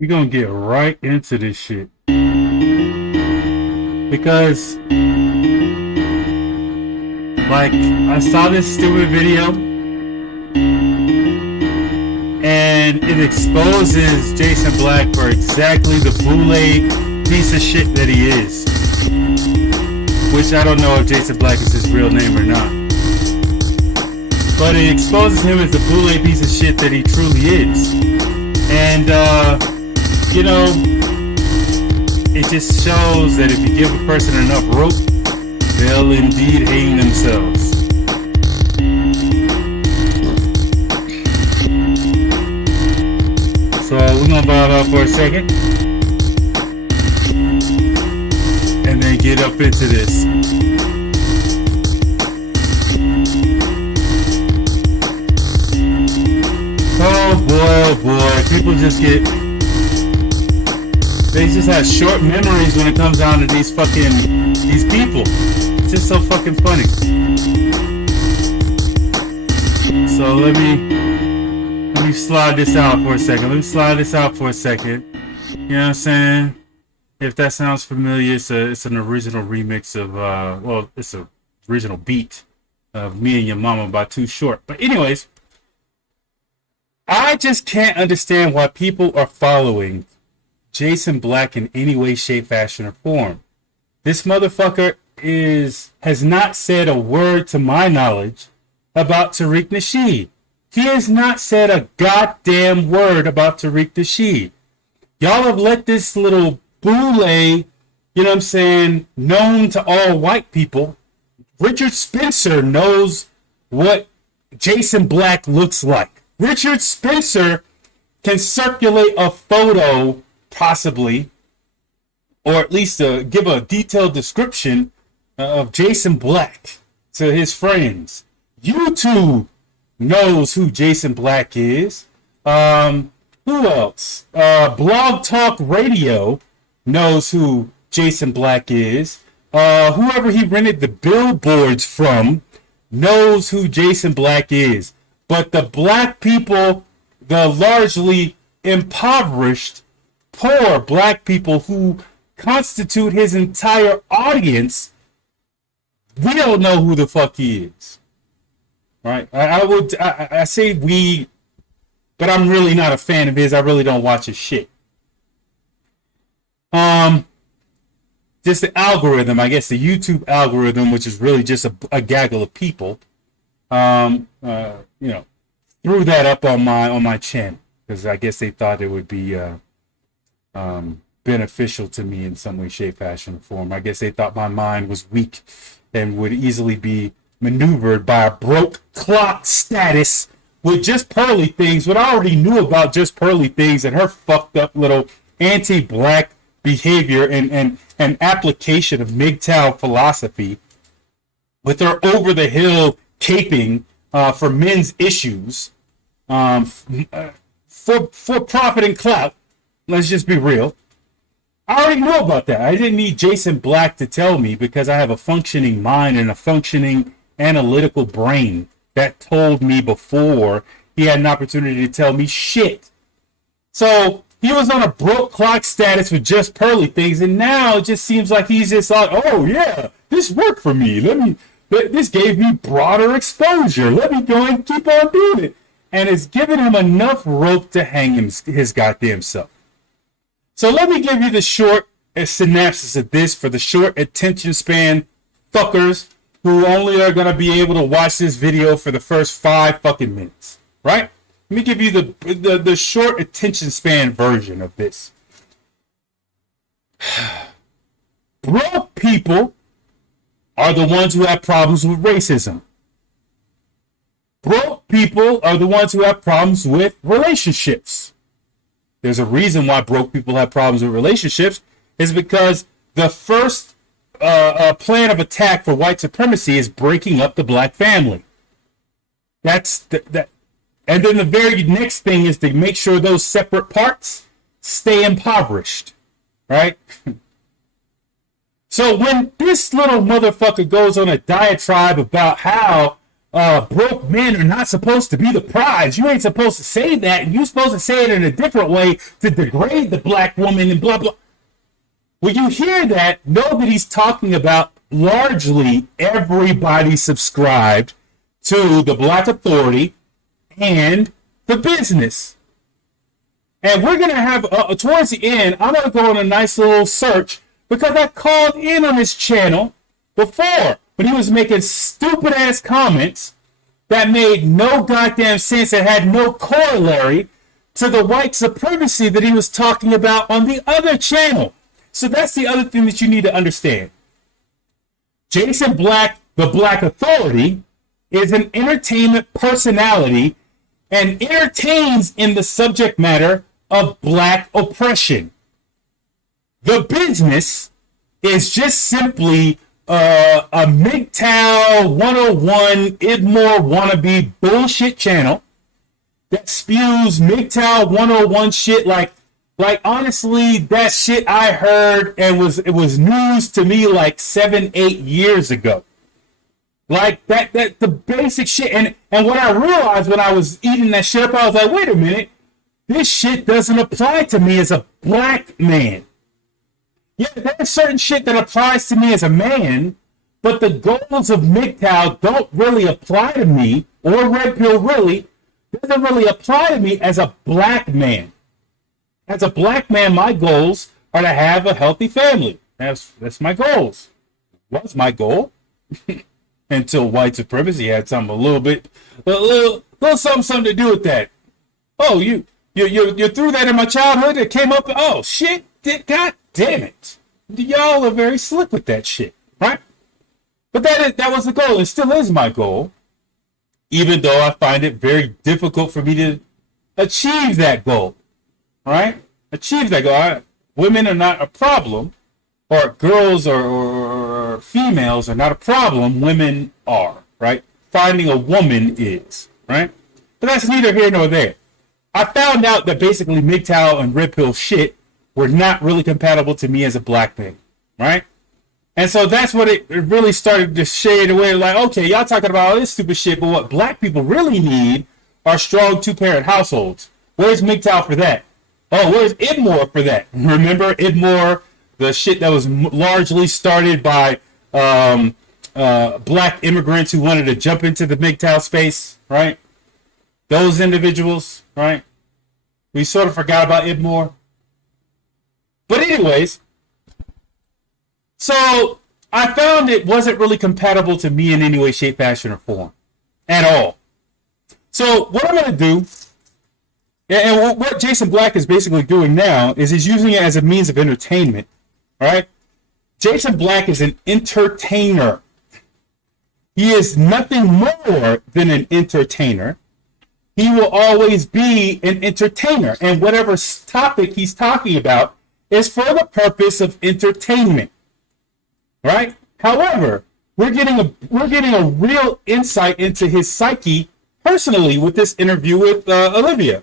We're gonna get right into this shit. Because, like, I saw this stupid video and it exposes Jason Black for exactly the boule piece of shit that he is. Which I don't know if Jason Black is his real name or not. But it exposes him as the boule piece of shit that he truly is. And, you know, it just shows that if you give a person enough rope, they'll indeed hang themselves. So we're gonna bow out for a second and then get up into this. Oh boy, people just get, they just have short memories when it comes down to these people. It's just so fucking funny. So let me slide this out for a second. You know what I'm saying? If that sounds familiar, it's an original remix of it's an original beat of Me and Your Mama by Too Short. But anyways, I just can't understand why people are following Jason Black in any way, shape, fashion, or form. This motherfucker has not said a word to my knowledge about Tariq Nasheed. He has not said a goddamn word about Tariq Nasheed. Y'all have let this little boule, you know what I'm saying, known to all white people. Richard Spencer knows what Jason Black looks like. Richard Spencer can circulate a photo, possibly, or at least give a detailed description of Jason Black to his friends. YouTube knows who Jason Black is. Who else? Blog Talk Radio knows who Jason Black is. Whoever he rented the billboards from knows who Jason Black is. But the black people, the largely impoverished, poor black people who constitute his entire audience, we don't know who the fuck he is. Right? I say we, but I'm really not a fan of his. I really don't watch his shit. Just the algorithm, I guess the YouTube algorithm, which is really just a gaggle of people. You know, threw that up on my channel because I guess they thought it would be beneficial to me in some way, shape, fashion, or form. I guess they thought my mind was weak and would easily be maneuvered by a broke clock status with Just Pearly Things. What I already knew about Just Pearly Things and her fucked up little anti-black behavior and application of MGTOW philosophy with her over the hill caping for men's issues, for profit and clout. Let's just be real. I already know about that. I didn't need Jason Black to tell me because I have a functioning mind and a functioning analytical brain that told me before he had an opportunity to tell me shit. So he was on a broke clock status with Just Pearly Things, and now it just seems like he's just like, oh yeah, this worked for me. This gave me broader exposure. Let me go and keep on doing it. And it's given him enough rope to hang his goddamn self. So let me give you the short synopsis of this for the short attention span fuckers who only are going to be able to watch this video for the first 5 fucking minutes. Right? Let me give you the short attention span version of this. Broke people are the ones who have problems with racism. Broke people are the ones who have problems with relationships. There's a reason why broke people have problems with relationships is because the first plan of attack for white supremacy is breaking up the black family. And then the very next thing is to make sure those separate parts stay impoverished, right? So when this little motherfucker goes on a diatribe about how broke men are not supposed to be the prize. You ain't supposed to say that. You're supposed to say it in a different way to degrade the black woman and blah, blah. When you hear that, know that he's talking about largely everybody subscribed to the Black Authority and the business. And we're going to have, towards the end, I'm going to go on a nice little search because I called in on his channel before when he was making stupid ass comments that made no goddamn sense and had no corollary to the white supremacy that he was talking about on the other channel. So that's the other thing that you need to understand. Jason Black, the Black Authority, is an entertainment personality and entertains in the subject matter of black oppression. The business is just simply a MGTOW 101 Idmore wannabe bullshit channel that spews MGTOW 101 shit like honestly, that shit I heard and it was news to me like 7-8 years ago. Like that the basic shit. And what I realized when I was eating that shit up, I was like, wait a minute, this shit doesn't apply to me as a black man. Yeah, there's certain shit that applies to me as a man, but the goals of MGTOW don't really apply to me, or Red Pill really doesn't really apply to me as a black man. As a black man, my goals are to have a healthy family. That's my goals. Was my goal until white supremacy had something a little something to do with that. Oh, you threw that in my childhood. It came up. Oh shit! God damn it! Y'all are very slick with that shit, right? But that was the goal. It still is my goal, even though I find it very difficult for me to achieve that goal. Right? Achieve that goal. Women are not a problem, or girls or females are not a problem. Women are, right? Finding a woman is, right? But that's neither here nor there. I found out that basically MGTOW and Red Pill shit were not really compatible to me as a black man, right? And so that's what it really started to shade away. Like, okay, y'all talking about all this stupid shit, but what black people really need are strong two-parent households. Where's MGTOW for that? Oh, where's Idmore for that? Remember Idmore, the shit that was largely started by black immigrants who wanted to jump into the MGTOW space, right? Those individuals, right? We sort of forgot about Idmore. But anyways, so I found it wasn't really compatible to me in any way, shape, fashion, or form at all. So what I'm going to do, and what Jason Black is basically doing now, is he's using it as a means of entertainment, right? Jason Black is an entertainer. He is nothing more than an entertainer. He will always be an entertainer, and whatever topic he's talking about is for the purpose of entertainment, right? However, we're getting a real insight into his psyche personally with this interview with Olivia.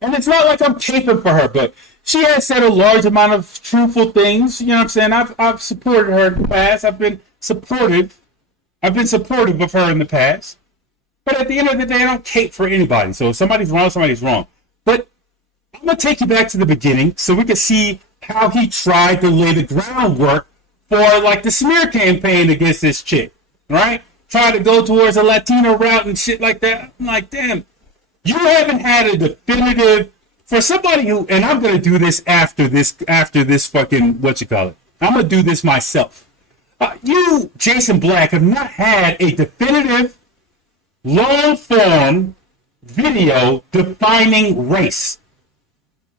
And it's not like I'm caping for her, but she has said a large amount of truthful things. You know what I'm saying? I've supported her in the past. I've been supportive of her in the past. But at the end of the day, I don't cape for anybody. So if somebody's wrong, somebody's wrong. But I'm going to take you back to the beginning so we can see how he tried to lay the groundwork for like the smear campaign against this chick, right? Try to go towards a Latino route and shit like that. I'm like, damn, you haven't had a definitive for somebody who, and I'm going to do this after this fucking, what you call it. I'm going to do this myself. You, Jason Black, have not had a definitive long-form video defining race,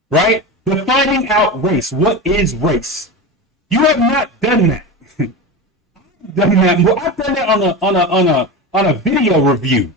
right? Defining out race. What is race? You have not done that. I've done that on a video review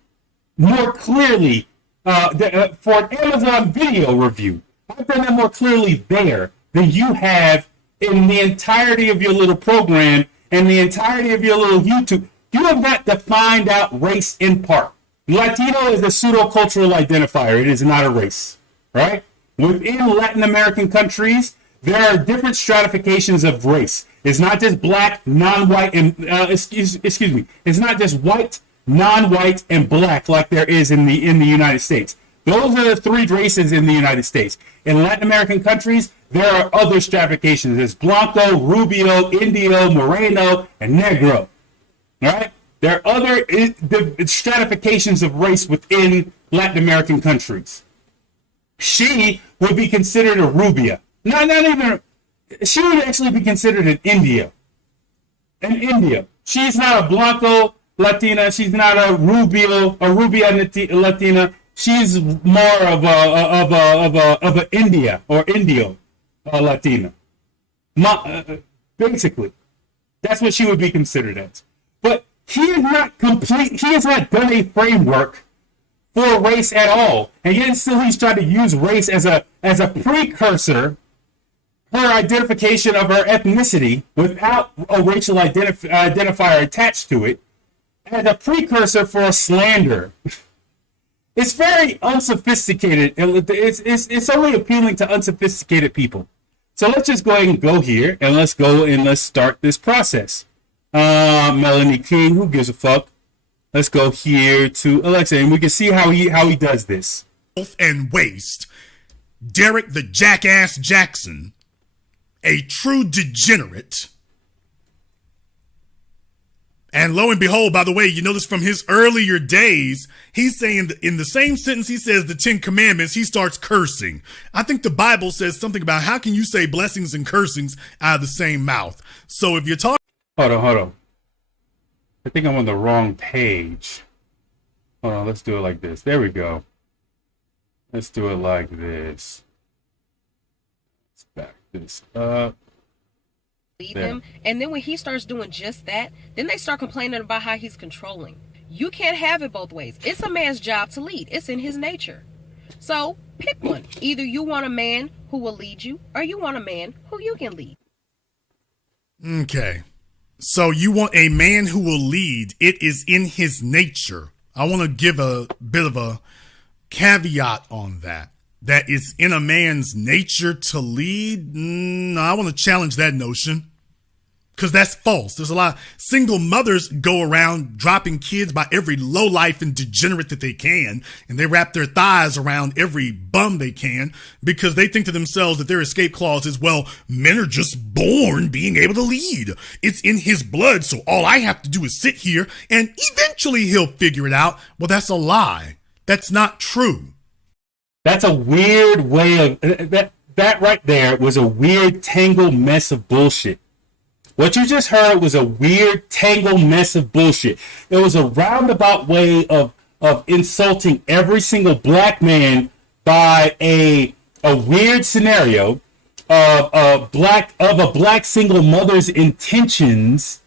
more clearly for an Amazon video review. I've done that more clearly there than you have in the entirety of your little program and the entirety of your little YouTube. You have not defined out race in part. Latino is a pseudo-cultural identifier. It is not a race, right? Within Latin American countries, there are different stratifications of race. It's not just black, non-white, and excuse me. It's not just white, non-white, and black like there is in the United States. Those are the three races in the United States. In Latin American countries, there are other stratifications. There's Blanco, Rubio, Indio, Moreno, and Negro. All right? There are other stratifications of race within Latin American countries. She would be considered a Rubia. Not even. She would actually be considered an Indio. An Indio. She's not a Blanco Latina. She's not a Rubia Latina. She's more of a India or Indio Latina. Basically, that's what she would be considered as. But he is not complete. He has not done a framework for race at all, and yet still he's trying to use race as a precursor, her identification of her ethnicity without a racial identifier attached to it, as a precursor for a slander. It's very unsophisticated. It's only appealing to unsophisticated people. So let's just go ahead and go here, and let's start this process. Melanie King, who gives a fuck? Let's go here to Alexa, and we can see how he does this. And waste. Derek the Jackass Jackson, a true degenerate. And lo and behold, by the way, you notice from his earlier days, he's saying that in the same sentence he says the 10 Commandments, he starts cursing. I think the Bible says something about how can you say blessings and cursings out of the same mouth. So if you're talking... Hold on. I think I'm on the wrong page. Hold on, let's do it like this. There we go. Let's do it like this. Let's back this up. Him, and then when he starts doing just that, then they start complaining about how he's controlling. You can't have it both ways. It's a man's job to lead. It's in his nature. So pick one. Either you want a man who will lead you, or you want a man who you can lead. Okay. So you want a man who will lead. It is in his nature. I want to give a bit of a caveat on that. That it's in a man's nature to lead. I want to challenge that notion. Because that's false. There's a lot of single mothers go around dropping kids by every lowlife and degenerate that they can. And they wrap their thighs around every bum they can because they think to themselves that their escape clause is, well, men are just born being able to lead. It's in his blood. So all I have to do is sit here and eventually he'll figure it out. Well, that's a lie. That's not true. That's a weird way of that right there was a weird tangled mess of bullshit. What you just heard was a weird tangled mess of bullshit. It was a roundabout way of insulting every single black man by a weird scenario of a black single mother's intentions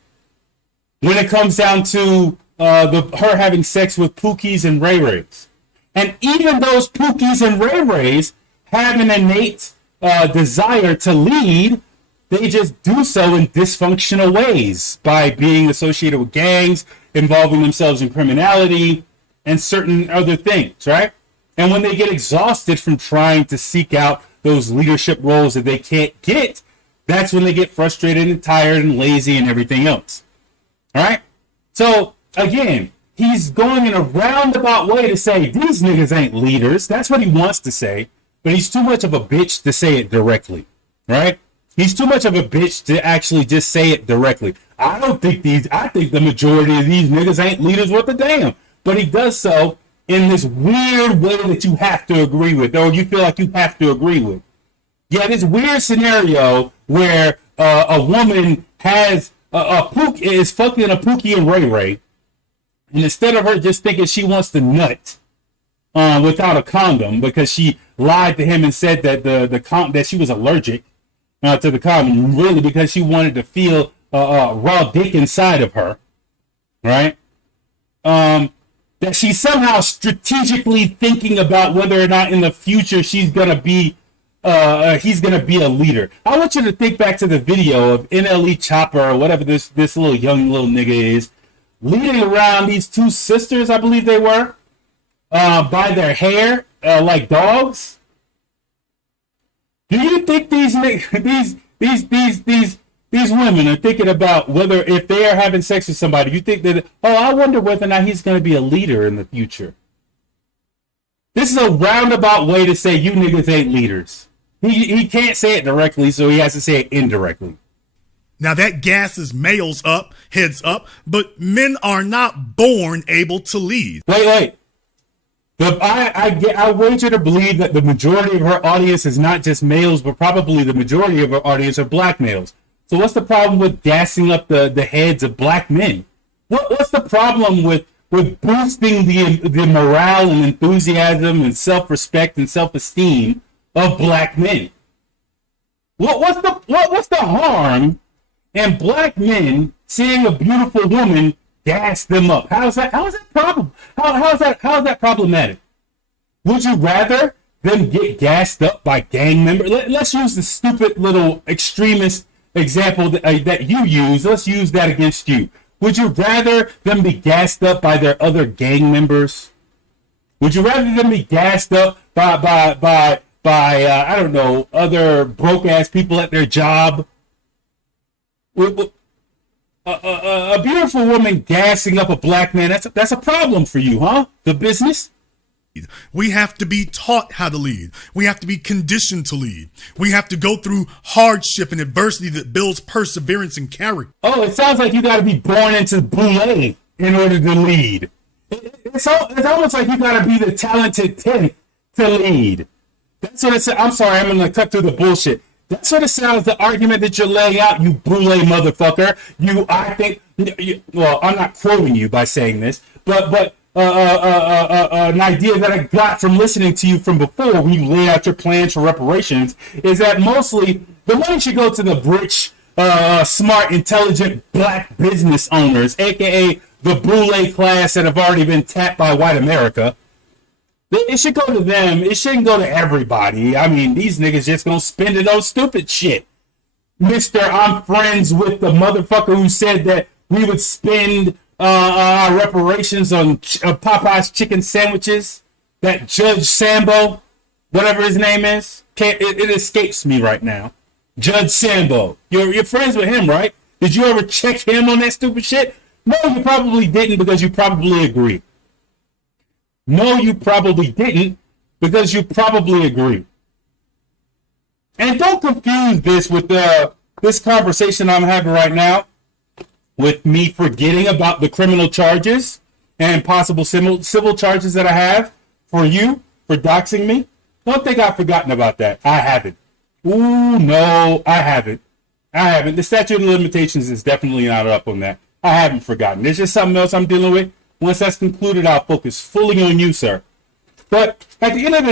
when it comes down to her having sex with Pookies and Ray Rays. And even those Pookies and Ray Rays have an innate desire to lead. They just do so in dysfunctional ways by being associated with gangs, involving themselves in criminality, and certain other things, right? And when they get exhausted from trying to seek out those leadership roles that they can't get, that's when they get frustrated and tired and lazy and everything else. All right? So, again, he's going in a roundabout way to say, these niggas ain't leaders. That's what he wants to say, but he's too much of a bitch to say it directly, right? He's too much of a bitch to actually just say it directly. I think the majority of these niggas ain't leaders worth a damn. But he does so in this weird way that you have to agree with, or you feel like you have to agree with. Yeah, this weird scenario where a woman has is fucking a Pookie and Ray Ray, and instead of her just thinking she wants to nut without a condom because she lied to him and said that that she was allergic to the condom, really because she wanted to feel raw dick inside of her, right? That she's somehow strategically thinking about whether or not in the future she's gonna be he's gonna be a leader. I want you to think back to the video of NLE Chopper or whatever this little young little nigga is leading around these two sisters, I believe they were, by their hair like dogs. Do you think these these women are thinking about whether if they are having sex with somebody, you think that, oh, I wonder whether or not he's going to be a leader in the future. This is a roundabout way to say you niggas ain't leaders. He can't say it directly, so he has to say it indirectly. Now that gasses males up, heads up, but men are not born able to lead. Wait. I wager to believe that the majority of her audience is not just males, but probably the majority of her audience are black males. So what's the problem with gassing up the heads of black men? What's the problem with boosting the morale and enthusiasm and self-respect and self-esteem of black men? What's the harm in black men seeing a beautiful woman gas them up? How is that problem? How is that problematic? Would you rather them get gassed up by gang members? Let's use the stupid little extremist example that you use. Let's use that against you. Would you rather them be gassed up by their other gang members? Would you rather them be gassed up by I don't know, other broke ass people at their job? A beautiful woman gassing up a black man, that's a problem for you, huh? The business? We have to be taught how to lead. We have to be conditioned to lead. We have to go through hardship and adversity that builds perseverance and character. Oh, it sounds like you got to be born into boule in order to lead. It's almost like you got to be the talented 10 to lead. That's what it says. I'm sorry, I'm going to cut through the bullshit. That's what it sounds, the argument that you're laying out, you boule motherfucker. Well, I'm not quoting you by saying this, but an idea that I got from listening to you from before when you lay out your plans for reparations is that mostly the money should go to the rich, smart, intelligent black business owners, aka the boule class that have already been tapped by white America. It should go to them. It shouldn't go to everybody. I mean, these niggas just gonna spend it on stupid shit. Mister, I'm friends with the motherfucker who said that we would spend our reparations on Popeye's chicken sandwiches. That Judge Sambo, whatever his name is, it escapes me right now. Judge Sambo, you're friends with him, right? Did you ever check him on that stupid shit? No, you probably didn't because you probably agree. No, you probably didn't because you probably agree. And don't confuse this with this conversation I'm having right now with me forgetting about the criminal charges and possible civil charges that I have for you for doxing me. Don't think I've forgotten about that. I haven't. Ooh, no, I haven't. The statute of limitations is definitely not up on that. I haven't forgotten. There's just something else I'm dealing with. Once that's concluded, I'll focus fully on you, sir. But at the end of the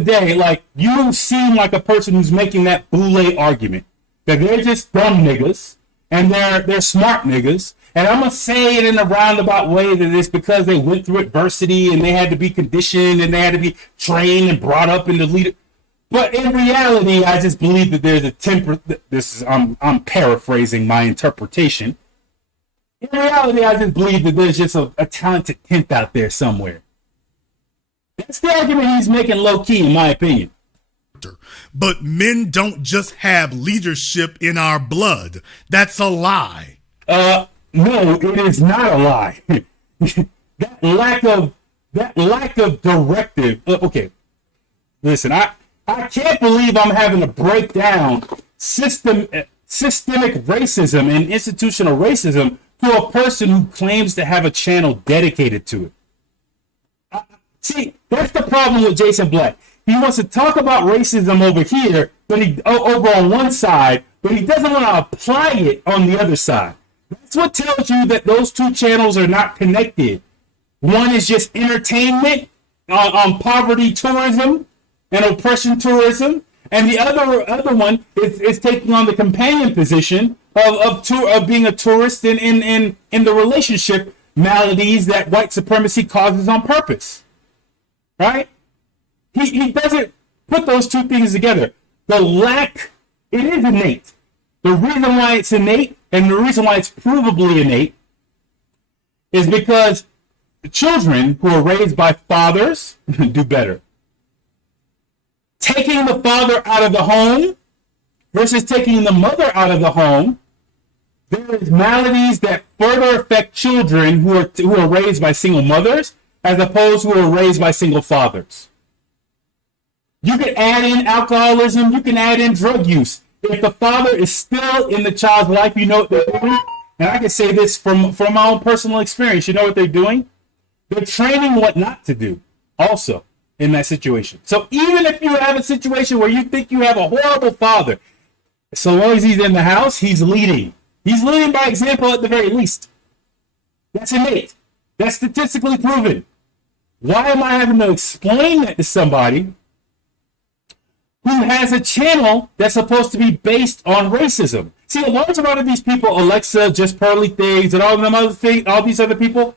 day, like, you seem like a person who's making that boule argument. That they're just dumb niggas, and they're smart niggas. And I'm going to say it in a roundabout way that it's because they went through adversity, and they had to be conditioned, and they had to be trained and brought up into leader. But in reality, I just believe that there's a I'm paraphrasing my interpretation. In reality, I just believe that there's just a talented 10th out there somewhere. That's the argument he's making low key, in my opinion. But men don't just have leadership in our blood. That's a lie. No, it is not a lie. that lack of directive. Okay, listen, I can't believe I'm having to break down systemic racism and institutional racism to a person who claims to have a channel dedicated to it. See, that's the problem with Jason Black. He wants to talk about racism over here, but over on one side, but he doesn't want to apply it on the other side. That's what tells you that those two channels are not connected. One is just entertainment on poverty tourism and oppression tourism, and the other one is taking on the companion position of being a tourist in the relationship maladies that white supremacy causes on purpose. Right? He doesn't put those two things together. It is innate. The reason why it's innate and the reason why it's provably innate is because the children who are raised by fathers do better. taking the father out of the home versus taking the mother out of the home, there is maladies that further affect children who are raised by single mothers as opposed to who are raised by single fathers. You can add in alcoholism, you can add in drug use. If the father is still in the child's life, you know what they're doing. And I can say this from my own personal experience. You know what they're doing? They're training what not to do also in that situation. So even if you have a situation where you think you have a horrible father, so long as he's in the house, he's leading. He's leading by example at the very least. That's innate. That's statistically proven. Why am I having to explain that to somebody who has a channel that's supposed to be based on racism? See, a large amount of these people, Alexa, Just Pearly Things, and all them other things, all these other people,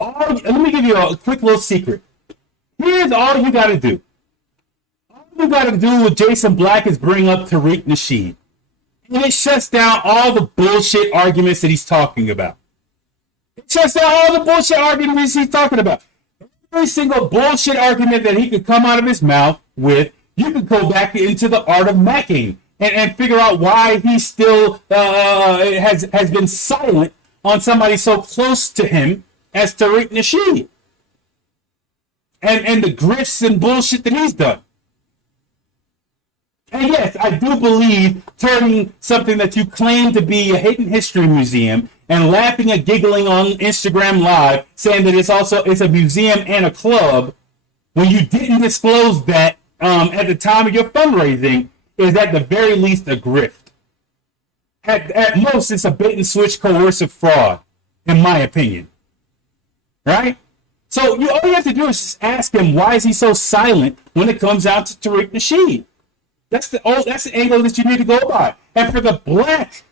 let me give you a quick little secret. Here's all you got to do. All you got to do with Jason Black is bring up Tariq Nasheed. And it shuts down all the bullshit arguments that he's talking about. It shuts down all the bullshit arguments he's talking about. Every single bullshit argument that he could come out of his mouth with, you could go back into the art of macking and figure out why he still has been silent on somebody so close to him as Tariq Nasheed. And the grifts and bullshit that he's done. And yes, I do believe turning something that you claim to be a hidden history museum and laughing and giggling on Instagram Live, saying that it's a museum and a club, when you didn't disclose that at the time of your fundraising, is at the very least a grift. At most, it's a bait and switch coercive fraud, in my opinion. Right? So all you have to do is just ask him, why is he so silent when it comes out to Tariq Nasheed? That's the angle that you need to go by. And for the black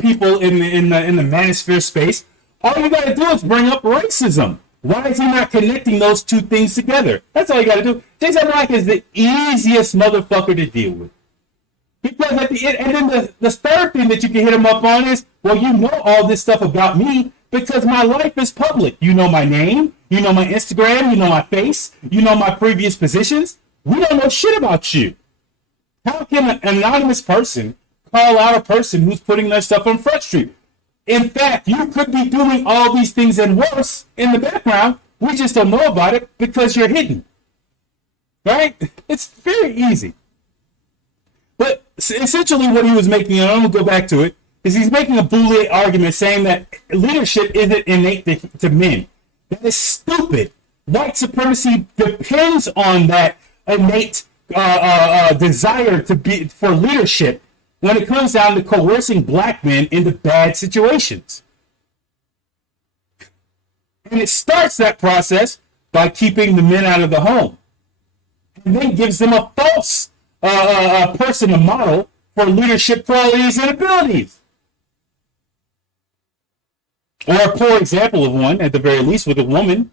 people in the manosphere space, all you got to do is bring up racism. Why is he not connecting those two things together? That's all you got to do. Jason Black is the easiest motherfucker to deal with. Because at the end, and then the third thing that you can hit him up on is, well, you know all this stuff about me because my life is public. You know my name, you know my Instagram, you know my face, you know my previous positions. We don't know shit about you. How can an anonymous person call out a person who's putting their stuff on Front Street? In fact, you could be doing all these things and worse in the background. We just don't know about it because you're hidden. Right? It's very easy. But essentially what he was making, and I'm going to go back to it, is he's making a bully argument saying that leadership isn't innate to men. That is stupid. White supremacy depends on that innate desire for leadership when it comes down to coercing black men into bad situations. And it starts that process by keeping the men out of the home. And then gives them a false person to model for leadership qualities and abilities. Or a poor example of one, at the very least, with a woman.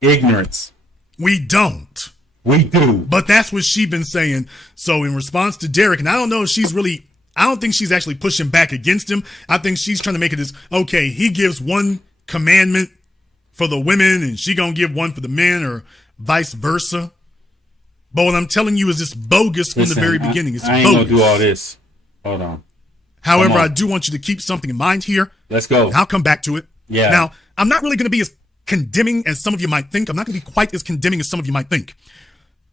Ignorance. We don't. We do. But that's what she's been saying. So in response to Derek, and I don't know if I don't think she's actually pushing back against him. I think she's trying to make it this, okay, he gives one commandment for the women and she gonna give one for the men, or vice versa. But what I'm telling you is this bogus from the very beginning. It's I ain't bogus. gonna do all this. Hold on. However, I do want you to keep something in mind here. Let's go. And I'll come back to it. Yeah. Now, I'm not really going to be as condemning as some of you might think. I'm not going to be quite as condemning as some of you might think.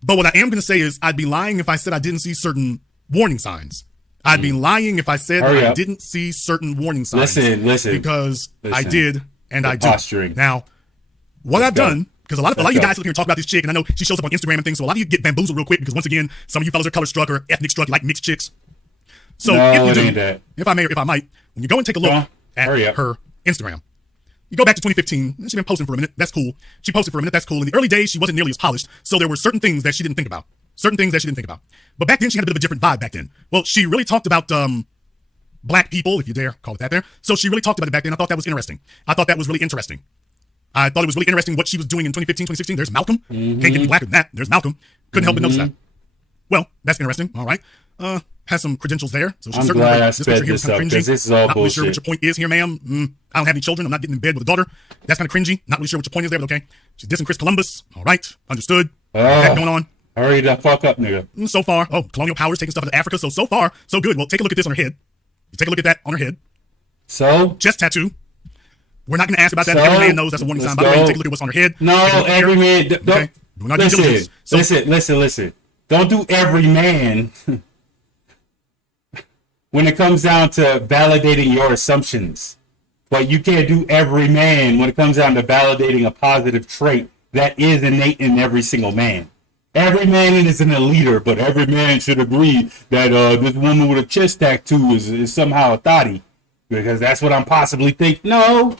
But what I am going to say is I'd be lying if I said I didn't see certain warning signs. I'd be lying if I said I didn't see certain warning signs. Listen. Because I did, and I do. Posturing. Now, what I've done, because a lot of you guys sit here and talk about this chick, and I know she shows up on Instagram and things, so a lot of you get bamboozled real quick because, once again, some of you fellas are color struck or ethnic struck, you like mixed chicks. So if I might, when you go and take a look at her Instagram, you go back to 2015. She's been posting for a minute. That's cool. She posted for a minute. That's cool. In the early days, she wasn't nearly as polished. So there were certain things that she didn't think about. But back then, she had a bit of a different vibe back then. Well, she really talked about black people, if you dare call it that there. So she really talked about it back then. I thought that was interesting. I thought it was really interesting what she was doing in 2015, 2016. There's Malcolm. Can't get any blacker than that. There's Malcolm. Couldn't help but notice that. Well, that's interesting. All right. has some credentials there. So she's I'm certainly glad I this sped picture here this is kind up of because cringy. this is all Not really sure what bullshit. your point is here, ma'am. I don't have any children. I'm not getting in bed with a daughter. That's kind of cringy. Not really sure what your point is there, but okay. She's dissing Chris Columbus. All right, understood. That going on. Hurry the fuck up, nigga. So far, colonial powers taking stuff into Africa. So far, so good. Well, take a look at this on her head. You take a look at that on her head. So Chest tattoo. We're not going to ask about that. So, Every man knows that's a warning sign. By the way, take a look at what's on her head. no, every man. Okay. Doing our due diligence. So, Listen. Don't do every man when it comes down to validating your assumptions. But you can't do every man when it comes down to validating a positive trait that is innate in every single man. Every man isn't a leader, but every man should agree that this woman with a chest tattoo is somehow a thotty. Because that's what I'm possibly thinking. No.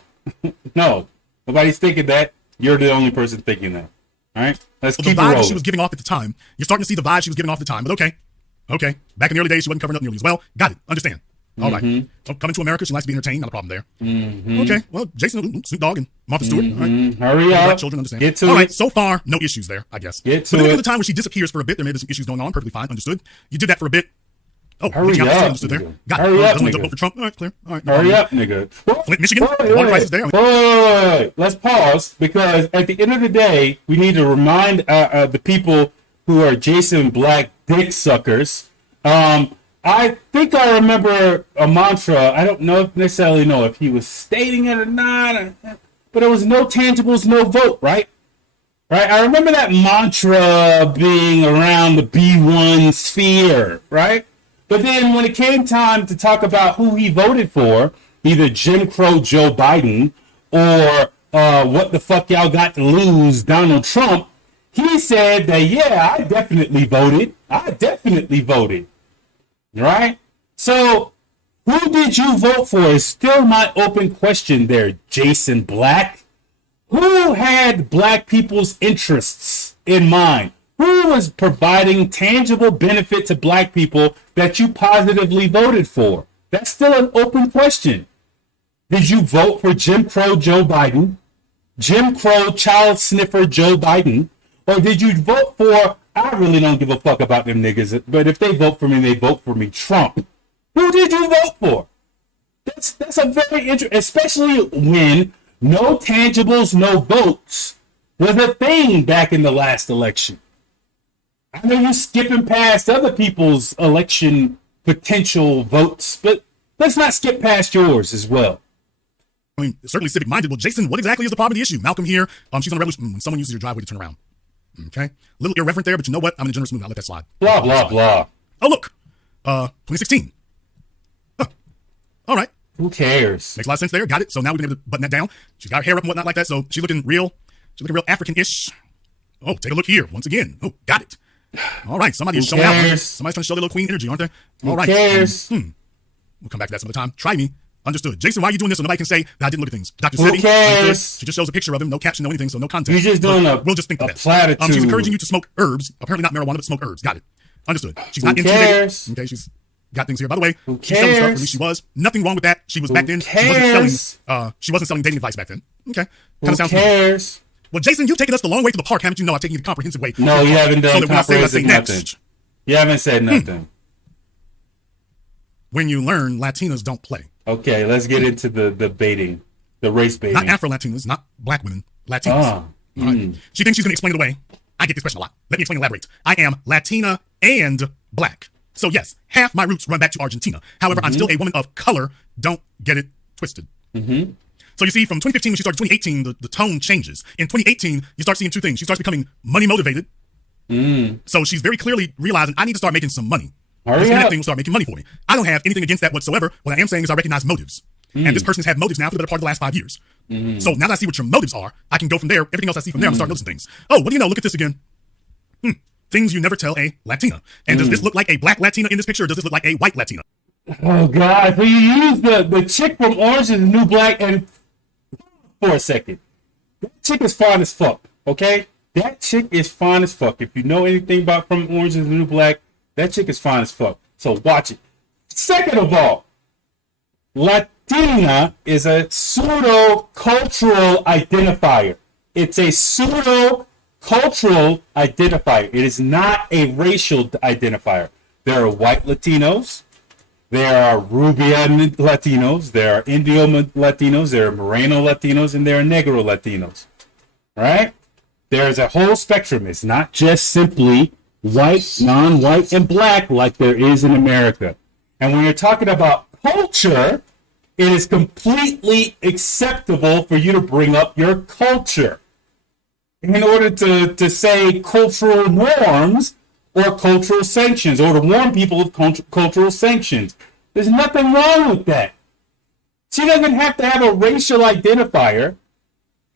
No. Nobody's thinking that. You're the only person thinking that. All right? Let's keep the it vibe rolling. she was giving off at the time. You're starting to see the vibe she was giving off at the time. But okay. Back in the early days, she wasn't covering up nearly as well. Got it. Understand. All right. So coming to America, she likes to be entertained. Not a problem there. Okay. Well, Jason, Snoop Dogg, and Martha Stewart. All right. Hurry up. Black children understand. Get to all it. right. So far, no issues there, I guess. Get to but then it. at the time when she disappears for a bit, there may be some issues going on. Perfectly fine. Understood. You did that for a bit. Oh, Hurry reaching out, up, understood there. nigga. Got Hurry it. up, Doesn't want to nigga. vote for Trump. All right, clear. All right. Hurry up, nigga. Flint, Michigan. Wait. Water prices there. Wait. Let's pause because at the end of the day, we need to remind the people who are Jason Black dick suckers. I think I remember a mantra. I don't necessarily know if he was stating it or not, but it was no tangibles, no vote, right? Right. I remember that mantra being around the B1 sphere, right? But then when it came time to talk about who he voted for, either Jim Crow Joe Biden or what the fuck y'all got to lose, Donald Trump, he said that, yeah, I definitely voted. Right? So who did you vote for is still my open question there, Jason Black. Who had black people's interests in mind? Who was providing tangible benefit to black people that you positively voted for? That's still an open question. Did you vote for Jim Crow Joe Biden, Jim Crow child sniffer Joe Biden, or did you vote for, I really don't give a fuck about them niggas, but if they vote for me, they vote for me, Trump? Who did you vote for? That's a very interesting, especially when no tangibles, no votes was a thing back in the last election. I know you're skipping past other people's election potential votes, but let's not skip past yours as well. I mean, certainly civic-minded. Well, Jason, what exactly is the problem of the issue? Malcolm here. She's on a revolution. When someone uses your driveway to turn around. Okay? A little irreverent there, but you know what? I'm in a generous mood. I'll let that slide. Blah, blah, blah. Oh, look. 2016. Huh. All right. Who cares? Makes a lot of sense there. Got it. So now we've been able to button that down. She's got her hair up and whatnot like that. So she's looking real African-ish. Oh, take a look here. Once again. Oh, got it. All right. Somebody's showing out. Somebody's trying to show their little queen energy, aren't they? All right. Who cares? We'll come back to that some other time. Try me. Understood. Jason, why are you doing this so nobody can say that I didn't look at things? Dr. Who Sebi, cares? She just shows a picture of him, no caption, no anything, so no context. You're just doing we'll just think a that. platitude. She's encouraging you to smoke herbs. Apparently not marijuana, but smoke herbs. Got it. Understood. She's not intimidated. Cares? Okay, she's got things here. By the way, Who she's selling stuff. cares? At least she was. Nothing wrong with that. She was back then. Cares? She wasn't selling dating advice back then. Okay. Who cares? Well, Jason, you've taken us the long way to the park, haven't you? No, I've taken you the comprehensive way. No, you haven't done comprehensive nothing. Next. You haven't said nothing. When you learn, Latinas don't play. Okay, let's get into the baiting, the race baiting. Not Afro-Latinas, not black women, Latinas. All right. She thinks she's going to explain it away. I get this question a lot. Let me explain and elaborate. I am Latina and black. So yes, half my roots run back to Argentina. However, I'm still a woman of color. Don't get it twisted. So you see, from 2015 when she started 2018, the tone changes. In 2018, you start seeing two things. She starts becoming money motivated. So she's very clearly realizing I need to start making some money. This internet thing will start making money for me. I don't have anything against that whatsoever. What I am saying is I recognize motives. And this person has had motives now for the better part of the last 5 years. So now that I see what your motives are, I can go from there. Everything else I see from there, I'm starting to notice things. Oh, what do you know? Look at this again. Things you never tell a Latina. And does this look like a black Latina in this picture, or does this look like a white Latina? Oh, God. So you use the chick from Orange is the New Black, and for a second, that chick is fine as fuck, okay? That chick is fine as fuck. If you know anything about From Orange is the New Black, that chick is fine as fuck. So watch it. Second of all, Latina is a pseudo-cultural identifier. It's a pseudo-cultural identifier. It is not a racial identifier. There are white Latinos. There are Rubia Latinos. There are Indio Latinos. There are Moreno Latinos, and there are Negro Latinos. Right? There's a whole spectrum. It's not just simply white, non-white, and black like there is in America. And when you're talking about culture, it is completely acceptable for you to bring up your culture in order to say cultural norms or cultural sanctions, or to warn people of cultural sanctions. There's nothing wrong with that. She doesn't have to have a racial identifier.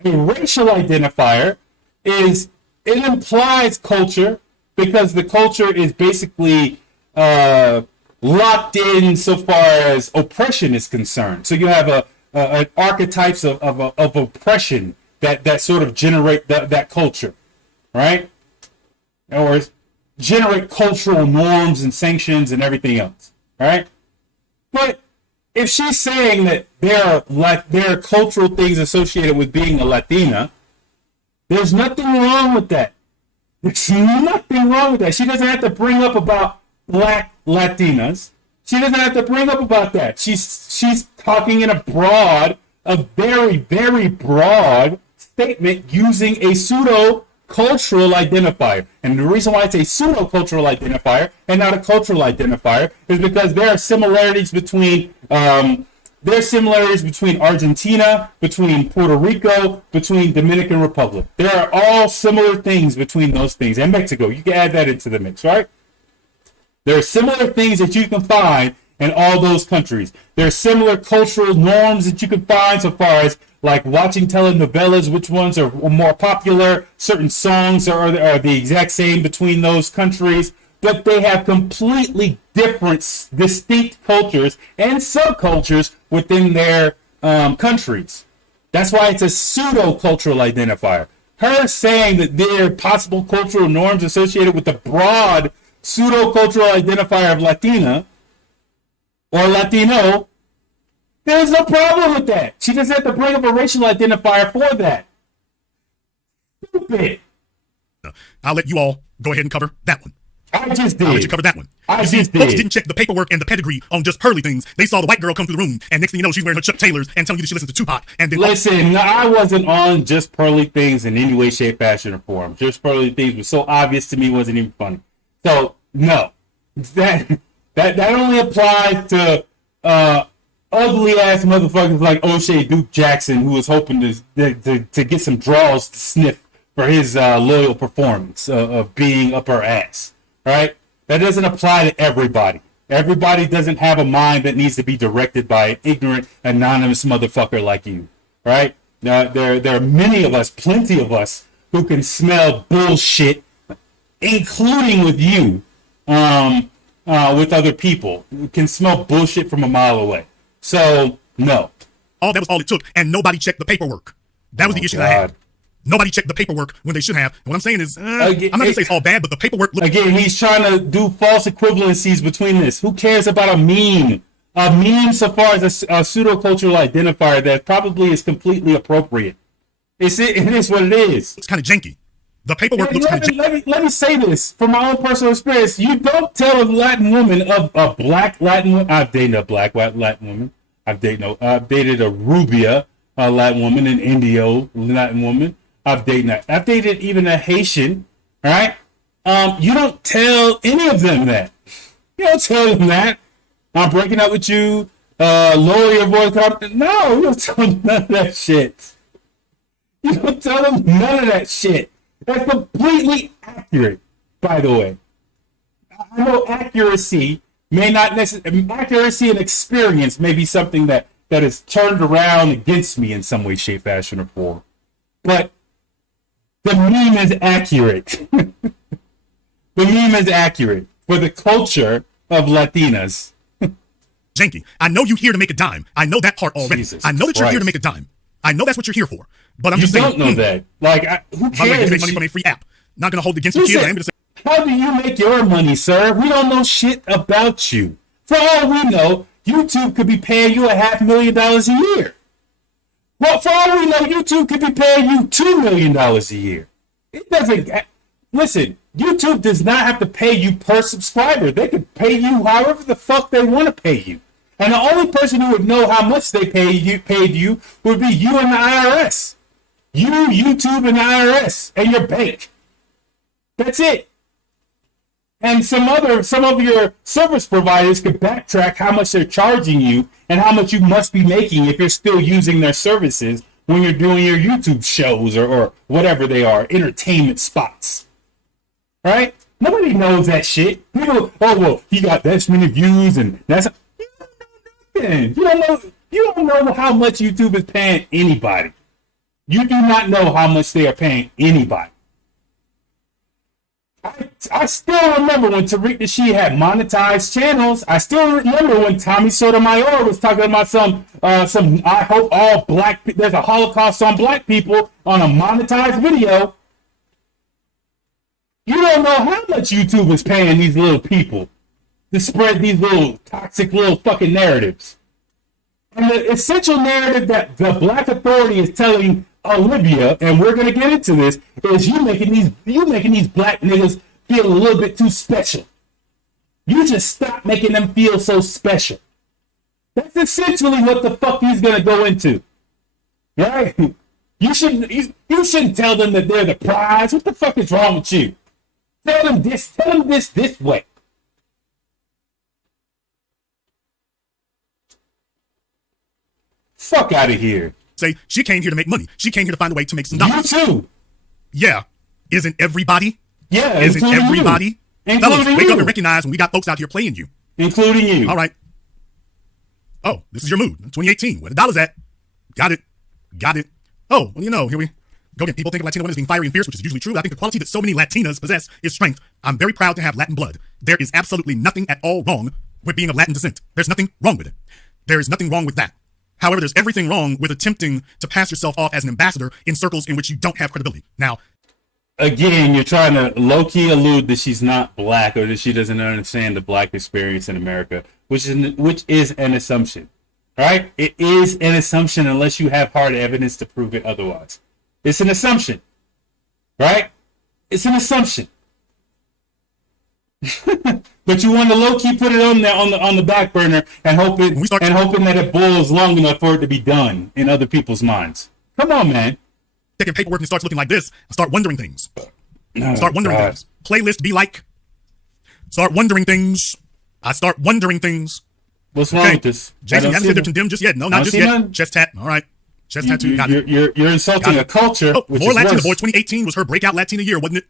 A racial identifier it implies culture because the culture is basically locked in so far as oppression is concerned. So you have an archetypes of oppression that sort of generate that culture, right? Or generate cultural norms and sanctions and everything else, right? But if she's saying that there are cultural things associated with being a Latina, there's nothing wrong with that. There's nothing wrong with that. She doesn't have to bring up about black Latinas. She doesn't have to bring up about that. She's talking in a very, very broad statement using a pseudo-cultural identifier. And the reason why it's a pseudo-cultural identifier and not a cultural identifier is because there are similarities between Argentina, between Puerto Rico, between Dominican Republic. There are all similar things between those things. And Mexico, you can add that into the mix, right? There are similar things that you can find in all those countries. There are similar cultural norms that you can find so far as like watching telenovelas, which ones are more popular. Certain songs are the exact same between those countries, but they have completely different, distinct cultures and subcultures within their countries. That's why it's a pseudo-cultural identifier. Her saying that there are possible cultural norms associated with the broad pseudo-cultural identifier of Latina or Latino, there's no problem with that. She doesn't have to bring up a racial identifier for that. Stupid. I'll let you all go ahead and cover that one. I just did. I'll let you cover that one. I See, just folks did. didn't check the paperwork and the pedigree on just pearly things. They saw the white girl come through the room, and next thing you know, she's wearing her Chuck Taylors and telling you that she listens to Tupac. And then Listen, I wasn't on Just Pearly Things in any way, shape, fashion, or form. Just Pearly Things was so obvious to me, it wasn't even funny. So no, that only applies to ugly ass motherfuckers like O'Shea Duke Jackson, who was hoping to get some draws to sniff for his loyal performance of being up her ass. Right? That doesn't apply to everybody. Everybody doesn't have a mind that needs to be directed by an ignorant, anonymous motherfucker like you. Right? Now, there are many of us, plenty of us, who can smell bullshit, including with you, with other people. We can smell bullshit from a mile away. So, no. that was all it took, and nobody checked the paperwork. That was the issue that I had. Nobody checked the paperwork when they should have. And what I'm saying is, I'm not going to say it's all bad, but the paperwork... Again, he's trying to do false equivalencies between this. Who cares about a meme? A meme, so far as a pseudo-cultural identifier that probably is completely appropriate. It is what it is. It's kind of janky. The paperwork looks kind of janky. Let me say this from my own personal experience. You don't tell a Latin woman, a black Latin woman. I've dated a black Latin woman. I've dated a Rubia Latin woman, an Indio Latin woman. I've dated even a Haitian, right? You don't tell any of them that. You don't tell them that. I'm breaking up with you, lower your voice. No, you don't tell them none of that shit. You don't tell them none of that shit. That's completely accurate, by the way. I know accuracy may not necessarily, accuracy and experience may be something that is turned around against me in some way, shape, fashion, or form. But the meme is accurate. The meme is accurate for the culture of Latinas. Janky. I know you're here to make a dime. I know that part already. Jesus I know that you're here to Christ. make a dime. I know that's what you're here for. But I'm You just saying. don't know that. Like, who By the way, you cares? make money from a free app. Not going to hold it against you, kid. I am going to say. How do you make your money, sir? We don't know shit about you. For all we know, YouTube could be paying you $500,000 a year. Well, for all we know, YouTube could be paying you $2 million a year. It doesn't. Listen, YouTube does not have to pay you per subscriber. They could pay you however the fuck they want to pay you. And the only person who would know how much they paid you would be you and the IRS. You, YouTube, and the IRS, and your bank. That's it. And some of your service providers could backtrack how much they're charging you and how much you must be making if you're still using their services when you're doing your YouTube shows or whatever they are, entertainment spots. Right? Nobody knows that shit. People, oh well, he got this many views and that's you don't know how much YouTube is paying anybody. You do not know how much they are paying anybody. I still remember when Tariq Nasheed had monetized channels. I still remember when Tommy Sotomayor was talking about some I hope all black, there's a Holocaust on black people on a monetized video. You don't know how much YouTube is paying these little people to spread these little toxic little fucking narratives. And the essential narrative that the black authority is telling Olivia, and we're gonna get into this, is you making these black niggas feel a little bit too special. You just stop making them feel so special. That's essentially what the fuck he's gonna go into. Right? You shouldn't tell them that they're the prize. What the fuck is wrong with you? Tell them this way. Fuck out of here. Say, she came here to make money. She came here to find a way to make some dollars. You too. Yeah. Isn't everybody? Yeah, Isn't everybody? Fellas, wake up and recognize when we got folks out here playing you. Including you. All right. Oh, this is your mood. 2018. Where the dollar's at. Got it. Oh, well, here we go again. People think of Latino women as being fiery and fierce, which is usually true. I think the quality that so many Latinas possess is strength. I'm very proud to have Latin blood. There is absolutely nothing at all wrong with being of Latin descent. There's nothing wrong with it. There is nothing wrong with that. However, there's everything wrong with attempting to pass yourself off as an ambassador in circles in which you don't have credibility. Now, again, you're trying to low-key allude that she's not black or that she doesn't understand the black experience in America, which is an assumption. Right? It is an assumption unless you have hard evidence to prove it otherwise. It's an assumption. Right? It's an assumption. But you want to low-key put it on there on the back burner and hoping that it boils long enough for it to be done in other people's minds. Come on, man. Taking paperwork and starts looking like this, I start wondering things. Things. Playlist be like. Start wondering things. I start wondering things. What's wrong with this? Jason, you haven't said they're condemned just yet. No, not just yet. None? Chest tat. All right. Chest tattoo. Got it. You're insulting a culture. Oh, more Latina boy. 2018 was her breakout Latina year, wasn't it?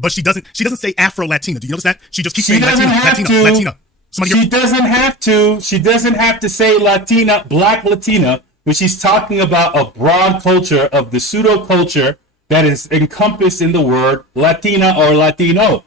But she doesn't say Afro-Latina. Do you notice that? She just keeps saying Latina. She doesn't have to. She doesn't have to say Latina, black Latina, but she's talking about a broad culture of the pseudo culture that is encompassed in the word Latina or Latino.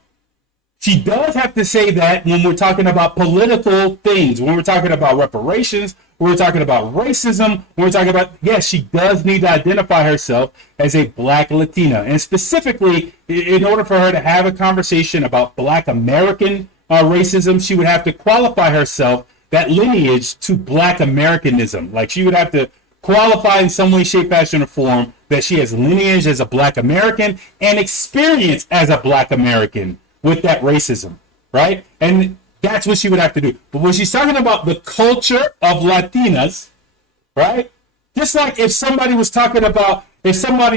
She does have to say that when we're talking about political things, when we're talking about reparations, when we're talking about racism, when we're talking about, yes, she does need to identify herself as a black Latina. And specifically, in order for her to have a conversation about black American racism, she would have to qualify herself, that lineage, to black Americanism. Like, she would have to qualify in some way, shape, fashion, or form that she has lineage as a black American and experience as a black American with that racism, right? And that's what she would have to do. But when she's talking about the culture of Latinas, right? Just like if somebody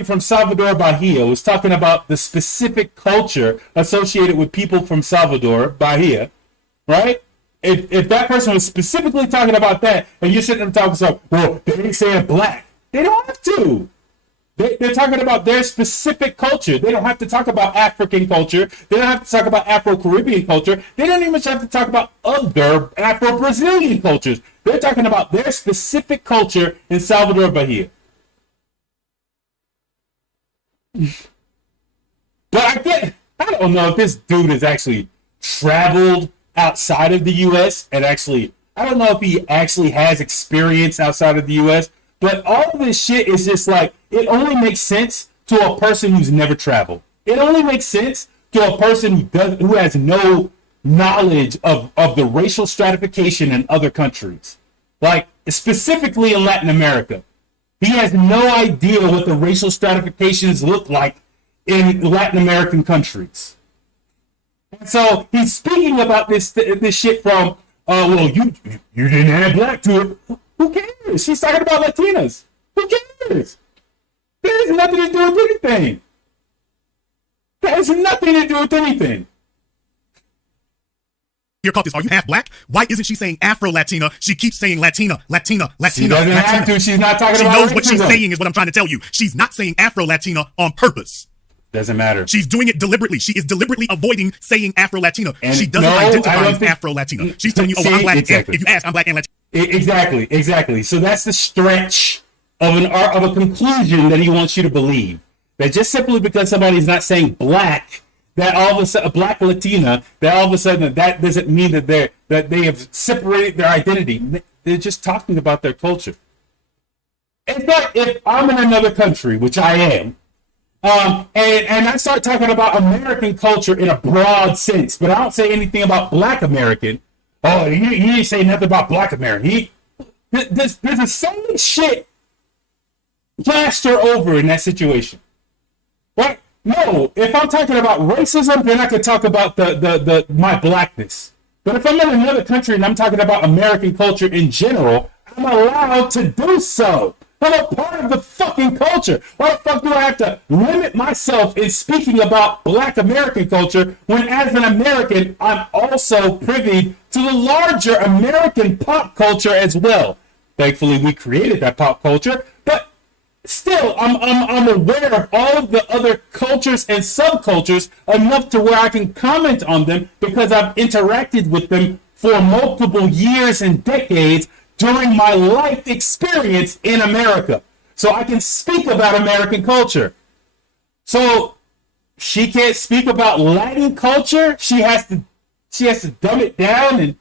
from Salvador Bahia was talking about the specific culture associated with people from Salvador Bahia, right? If that person was specifically talking about that, and you're sitting there talking about, well, they ain't saying black. They don't have to. They're talking about their specific culture. They don't have to talk about African culture. They don't have to talk about Afro-Caribbean culture. They don't even have to talk about other Afro-Brazilian cultures. They're talking about their specific culture in Salvador Bahia. But I don't know if this dude has actually traveled outside of the U.S. and I don't know if he actually has experience outside of the U.S., but all of this shit is just like, it only makes sense to a person who's never traveled. It only makes sense to a person who has no knowledge of the racial stratification in other countries. Like, specifically in Latin America. He has no idea what the racial stratifications look like in Latin American countries. And so he's speaking about this shit from, well, you didn't add black to it. Who cares? She's talking about Latinas. Who cares? That has nothing to do with anything. That has nothing to do with anything. Here, caught this. Are you half black? Why isn't she saying Afro-Latina? She keeps saying Latina. She doesn't Latina. have to. She's not talking about She knows racism. what she's saying is what I'm trying to tell you. She's not saying Afro-Latina on purpose. Doesn't matter. She's doing it deliberately. She is deliberately avoiding saying Afro-Latina. And she doesn't identify as Afro-Latina. She's telling you, oh, I'm black. Exactly. If you ask, I'm black and Latina. Exactly. So that's the stretch of a conclusion that he wants you to believe. That just simply because somebody's not saying black, that all of a sudden, a black Latina, that all of a sudden that doesn't mean that they have separated their identity. They're just talking about their culture. It's like if I'm in another country, which I am, and I start talking about American culture in a broad sense, but I don't say anything about black American. Oh, you didn't say nothing about black American. There's the same shit plaster over in that situation. Right? No, if I'm talking about racism, then I could talk about my blackness. But if I'm in another country and I'm talking about American culture in general, I'm allowed to do so. I'm a part of the fucking culture. Why the fuck do I have to limit myself in speaking about black American culture when as an American, I'm also privy to the larger American pop culture as well? Thankfully, we created that pop culture, but still, I'm aware of all of the other cultures and subcultures enough to where I can comment on them because I've interacted with them for multiple years and decades during my life experience in America. So I can speak about American culture. So she can't speak about Latin culture. She has to dumb it down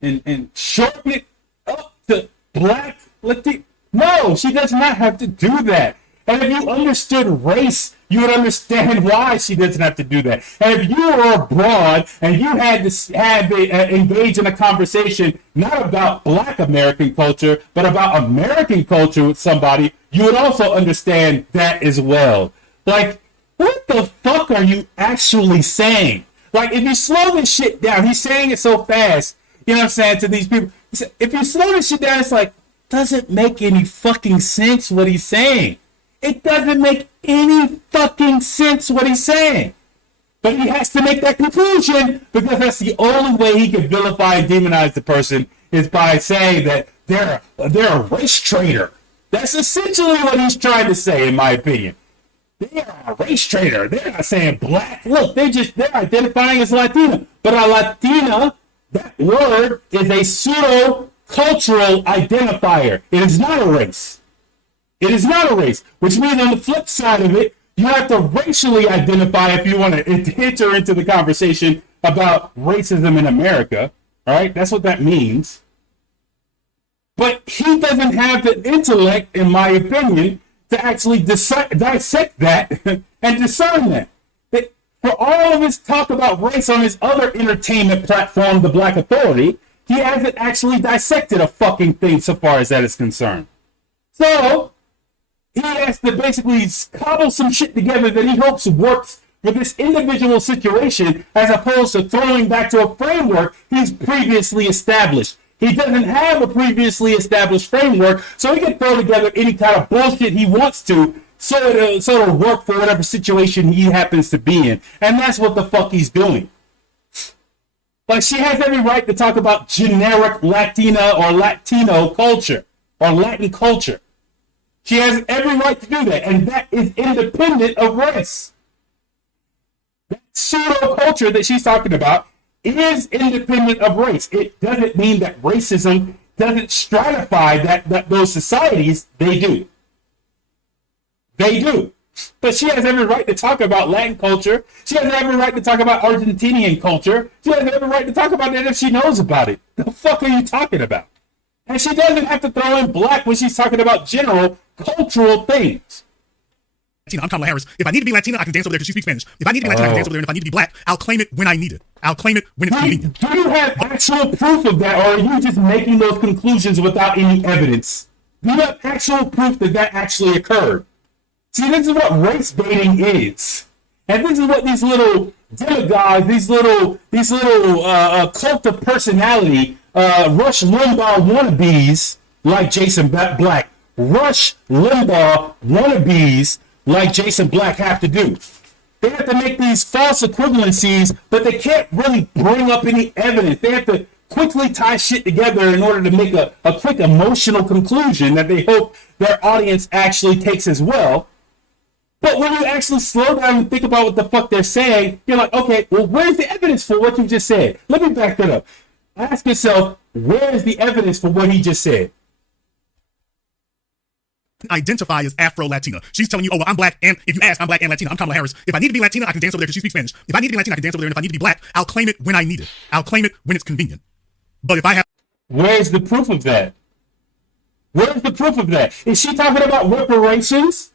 and shorten it up to black Latino. No, she does not have to do that. And if you understood race, you would understand why she doesn't have to do that. And if you were abroad and you had to engage in a conversation not about black American culture, but about American culture with somebody, you would also understand that as well. Like, what the fuck are you actually saying? Like, if you slow this shit down, he's saying it so fast, you know what I'm saying, to these people. If you slow this shit down, it's like, doesn't make any fucking sense what he's saying. It doesn't make any fucking sense what he's saying. But he has to make that conclusion because that's the only way he can vilify and demonize the person is by saying that they're a race traitor. That's essentially what he's trying to say, in my opinion. They are a race traitor. They're not saying black. Look, they're identifying as Latina. But a Latina, that word is a pseudo-cultural identifier. It is not a race. It is not a race, which means on the flip side of it, you have to racially identify if you want to enter into the conversation about racism in America. All right, that's what that means. But he doesn't have the intellect, in my opinion, to actually dissect that and discern that. For all of his talk about race on his other entertainment platform, The Black Authority, he hasn't actually dissected a fucking thing so far as that is concerned. So he has to basically cobble some shit together that he hopes works for this individual situation as opposed to throwing back to a framework he's previously established. He doesn't have a previously established framework, so he can throw together any kind of bullshit he wants to so it'll work for whatever situation he happens to be in. And that's what the fuck he's doing. Like, she has every right to talk about generic Latina or Latino culture or Latin culture. She has every right to do that, and that is independent of race. That pseudo culture that she's talking about is independent of race. It doesn't mean that racism doesn't stratify those societies. They do. They do. But she has every right to talk about Latin culture. She has every right to talk about Argentinian culture. She has every right to talk about that if she knows about it. The fuck are you talking about? And she doesn't have to throw in black when she's talking about general cultural things. I'm Kamala Harris. If I need to be Latina, I can dance over there because she speaks Spanish. If I need to be Latina, I can dance over there. And if I need to be black, I'll claim it when I need it. I'll claim it when it's convenient. Do you have actual proof of that, or are you just making those conclusions without any evidence? Do you have actual proof that that actually occurred? See, this is what race baiting is. And this is what these little demagogues, these little cult of personality, Rush Limbaugh wannabes like Jason Black, Rush Limbaugh wannabes like Jason Black have to do. They have to make these false equivalencies, but they can't really bring up any evidence. They have to quickly tie shit together in order to make a quick emotional conclusion that they hope their audience actually takes as well. But when you actually slow down and think about what the fuck they're saying, you're like, okay, well, where's the evidence for what you just said? Let me back that up. Ask yourself, where is the evidence for what he just said? Identify as Afro-Latina. She's telling you, oh, well, I'm black, and if you ask, I'm black and Latina. I'm Kamala Harris. If I need to be Latina, I can dance over there because she speaks Spanish. If I need to be Latina, I can dance over there, and if I need to be black, I'll claim it when I need it. I'll claim it when it's convenient. But if I have... Where's the proof of that? Where's the proof of that? Is she talking about reparations?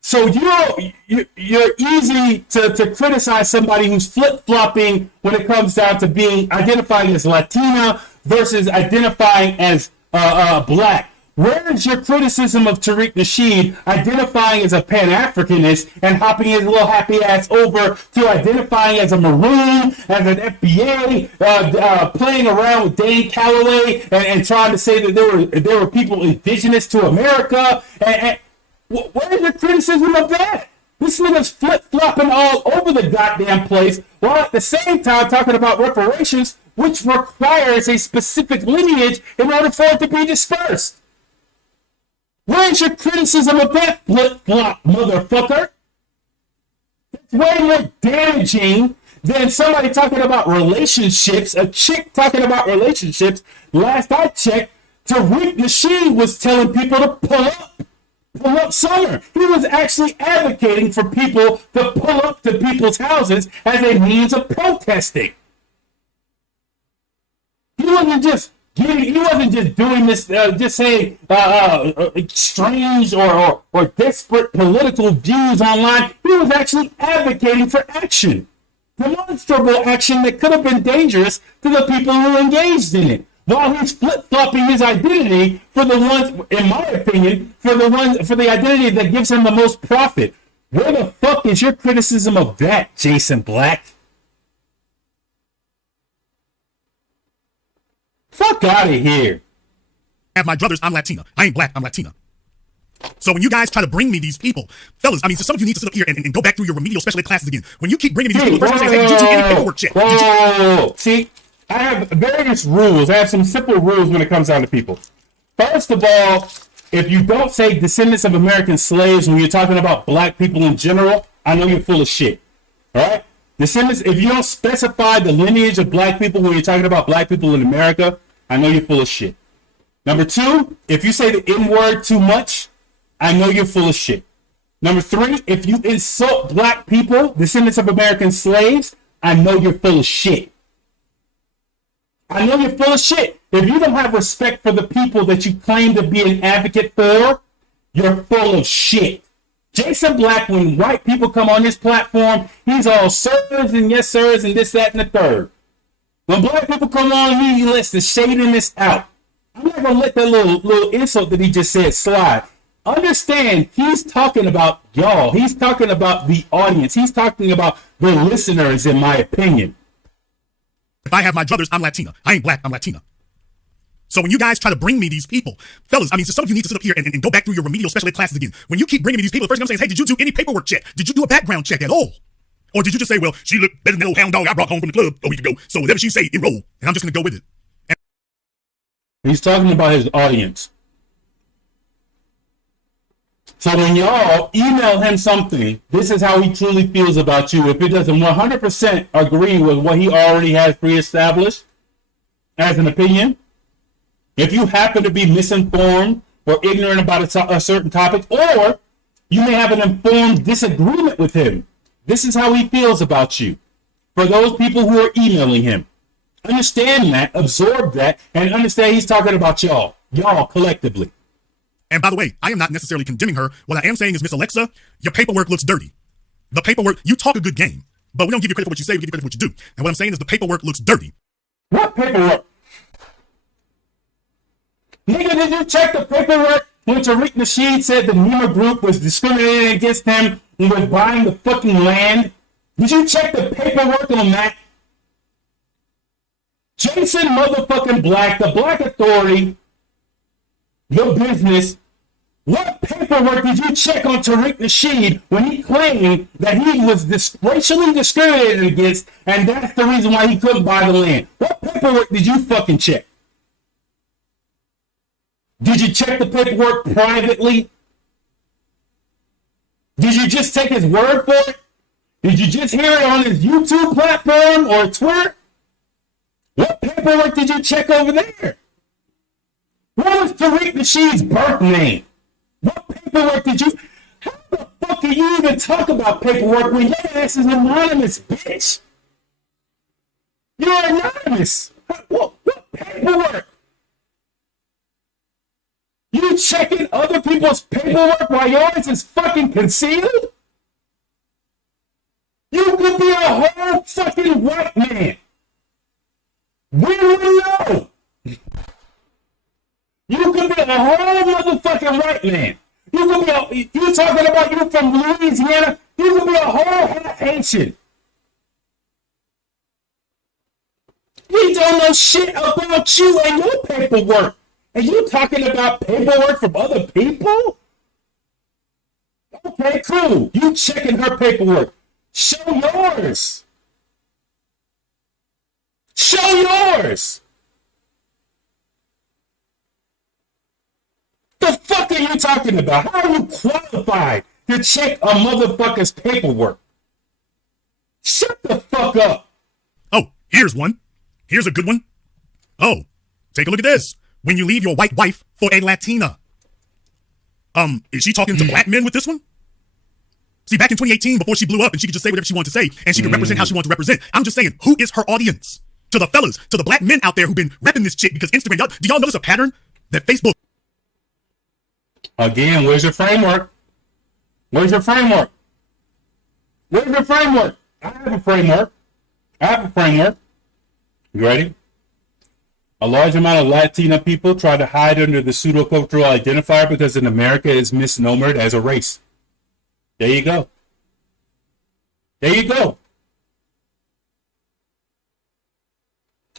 So you're easy to criticize somebody who's flip-flopping when it comes down to being identifying as Latina versus identifying as black. Where is your criticism of Tariq Nasheed identifying as a Pan-Africanist and hopping his little happy ass over to identifying as a Maroon, as an FBA, playing around with Dane Calloway and trying to say that there were people indigenous to America? And where is your criticism of that? This nigga's flip-flopping all over the goddamn place while at the same time talking about reparations, which requires a specific lineage in order for it to be dispersed. Where's your criticism of that flip-flop, motherfucker? It's way more damaging than somebody talking about relationships, a chick talking about relationships. Last I checked, Tariq Nasheed was telling people to pull up Summer. He was actually advocating for people to pull up to people's houses as a means of protesting. He wasn't just doing this, just saying strange or desperate political views online. He was actually advocating for action, demonstrable action that could have been dangerous to the people who engaged in it. While he's flip-flopping his identity for the ones, in my opinion, for the identity that gives him the most profit. Where the fuck is your criticism of that, Jason Black? Fuck out of here. Have my brothers, I'm Latina. I ain't black, I'm Latina. So when you guys try to bring me these people, fellas, I mean, so some of you need to sit up here and go back through your remedial special ed classes again. When you keep bringing me these people, first I'm saying, hey, did you do any paperwork check? See, I have various rules. I have some simple rules when it comes down to people. First of all, if you don't say descendants of American slaves when you're talking about black people in general, I know you're full of shit. All right? Descendants, if you don't specify the lineage of black people when you're talking about black people in America, I know you're full of shit. Number two, if you say the N-word too much, I know you're full of shit. Number three, if you insult black people, descendants of American slaves, I know you're full of shit. I know you're full of shit. If you don't have respect for the people that you claim to be an advocate for, you're full of shit. Jason Black, when white people come on his platform, he's all sirs and yes sirs and this, that, and the third. When black people come on, he lets the shadiness out. I'm not going to let that little insult that he just said slide. Understand, he's talking about y'all. He's talking about the audience. He's talking about the listeners, in my opinion. If I have my brothers, I'm Latina. I ain't black, I'm Latina. So when you guys try to bring me these people, fellas, I mean, so some of you need to sit up here and go back through your remedial special ed classes again. When you keep bringing me these people, the first thing I'm saying is, hey, did you do any paperwork check? Did you do a background check at all? Or did you just say, well, she looked better than that old hound dog I brought home from the club a week ago, so whatever she say, enroll, and I'm just going to go with it. He's talking about his audience. So when y'all email him something, this is how he truly feels about you. If it doesn't 100% agree with what he already has pre-established as an opinion, if you happen to be misinformed or ignorant about a certain topic, or you may have an informed disagreement with him, this is how he feels about you. For those people who are emailing him, understand that, absorb that, and understand he's talking about y'all collectively. And by the way, I am not necessarily condemning her. What I am saying is, Miss Alexa, your paperwork looks dirty. The paperwork, you talk a good game, but we don't give you credit for what you say, we give you credit for what you do. And what I'm saying is the paperwork looks dirty. What paperwork? Nigga, did you check the paperwork when Tariq Nasheed said the Nima group was discriminating against him and was buying the fucking land? Did you check the paperwork on that? Jason motherfucking Black, the Black Authority, the business. What paperwork did you check on Tariq Nasheed when he claimed that he was racially discriminated against and that's the reason why he couldn't buy the land? What paperwork did you fucking check? Did you check the paperwork privately? Did you just take his word for it? Did you just hear it on his YouTube platform or Twitter? What paperwork did you check over there? What was Tariq Nasheed's birth name? What paperwork did you... How the fuck can you even talk about paperwork when your ass is anonymous, bitch? You're anonymous. What paperwork? You checking other people's paperwork while yours is fucking concealed? You could be a whole fucking white man. We would know. You could be a whole motherfucking white man. You talking about you from Louisiana? You could be a whole half Haitian. We don't know shit about you and your paperwork. And you talking about paperwork from other people? Okay, cool. You checking her paperwork. Show yours. Show yours. The fuck are you talking about? How are you qualified to check a motherfucker's paperwork? Shut the fuck up. Oh, here's one. Here's a good one. Oh, take a look at this. When you leave your white wife for a Latina. Is she talking to black men with this one? See, back in 2018, before she blew up and she could just say whatever she wanted to say and she could represent how she wanted to represent, I'm just saying, who is her audience? To the fellas, to the black men out there who've been repping this chick because Instagram, do y'all notice a pattern that Facebook... Again, where's your framework? Where's your framework? Where's your framework? I have a framework. I have a framework. You ready? A large amount of Latina people try to hide under the pseudo-cultural identifier because in America it's misnomered as a race. There you go. There you go.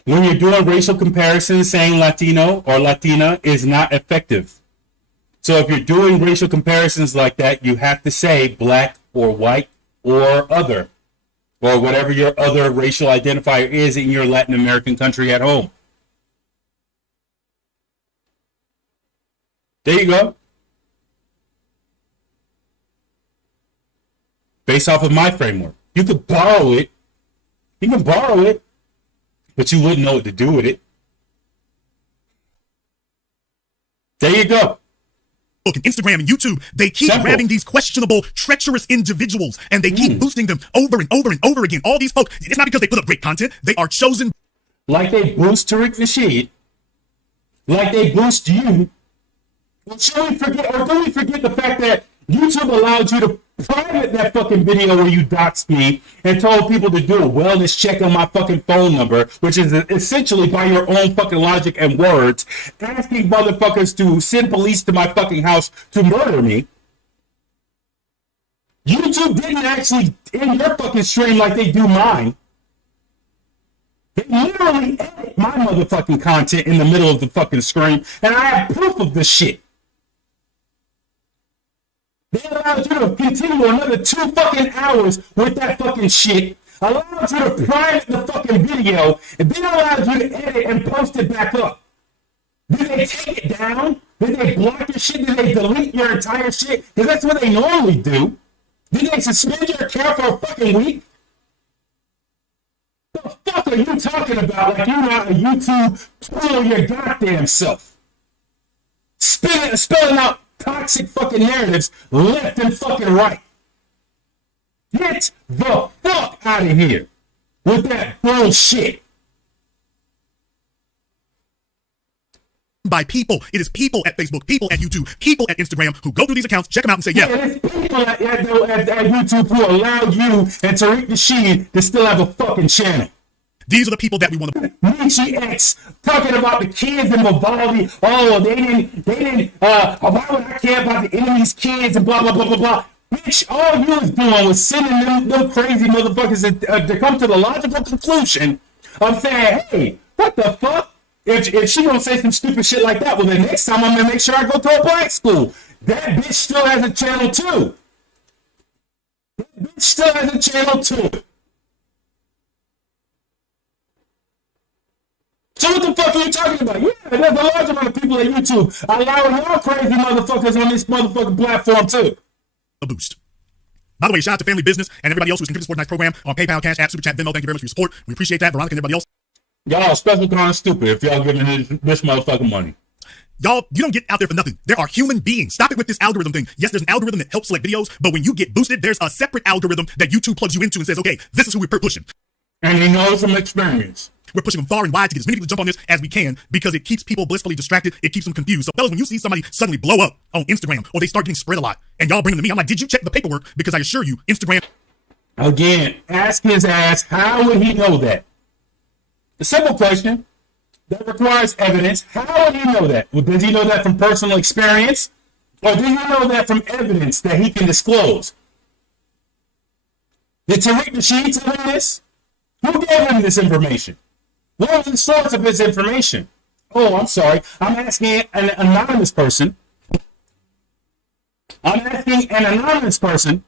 When you're doing racial comparisons, saying Latino or Latina is not effective. So if you're doing racial comparisons like that, you have to say black or white or other, or whatever your other racial identifier is in your Latin American country at home. There you go. Based off of my framework. You could borrow it. You can borrow it, but you wouldn't know what to do with it. There you go. And Instagram and YouTube, they keep grabbing these questionable, treacherous individuals and they keep boosting them over and over and over again. All these folks, it's not because they put up great content. They are chosen. Like they boost Tariq Nasheed. Like they boost you. Or do we forget the fact that YouTube allowed you to private that fucking video where you doxed me and told people to do a wellness check on my fucking phone number, which is essentially by your own fucking logic and words, asking motherfuckers to send police to my fucking house to murder me. YouTube didn't actually end your fucking stream like they do mine. They literally edit my motherfucking content in the middle of the fucking screen, and I have proof of this shit. They allowed you to continue another 2 fucking hours with that fucking shit. Allowed you to private the fucking video, and then allowed you to edit and post it back up. Did they take it down? Did they block your shit? Did they delete your entire shit? Because that's what they normally do. Did they suspend your account for a fucking week? What the fuck are you talking about? Like you're not a YouTube tool your goddamn self. Spelling out toxic fucking narratives left and fucking right. Get the fuck out of here with that bullshit. By people. It is people at Facebook, people at YouTube, people at Instagram who go through these accounts, check them out and say, yeah. It's people at YouTube who allow you and Tariq Nasheed to still have a fucking channel. These are the people that we want to. Nietzsche X talking about the kids in Vivaldi. Oh, they didn't. Why would I care about the enemy's kids and blah blah blah blah blah. Bitch, all you was doing was sending them crazy motherfuckers to come to the logical conclusion of saying, hey, what the fuck? If she gonna say some stupid shit like that, well, then next time I'm gonna make sure I go to a black school. That bitch still has a channel too. That bitch still has a channel too. So what the fuck are you talking about? Yeah, there's a large amount of people at YouTube allowing y'all crazy motherfuckers on this motherfucking platform too. A boost. By the way, shout out to Family Business and everybody else who's contributed to Support Nice program on PayPal, Cash App, Super Chat, Venmo. Thank you very much for your support. We appreciate that. Veronica and everybody else. Y'all special kind of stupid if y'all giving this motherfucking money. Y'all, you don't get out there for nothing. There are human beings. Stop it with this algorithm thing. Yes, there's an algorithm that helps select videos, but when you get boosted, there's a separate algorithm that YouTube plugs you into and says, okay, this is who we're pushing. And he knows from experience. We're pushing them far and wide to get as many people to jump on this as we can because it keeps people blissfully distracted. It keeps them confused. So, fellas, when you see somebody suddenly blow up on Instagram or they start getting spread a lot and y'all bring them to me, I'm like, did you check the paperwork? Because I assure you, Instagram. Again, ask his ass, how would he know that? The simple question that requires evidence. How would he know that? Well, does he know that from personal experience? Or does he know that from evidence that he can disclose? Did Tariq Nasheed tell him this? Who gave him this information? What was the source of his information? Oh, I'm sorry. I'm asking an anonymous person. I'm asking an anonymous person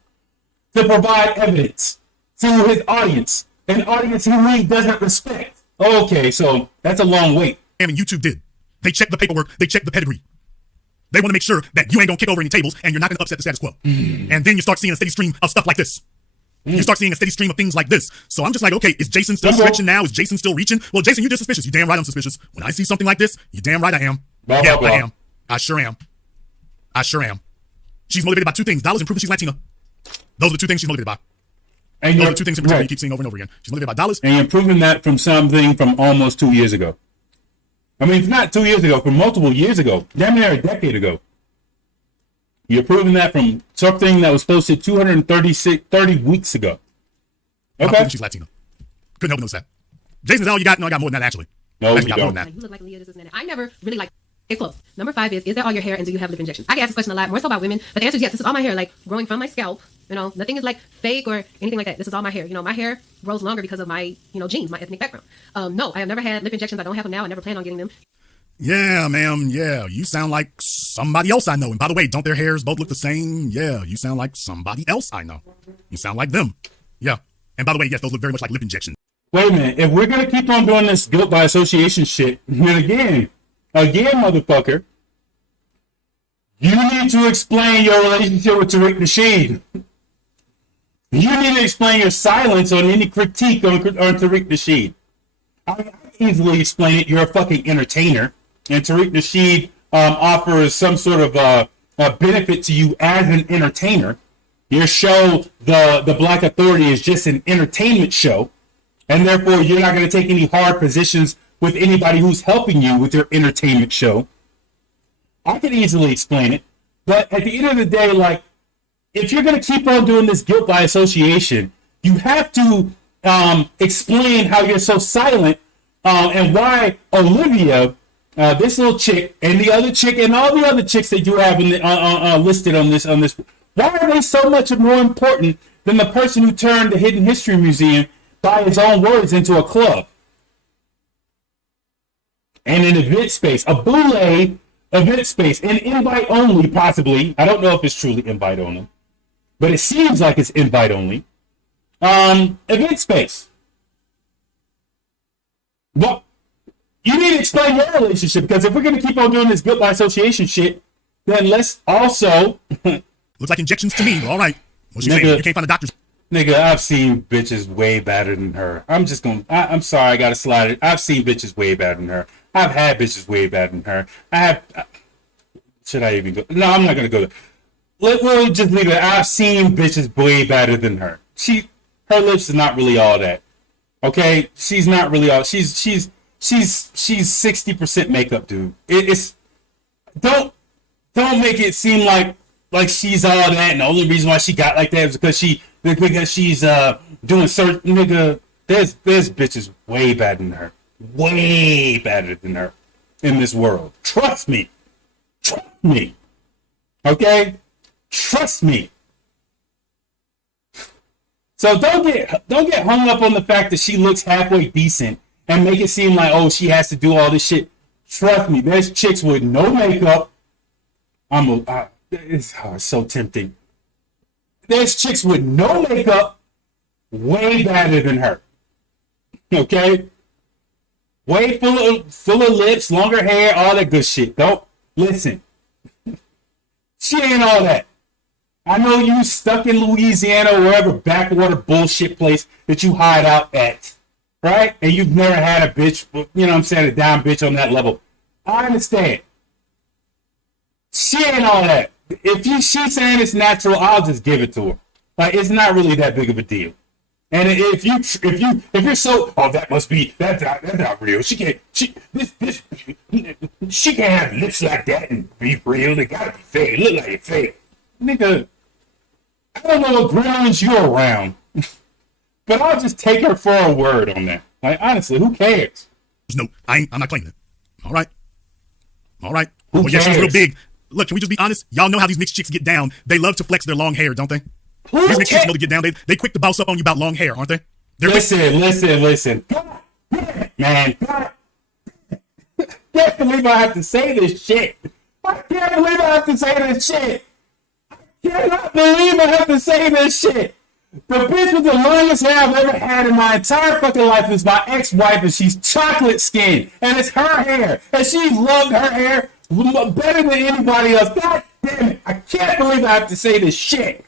to provide evidence to his audience, an audience he really doesn't respect. Okay, so that's a long wait. And YouTube did. They checked the paperwork. They checked the pedigree. They want to make sure that you ain't going to kick over any tables and you're not going to upset the status quo. And then you start seeing a steady stream of stuff like this. You start seeing a steady stream of things like this. So I'm just like, okay, is Jason still stretching now? Is Jason still reaching? Well, Jason, you're just suspicious. You damn right I'm suspicious. When I see something like this, you damn right I am. Blah, yeah, blah, I blah. am. I sure am. I sure am. She's motivated by two things. Dollars and proof that she's Latina. Those are the two things she's motivated by. And Those you're, are the two things in particular right. you keep seeing over and over again. She's motivated by dollars. And you're proving that from something from almost 2 years ago. I mean, it's not 2 years ago, from multiple years ago. Damn near a decade ago. You're proving that from something that was posted 30 weeks ago. I'm Okay. proving she's Latina. Couldn't help but notice that. Jason, is that all you got? No, I got more than that, actually. No, I you actually got more don't. than that. Like, you look like Leah, this and that. I never really like. It's close. Number 5 is that all your hair and do you have lip injections? I get asked this question a lot, more so about women, but the answer is yes. This is all my hair, like growing from my scalp. You know, nothing is like fake or anything like that. This is all my hair. You know, my hair grows longer because of my, genes, my ethnic background. No, I have never had lip injections. I don't have them now. I never plan on getting them. Yeah, ma'am. Yeah, you sound like somebody else I know. And by the way, don't their hairs both look the same? Yeah, you sound like somebody else I know. You sound like them. Yeah. And by the way, yes, those look very much like lip injections. Wait a minute. If we're going to keep on doing this guilt by association shit, then again, motherfucker, you need to explain your relationship with Tariq Nasheed. You need to explain your silence on any critique on Tariq Nasheed. I can easily explain it. You're a fucking entertainer. And Tariq Nasheed offers some sort of a benefit to you as an entertainer. Your show, the Black Authority, is just an entertainment show. And therefore, you're not going to take any hard positions with anybody who's helping you with your entertainment show. I could easily explain it. But at the end of the day, like, if you're going to keep on doing this guilt by association, you have to explain how you're so silent and why Olivia, this little chick, and the other chick, and all the other chicks that you have in the, listed on this, why are they so much more important than the person who turned the Hidden History Museum, by his own words, into a club and an event space, a boule event space, and invite only, possibly. I don't know if it's truly invite only, but it seems like it's invite only. Event space. Well, you need to explain your relationship, because if we're going to keep on doing this guilt by association shit, then let's also. Looks like injections to me. All right. What's you saying? You can't find a doctor's. Nigga, I've seen bitches way better than her. I'm sorry, I gotta slide it. I've seen bitches way better than her. I've had bitches way better than her. Should I even go? No, I'm not gonna go there. We'll just leave it. I've seen bitches way better than her. Her lips is not really all that. Okay? She's not really all. She's 60% makeup, dude. Don't make it seem like she's all that, and the only reason why she got like that is because she's doing certain, nigga. There's bitches way better than her. Way better than her in this world. Trust me. Trust me. Okay? Trust me. So don't get hung up on the fact that she looks halfway decent and make it seem like, oh, she has to do all this shit. Trust me, there's chicks with no makeup. It's so tempting. There's chicks with no makeup way better than her. Okay? Way full of lips, longer hair, all that good shit. Don't listen. She ain't all that. I know you stuck in Louisiana or wherever backwater bullshit place that you hide out at, right? And you've never had a bitch, you know what I'm saying, a down bitch on that level. I understand. She ain't all that. If she's saying it's natural, I'll just give it to her. Like, it's not really that big of a deal. And if you're so, oh, that must be that's not real. She can't she can't have lips like that and be real. They gotta be fake. Look like it's fake, nigga. I don't know what grounds you're around, but I'll just take her for a word on that. Like, honestly, who cares? No, I'm not claiming it. All right. Who Yeah, she's cares? real big. Look, can we just be honest? Y'all know how these mixed chicks get down. They love to flex their long hair, don't they? These mixed chicks know to get down. They quick to bounce up on you about long hair, aren't they? Listen. God damn it, man. God. I can't believe I have to say this shit. I cannot believe I have to say this shit. The bitch with the longest hair I've ever had in my entire fucking life is my ex-wife, and she's chocolate skinned, and it's her hair, and she loved her hair better than anybody else. God damn it. I can't believe I have to say this shit.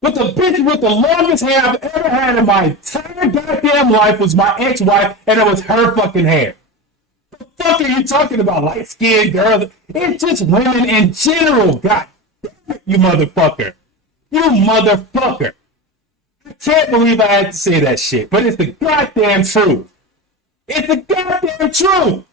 But the bitch with the longest hair I've ever had in my entire goddamn life was my ex-wife, and it was her fucking hair. What the fuck are you talking about? Light-skinned girls? It's just women in general. God damn it, you motherfucker. You motherfucker. I can't believe I had to say that shit, but it's the goddamn truth. It's the goddamn truth.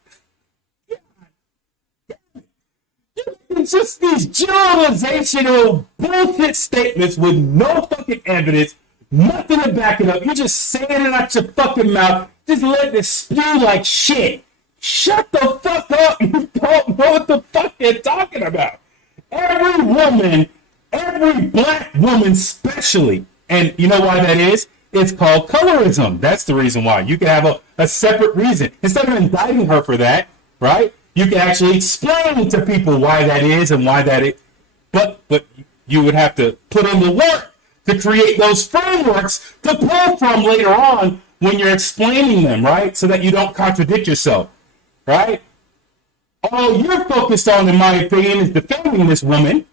It's just these generalizational bullshit statements with no fucking evidence, nothing to back it up. You're just saying it out your fucking mouth, just letting it spew like shit. Shut the fuck up. You don't know what the fuck you're talking about. Every woman, every black woman especially, and you know why that is? It's called colorism. That's the reason why. You can have a separate reason. Instead of indicting her for that, right? You can actually explain to people why that is and why that is. But you would have to put in the work to create those frameworks to pull from later on when you're explaining them, right? So that you don't contradict yourself, right? All you're focused on, in my opinion, is defending this woman.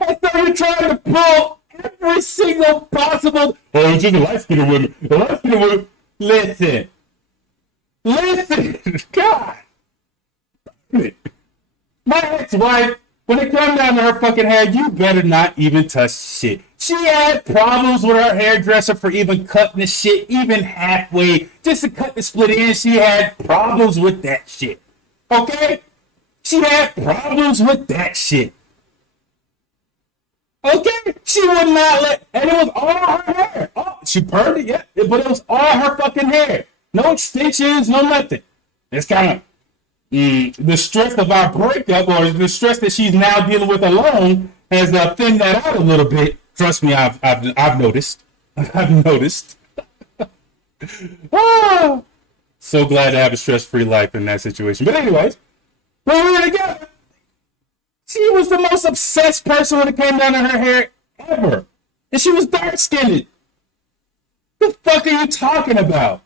And so you're trying to pull every single possible, oh, it's just a light-skinned woman. A light-skinned woman. Listen. God. My ex-wife, when it comes down to her fucking hair, you better not even touch shit. She had problems with her hairdresser for even cutting the shit, even halfway, just to cut the split end. She had problems with that shit. Okay? She had problems with that shit. Okay? She would not let, and it was all her hair. Oh, she permed it, yeah, but it was all her fucking hair. No extensions, no nothing. It's kind of the stress of our breakup, or the stress that she's now dealing with alone, has thinned that out a little bit. Trust me, I've noticed. I've noticed. Oh, so glad to have a stress-free life in that situation. But anyways, when we were together, she was the most obsessed person when it came down to her hair ever, and she was dark-skinned. The fuck are you talking about?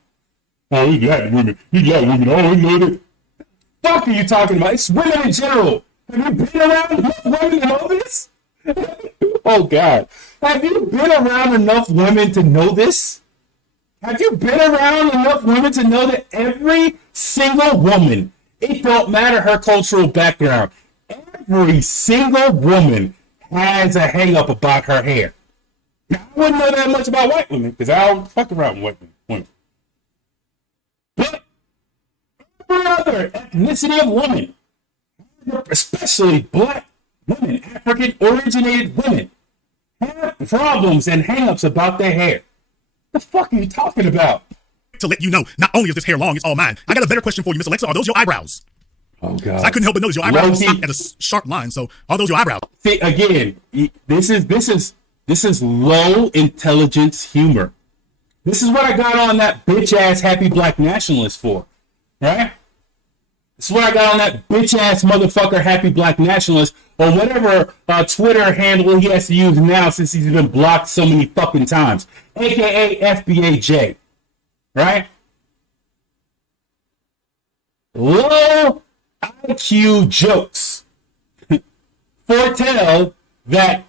Oh, you got women. Oh, you know that. Fuck are you talking about? It's women in general. Have you been around enough women to know this? Oh, God. Have you been around enough women to know this? Have you been around enough women to know that every single woman, it don't matter her cultural background, every single woman has a hang-up about her hair. Now, I wouldn't know that much about white women, because I don't fuck around with women. But every other ethnicity of women, especially black women, African-originated women, have problems and hang-ups about their hair. The fuck are you talking about? To let you know, not only is this hair long, it's all mine. I got a better question for you, Miss Alexa. Are those your eyebrows? Oh God! I couldn't help but notice your eyebrows stopped at a sharp line. So are those your eyebrows? See, again, this is low intelligence humor. This is what I got on that bitch ass happy black nationalist for, right? This is what I got on that bitch ass motherfucker happy black nationalist or whatever Twitter handle he has to use now since he's been blocked so many fucking times, aka FBAJ, right? Low IQ jokes foretell that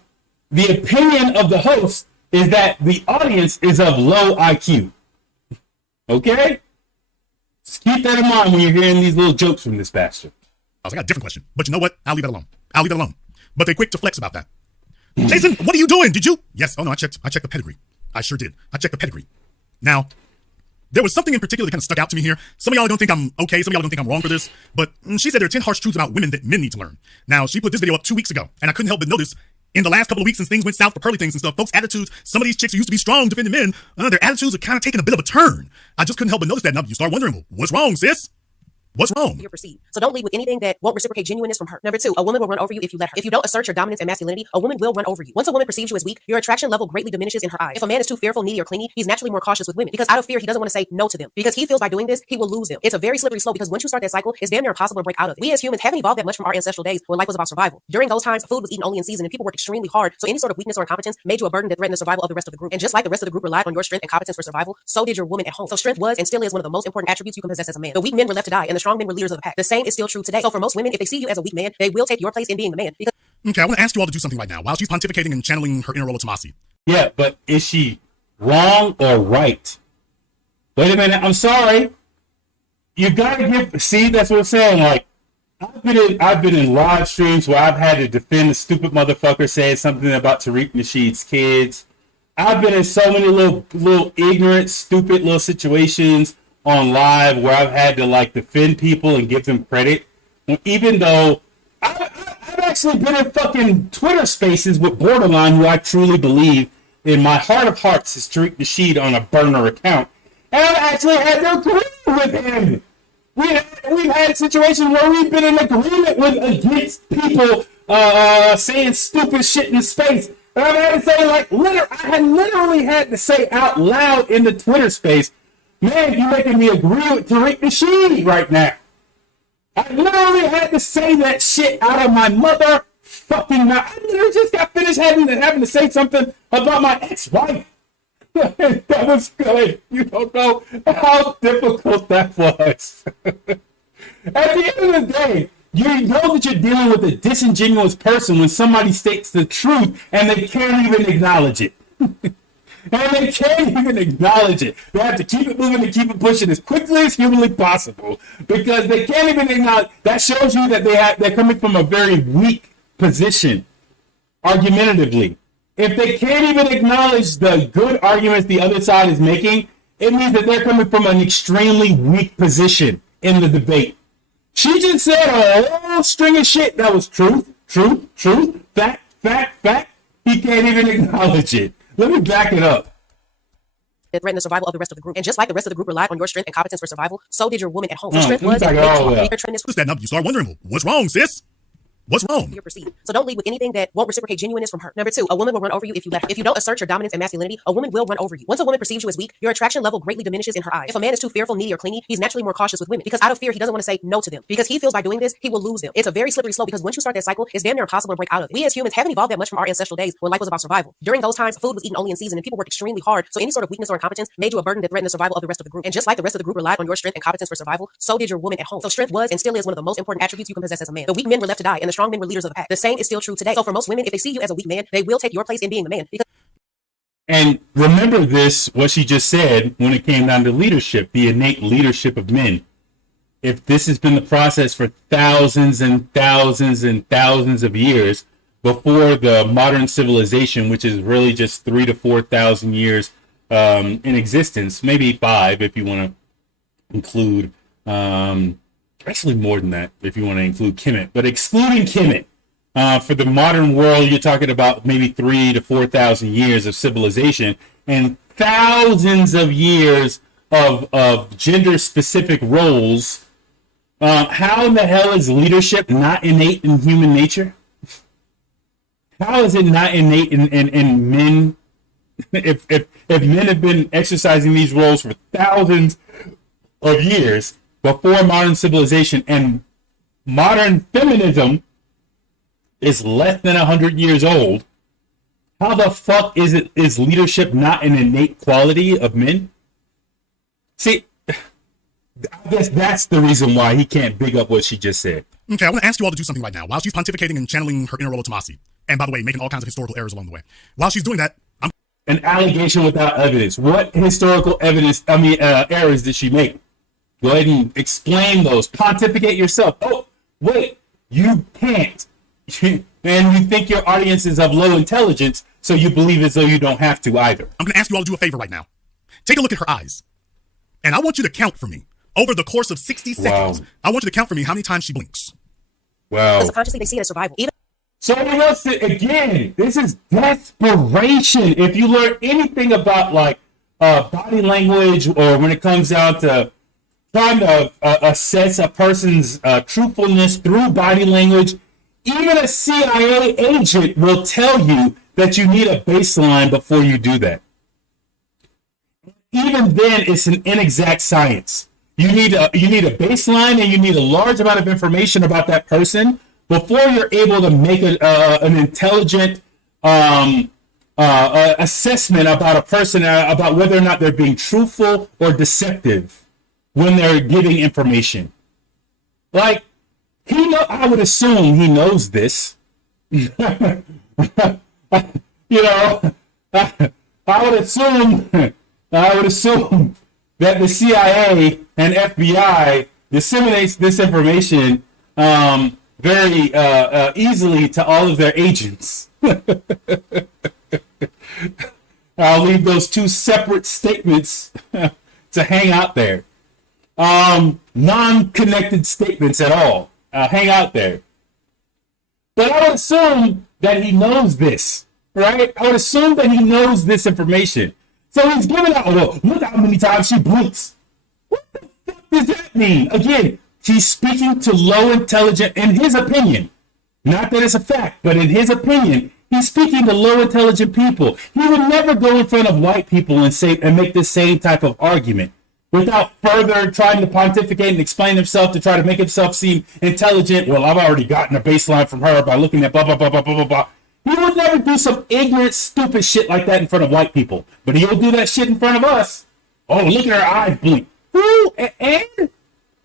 the opinion of the host is that the audience is of low IQ. Okay? Just keep that in mind when you're hearing these little jokes from this bastard. I got a different question, but you know what? I'll leave it alone. But they're quick to flex about that. Jason, what are you doing? Did you? Yes. Oh no, I checked the pedigree. I sure did. I checked the pedigree. Now, there was something in particular that kind of stuck out to me here. Some of y'all don't think I'm okay. Some of y'all don't think I'm wrong for this. But she said there are 10 harsh truths about women that men need to learn. Now, she put this video up 2 weeks ago, and I couldn't help but notice in the last couple of weeks since things went south for pearly things and stuff, folks' attitudes, some of these chicks who used to be strong defending men, their attitudes are kind of taking a bit of a turn. I just couldn't help but notice that. Now you start wondering, well, what's wrong, sis? What's wrong? You're perceived. So don't lead with anything that won't reciprocate genuineness from her. Number 2, a woman will run over you if you let her. If you don't assert your dominance and masculinity, a woman will run over you. Once a woman perceives you as weak, your attraction level greatly diminishes in her eyes. If a man is too fearful, needy, or clingy, he's naturally more cautious with women because out of fear, he doesn't want to say no to them because he feels by doing this, he will lose them. It's a very slippery slope because once you start that cycle, it's damn near impossible to break out of it. We as humans haven't evolved that much from our ancestral days when life was about survival. During those times, food was eaten only in season and people worked extremely hard. So any sort of weakness or incompetence made you a burden that threatened the survival of the rest of the group. And just like the rest of the group relied on your strength and competence for survival, so did your woman at home. So strength was and still is one of the most important attributes you can possess as a man. The weak men were left to die and the strong men were leaders of the pack. The same is still true today. So for most women, if they see you as a weak man, they will take your place in being the man. Because Okay, I want to ask you all to do something right now while she's pontificating and channeling her inner Rollo Tomasi. Yeah, but is she wrong or right? Wait a minute, I'm sorry. You gotta give. See, that's what I'm saying. Like, I've been in live streams where I've had to defend a stupid motherfucker saying something about Tariq Nasheed's kids. I've been in so many little ignorant, stupid little situations on live where I've had to like defend people and give them credit, even though I've actually been in fucking Twitter spaces with Borderline, who I truly believe in my heart of hearts is Tariq Nasheed on a burner account, and I've actually had to agree with him. We've had situations where we've been in agreement against people saying stupid shit in space. And I've had to say, like, I literally had to say out loud in the Twitter space, man, you're making me agree with Tariq Nasheed right now. I literally had to say that shit out of my motherfucking mouth. I literally just got finished having to say something about my ex-wife. That was good. You don't know how difficult that was. At the end of the day, you know that you're dealing with a disingenuous person when somebody states the truth and they can't even acknowledge it. And they can't even acknowledge it. They have to keep it moving and keep it pushing as quickly as humanly possible because they can't even acknowledge. That shows you that they're coming from a very weak position, argumentatively. If they can't even acknowledge the good arguments the other side is making, it means that they're coming from an extremely weak position in the debate. She just said a whole string of shit that was truth, fact. He can't even acknowledge it. Let me back it up. that threatened the survival of the rest of the group. And just like the rest of the group relied on your strength and competence for survival, so did your woman at home. So strength was and your tremendous. What's that? Now you start wondering, what's wrong, sis? What's wrong? You're perceived. So don't lead with anything that won't reciprocate genuineness from her. Number 2, a woman will run over you if you let her. If you don't assert your dominance and masculinity, a woman will run over you. Once a woman perceives you as weak, your attraction level greatly diminishes in her eyes. If a man is too fearful, needy, or clingy, he's naturally more cautious with women because out of fear, he doesn't want to say no to them because he feels by doing this, he will lose them. It's a very slippery slope because once you start that cycle, it's damn near impossible to break out of it. We as humans haven't evolved that much from our ancestral days when life was about survival. During those times, food was eaten only in season and people worked extremely hard. So any sort of weakness or incompetence made you a burden that threatened the survival of the rest of the group. And just like the rest of the group relied on your strength and competence for survival, so did your woman at home. So strength was and still is one of the most important attributes you can possess as a man. The weak men were left to die and the strong men were leaders of the pack. The same is still true today. So for most women, if they see you as a weak man, they will take your place in being the man. And remember this, what she just said, when it came down to leadership, the innate leadership of men. If this has been the process for thousands and thousands and thousands of years before the modern civilization, which is really just 3,000 to 4,000 years in existence, maybe 5 if you want to include, actually more than that if you want to include Kemet, but excluding Kemet. For the modern world, you're talking about maybe 3,000 to 4,000 years of civilization, and thousands of years of gender-specific roles, how in the hell is leadership not innate in human nature? How is it not innate in men? If men have been exercising these roles for thousands of years before modern civilization, and modern feminism is less than 100 years old, how the fuck is leadership not an innate quality of men? See, I guess that's the reason why he can't big up what she just said. Okay, I want to ask you all to do something right now. While she's pontificating and channeling her inner Rollo Tomasi, and by the way, making all kinds of historical errors along the way. While she's doing that, An allegation without evidence. What historical errors did she make? Go ahead and explain those. Pontificate yourself. Oh, wait, you can't. And you think your audience is of low intelligence, so you believe as though you don't have to either. I'm going to ask you all to do a favor right now. Take a look at her eyes. And I want you to count for me, over the course of 60 seconds, I want you to count for me how many times she blinks. Wow. Subconsciously, they see it as survival. Even So again, this is desperation. If you learn anything about like body language, or when it comes down to trying to assess a person's truthfulness through body language, even a CIA agent will tell you that you need a baseline before you do that. Even then, it's an inexact science. You need a baseline, and you need a large amount of information about that person before you're able to make an intelligent assessment about a person, about whether or not they're being truthful or deceptive when they're giving information. Like, I would assume he knows this. You know, I would assume that the CIA and FBI disseminates this information very easily to all of their agents. I'll leave those two separate statements to hang out there. Non-connected statements at all. Hang out there. But I would assume that he knows this, right? I would assume that he knows this information. So he's giving out, well, look how many times she blinks. What the fuck does that mean? Again, he's speaking to low intelligent, in his opinion. Not that it's a fact, but in his opinion, he's speaking to low intelligent people. He would never go in front of white people and make the same type of argument without further trying to pontificate and explain himself to try to make himself seem intelligent. Well, I've already gotten a baseline from her by looking at blah, blah, blah, blah, blah, blah, blah. He would never do some ignorant, stupid shit like that in front of white people. But he'll do that shit in front of us. Oh, look at her eyes blink. Who? And?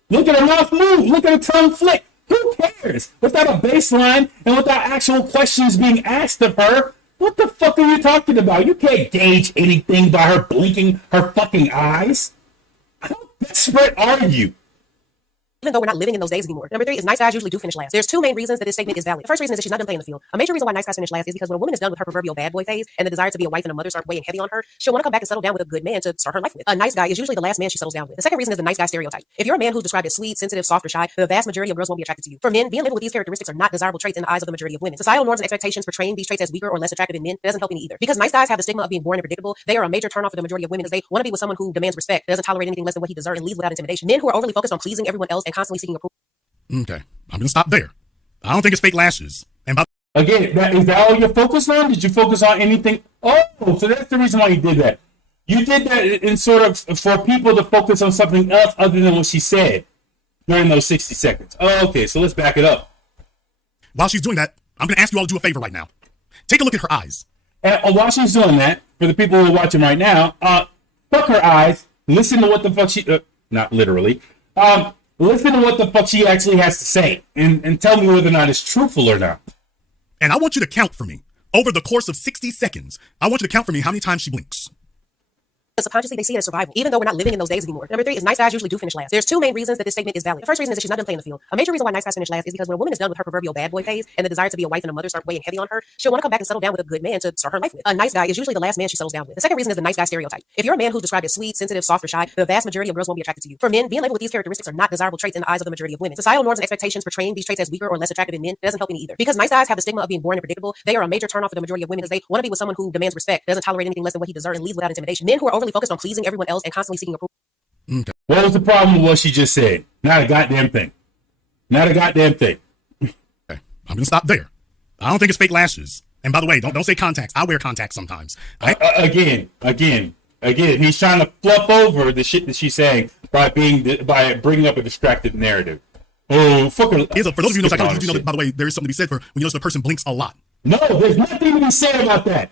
Look at her mouth move. Look at her tongue flick. Who cares? Without a baseline and without actual questions being asked of her, what the fuck are you talking about? You can't gauge anything by her blinking her fucking eyes. How desperate are you? even though we're not living in those days anymore. Number 3 is nice guys usually do finish last. There's 2 main reasons that this statement is valid. The first reason is that she's not done playing the field. A major reason why nice guys finish last is because when a woman is done with her proverbial bad boy phase and the desire to be a wife and a mother start weighing heavy on her, she'll want to come back and settle down with a good man to start her life with. A nice guy is usually the last man she settles down with. The second reason is the nice guy stereotype. If you're a man who's described as sweet, sensitive, soft, or shy, the vast majority of girls won't be attracted to you. For men, being labeled with these characteristics are not desirable traits in the eyes of the majority of women. Societal norms and expectations portraying these traits as weaker or less attractive in men doesn't help any either. Because nice guys have the stigma of being boring and predictable, they are a major turnoff for the majority of women because they want to be with someone who demands respect, doesn't tolerate anything less than what he deserves, and leads without intimidation. Men who are overly focused on pleasing everyone else and constantly seeking approval. Okay, I'm gonna stop there. I don't think it's fake lashes. And by Again, is that all you're focused on? Did you focus on anything? Oh, so that's the reason why you did that. You did that in sort of for people to focus on something else other than what she said during those 60 seconds. Oh, okay, so let's back it up. while she's doing that, I'm gonna ask you all to do a favor right now. Take a look at her eyes. And while she's doing that, for the people who are watching right now, fuck her eyes. Listen to what the fuck she, not literally, listen to what the fuck she actually has to say, and tell me whether or not it's truthful or not. And I want you to count for me over the course of 60 seconds. I want you to count for me how many times she blinks. Subconsciously, they see it as survival, even though we're not living in those days anymore. Number 3 is nice guys usually do finish last. There's 2 main reasons that this statement is valid. The first reason is that she's not done playing the field. A major reason why nice guys finish last is because when a woman is done with her proverbial bad boy phase and the desire to be a wife and a mother start weighing heavy on her, she'll want to come back and settle down with a good man to start her life with. A nice guy is usually the last man she settles down with. The second reason is the nice guy stereotype. If you're a man who's described as sweet, sensitive, soft, or shy, the vast majority of girls won't be attracted to you. For men, being labeled with these characteristics are not desirable traits in the eyes of the majority of women. Societal norms and expectations portraying these traits as weaker or less attractive in men doesn't help any either. Because nice guys have the stigma of being boring and predictable, they are a major turnoff for the majority of women because they want to be with someone who demands respect, doesn't tolerate anything less than what he deserves, and leads without intimidation. Men who are overly focused on pleasing everyone else and constantly seeking approval. Okay. What was the problem with what she just said? Not a goddamn thing. Not a goddamn thing. Okay. I'm gonna stop there. I don't think it's fake lashes. And by the way, don't say contacts. I wear contacts sometimes. Again, he's trying to fluff over the shit that she's saying by bringing up a distracted narrative. Oh, fucker. For those of you who know psychology, you know that, by the way, there is something to be said for when you notice the person blinks a lot. No, there's nothing to be said about that.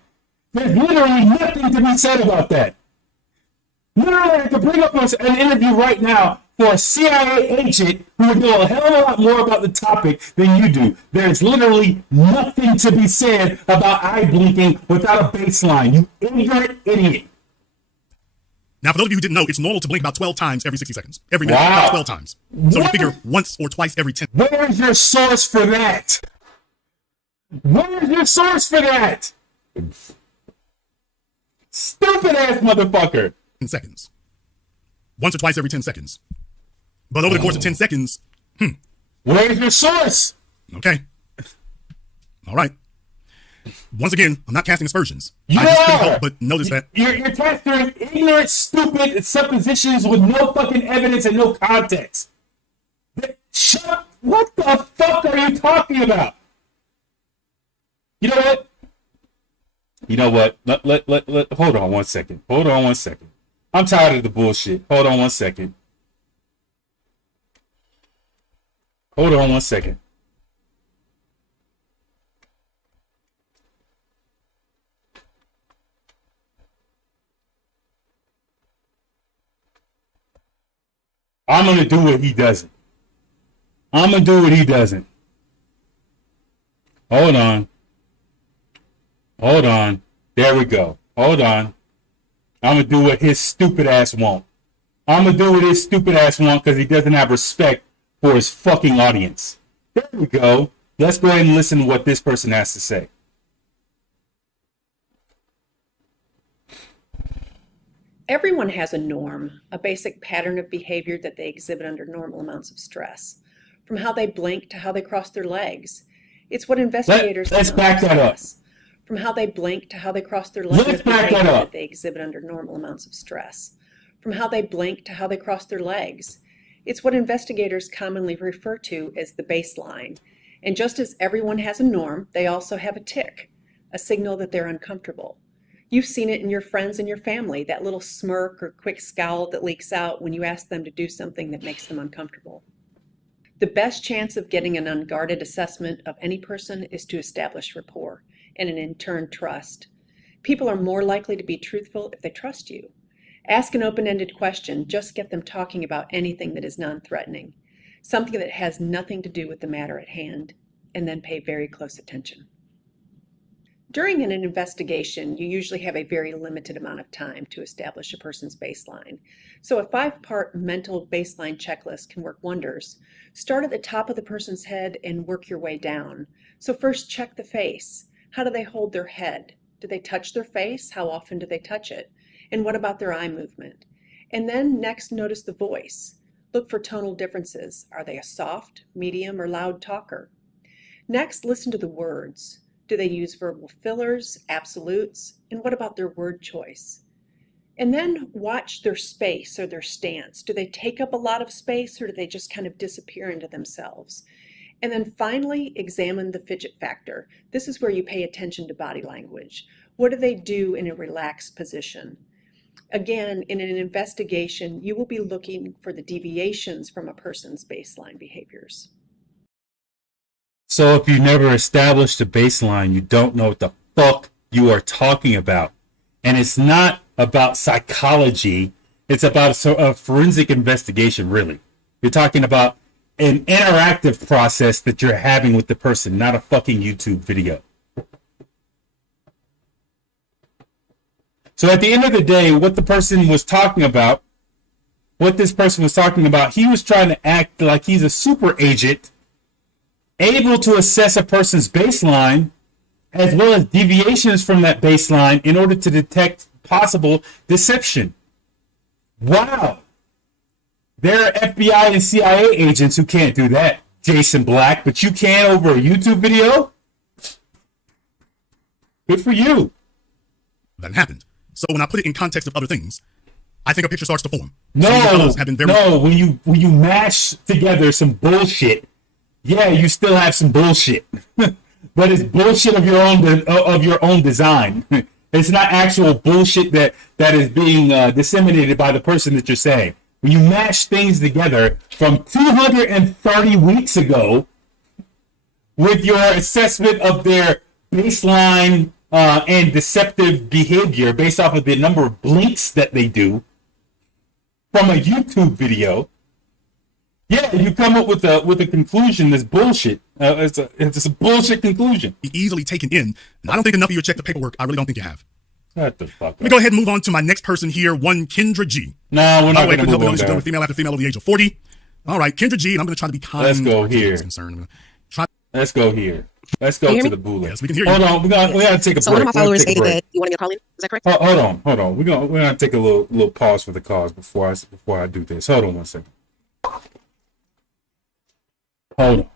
There's literally nothing to be said about that. Literally, I could bring up an interview right now for a CIA agent who would know a hell of a lot more about the topic than you do. There's literally nothing to be said about eye blinking without a baseline. You ignorant idiot. Now, for those of you who didn't know, it's normal to blink about 12 times every 60 seconds. Every minute, Wow. about 12 times. So you figure once or twice every 10. Where is your source for that? Where is your source for that? Stupid ass motherfucker. Seconds. Once or twice every 10 seconds. But over the course of 10 seconds, Where is your source? okay. All right. Once again, I'm not casting aspersions. You I just couldn't are. help but notice that. You're casting ignorant, stupid suppositions with no fucking evidence and no context. Shut up. What the fuck are you talking about? You know what? Let hold on one second. I'm tired of the bullshit. Hold on one second. I'm going to do what he doesn't. Hold on. There we go. Hold on. I'm going to do what his stupid ass won't. Because he doesn't have respect for his fucking audience. There we go. Let's go ahead and listen to what this person has to say. Everyone has a norm, a basic pattern of behavior that they exhibit under normal amounts of stress. From how they blink to how they cross their legs. It's what investigators... Let's back that up. From how they blink to how they cross their legs. Let's back that up. That they exhibit under normal amounts of stress. From how they blink to how they cross their legs. It's what investigators commonly refer to as the baseline. And just as everyone has a norm, they also have a tick, a signal that they're uncomfortable. You've seen it in your friends and your family, that little smirk or quick scowl that leaks out when you ask them to do something that makes them uncomfortable. The best chance of getting an unguarded assessment of any person is to establish rapport and in turn trust. People are more likely to be truthful if they trust you. Ask an open-ended question, just get them talking about anything that is non-threatening, something that has nothing to do with the matter at hand, and then pay very close attention. During an investigation, you usually have a very limited amount of time to establish a person's baseline. So a 5-part mental baseline checklist can work wonders. Start at the top of the person's head and work your way down. So first, check the face. How do they hold their head? Do they touch their face? How often do they touch it? And what about their eye movement? And then next, notice the voice. Look for tonal differences. Are they a soft, medium, or loud talker? Next, listen to the words. Do they use verbal fillers, absolutes, and what about their word choice? And then watch their space or their stance. Do they take up a lot of space or do they just kind of disappear into themselves? And then finally, examine the fidget factor. This is where you pay attention to body language. What do they do in a relaxed position? Again, in an investigation, you will be looking for the deviations from a person's baseline behaviors. So if you never established a baseline, you don't know what the fuck you are talking about. And it's not about psychology. It's about a forensic investigation, really. You're talking about an interactive process that you're having with the person, not a fucking YouTube video. So at the end of the day, what this person was talking about, he was trying to act like he's a super agent, able to assess a person's baseline, as well as deviations from that baseline in order to detect possible deception. Wow. There are FBI and CIA agents who can't do that, Jason Black, but you can over a YouTube video? Good for you. That happened. So when I put it in context of other things, I think a picture starts to form. When you mash together some bullshit, yeah, you still have some bullshit. But it's bullshit of your own design. It's not actual bullshit that is being disseminated by the person that you're saying. When you mash things together from 230 weeks ago with your assessment of their baseline and deceptive behavior based off of the number of blinks that they do from a YouTube video, yeah, you come up with a conclusion that's bullshit. It's a bullshit conclusion. Be easily taken in. And I don't think enough of you check the paperwork. I really don't think you have. Shut the fuck up. Let me go ahead and move on to my next person here, one Kendra G. No, we're not going to move on. She's dealing with female after female over the age of 40. All right, Kendra G, and I'm going to try to be kind. Let's go here. Let's go here. Let's go to the bullet. Yes, we can hear you. Hold on, we gotta take a break. So one of my followers stated that you wanted me to call in. Is that correct? Hold on. We're gonna take a little pause for the cause before I do this. Hold on one second. Hold on.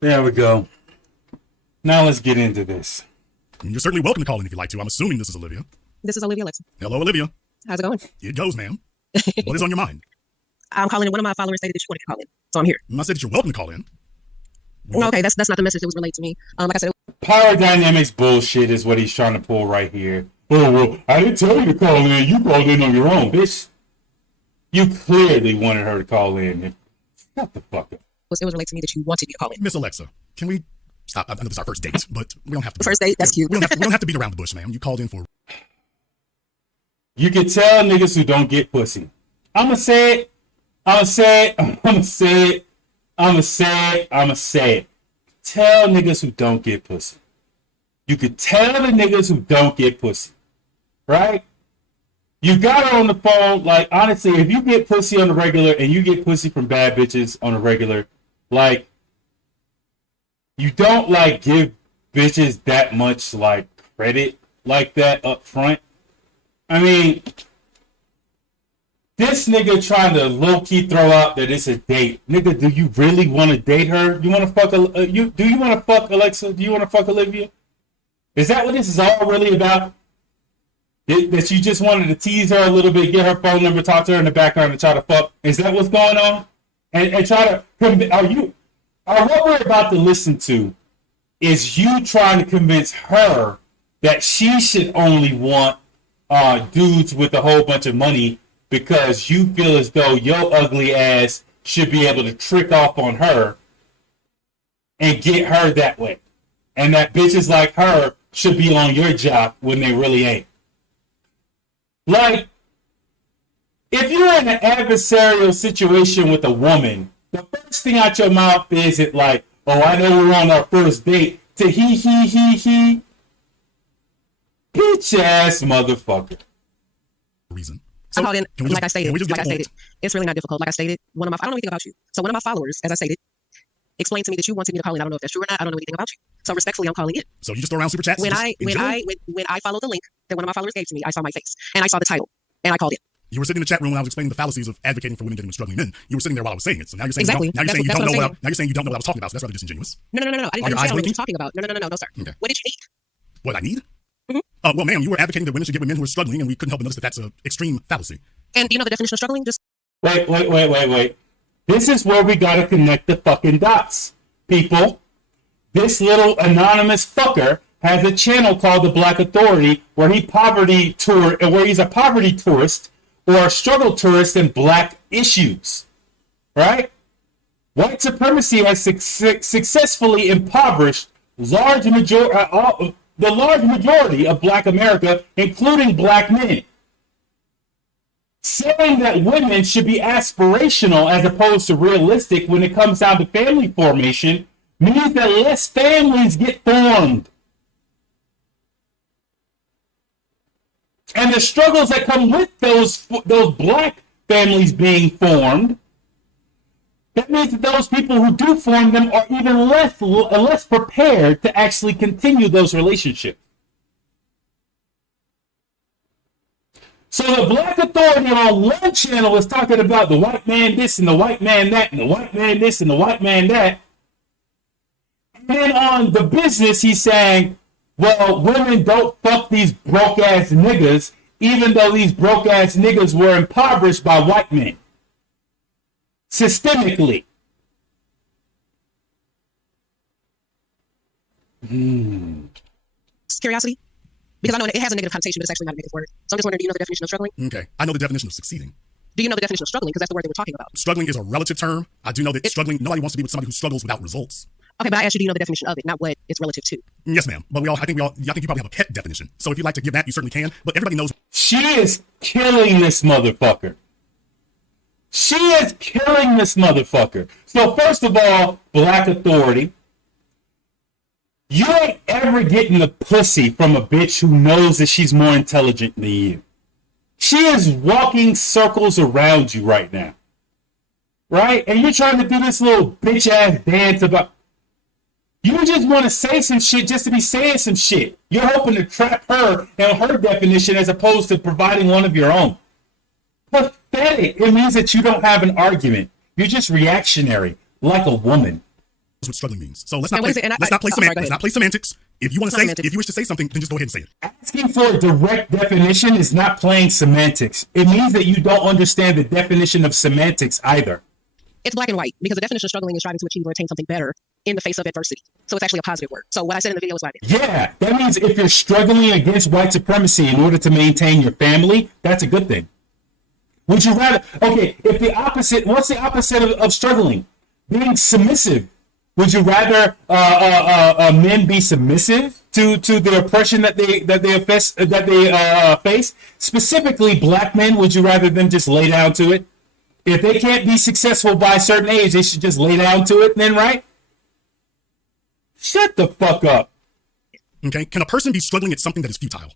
There we go. Now let's get into this. You're certainly welcome to call in if you'd like to. I'm assuming this is Olivia. This is Olivia Alexa. Hello, Olivia. How's it going? It goes, ma'am. What is on your mind? I'm calling in. One of my followers stated that you wanted to call in, so I'm here. I said that you're welcome to call in. No, okay, that's not the message that was relayed to me. Like I said, Power dynamics bullshit is what he's trying to pull right here. Oh, well, I didn't tell you to call in. You called in on your own, bitch. You clearly wanted her to call in. Shut the fuck up. it was relayed to me that you wanted me to call in. Miss Alexa, can we stop? I know this is our first date, but we don't have to. First date? That's cute. We don't have to beat around the bush, ma'am. You called in for. You can tell niggas who don't get pussy. I'ma say it. I'ma say it. I'ma say it. I'ma say it. I'ma say it. Tell niggas who don't get pussy. You could tell the niggas who don't get pussy. Right? You got her on the phone. Like, honestly, if you get pussy on the regular and you get pussy from bad bitches on the regular, like, you don't, like, give bitches that much, like, credit like that up front. I mean, this nigga trying to low-key throw out that it's a date. Nigga, do you really want to date her? You want to fuck, do you want to fuck Alexa? Do you want to fuck Olivia? Is that what this is all really about? That you just wanted to tease her a little bit, get her phone number, talk to her in the background, and try to fuck? Is that what's going on? And try to what we're about to listen to is you trying to convince her that she should only want dudes with a whole bunch of money because you feel as though your ugly ass should be able to trick off on her and get her that way. And that bitches like her should be on your job when they really ain't. Like, if you're in an adversarial situation with a woman the first thing out your mouth is it like, oh, I know we're on our first date, to he. Bitch ass motherfucker. Reason. I called in, can we just- like I stated, can we just get to the point? it's really not difficult. Like I stated, I don't know anything about you. So one of my followers, as I stated, explained to me that you wanted me to call in. I don't know if that's true or not. I don't know anything about you. So respectfully, I'm calling in. So you just throw around super chats? When just I followed the link that one of my followers gave to me, I saw my face and I saw the title and I called in. You were sitting in the chat room when I was explaining the fallacies of advocating for women getting with struggling men. You were sitting there while I was saying it. So now you're saying Exactly. you don't, now you're saying you That's don't know what I'm what now you're saying you don't know what I was talking about. So that's rather disingenuous. No. I didn't Are your eyes understand what blinking? you're talking about. No, sir. Okay. What did you need? What I need? Mm-hmm. Well, ma'am, you were advocating that women should get with men who are struggling, and we couldn't help but notice that that's an extreme fallacy. And do you know the definition of struggling? Just Wait. This is where we gotta connect the fucking dots, people. This little anonymous fucker has a channel called The Black Authority where he's a poverty tourist or a struggle tourist in black issues, right? White supremacy has successfully impoverished the large majority of black America, including black men. Saying that women should be aspirational as opposed to realistic when it comes down to family formation means that less families get formed. And the struggles that come with those black families being formed, that means that those people who do form them are even less prepared to actually continue those relationships. So the Black Authority on one channel is talking about the white man this and the white man that and the white man this and the white man that. And then on the business, he's saying, well, women don't fuck these broke-ass niggas, even though these broke-ass niggas were impoverished by white men. Systemically. curiosity. Because I know it has a negative connotation, but it's actually not a negative word. So I'm just wondering, do you know the definition of struggling? Okay. I know the definition of succeeding. Do you know the definition of struggling? Because that's the word that we're talking about. Struggling is a relative term. I do know that struggling, nobody wants to be with somebody who struggles without results. Okay, but I asked you, do you know the definition of it, not what it's relative to? Yes, ma'am. But I think you probably have a pet definition. So if you'd like to give that, you certainly can. But everybody knows. She is killing this motherfucker. She is killing this motherfucker. So first of all, Black Authority, you ain't ever getting a pussy from a bitch who knows that she's more intelligent than you. She is walking circles around you right now. Right? And you're trying to do this little bitch ass dance about... You just want to say some shit just to be saying some shit. You're hoping to trap her and her definition as opposed to providing one of your own. Pathetic. It means that you don't have an argument. You're just reactionary, like a woman. That's what struggling means. So let's not play semantics. If you want to say, if you wish to say something, then just go ahead and say it. Asking for a direct definition is not playing semantics. It means that you don't understand the definition of semantics either. It's black and white, because the definition of struggling is striving to achieve or attain something better in the face of adversity. So it's actually a positive word. So what I said in the video is what I did. Yeah, that means if you're struggling against white supremacy in order to maintain your family, that's a good thing. Would you rather, okay, if the opposite, what's the opposite of struggling? Being submissive. Would you rather men be submissive to the oppression that they face? Specifically, black men, would you rather them just lay down to it? If they can't be successful by a certain age, they should just lay down to it then, right? Shut the fuck up. Okay, can a person be struggling at something that is futile?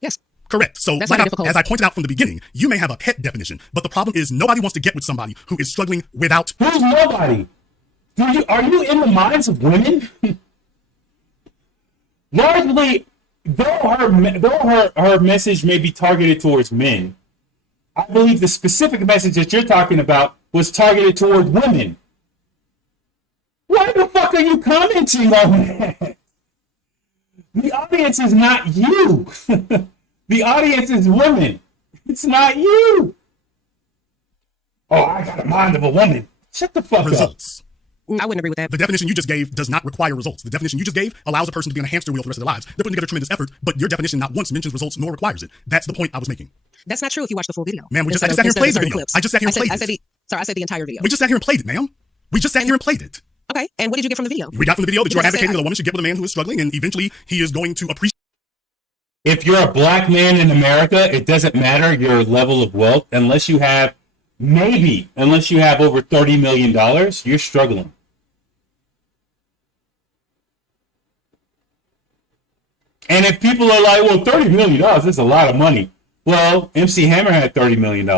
Yes. Correct. So, as I pointed out from the beginning, you may have a pet definition, but the problem is nobody wants to get with somebody who is struggling without... Who's nobody? Are you in the minds of women? Largely, though her message may be targeted towards men, I believe the specific message that you're talking about was targeted toward women. Why the fuck are you commenting on that? The audience is not you. The audience is women. It's not you. Oh, I got a mind of a woman. Shut the fuck up. I wouldn't agree with that. The definition you just gave does not require results. The definition you just gave allows a person to be on a hamster wheel for the rest of their lives. They're putting together tremendous effort, but your definition not once mentions results nor requires it. That's the point I was making. That's not true if you watch the full video. Ma'am, I just sat here and played the video. I just sat here and played it. I said the entire video. We just sat here and played it, ma'am. We just sat here and played it. Okay, and what did you get from the video? We got from the video that you're advocating that a woman should get with a man who is struggling, and eventually he is going to appreciate. If you're a black man in America, it doesn't matter your level of wealth unless you have Maybe, unless you have over $30 million, you're struggling. And if people are like, well, $30 million, that's a lot of money. Well, MC Hammer had $30 million.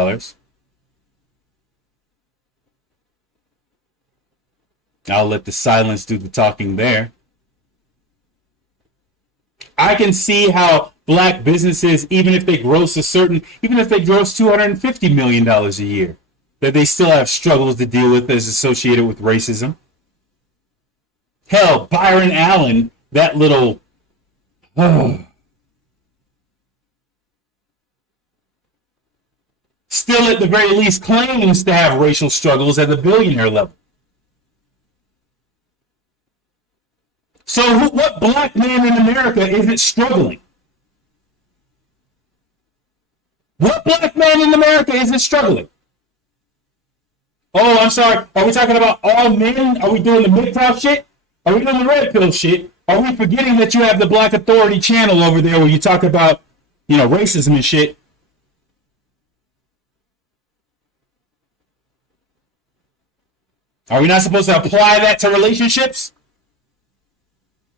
I'll let the silence do the talking there. I can see how black businesses, even if they gross $250 million a year, that they still have struggles to deal with as associated with racism. Hell, Byron Allen, that little... still at the very least claims to have racial struggles at the billionaire level. So what black man in America isn't struggling? What black man in America isn't struggling? Oh, I'm sorry. Are we talking about all men? Are we doing the MGTOW shit? Are we doing the red pill shit? Are we forgetting that you have the Black Authority channel over there where you talk about, racism and shit? Are we not supposed to apply that to relationships?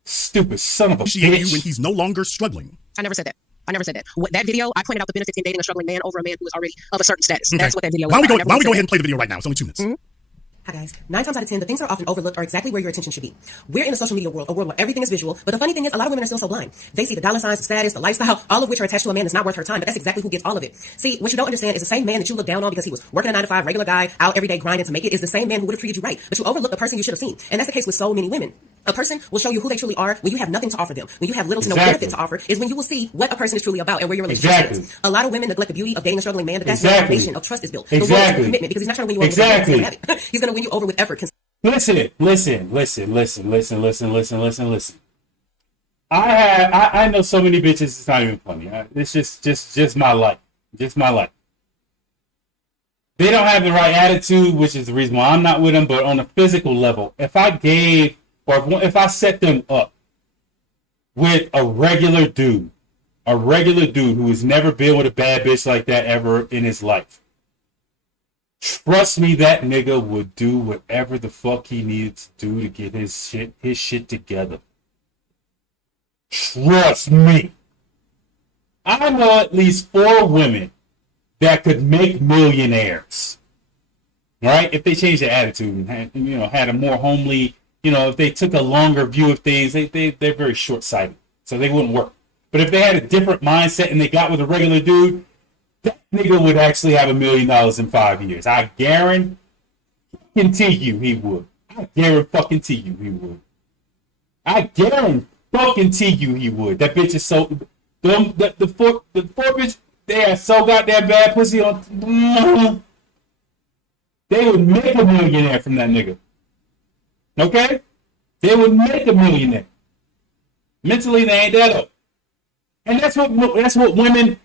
Stupid son of a appreciate you bitch. when he's no longer struggling. I never said that. That video, I pointed out the benefits in dating a struggling man over a man who is already of a certain status. Okay. That's what that video was. Why don't we go ahead and play the video right now? It's only 2 minutes. Mm-hmm. Hi guys. 9 times out of 10, the things that are often overlooked are exactly where your attention should be. We're in a social media world, a world where everything is visual, but the funny thing is a lot of women are still so blind. They see the dollar signs, the status, the lifestyle, all of which are attached to a man that's not worth her time, but that's exactly who gets all of it. See, what you don't understand is the same man that you look down on because he was working a 9 to 5, regular guy, out every day grinding to make it, is the same man who would have treated you right, but you overlook the person you should have seen. And that's the case with so many women. A person will show you who they truly are when you have nothing to offer them. When you have little to no benefit to offer is when you will see what a person is truly about and where your relationship is. A lot of women neglect the beauty of dating a struggling man, but that's where the foundation of trust is built. The world is commitment because he's not trying to win you over with words. He's going to win you over with effort. Listen. I know so many bitches. It's not even funny. It's just my life. Just my life. They don't have the right attitude, which is the reason why I'm not with them. But on a physical level, if I set them up with a regular dude who has never been with a bad bitch like that ever in his life, trust me, that nigga would do whatever the fuck he needed to do to get his shit together. Trust me. I know at least 4 women that could make millionaires, right? If they changed their attitude and had a more homely, if they took a longer view of things, they're very short-sighted, so they wouldn't work. But if they had a different mindset and they got with a regular dude, that nigga would actually have $1 million in 5 years. I guarantee you he would. I guarantee you he would. That bitch is so the four bitch. They are so goddamn bad pussy on. They would make a millionaire from that nigga. Okay? They would make a millionaire. Mentally, they ain't that up. And that's what women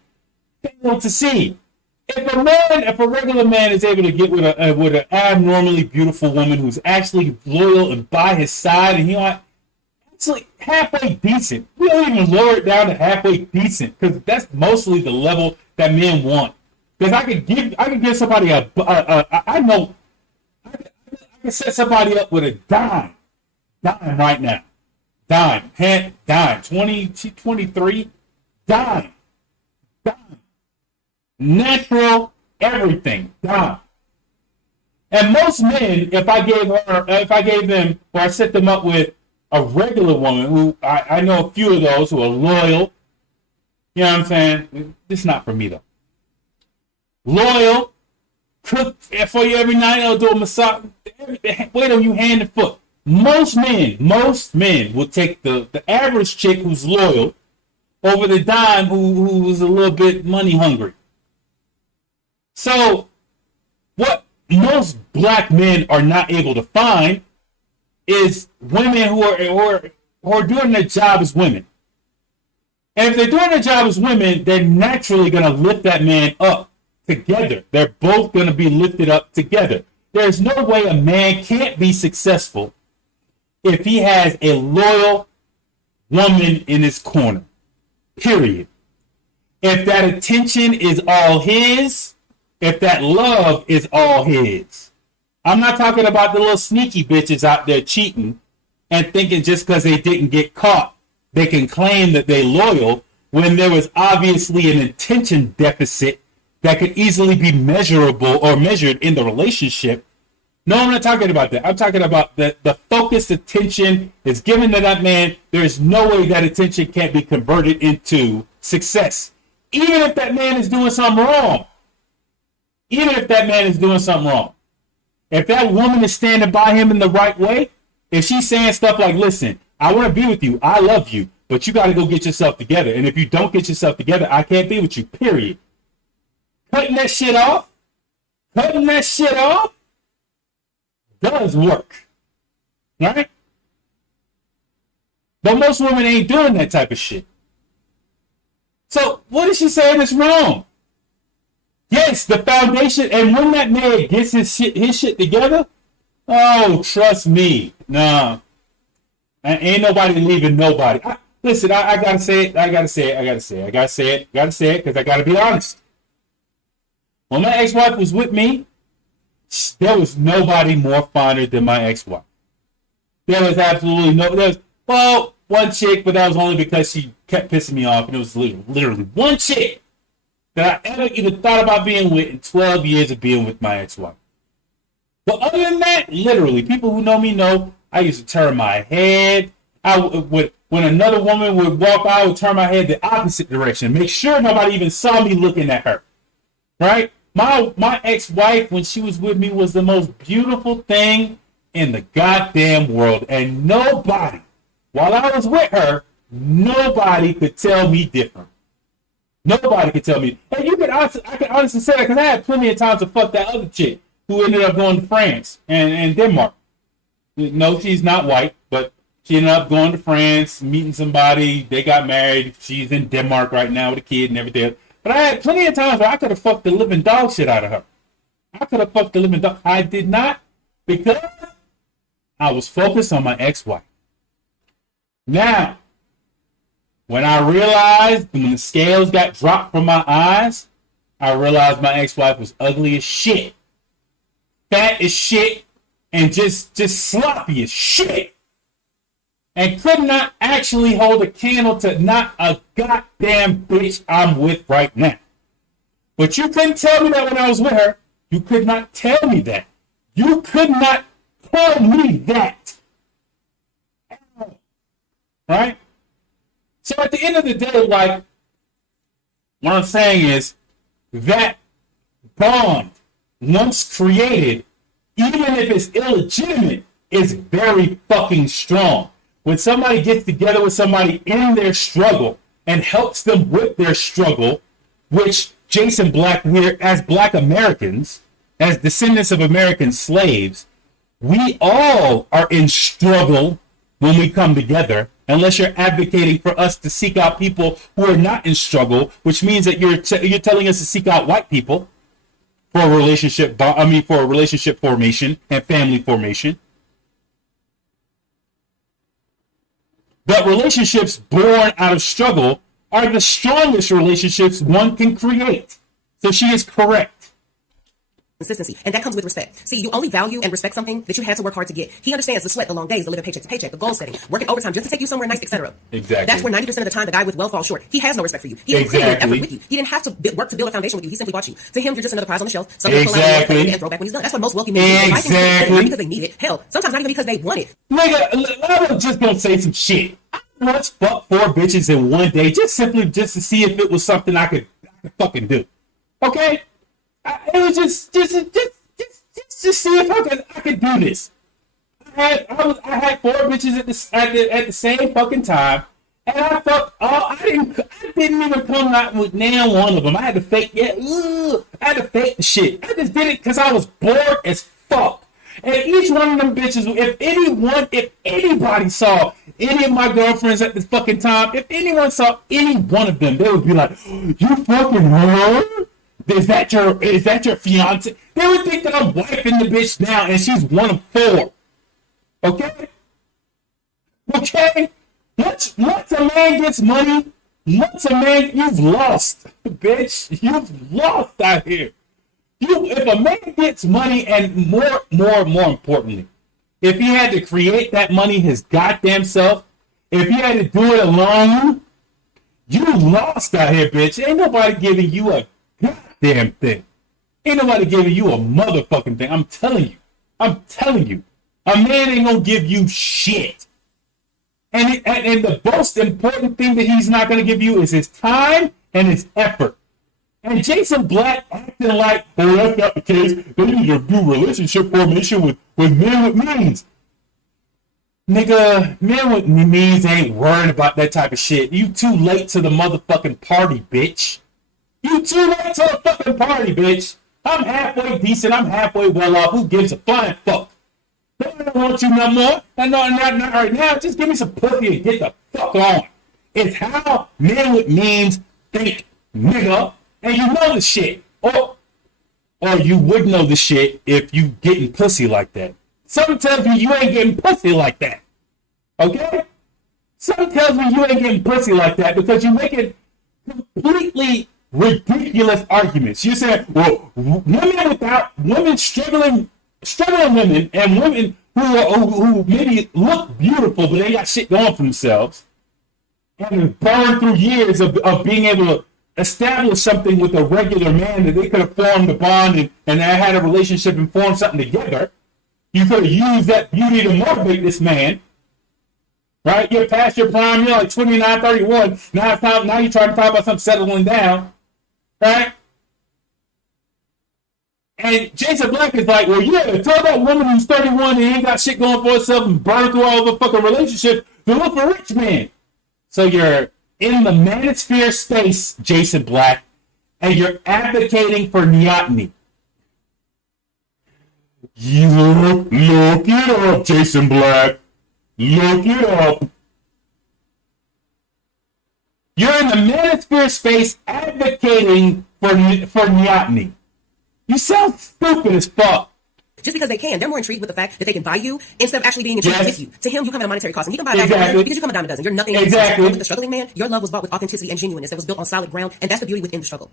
fail to see. If a regular man is able to get with an abnormally beautiful woman who's actually loyal and by his side, and actually halfway decent. We don't even lower it down to halfway decent because that's mostly the level that men want. Because I could give somebody I can set somebody up with a dime right now, dime, 23, dime, natural, everything, dime. And most men, if I gave them, or I set them up with a regular woman who I know a few of those who are loyal. You know what I'm saying? This is not for me though. Loyal, cook for you every night. I'll do a massage. Wait on you hand and foot. Most men will take the average chick who's loyal over the dime who's a little bit money hungry. So what most black men are not able to find is women who are doing their job as women. And if they're doing their job as women, they're naturally going to lift that man up together. They're both going to be lifted up together. There's no way a man can't be successful if he has a loyal woman in his corner. Period. If that attention is all his, if that love is all his. I'm not talking about the little sneaky bitches out there cheating and thinking just because they didn't get caught, they can claim that they're loyal when there was obviously an attention deficit that could easily be measurable or measured in the relationship. No, I'm not talking about that. I'm talking about the focused attention is given to that man. There's no way that attention can't be converted into success. Even if that man is doing something wrong. Even if that man is doing something wrong. If that woman is standing by him in the right way, if she's saying stuff like, listen, I want to be with you. I love you. But you got to go get yourself together. And if you don't get yourself together, I can't be with you, period. Cutting that shit off does work. Right? But most women ain't doing that type of shit. So what is she saying is wrong? Yes, the foundation, and when that man gets his shit together, oh, trust me, nah, ain't nobody leaving nobody. Listen, I gotta say it, because I gotta be honest. When my ex-wife was with me, there was nobody more finer than my ex-wife. There was absolutely well, one chick, but that was only because she kept pissing me off, and it was literally one chick that I ever even thought about being with in 12 years of being with my ex-wife. But other than that, literally, people who know me know I used to turn my head. When another woman would walk by, I would turn my head the opposite direction, make sure nobody even saw me looking at her. Right? My ex-wife, when she was with me, was the most beautiful thing in the goddamn world. And nobody, while I was with her, nobody could tell me different. Nobody could tell me. And I can honestly say that because I had plenty of times to fuck that other chick who ended up going to France and Denmark. No, she's not white, but she ended up going to France, meeting somebody. They got married. She's in Denmark right now with a kid and everything. But I had plenty of times where I could have fucked the living dog shit out of her. I could have fucked the living dog. I did not because I was focused on my ex-wife. Now, when I realized, when the scales got dropped from my eyes, I realized my ex-wife was ugly as shit, fat as shit, and just sloppy as shit. And could not actually hold a candle to not a goddamn bitch I'm with right now. But you couldn't tell me that when I was with her. You could not tell me that. You could not tell me that. Right? So at the end of the day, like, what I'm saying is that bond, once created, even if it's illegitimate, is very fucking strong. When somebody gets together with somebody in their struggle and helps them with their struggle, which Jason Black, we're, as Black Americans, as descendants of American slaves, we all are in struggle when we come together, unless you're advocating for us to seek out people who are not in struggle, which means that you're telling us to seek out white people for a relationship, for a relationship formation and family formation. But relationships born out of struggle are the strongest relationships one can create. So she is correct. Consistency, and that comes with respect. See, you only value and respect something that you had to work hard to get. He understands the sweat, the long days, the living paycheck to paycheck, the goal setting, working overtime just to take you somewhere nice, etc. Exactly. That's where 90% of the time the guy with wealth falls short. He has no respect for you. He didn't create an effort with you. He didn't have to work to build a foundation with you. He simply bought you. To him, you're just another prize on the shelf. Something to pull out and throw back when he's done. That's what most wealthy men do. Exactly. Not because they need it. Hell, sometimes not even because they want it. Nigga, I'm just gonna say some shit. I once fucked 4 bitches in one day, just to see if it was something I could fucking do. Okay? It was just see if I could do this. I had 4 bitches at the same fucking time, and I fucked all. I didn't even come out with nail one of them. I had to fake I had to fake the shit. I just did it because I was bored as fuck. And each one of them bitches, if anybody saw any of my girlfriends at this fucking time, if anyone saw any one of them, they would be like, "You fucking her? Is that your fiance?" They would think that I'm wiping the bitch now and she's one of 4. Okay? Okay? Once a man gets money, you've lost, bitch. You've lost out here. If a man gets money, and more importantly, if he had to create that money his goddamn self, if he had to do it alone, you lost out here, bitch. Ain't nobody giving you a goddamn thing. Ain't nobody giving you a motherfucking thing. I'm telling you. A man ain't gonna give you shit. And the most important thing that he's not gonna give you is his time and his effort. And Jason Black acting like, oh, that's not the case. They need to do relationship formation with men with means. Nigga, men with means ain't worrying about that type of shit. You too late to the motherfucking party, bitch. You too late to the fucking party, bitch. I'm halfway decent. I'm halfway well off. Who gives a flying fuck? I don't want you no more. Not right now. Just give me some pussy and get the fuck on. It's how men with means think, nigga. And you know the shit. Or you would know the shit if you getting pussy like that. Something tells me you ain't getting pussy like that. Okay? Something tells me you ain't getting pussy like that because you're making completely ridiculous arguments. You're saying, well, women struggling women and women who maybe look beautiful but they got shit going for themselves and burned through years of being able to establish something with a regular man that they could have formed a bond and had a relationship and formed something together. You could have used that beauty to motivate this man. Right? You're past your prime, you're like 29, 31. Now you're trying to talk about something settling down. Right? And Jason Black is like, well, yeah, tell that woman who's 31 and ain't got shit going for herself and burned through all the fucking relationships to look for a rich man. So you're in the manosphere space, Jason Black, and you're advocating for neoteny. You look it up, Jason Black. Look it up. You're in the manosphere space advocating for neoteny. You sound stupid as fuck. Just because they can, they're more intrigued with the fact that they can buy you instead of actually being intrigued with you. To him, you come at a monetary cost, and he can buy that because you come a dime a dozen. You're nothing. Exactly. With the struggling man, your love was bought with authenticity and genuineness that was built on solid ground, and that's the beauty within the struggle.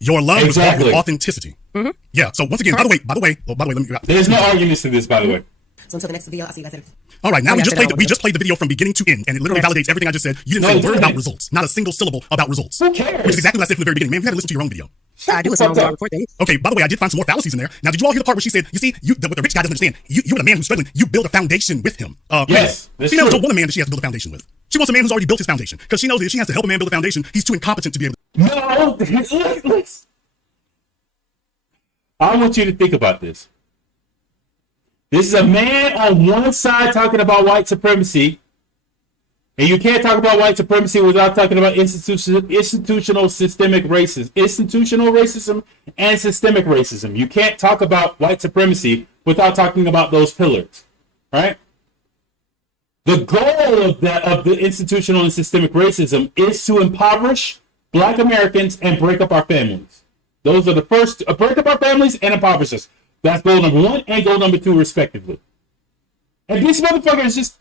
Your love was bought with authenticity. Mm-hmm. Yeah. So once again, by the way, let me. There's no arguments to this, by the way. So until the next video, I'll see you guys later. All right, now we just played the video from beginning to end, and it literally validates everything I just said. You didn't say a word about results, not a single syllable about results. Who cares? Which is exactly what I said from the very beginning. Man, you had to listen to your own video. I do listen to my report, Dave. Okay, by the way, I did find some more fallacies in there. Now, did you all hear the part where she said, you see, what the rich guy doesn't understand, you with a man who's struggling, you build a foundation with him. Yes, females don't want a man that she has to build a foundation with. She wants a man who's already built his foundation, because she knows that if she has to help a man build a foundation, he's too incompetent to be able to. No, listen. I want you to think about this. This is a man on one side talking about white supremacy, and you can't talk about white supremacy without talking about institutional systemic racism. Institutional racism and systemic racism. You can't talk about white supremacy without talking about those pillars, right? The goal of the institutional and systemic racism is to impoverish Black Americans and break up our families. Those are the first, break up our families and impoverish us. That's goal number 1 and goal number 2, respectively. And this motherfucker is just...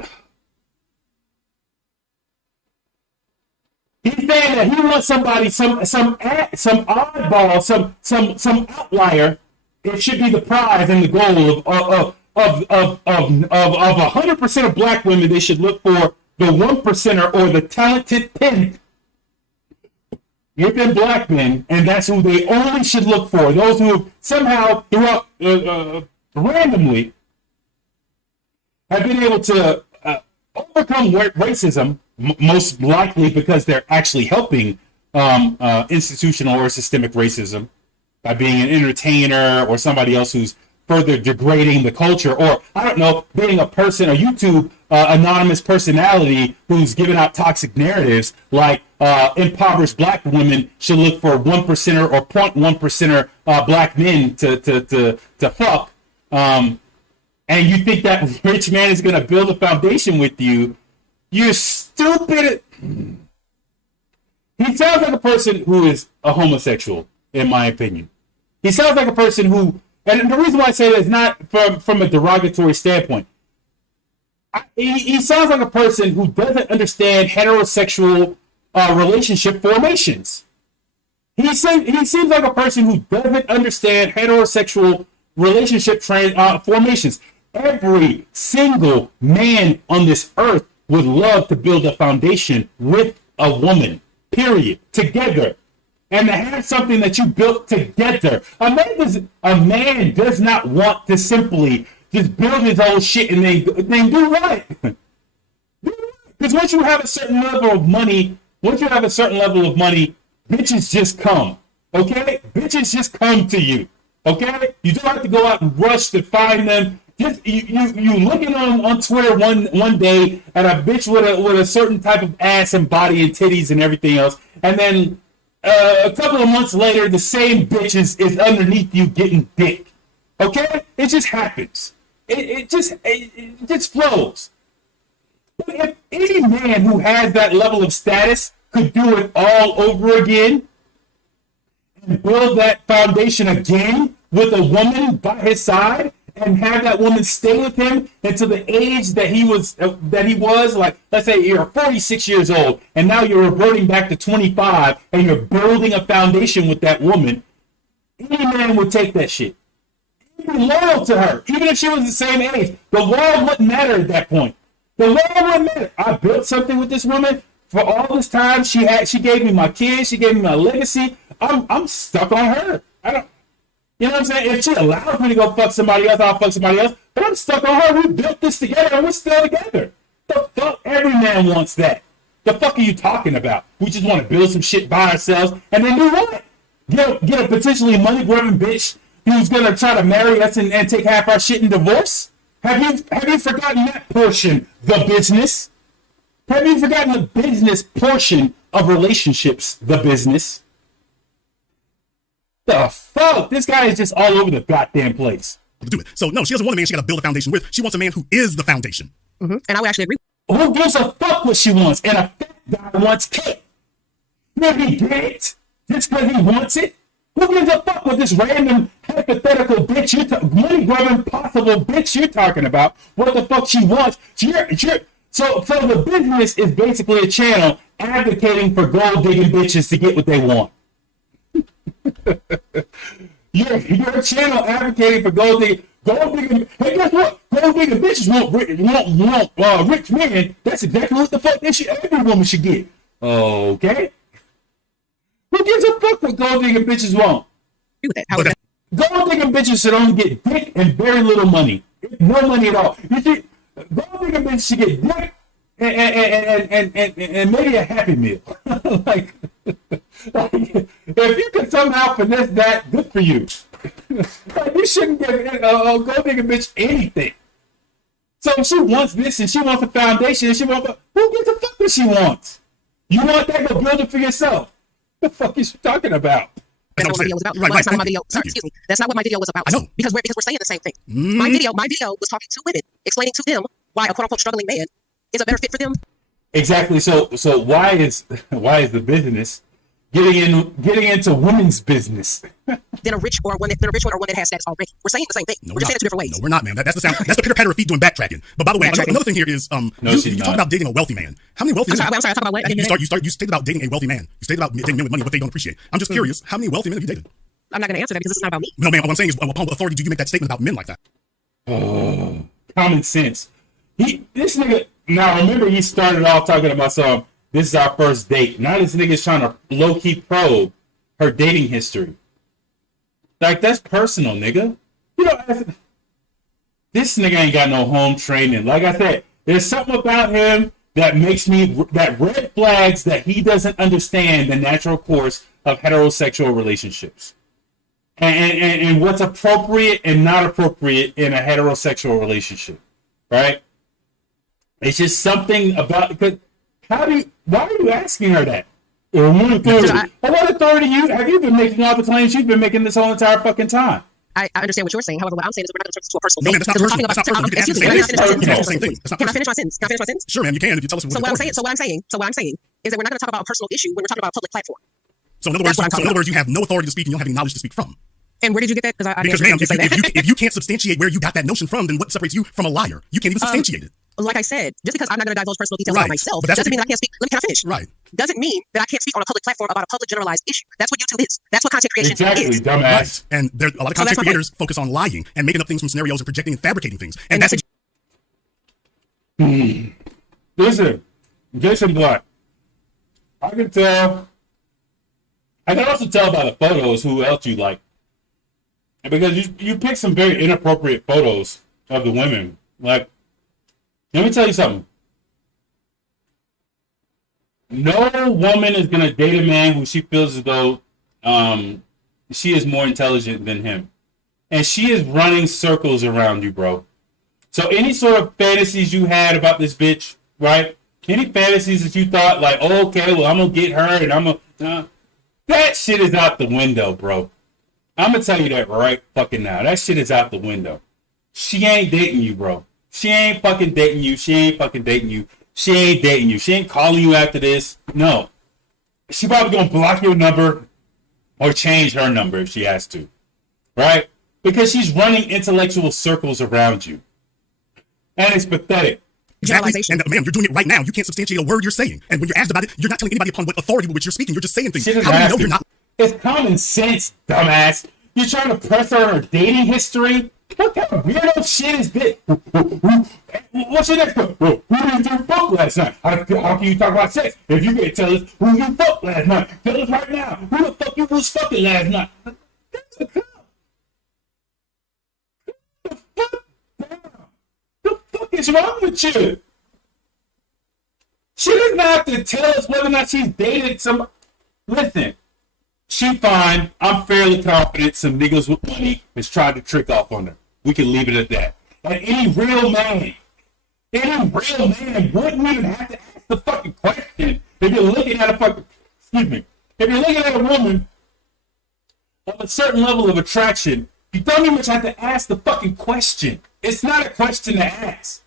He's saying that he wants somebody, some oddball, some outlier. It should be the prize and the goal of 100% of Black women. They should look for the 1%er or the talented pimp within Black men, and that's who they only should look for. Those who somehow, throughout, randomly, have been able to overcome racism, most likely because they're actually helping institutional or systemic racism by being an entertainer or somebody else who's further degrading the culture, or, I don't know, being a person, a YouTube anonymous personality who's giving out toxic narratives like impoverished Black women should look for 1%er or 0.1%er Black men to fuck. And you think that rich man is going to build a foundation with you? You're stupid. He sounds like a person who is a homosexual, in my opinion. He sounds like a person who, and the reason why I say that is not from a derogatory standpoint. He sounds like a person who doesn't understand heterosexual relationship formations. He seems like a person who doesn't understand heterosexual relationship formations. Every single man on this earth would love to build a foundation with a woman, period, together. And to have something that you built together. A man does not want to simply just build his own shit and then do what? Because once you have a certain level of money, bitches just come. Okay? Bitches just come to you. Okay? You don't have to go out and rush to find them. Just you looking on Twitter one day at a bitch with a certain type of ass and body and titties and everything else, and then a couple of months later, the same bitch is underneath you getting dick. Okay? It just happens. It just flows. But if any man who has that level of status could do it all over again and build that foundation again with a woman by his side and have that woman stay with him until the age that he was like, let's say you're 46 years old and now you're reverting back to 25 and you're building a foundation with that woman, any man would take that shit. He'd be loyal to her, even if she was the same age. The world wouldn't matter at that point. The world wouldn't matter. I built something with this woman for all this time. She gave me my kids. She gave me my legacy. I'm stuck on her. You know what I'm saying? If she allows me to go fuck somebody else, I'll fuck somebody else. But I'm stuck on her. We built this together and we're still together. The fuck? Every man wants that. The fuck are you talking about? We just want to build some shit by ourselves and then do what? Get a potentially money-grubbing bitch who's going to try to marry us and take half our shit in divorce? Have you forgotten that portion, the business? Have you forgotten the business portion of relationships, the business? The fuck? This guy is just all over the goddamn place. Do it. So no, she doesn't want a man she got to build a foundation with. She wants a man who is the foundation. And I would actually agree. Who gives a fuck what she wants? And a fat guy wants cake. Maybe get it just because he wants it. Who gives a fuck with this random hypothetical bitch money-grubbing possible bitch you're talking about? What the fuck she wants? So the business is basically a channel advocating for gold-digging bitches to get what they want. You're a channel advocating for gold digging. Hey, guess what? Gold digging bitches want rich men. That's exactly what the fuck every woman should get. Okay. Who gives a fuck what gold digging bitches want? Gold digging bitches should only get dick and very little money. No money at all. You see, gold digging bitches should get dick and maybe a Happy Meal. like if you can somehow finesse that, good for you. You shouldn't give a gold digging bitch anything. So if she wants this and she wants a foundation and who gives a fuck what she wants? You want that? Go build it for yourself. What the fuck is you talking about? That's not what my video was about. That's not my video. Sorry, excuse me. That's not what my video was about. I know. Because we're saying the same thing. My video was talking to women, explaining to them why a quote unquote struggling man is a better fit for them. Exactly. So why is the business getting into women's business than a rich one that has status already? We're saying the same thing. We're just saying it two different ways. No, we're not, man. That's the pitter patter of feet doing backtracking. But by the way, another thing here is you talk about dating a wealthy man. How many wealthy men? I'm sorry. I talk about what? You stated about dating a wealthy man. You stated about dating men with money, what they don't appreciate. I'm just curious, how many wealthy men have you dated? I'm not going to answer that because this is not about me. No, man. What I'm saying is, upon what authority do you make that statement about men like that? Common sense. This nigga. Now remember, he started off talking about this is our first date. Now this nigga's trying to low key probe her dating history. Like, that's personal, nigga. You know, this nigga ain't got no home training. Like I said, there's something about him that that red flags that he doesn't understand the natural course of heterosexual relationships. And what's appropriate and not appropriate in a heterosexual relationship. Right? It's just something about, because why are you asking her that? What authority have you been making all the claims you've been making this whole entire fucking time? I understand what you're saying. However, what I'm saying is we're not going to turn this to a personal thing. No, man, that's not personal. That's not personal. You can ask the same thing. Can I finish my sentence? Can I finish my sentence? Sure, man, you can if you tell us what I'm saying is that we're not going to talk about a personal issue when we're talking about a public platform. So in other words, you have no authority to speak and you don't have any knowledge to speak from. And where did you get that? Because ma'am, if you can't substantiate where you got that notion from, then what separates you from a liar? You can't even substantiate it. Like I said, just because I'm not going to divulge personal details Right. about myself But that's doesn't what mean that I can't speak. Can I finish? Right. Doesn't mean that I can't speak on a public platform about a public generalized issue. That's what YouTube is. That's what content creation Exactly, is. dumbass. Right. And there, a lot of So content that's my creators focus on lying and making up things from scenarios and projecting and fabricating things. And that's Listen, Jason Black. I can tell. I can also tell by the photos who else you like. Because you pick some very inappropriate photos of the women. Like, let me tell you something. No woman is going to date a man who she feels as though she is more intelligent than him. And she is running circles around you, bro. So any sort of fantasies you had about this bitch, right? Any fantasies that you thought like, oh, okay, well, I'm going to get her and I'm going to... that shit is out the window, bro. I'm going to tell you that right fucking now. That shit is out the window. She ain't dating you, bro. She ain't fucking dating you. She ain't fucking dating you. She ain't dating you. She ain't calling you after this. No. She probably going to block your number or change her number if she has to. Right? Because she's running intellectual circles around you. And it's pathetic. Exactly. And ma'am, you're doing it right now. You can't substantiate a word you're saying. And when you're asked about it, you're not telling anybody upon what authority with which you're speaking. You're just saying things. How do you know you're not? It's common sense, dumbass. You're trying to press her on her dating history? What kind of weirdo shit is this? What's your next one? Who did you fuck last night? How can you talk about sex if you can't tell us who you fucked last night? Tell us right now. Who the fuck you was fucking last night? The fuck is wrong with you? She doesn't have to tell us whether or not she's dated some. Listen, she fine. I'm fairly confident some niggas with money has tried to trick off on her. We can leave it at that. And any real man wouldn't even have to ask the fucking question if you're looking at a fucking. Excuse me. If you're looking at a woman of a certain level of attraction, you don't even have to ask the fucking question. It's not a question to ask.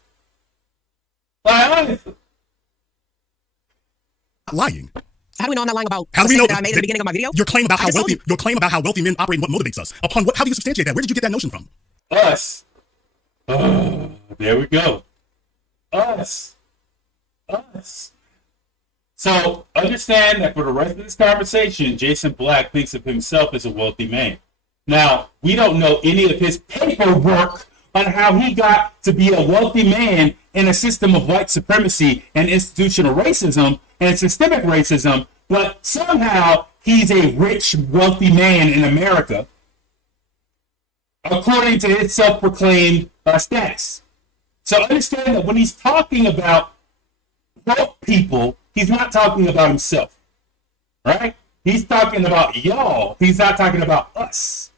Like, honestly. Lying. How do we know I'm not lying about How do we know that I made at the beginning of my video? Your claim about how wealthy men operate and what motivates us. How do you substantiate that? Where did you get that notion from? Us. Oh, there we go. Us. So understand that for the rest of this conversation, Jason Black thinks of himself as a wealthy man. Now, we don't know any of his paperwork on how he got to be a wealthy man in a system of white supremacy and institutional racism and systemic racism, but somehow he's a rich, wealthy man in America, according to his self-proclaimed status. So understand that when he's talking about broke people, he's not talking about himself, right? He's talking about y'all. He's not talking about us.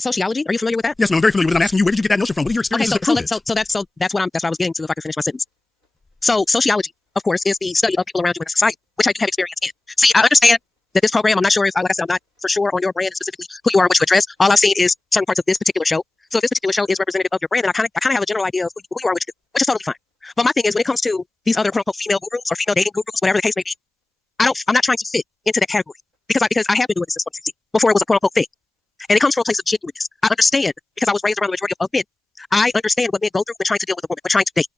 Sociology? Are you familiar with that? Yes, no, I'm very familiar with it. I'm asking you, where did you get that notion from? What are your experiences that prove it? So that's what I was getting to if I could finish my sentence. So sociology, of course, is the study of people around you in a society, which I do have experience in. See, I understand that this program, I'm not sure if, like I said, I'm not for sure on your brand and specifically who you are and what you address. All I've seen is certain parts of this particular show. So if this particular show is representative of your brand, then I kind of have a general idea of who you are and what you do, which is totally fine. But my thing is, when it comes to these other quote unquote female gurus or female dating gurus, whatever the case may be, I'm not trying to fit into that category because I have been doing this since 2015, before it was a quote unquote thing. And it comes from a place of genuineness. I understand, because I was raised around the majority of men. I understand what men go through when trying to deal with a woman, when trying to date.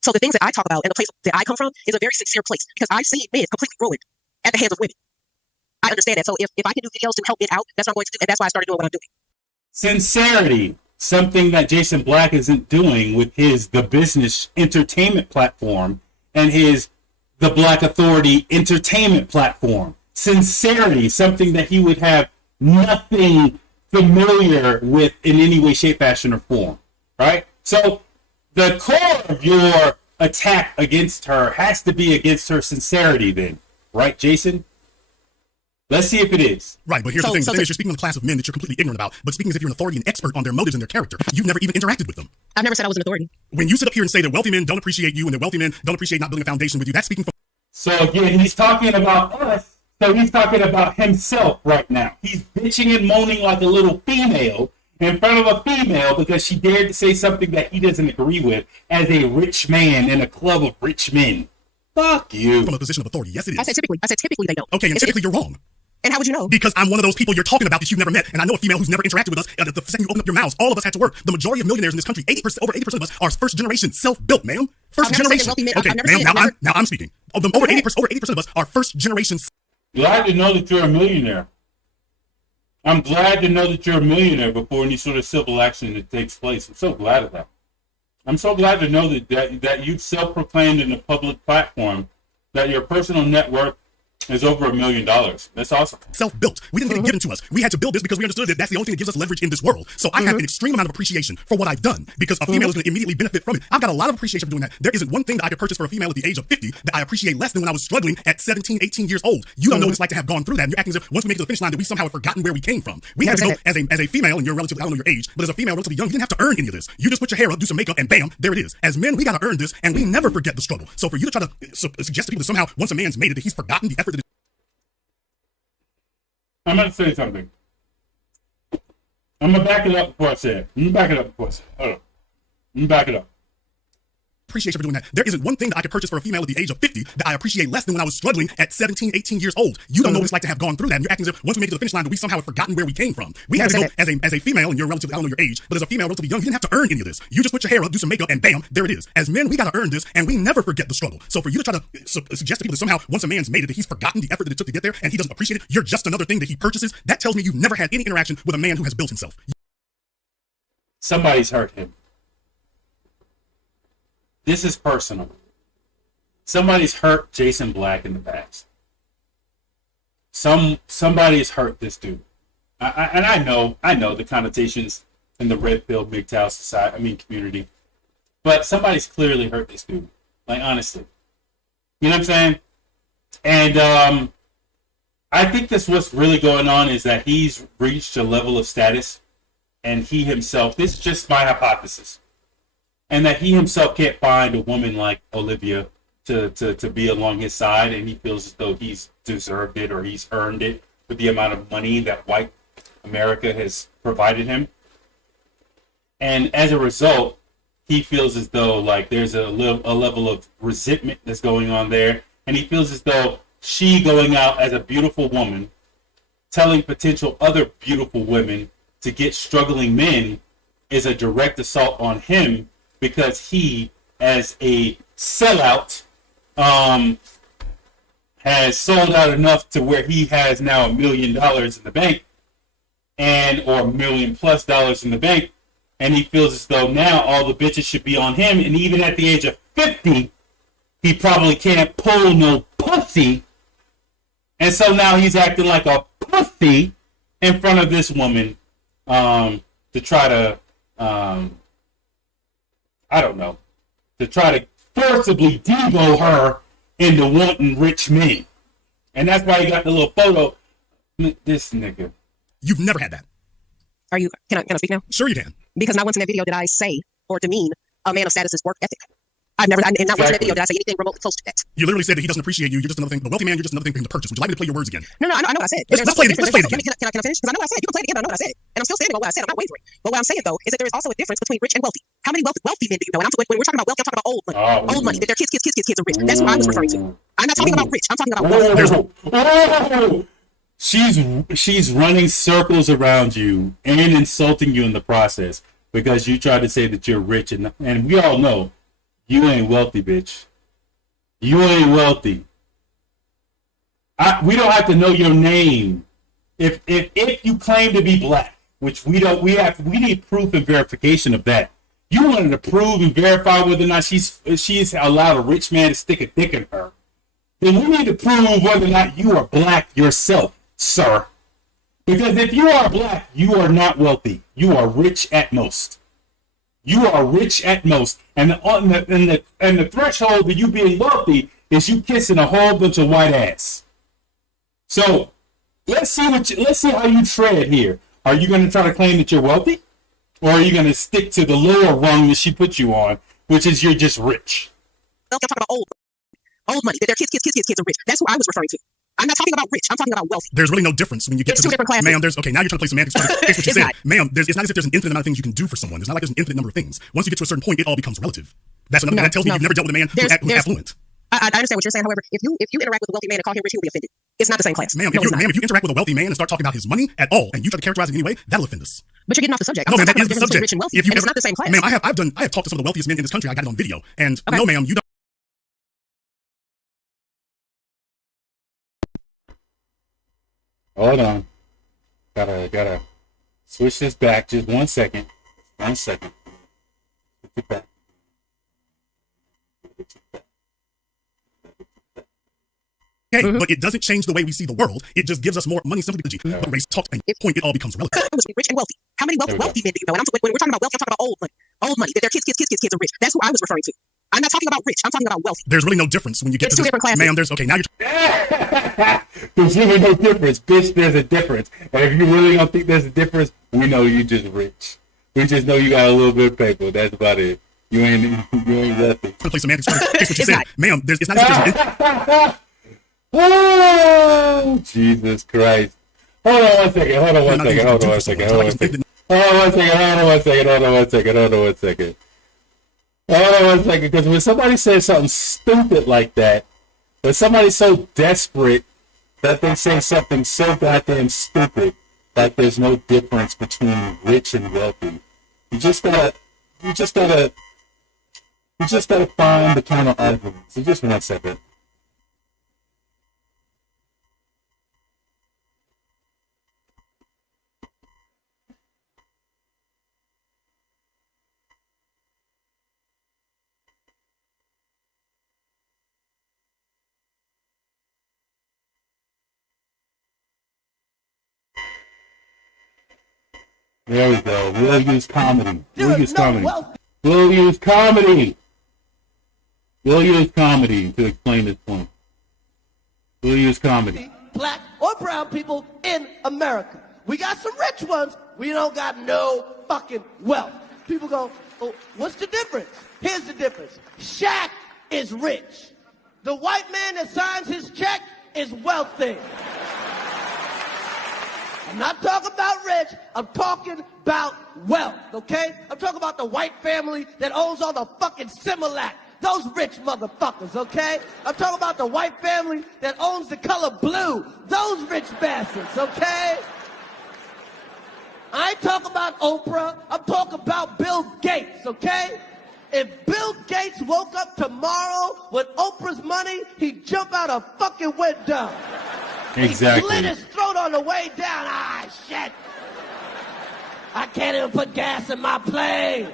So the things that I talk about and the place that I come from is a very sincere place because I've seen men completely ruined at the hands of women. I understand that. So if I can do videos to help men out, that's what I'm going to do. And that's why I started doing what I'm doing. Sincerity, something that Jason Black isn't doing with his The Business Entertainment platform and his The Black Authority Entertainment platform. Sincerity, something that he would have nothing familiar with in any way, shape, fashion, or form, right? So the core of your attack against her has to be against her sincerity then, right, Jason? Let's see if it is. Right, but here's the thing. The thing is, you're speaking on a class of men that you're completely ignorant about, but speaking as if you're an authority and expert on their motives and their character. You've never even interacted with them. I've never said I was an authority. When you sit up here and say that wealthy men don't appreciate you and that wealthy men don't appreciate not building a foundation with you, that's speaking from... So again, he's talking about us. So he's talking about himself right now. He's bitching and moaning like a little female in front of a female because she dared to say something that he doesn't agree with as a rich man in a club of rich men. Fuck you. From a position of authority. Yes, it is. I said typically they don't. Okay, and typically you're wrong. And how would you know? Because I'm one of those people you're talking about that you've never met. And I know a female who's never interacted with us. The second you open up your mouths, all of us had to work. The majority of millionaires in this country, 80%, over 80% of us are first generation self-built, ma'am. First generation. Okay, ma'am, now I'm speaking. Over 80% of us are first generation. Glad to know that you're a millionaire. I'm glad to know that you're a millionaire before any sort of civil action that takes place. I'm so glad of that. I'm so glad to know that you've self-proclaimed in a public platform that your personal net worth is over $1 million. That's awesome. Self-built. We didn't get it given to us. We had to build this because we understood that that's the only thing that gives us leverage in this world. So I have an extreme amount of appreciation for what I've done because a female is going to immediately benefit from it. I've got a lot of appreciation for doing that. There isn't one thing that I could purchase for a female at the age of 50 that I appreciate less than when I was struggling at 17, 18 years old. You don't know what it's like to have gone through that. And you're acting as if once we make it to the finish line that we somehow have forgotten where we came from. We had to go as a female, and you're relatively, I don't know your age, but as a female relatively young, you didn't have to earn any of this. You just put your hair up, do some makeup, and bam, there it is. As men, we got to earn this, and we never forget the struggle. So for you to try to suggest to people that somehow once a man's made it, that he's forgotten the effort that I'm going to say something. I'm going to back it up before I say it. Hold on. Let me back it up. appreciation for doing that. There isn't one thing that I could purchase for a female at the age of 50 that I appreciate less than when I was struggling at 17, 18 years old. You don't know what it's like to have gone through that. And you're acting as if once we make it to the finish line that we somehow have forgotten where we came from. We had to go as a female, and you're relatively, I don't know your age, but as a female relatively young, you didn't have to earn any of this. You just put your hair up, do some makeup, and bam, there it is. As men, we got to earn this, and we never forget the struggle. So for you to try to suggest to people that somehow once a man's made it, that he's forgotten the effort that it took to get there, and he doesn't appreciate it, you're just another thing that he purchases, that tells me you've never had any interaction with a man who has built himself. Somebody's hurt him. This is personal. Somebody's hurt Jason Black in the past. Somebody's hurt this dude. I know the connotations in the red pill MGTOW society, community. But somebody's clearly hurt this dude. Like, honestly. You know what I'm saying? And I think that's what's really going on, is that he's reached a level of status, and he himself, this is just my hypothesis, and that he himself can't find a woman like Olivia to be along his side, and he feels as though he's deserved it or he's earned it with the amount of money that white America has provided him. And as a result, he feels as though like there's a level of resentment that's going on there, and he feels as though she going out as a beautiful woman, telling potential other beautiful women to get struggling men, is a direct assault on him, because he, as a sellout, has sold out enough to where he has now $1 million in the bank, or $1 million+ in the bank, and he feels as though now all the bitches should be on him, and even at the age of 50, he probably can't pull no pussy, and so now he's acting like a pussy in front of this woman, to try to, to try to forcibly devo her into wanting rich men. And that's why he got the little photo. This nigga. You've never had that. Can I speak now? Sure you can. Because not once in that video did I say or demean a man of status's work ethic. And not once in that video did I say anything remotely close to that. You literally said that he doesn't appreciate you. You're just another thing. The wealthy man, you're just another thing for him to purchase. Would you like me to play your words again? No, I know what I said. Let's play it again. Can I finish? Because I know what I said. You can play it again, but I know what I said. And I'm still standing on what I said. I'm not wavering. But what I'm saying, though, is that there is also a difference between rich and wealthy. How many wealthy men do you know? And when we're talking about wealthy, I'm talking about old money. Old money. That their kids are rich. That's what I was referring to. I'm not talking about rich. I'm talking about wealthy. She's running circles around you and insulting you in the process because you tried to say that you're rich, and we all know you ain't wealthy, bitch. You ain't wealthy. We don't have to know your name. If you claim to be black, which we don't, we need proof and verification of that. You wanted to prove and verify whether or not she's allowed a rich man to stick a dick in her. Then we need to prove whether or not you are black yourself, sir. Because if you are black, you are not wealthy. You are rich at most. You are rich at most, and the threshold of you being wealthy is you kissing a whole bunch of white ass. So let's see how you tread here. Are you going to try to claim that you're wealthy, or are you going to stick to the lower rung that she put you on, which is you're just rich? I'm talking about old money. That their kids are rich. That's what I was referring to. I'm not talking about rich. I'm talking about wealthy. There's really no difference when you get to two different classes. Ma'am, okay, now you're trying to play semantics. That's what you said. Ma'am, it's not as if there's an infinite amount of things you can do for someone. It's not like there's an infinite number of things. Once you get to a certain point, it all becomes relative. That tells me you've never dealt with a man who's affluent. I understand what you're saying. However, if you interact with a wealthy man and call him rich, he'll be offended. It's not the same class. Ma'am, No, it's not. if you interact with a wealthy man and start talking about his money at all, and you try to characterize it in any way, that'll offend us. But you're getting off the subject. No, I'm ma'am, that talking is the about subject. rich and wealthy, If you and it's not the same class. Ma'am, I have talked to some of the wealthiest men in this country. I got it on video, and Okay. no, ma'am, you don't. Hold on. Gotta switch this back. Just 1 second. 1 second. Switch it back. Okay, but it doesn't change the way we see the world. It just gives us more money simply because but race talked and point, it all becomes relevant. Rich and wealthy. How many wealthy men do you know? And when we're talking about wealthy, I'm talking about old money. Old money. That their kids are rich. That's who I was referring to. I'm not talking about rich. I'm talking about wealthy. There's really no difference when you get It's to two this. different classes. Ma'am, there's okay. Now you're There's really no difference, bitch. There's a difference. And if you really don't think there's a difference, we know you just rich. We just know you got a little bit of paper. That's about it. You ain't nothing. gonna play semantics. Fix what you said, ma'am. It's not as different. Oh, Jesus Christ. Hold on one second. Hold on one second. Because when somebody says something stupid like that, when somebody's so desperate that they say something so goddamn stupid, like there's no difference between rich and wealthy, you just gotta find the counter arguments. So just 1 second. There we go. We'll use comedy. We'll use comedy to explain this point. We'll use comedy. Black or brown people in America. We got some rich ones. We don't got no fucking wealth. People go, oh, what's the difference? Here's the difference. Shaq is rich. The white man that signs his check is wealthy. I'm not talking about rich, I'm talking about wealth, okay? I'm talking about the white family that owns all the fucking Similac. Those rich motherfuckers, okay? I'm talking about the white family that owns the color blue. Those rich bastards, okay? I ain't talking about Oprah, I'm talking about Bill Gates, okay? If Bill Gates woke up tomorrow with Oprah's money, he'd jump out a fucking window. Exactly. He slit his throat on the way down. Ah, shit. I can't even put gas in my plane.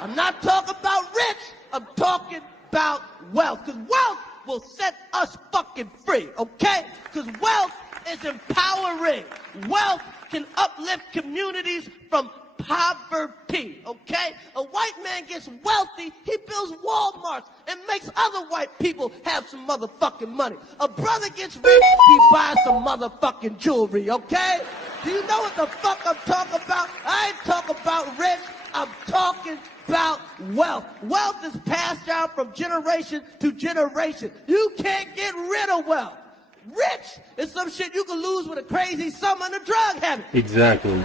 I'm not talking about rich. I'm talking about wealth. Because wealth will set us fucking free, okay? Because wealth is empowering. Wealth can uplift communities from poverty, okay? A white man gets wealthy, he builds Walmarts and makes other white people have some motherfucking money. A brother gets rich, he buys some motherfucking jewelry, okay? Do you know what the fuck I'm talking about? I ain't talking about rich, I'm talking about wealth. Wealth is passed down from generation to generation. You can't get rid of wealth. Rich is some shit you can lose with a crazy summer and a drug habit. Exactly.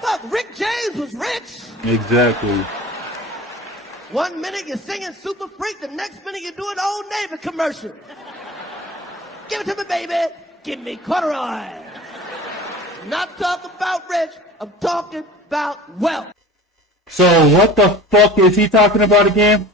Fuck, Rick James was rich. Exactly. 1 minute you're singing Super Freak, the next minute you're doing Old Navy commercial. Give it to me, baby. Give me corduroy. I'm not talking about rich, I'm talking about wealth. So what the fuck is he talking about again?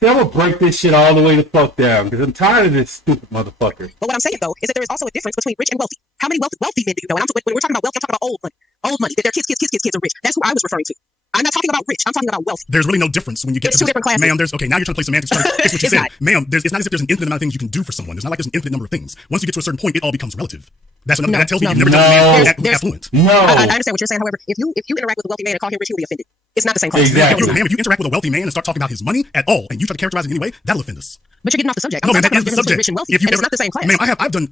See, I'm gonna break this shit all the way the fuck down because I'm tired of this stupid motherfucker. But what I'm saying, though, is that there is also a difference between rich and wealthy. How many wealthy men do you know? And when we're talking about wealthy, I'm talking about old money. Old money. That their kids are rich. That's who I was referring to. I'm not talking about rich. I'm talking about wealthy. There's really no difference when you get It's to two different classes. Ma'am, okay, now you're trying to play semantics. Fix what you It's said. not. Ma'am, it's not as if there's an infinite amount of things you can do for someone. It's not like there's an infinite number of things. Once you get to a certain point, it all becomes relative. That's another, that tells me you've never done a man affluent. No. I understand what you're saying. However, if you interact with a wealthy man and call him rich, he'll be offended. It's not the same class. Exactly. Ma'am, if you interact with a wealthy man and start talking about his money at all, and you try to characterize it in any way, that'll offend us. But you're getting off the subject. No, I'm ma'am, that talking is the about subject. rich and wealthy, If you and it's not the same class. Ma'am, I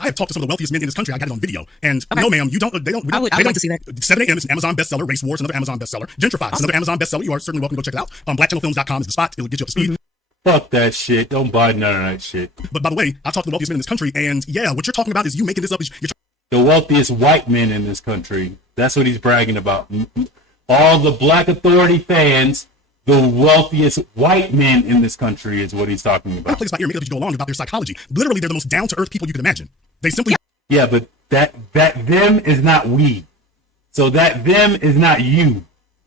have talked to some of the wealthiest men in this country. I got it on video. And Okay. no, ma'am, I would like to see that. 7 a.m. is an Amazon bestseller. Race Wars, another Amazon bestseller. Gentrified, another Amazon bestseller. You are certainly welcome to go check it out. BlackChannelFilms.com is the spot. It'll get you up to speed. Fuck that shit. Don't buy none of that shit. But by the way, I've talked to the wealthiest men in this country, and yeah, what you're talking about is you making this up. The wealthiest white men in this country. That's what he's bragging about. All the Black Authority fans the wealthiest white men in this country is what he's talking I about. play this by ear, make you go along about their psychology. Literally, they're the most down-to-earth people you can imagine. They simply... Yeah, but that them is not we. So that them is not you.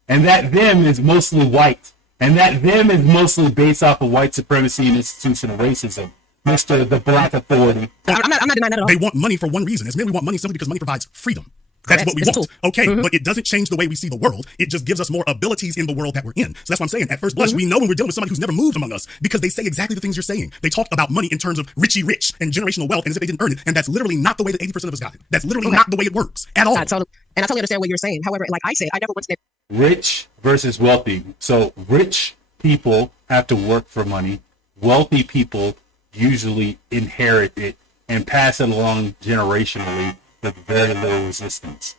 And that them is mostly white. And that them is mostly based off of white supremacy and institutional racism. Mr. The Black Authority. I'm not denying that at all. They want money for one reason. As men, we want money simply because money provides freedom. That's Correct. what we It's a want. tool. Okay, but it doesn't change the way we see the world. It just gives us more abilities in the world that we're in. So that's what I'm saying. At first blush, we know when we're dealing with somebody who's never moved among us because they say exactly the things you're saying. They talk about money in terms of richy rich and generational wealth and as if they didn't earn it. And that's literally not the way that 80% of us got it. That's literally not the way it works at all. I totally understand what you're saying. However, like I said, I never once said Rich versus wealthy. So rich people have to work for money. Wealthy people usually inherit it and pass it along generationally with very little resistance.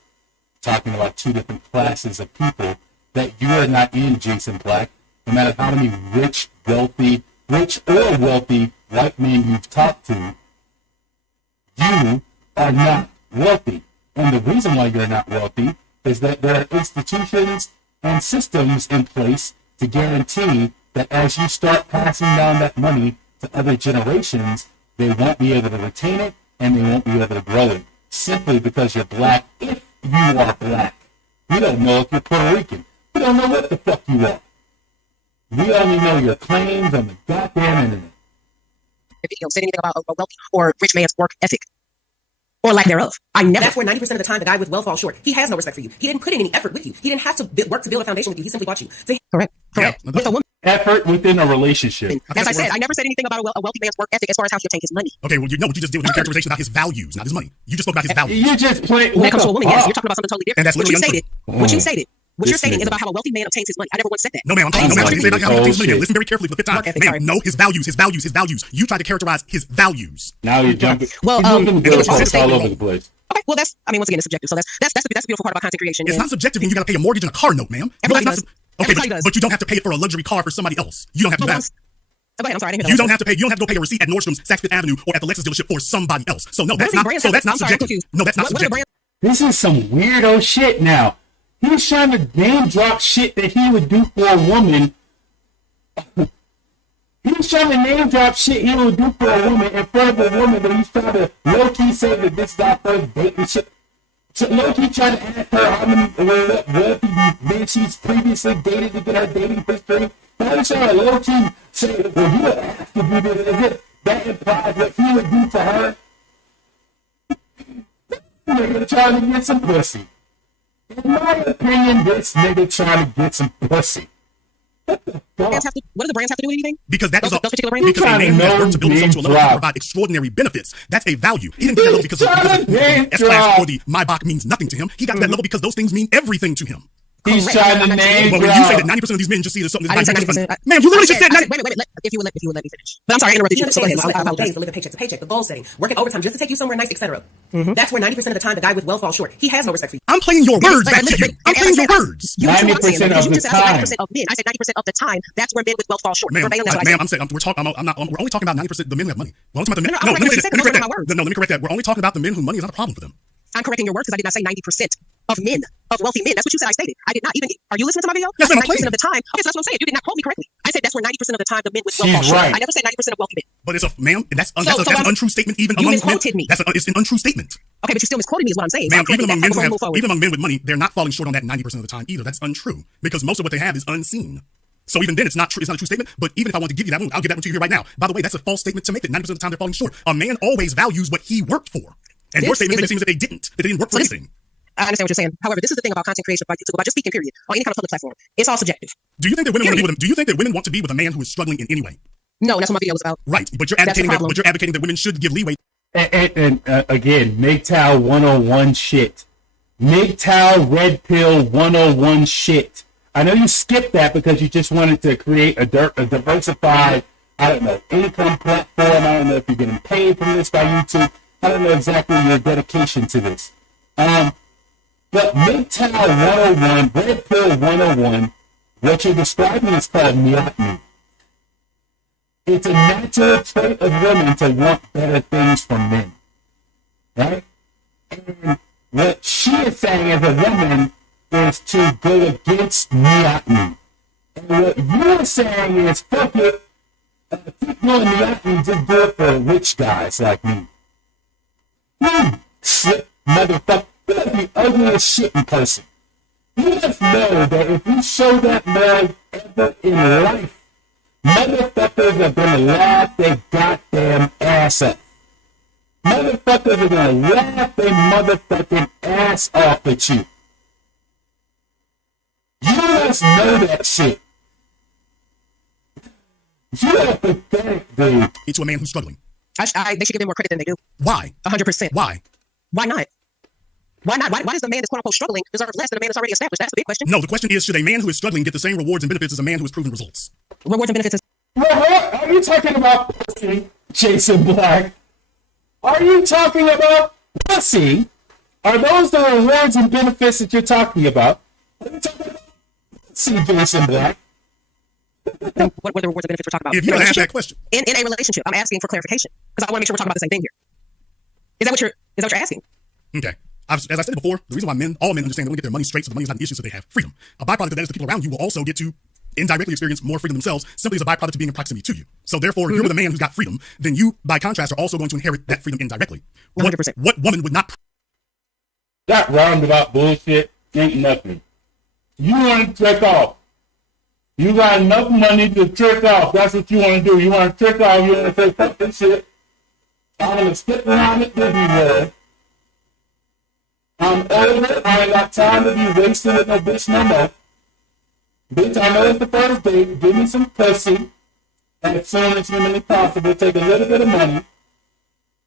Talking about two different classes of people that you are not in, Jason Black. No matter how many rich or wealthy white men you've talked to, you are not wealthy. And the reason why you're not wealthy is that there are institutions and systems in place to guarantee that as you start passing down that money to other generations, they won't be able to retain it and they won't be able to grow it. Simply because you're black, if you are black. We don't know if you're Puerto Rican. We don't know what the fuck you are. We only know your claims on the goddamn internet. said anything about a wealthy or rich man's work ethic. Or lack thereof. I never. That's where 90% of the time the guy with wealth falls short. He has no respect for you. He didn't put in any effort with you. He didn't have to work to build a foundation with you. He simply bought you. So Correct. Yeah. With a woman. Effort within a relationship. As I said, I never said anything about a wealthy man's work ethic as far as how he obtained his money. Okay, well, you know what you just did with your characterization about his values, not his money. You just spoke about his values. You just play. When it comes to a woman, yes, you're talking about something totally different. And that's what you literally stated. What you're stating is about how a wealthy man obtains his money. I never once said that. No, ma'am. I didn't say that. How he obtains money. shit. Listen very carefully for the fifth time. Work ethic, Ma'am, sorry. no, his values. You tried to characterize his values. Now you're jumping. Well, you're jumping it was goalposts all statement. over the place. Okay, well, once again, it's subjective. So that's the beautiful part about content creation. It's not subjective when you got to pay a mortgage and a car note, ma'am. Everybody No, does. that's not- Okay, Everybody does. but you don't have to pay it for a luxury car for somebody else. You don't have to do that. Go ahead, I'm sorry. I didn't hear You that. don't have to pay. You don't have to go pay a receipt at Nordstrom's, Saks Fifth Avenue, or at the Lexus dealership for somebody else. So no, that's are not. these So brands? that's not I'm sorry, I'm subjective. confused. No, that's not What are the subjective. brands? This is some weirdo shit now. He's trying to name drop shit that he would do for a woman. He's trying to name drop shit he would do for a woman in front of a woman, but he's trying to low-key say that this is our first date and shit. So low-key trying to ask her how many wealthy men she's previously dated to get her dating history. Now he's trying to low-key say, well, you were asked to do this, as if that implies what he would do for her. Nigga trying to get some pussy. In my opinion, this nigga trying to get some pussy. What do the brands have to do with anything? Because that is Those particular brands? because a Trying to man who has know worked to build himself to a level name to drop. provide extraordinary benefits. That's a value. He didn't get that level because Trying to name the S-class drop. or the Maybach means nothing to him. He got that level because those things mean everything to him. He's Correct. trying to I'm not name But when you say drop. that 90% of these men just see it as something I that's didn't say 90%. Ma'am, you literally just said Wait, 90%. if you would let me finish. But I'm sorry, I interrupted you. So go ahead. I I apologize. to live a paycheck to paycheck, the goal setting, working overtime just to take you somewhere nice, etc. That's where 90% of the time the guy with wealth falls short. He has no respect for you. I'm playing your words back to you. I'm And playing as I your said, words. You listen to what I'm saying, 90% because of you the just said time. 90% of men. I said 90% of the time. That's where men with wealth fall short. Ma'am, Verbatim, that's what I ma'am, said. we're only talking about 90% the men who have money. We're only talking about the men. No, let me you say said that. Let me correct those are my that. words. No, let me correct that. We're only talking about the men whose money is not a problem for them. I'm correcting your word because I did not say 90% of men, of wealthy men. That's what you said I stated. I did not even. Are you listening to my video? Yes, I ma'am, said I'm 90% of the time. Okay, so that's what I'm saying. You did not quote me correctly. I said that's where 90% of the time the men with wealth fall She's short. right. I never said 90% of wealthy men. But it's a ma'am, that's So an I'm- untrue statement even You among misquoted men. me. It's an untrue statement. Okay, but you still misquoted me is what I'm saying. Ma'am, So I'm even among men correcting who that. have, Move even among men with money, they're not falling short on that 90% of the time either. That's untrue because most of what they have is unseen. So even then, it's not true. It's not a true statement. But even if I want to give you that one, I'll give that one to you here right now. By the way, that's a false statement to make. That 90% of the time they're falling short. A man always values what he worked for, and your This statement is makes it the- seem that they didn't work for So this- anything. I understand what you're saying. However, this is the thing about content creation, about YouTube, about just speaking, period, on any kind of public platform. It's all subjective. Do you think that women want to be Period. with? Do you think that women want to be with a man who is struggling in any way? No, that's what my video was about. Right, but you're That's the advocating that. problem. But you're advocating that women should give leeway. And again, MGTOW 101 shit. MGTOW Red Pill 101 shit. I know you skipped that because you just wanted to create a diversified, I don't know, income platform. I don't know if you're getting paid from this by YouTube. I don't know exactly your dedication to this. But MGTOW 101, Red Pill 101, what you're describing is called misogyny. It's a natural trait of women to want better things from men. Right? And what she is saying as a woman is to go against misogyny. And what you're saying is, fuck it, keep doing the acting, just do it for rich guys like me. Slip motherfucker, you're the ugliest shit in person. You just know that if you show that mug ever in life, motherfuckers are gonna laugh their goddamn ass up. Motherfuckers are gonna laugh their motherfucking ass off at you. You just know that shit. You are pathetic, dude. To a man who's struggling. They should give him more credit than they do. Why? 100%. Why? Why not? Why not? Why does the man that's quote unquote struggling deserve less than a man that's already established? That's a big question. No, the question is, should a man who is struggling get the same rewards and benefits as a man who has proven results? Rewards and benefits is. Are you talking about pussy, Jason Black? Are you talking about pussy? Are those the rewards and benefits that you're talking about? Are you talking about pussy, Jason Black? What are the rewards and benefits we're talking about? If you don't ask that question. In a relationship, I'm asking for clarification because I want to make sure we're talking about the same thing here. Is that what you're asking? Okay. As I said before, the reason why all men understand they want to get their money straight so the money is not an issue so they have freedom. A byproduct of that is the people around you will also get to indirectly experience more freedom themselves simply as a byproduct of being in proximity to you. So therefore, if you're with a man who's got freedom, then you, by contrast, are also going to inherit that freedom indirectly. 100%. What woman would not... That roundabout bullshit ain't nothing. You want to trick off. You got enough money to trick off. That's what you want to do. You want to trick off. You want to say, fuck this shit. I'm going to stick around at Disney World. I'm older. I ain't got time to be wasting with no bitch no more. Bitch, I know it's the first date. Give me some pussy as soon as humanly possible. Take a little bit of money.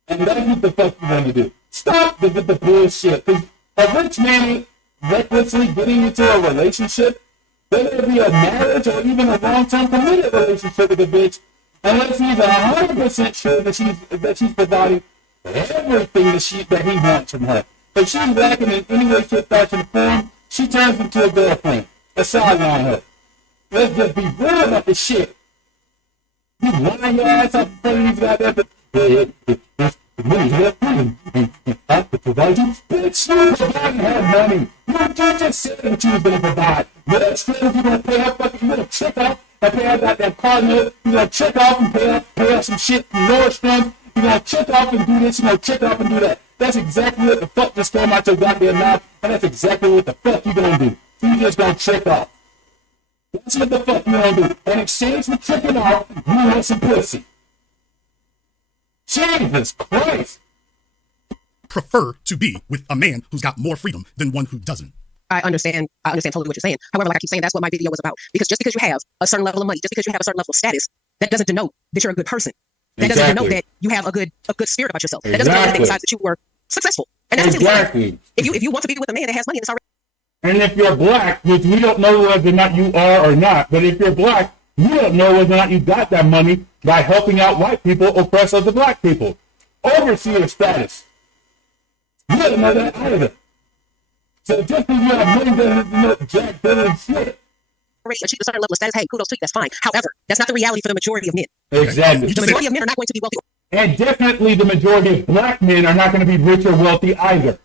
And that's what the fuck you want to do. Stop the bullshit. Because a rich man recklessly getting into a relationship, whether it be a marriage or even a long-term committed relationship with a bitch, unless he's 100% sure that she's providing everything that he wants from her. If she's lacking in any way, shape, fashion, or form, she turns into a girlfriend. A sideline her. Let's just be real about the shit. You line your ass up in front of these goddamn... The money's there for you. I have to provide you. Bitch, you providing her money. You just said that you was going to provide. But that's true. You're going to pay her fucking... You're going to trick off and pay her goddamn car note. You're going to trick off and pay her some shit from Nordstrom. You're going to trick off and do this. You're going to trick off and do that. That's exactly what the fuck just came out your goddamn mouth. And that's exactly what the fuck you going to do. You just going to trick off. That's what the fuck you going to do. In exchange for tricking off, you want some pussy. Jesus Christ. Prefer to be with a man who's got more freedom than one who doesn't. I understand totally what you're saying. However, like I keep saying, that's what my video was about. Because just because you have a certain level of money, just because you have a certain level of status, that doesn't denote that you're a good person. That doesn't denote that you have a good spirit about yourself. That doesn't denote anything besides that you were successful. And that's exactly. If you want to be with a man that has money, it's already. And if you're black, which we don't know whether or not you are or not, but if you're black, you don't know whether or not you got that money by helping out white people oppress other black people. Overseer status. You don't know that either. So just because you have money doesn't know jack better shit. Achieve a certain level of status, hey, kudos to you, that's fine. However, that's not the reality for the majority of men. Exactly. The majority of men are not going to be wealthy. And definitely the majority of black men are not going to be rich or wealthy either.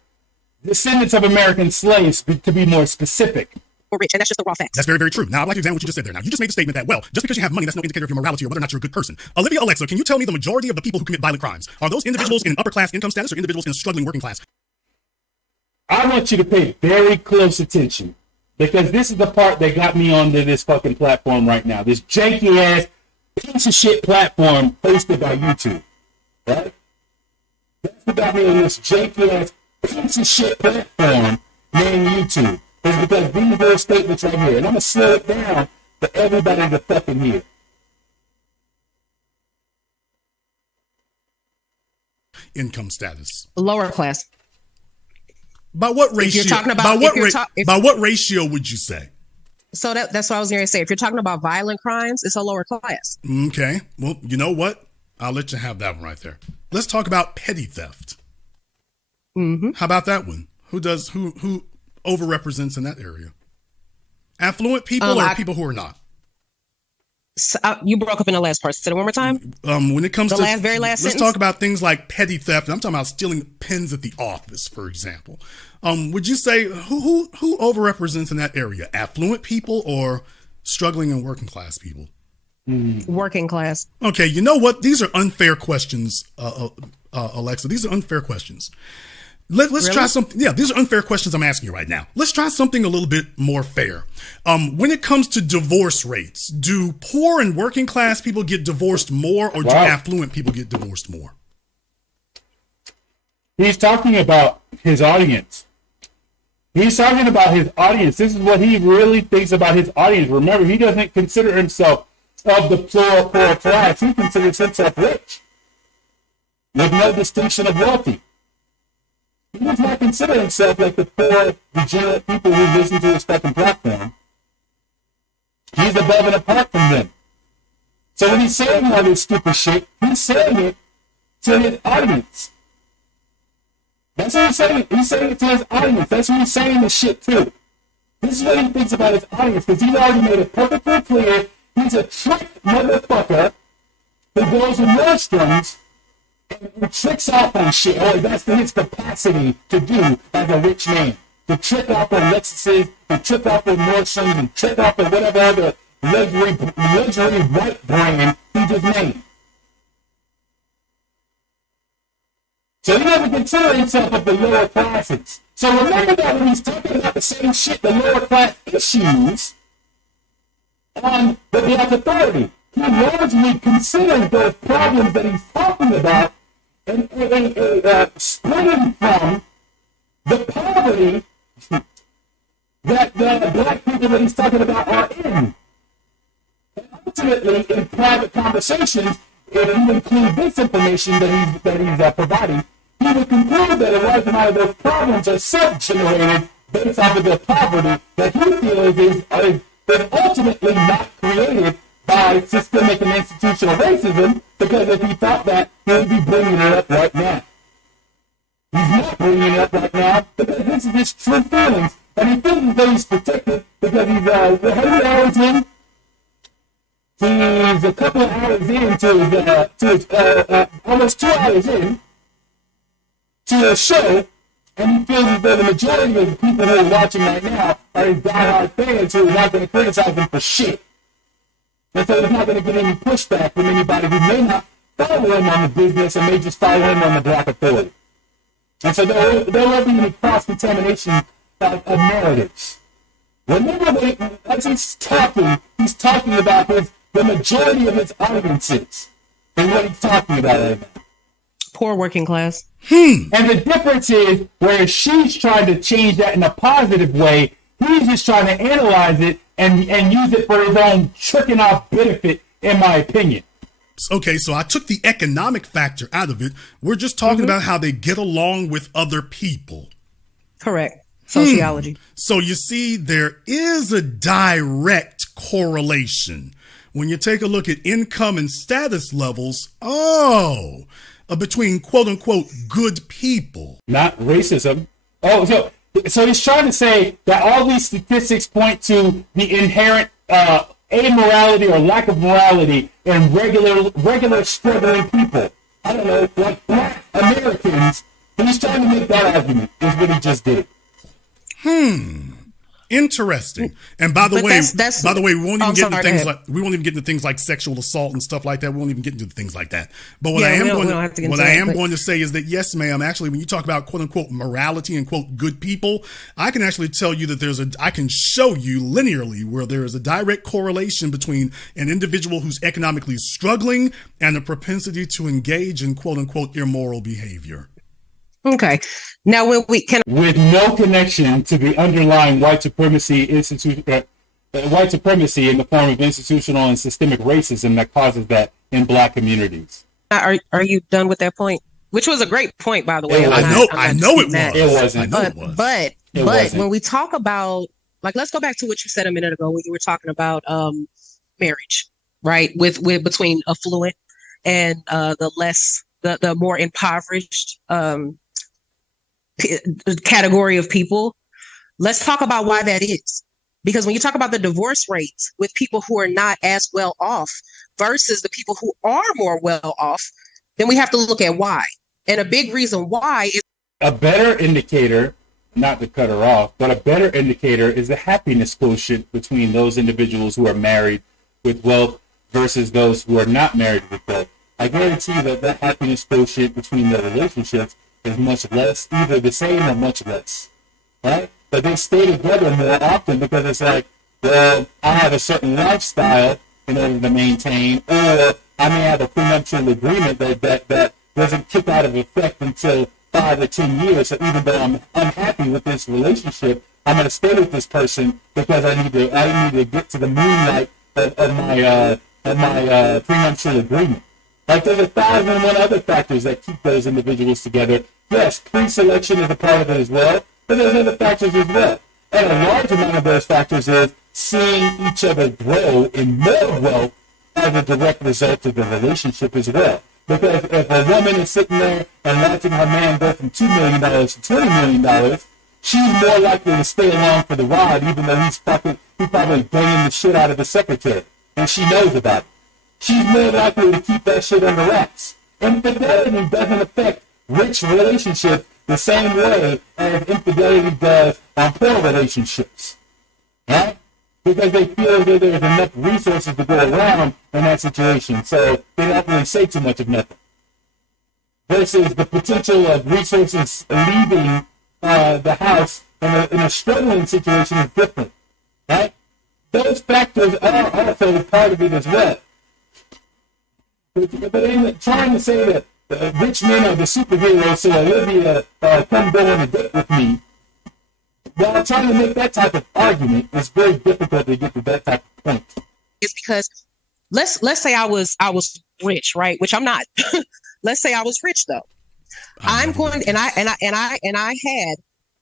Descendants of American slaves, to be more specific. Or rich, and that's just the raw facts. That's very, very true. Now, I'd like to examine what you just said there. Now, you just made the statement that, well, just because you have money, that's no indicator of your morality or whether or not you're a good person. Olivia Alexa, can you tell me the majority of the people who commit violent crimes? Are those individuals in upper class income status or individuals in struggling working class? I want you to pay very close attention because this is the part that got me onto this fucking platform right now. This janky ass piece of shit platform hosted by YouTube. Right? That's what got me on this janky ass piece of shit platform named YouTube. It's because these are the statements right here. And I'm going to slow it down for everybody to fucking hear. Income status. Lower class. By what ratio? If you're talking about, by what ratio would you say? So that's what I was going to say. If you're talking about violent crimes, it's a lower class. Okay. Well, you know what? I'll let you have that one right there. Let's talk about petty theft. Mm-hmm. How about that one? Who overrepresents in that area? Affluent people or people who are not? So, you broke up in the last part. Say it one more time. When it comes to very last let's sentence? talk about things like petty theft. I'm talking about stealing pens at the office, for example. Would you say who overrepresents in that area? Affluent people or struggling and working class people? Working class. Okay, you know what? These are unfair questions, Alexa. These are unfair questions. Let's try something. Yeah, these are unfair questions I'm asking you right now. Let's try something a little bit more fair. When it comes to divorce rates, do poor and working class people get divorced more, or do affluent people get divorced more? He's talking about his audience. He's talking about his audience. This is what he really thinks about his audience. Remember, he doesn't consider himself of the poor class. He considers himself rich, with no distinction of wealthy. He does not consider himself like the poor, degenerate people who listen to his fucking platform. He's above and apart from them. So when he's saying all this stupid shit, he's saying it to his audience. That's what he's saying. He's saying it to his audience. That's what he's saying this shit to. This is what he thinks about his audience, because he's already made it perfectly clear he's a trick motherfucker who goes with Nordstrom's and tricks off on shit, or that's his capacity to do as a rich man. To trick off on Lexuses, to trick off on Nordstrom's, and trick off on whatever other luxury white brand he just made. So he doesn't consider himself of the lower classes. So remember that when he's talking about the same shit, the lower class issues on the black authority, he largely considers those problems that he's talking about and springing from the poverty that the black people that he's talking about are in. And ultimately, in private conversations, if you include this information that he's providing, he would conclude that a large amount of those problems are self-generated based off of the poverty that he feels is ultimately not created by systemic and institutional racism, because if he thought that, he would be bringing it up right now. He's not bringing it up right now because this is his true feelings, and he feels that he's protected because he's 100 hours in. He's a couple of hours in to his almost 2 hours in to a show, and he feels as though the majority of the people who are watching right now are his diehard fans who are not going to criticize him for shit. And so he's not going to get any pushback from anybody who may not follow him on the business and may just follow him on the black authority. And so there won't be any cross-contamination of narratives. Remember that as he's talking about the majority of his audiences and what he's talking about right now. Poor working class. And the difference is, where she's trying to change that in a positive way, he's just trying to analyze it and use it for his own tricking off benefit, in my opinion. Okay, so I took the economic factor out of it. We're just talking about how they get along with other people. Correct. Sociology. So you see, there is a direct correlation. When you take a look at income and status levels, between quote unquote good people. Not racism. Oh, so he's trying to say that all these statistics point to the inherent amorality or lack of morality in regular struggling people. I don't know, like black Americans. He's trying to make that argument, is what he just did. Interesting. And by the way, we won't even get into things like sexual assault and stuff like that. We won't even get into things like that. But what I am going to say is that, yes, ma'am, actually, when you talk about quote unquote morality and quote good people, I can actually tell you that I can show you linearly where there is a direct correlation between an individual who's economically struggling and a propensity to engage in quote unquote immoral behavior. Okay. Now, when we can, with no connection to the underlying white supremacy in the form of institutional and systemic racism that causes that in black communities. Are you done with that point? Which was a great point, by the way. I know it was. It wasn't. But when we talk about, like, let's go back to what you said a minute ago when you were talking about marriage, right? With between affluent and the more impoverished category of people. Let's talk about why that is. Because when you talk about the divorce rates with people who are not as well off versus the people who are more well off, then we have to look at why. And a big reason why is a better indicator not to cut her off, but a better indicator is the happiness quotient between those individuals who are married with wealth versus those who are not married with wealth. I guarantee that the happiness quotient between the relationships is much less, either the same or much less, right? But they stay together more often because it's like, well, I have a certain lifestyle in order to maintain, or I may have a prenuptial agreement that doesn't kick out of effect until 5 or 10 years. So even though I'm unhappy with this relationship, I'm going to stay with this person because I need to get to the moonlight of my prenuptial agreement. Like there's 1,001 other factors that keep those individuals together. Yes, pre-selection is a part of it as well, but there's other factors as well. And a large amount of those factors is seeing each other grow in more wealth as a direct result of the relationship as well. Because if a woman is sitting there and watching her man go from $2 million to $20 million, she's more likely to stay along for the ride, even though he's probably banging the shit out of the secretary, and she knows about it. She's more likely to keep that shit under wraps. Infidelity doesn't affect rich relationships the same way as infidelity does on poor relationships, right? Because they feel that there's enough resources to go around in that situation, so they don't really say too much of nothing. Versus the potential of resources leaving the house in a struggling situation is different, right? Those factors are also part of it as well. But in trying to say that rich men are the superheroes, so Olivia, come go on a date with me, while trying to make that type of argument, it's very difficult to get to that type of point. It's because let's say I was rich, right? Which I'm not. Let's say I was rich though. I'm going and I had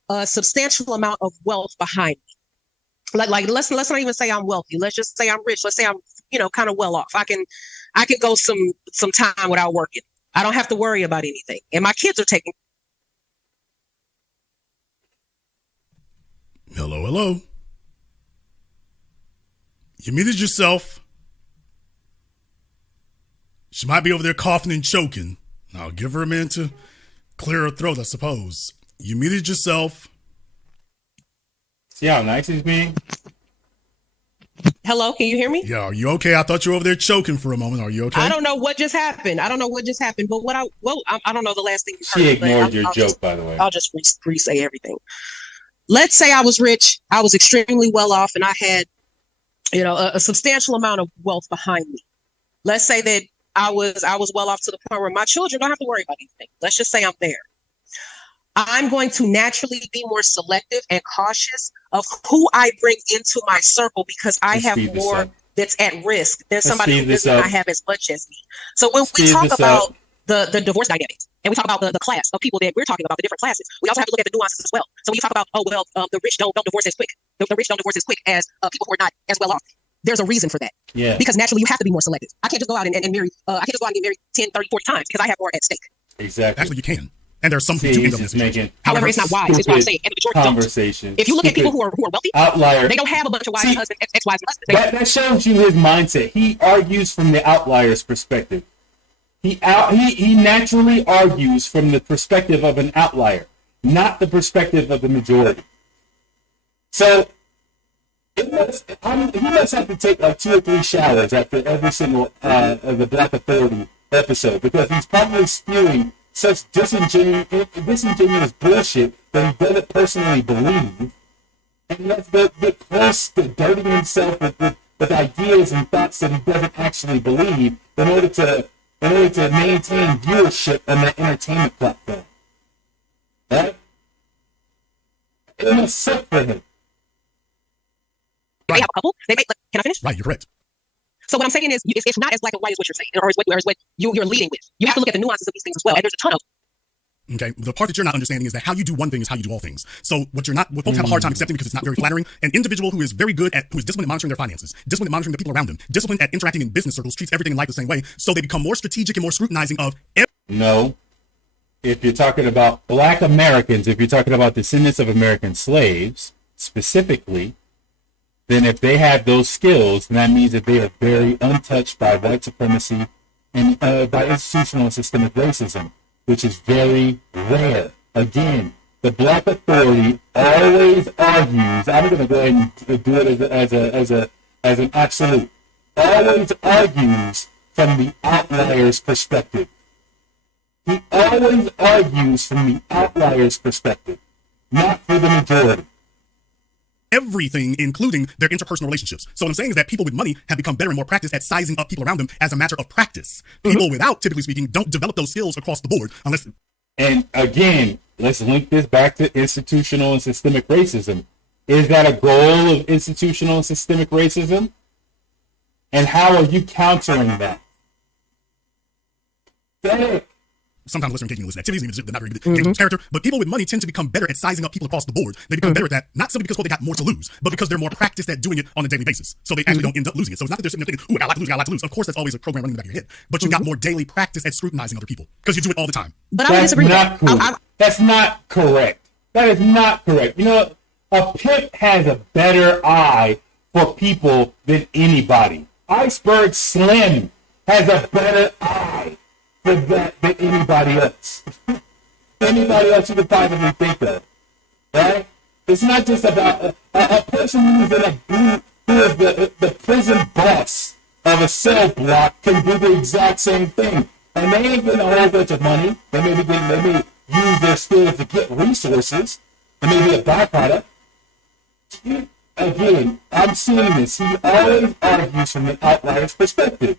a substantial amount of wealth behind me. Like let's not even say I'm wealthy. Let's just say I'm rich. Let's say I'm kind of well off. I can go some time without working. I don't have to worry about anything, and my kids are taking. Hello. You muted yourself. She might be over there coughing and choking. I'll give her a minute to clear her throat, I suppose. You muted yourself. See how nice he's being? Hello, can you hear me? Yeah, are you okay? I thought you were over there choking for a moment. Are you okay? I don't know what just happened. But I don't know the last thing you heard. She ignored your joke, by the way. I'll just re-say everything. Let's say I was rich, I was extremely well off, and I had, a substantial amount of wealth behind me. Let's say that I was well off to the point where my children don't have to worry about anything. Let's just say I'm there. I'm going to naturally be more selective and cautious of who I bring into my circle because I have more that's at risk than somebody who does not have as much as me. So when we talk about the divorce dynamics and we talk about the class of people that we're talking about, the different classes, we also have to look at the nuances as well. So when you talk about, the rich don't divorce as quick. The rich don't divorce as quick as people who are not as well off. There's a reason for that. Yeah. Because naturally you have to be more selective. I can't just go out and marry, I can't just go out and get married 10, 30, 40 times because I have more at stake. Exactly. Actually, you can. And there's some who do end up in this situation. However, it's not wise. It's what I'm saying. And the majority don't. If you look at people who are wealthy, outlier, they don't have a bunch of wives, husbands, ex-wives, and husbands. That shows you his mindset. He argues from the outlier's perspective. He naturally argues from the perspective of an outlier, not the perspective of the majority. So he must have to take like 2 or 3 showers after every single of the Black Authority episode because he's probably spewing such disingenuous bullshit that he doesn't personally believe, and he has to get close to dirtying himself with ideas and thoughts that he doesn't actually believe in order to maintain viewership on that entertainment platform. Right? It must suck for him. They have a couple. Can I finish? Right, you're correct. So what I'm saying is, it's not as black and white as what you're saying, or as what you're leading with. You have to look at the nuances of these things as well, and there's a ton of them. Okay, the part that you're not understanding is that how you do one thing is how you do all things. So what folks have a hard time accepting because it's not very flattering. An individual who is very good who is disciplined at monitoring their finances, disciplined at monitoring the people around them, disciplined at interacting in business circles, treats everything in life the same way, so they become more strategic and more scrutinizing of No. If you're talking about Black Americans, if you're talking about descendants of American slaves, specifically, then if they have those skills, then that means that they are very untouched by white supremacy and by institutional and systemic racism, which is very rare. Again, the black authority always argues. I'm going to go ahead and do it as an absolute. Always argues from the outlier's perspective. He always argues from the outlier's perspective, not for the majority. Everything, including their interpersonal relationships. So what I'm saying is that people with money have become better and more practiced at sizing up people around them as a matter of practice. People without, typically speaking, don't develop those skills across the board unless... And again, let's link this back to institutional and systemic racism. Is that a goal of institutional and systemic racism? And how are you countering that? Say it. Sometimes listening taking list activities, they're not very good at getting character, but people with money tend to become better at sizing up people across the board. They become better at that, not simply because they got more to lose, but because they're more practiced at doing it on a daily basis. So they actually don't end up losing it. So it's not that they're sitting there thinking, ooh, I like to lose, I like to lose. Of course, that's always a program running in the back of your head, but you got more daily practice at scrutinizing other people because you do it all the time. But I would disagree with that. Cool. That's not correct. That is not correct. You know, a pimp has a better eye for people than anybody. Iceberg Slim has a better eye for that than anybody else. Anybody else you could possibly think of. Right? It's not just about a person who's in who is the prison boss of a cell block can do the exact same thing. And they ain't getting a whole bunch of money. They may use their skills to get resources. It may be a byproduct. Again, I'm seeing this. He always argues from the outlier's perspective.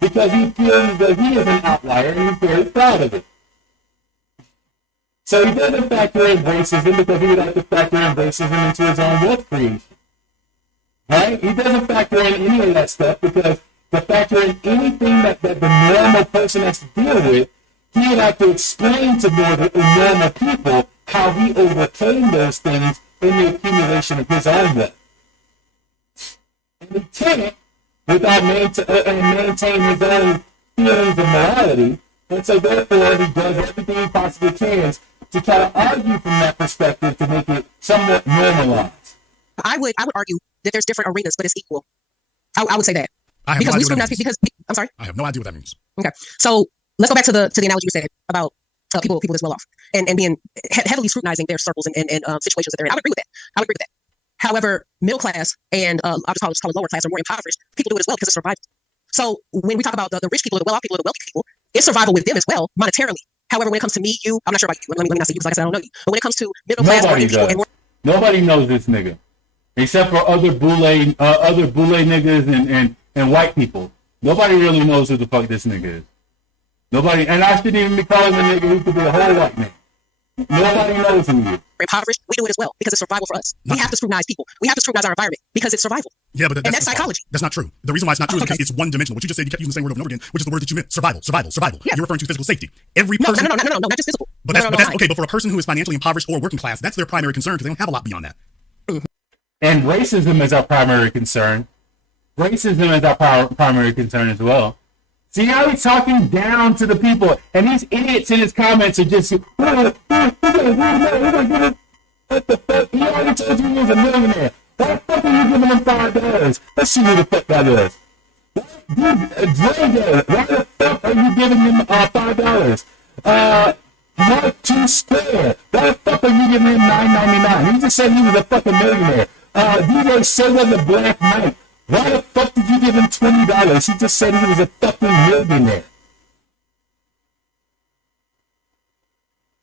Because he feels that he is an outlier and he's very proud of it. So he doesn't factor in racism because he would have to factor in racism into his own wealth creation. Right? He doesn't factor in any of that stuff because to factor in anything that the normal person has to deal with, he would have to explain to the normal people how he overcame those things in the accumulation of his own wealth. And he can't without maintain his own feelings of morality, and so therefore he does everything he possibly can to try to argue from that perspective to make it somewhat normalized. I would argue that there's different arenas, but it's equal. I would say that. I have because no we idea what that scrutinize means. I'm sorry? I have no idea what that means. Okay. So let's go back to the analogy you said about people that's well off and being heavily scrutinizing their circles and situations that they're in. I would agree with that. However, middle class and I'll just call it lower class or more impoverished people do it as well because it's survival. So when we talk about the rich people, the well-off people, the wealthy people, it's survival with them as well, monetarily. However, when it comes to me, you, I'm not sure about you. Let me not say you because like I said, I don't know you. But when it comes to middle class or people and more, nobody knows this nigga. Except for other boule niggas and white people. Nobody really knows who the fuck this nigga is. Nobody, and I shouldn't even be calling the nigga who could be a whole white man. Nobody knows who he is. Impoverished, we do it as well because it's survival for us. We have to scrutinize people. We have to scrutinize our environment because it's survival. Yeah, but that's psychology. That's not true. The reason why it's not true is because it's one dimensional. What you just said, you kept using the same word over and over again, which is the word that you meant. Survival. Yeah. You're referring to physical safety. Every person. No, not just physical. But that's okay. But for a person who is financially impoverished or working class, that's their primary concern because they don't have a lot beyond that. Mm-hmm. And racism is our primary concern. Racism is our primary concern as well. See how he's talking down to the people, and these idiots in his comments are just, what the fuck? He already told you he was a millionaire. Why the fuck are you giving him $5? Let's see who the fuck that is. Why the fuck are you giving him $5? Mark 2 Square. Why the fuck are you giving him $9.99? He just said he was a fucking millionaire. DJ Silver the Black Knight. Why the fuck did you give him $20? He just said he was a fucking millionaire.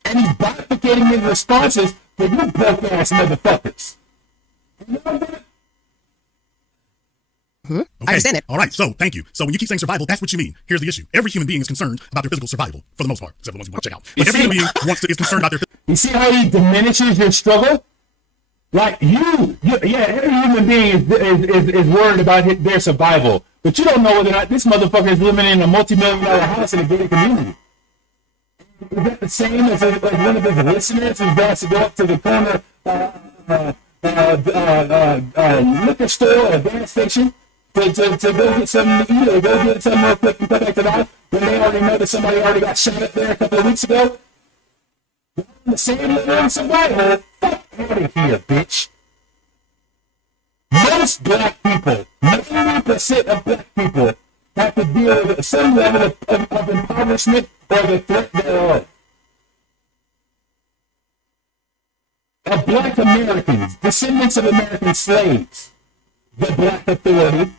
And he's bifurcating his responses for you broke ass motherfuckers. Okay. I understand it. All right. So thank you. So when you keep saying survival, that's what you mean. Here's the issue. Every human being is concerned about their physical survival for the most part, except for the ones you want to check out. But every human being is concerned about their physical. You see how he diminishes your struggle? Like every human being is worried about their survival, but you don't know whether or not this motherfucker is living in a multi-million-dollar house in a gated community. Is that the same as like one of his listeners who has to go up to the corner liquor store or gas station to go get something to eat or go get something real quick and come back to the house when they already know that somebody already got shot up there a couple of weeks ago? The same living survival. Fuck out of here, bitch. Most black people, 90% of black people, have to deal with some level of impoverishment or the threat thereof. of black Americans, descendants of American slaves, the black authority.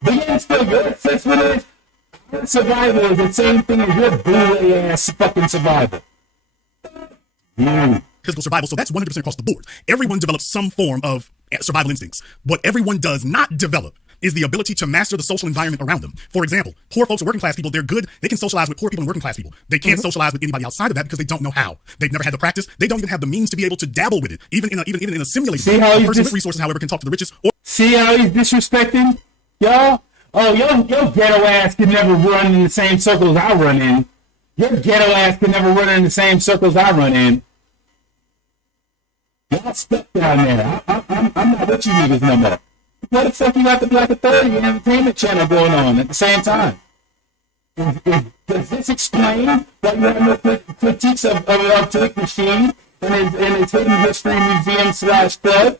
But yet still your assessment is your survival is the same thing as your bully ass fucking survival. Physical survival, so that's 100% across the board. Everyone develops some form of survival instincts. What everyone does not develop is the ability to master the social environment around them. For example, poor folks or working class people, they're good. They can socialize with poor people and working class people. They can't socialize with anybody outside of that because they don't know how. They've never had the practice. They don't even have the means to be able to dabble with it. Even in a simulator. See how a person with resources, however, can talk to the richest. See how he's disrespecting y'all? Oh, your ghetto ass can never run in the same circles I run in. Your ghetto ass can never run in the same circles I run in. Y'all stuck down there. I'm not with you niggas no more. What the fuck you got the Black Authority and Entertainment Channel going on at the same time? Does this explain why you have no critiques of Tariq Nasheed and his Hidden History Museum / club?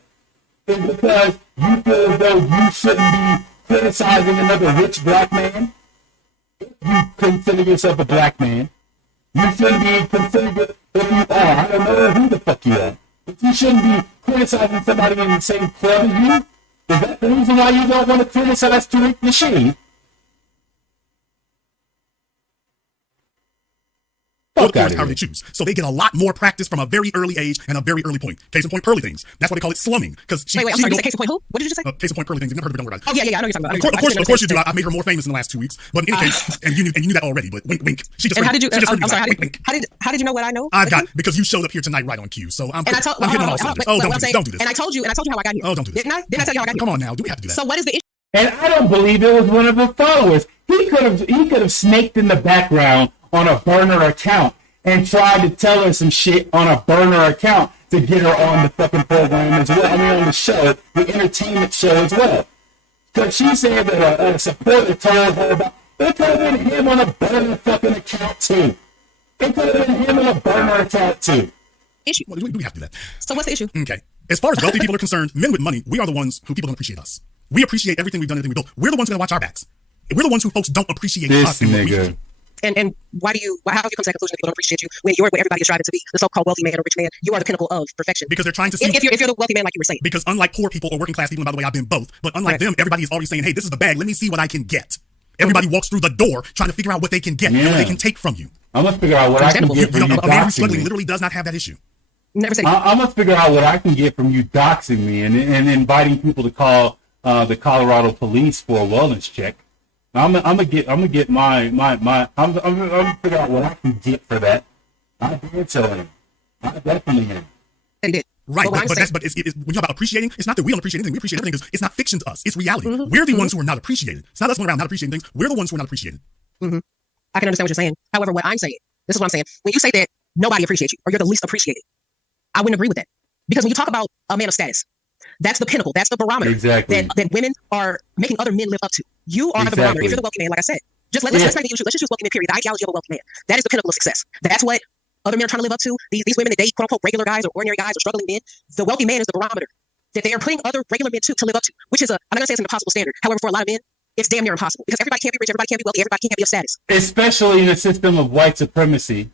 Is because you feel as though you shouldn't be criticizing another rich black man? If you consider yourself a black man, you shouldn't be considered if you are. I don't know who the fuck you are. But you shouldn't be criticizing somebody in the same club as you. Is that the reason why you don't want to criticize Tariq Nasheed? Or however they choose. So they get a lot more practice from a very early age and a very early point. Case in point, Pearly Things. That's why they call it slumming. Because wait, I'm sorry, you said case in point who? What did you just say? Case in point, Pearly Things. You've never heard of it, don't worry about it. Oh, yeah, I know you're talking about. Of course you do. I made her more famous in the last 2 weeks. But in any case, and you knew that already, but wink, wink. She just and heard, how did you, I'm sorry, wink. How did you know what I know? Because you showed up here tonight right on cue. So I'm hitting on all cylinders. Don't do this. And I told you how I got here. Oh, don't do this. Didn't I tell you how I got here? Come on now. Do we have to do that? So what is the issue? And I don't believe it was one of her followers. He could have snaked in the background on a burner account and tried to tell her some shit on a burner account to get her on the fucking program as well. I mean, on the show, the entertainment show as well. Because she said that a supporter told her about, it could have been him on a burner fucking account too. It could have been him on a burner account too. Issue. Well, we have to do that. So what's the issue? Okay. As far as wealthy people are concerned, men with money, we are the ones who people don't appreciate us. We appreciate everything we've done, everything we built. We're the ones who watch our backs. We're the ones who folks don't appreciate us. And what we do. And how have you come to that conclusion that people don't appreciate you when you're what everybody is striving to be, the so-called wealthy man or rich man? You are the pinnacle of perfection. Because they're trying to see if you're the wealthy man, like you were saying. Because unlike poor people or working class people, and by the way, I've been both, but unlike them, everybody is already saying, hey, this is the bag, let me see what I can get. Everybody walks through the door trying to figure out what they can get and what they can take from you. I must figure out what I can get from you. A man who's struggling literally does not have that issue. Never said I must figure out what I can get from you doxing me and inviting people to call the Colorado police for a wellness check. I'm gonna figure out what I can get for that. I did tell him. I definitely am. Right, but when you talk about appreciating, it's not that we don't appreciate anything. We appreciate everything because it's not fiction to us. It's reality. We're the ones who are not appreciated. It's not us going around not appreciating things. We're the ones who are not appreciated. I can understand what you're saying. However, what I'm saying, this is what I'm saying. When you say that nobody appreciates you or you're the least appreciated, I wouldn't agree with that. Because when you talk about a man of status, that's the pinnacle. That's the barometer that women are making other men live up to. You are the barometer. If you're the wealthy man, like I said, let's not use wealthy man, period. The ideology of a wealthy man. That is the pinnacle of success. That's what other men are trying to live up to. These women that date, quote unquote, regular guys or ordinary guys or struggling men. The wealthy man is the barometer that they are putting other regular men to live up to, which is I'm not going to say it's an impossible standard. However, for a lot of men, it's damn near impossible because everybody can't be rich, everybody can't be wealthy, everybody can't be of status. Especially in a system of white supremacy,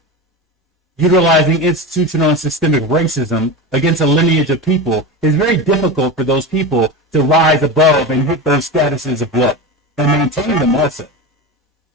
utilizing institutional and systemic racism against a lineage of people is very difficult for those people to rise above and hit those statuses of wealth and maintain them also.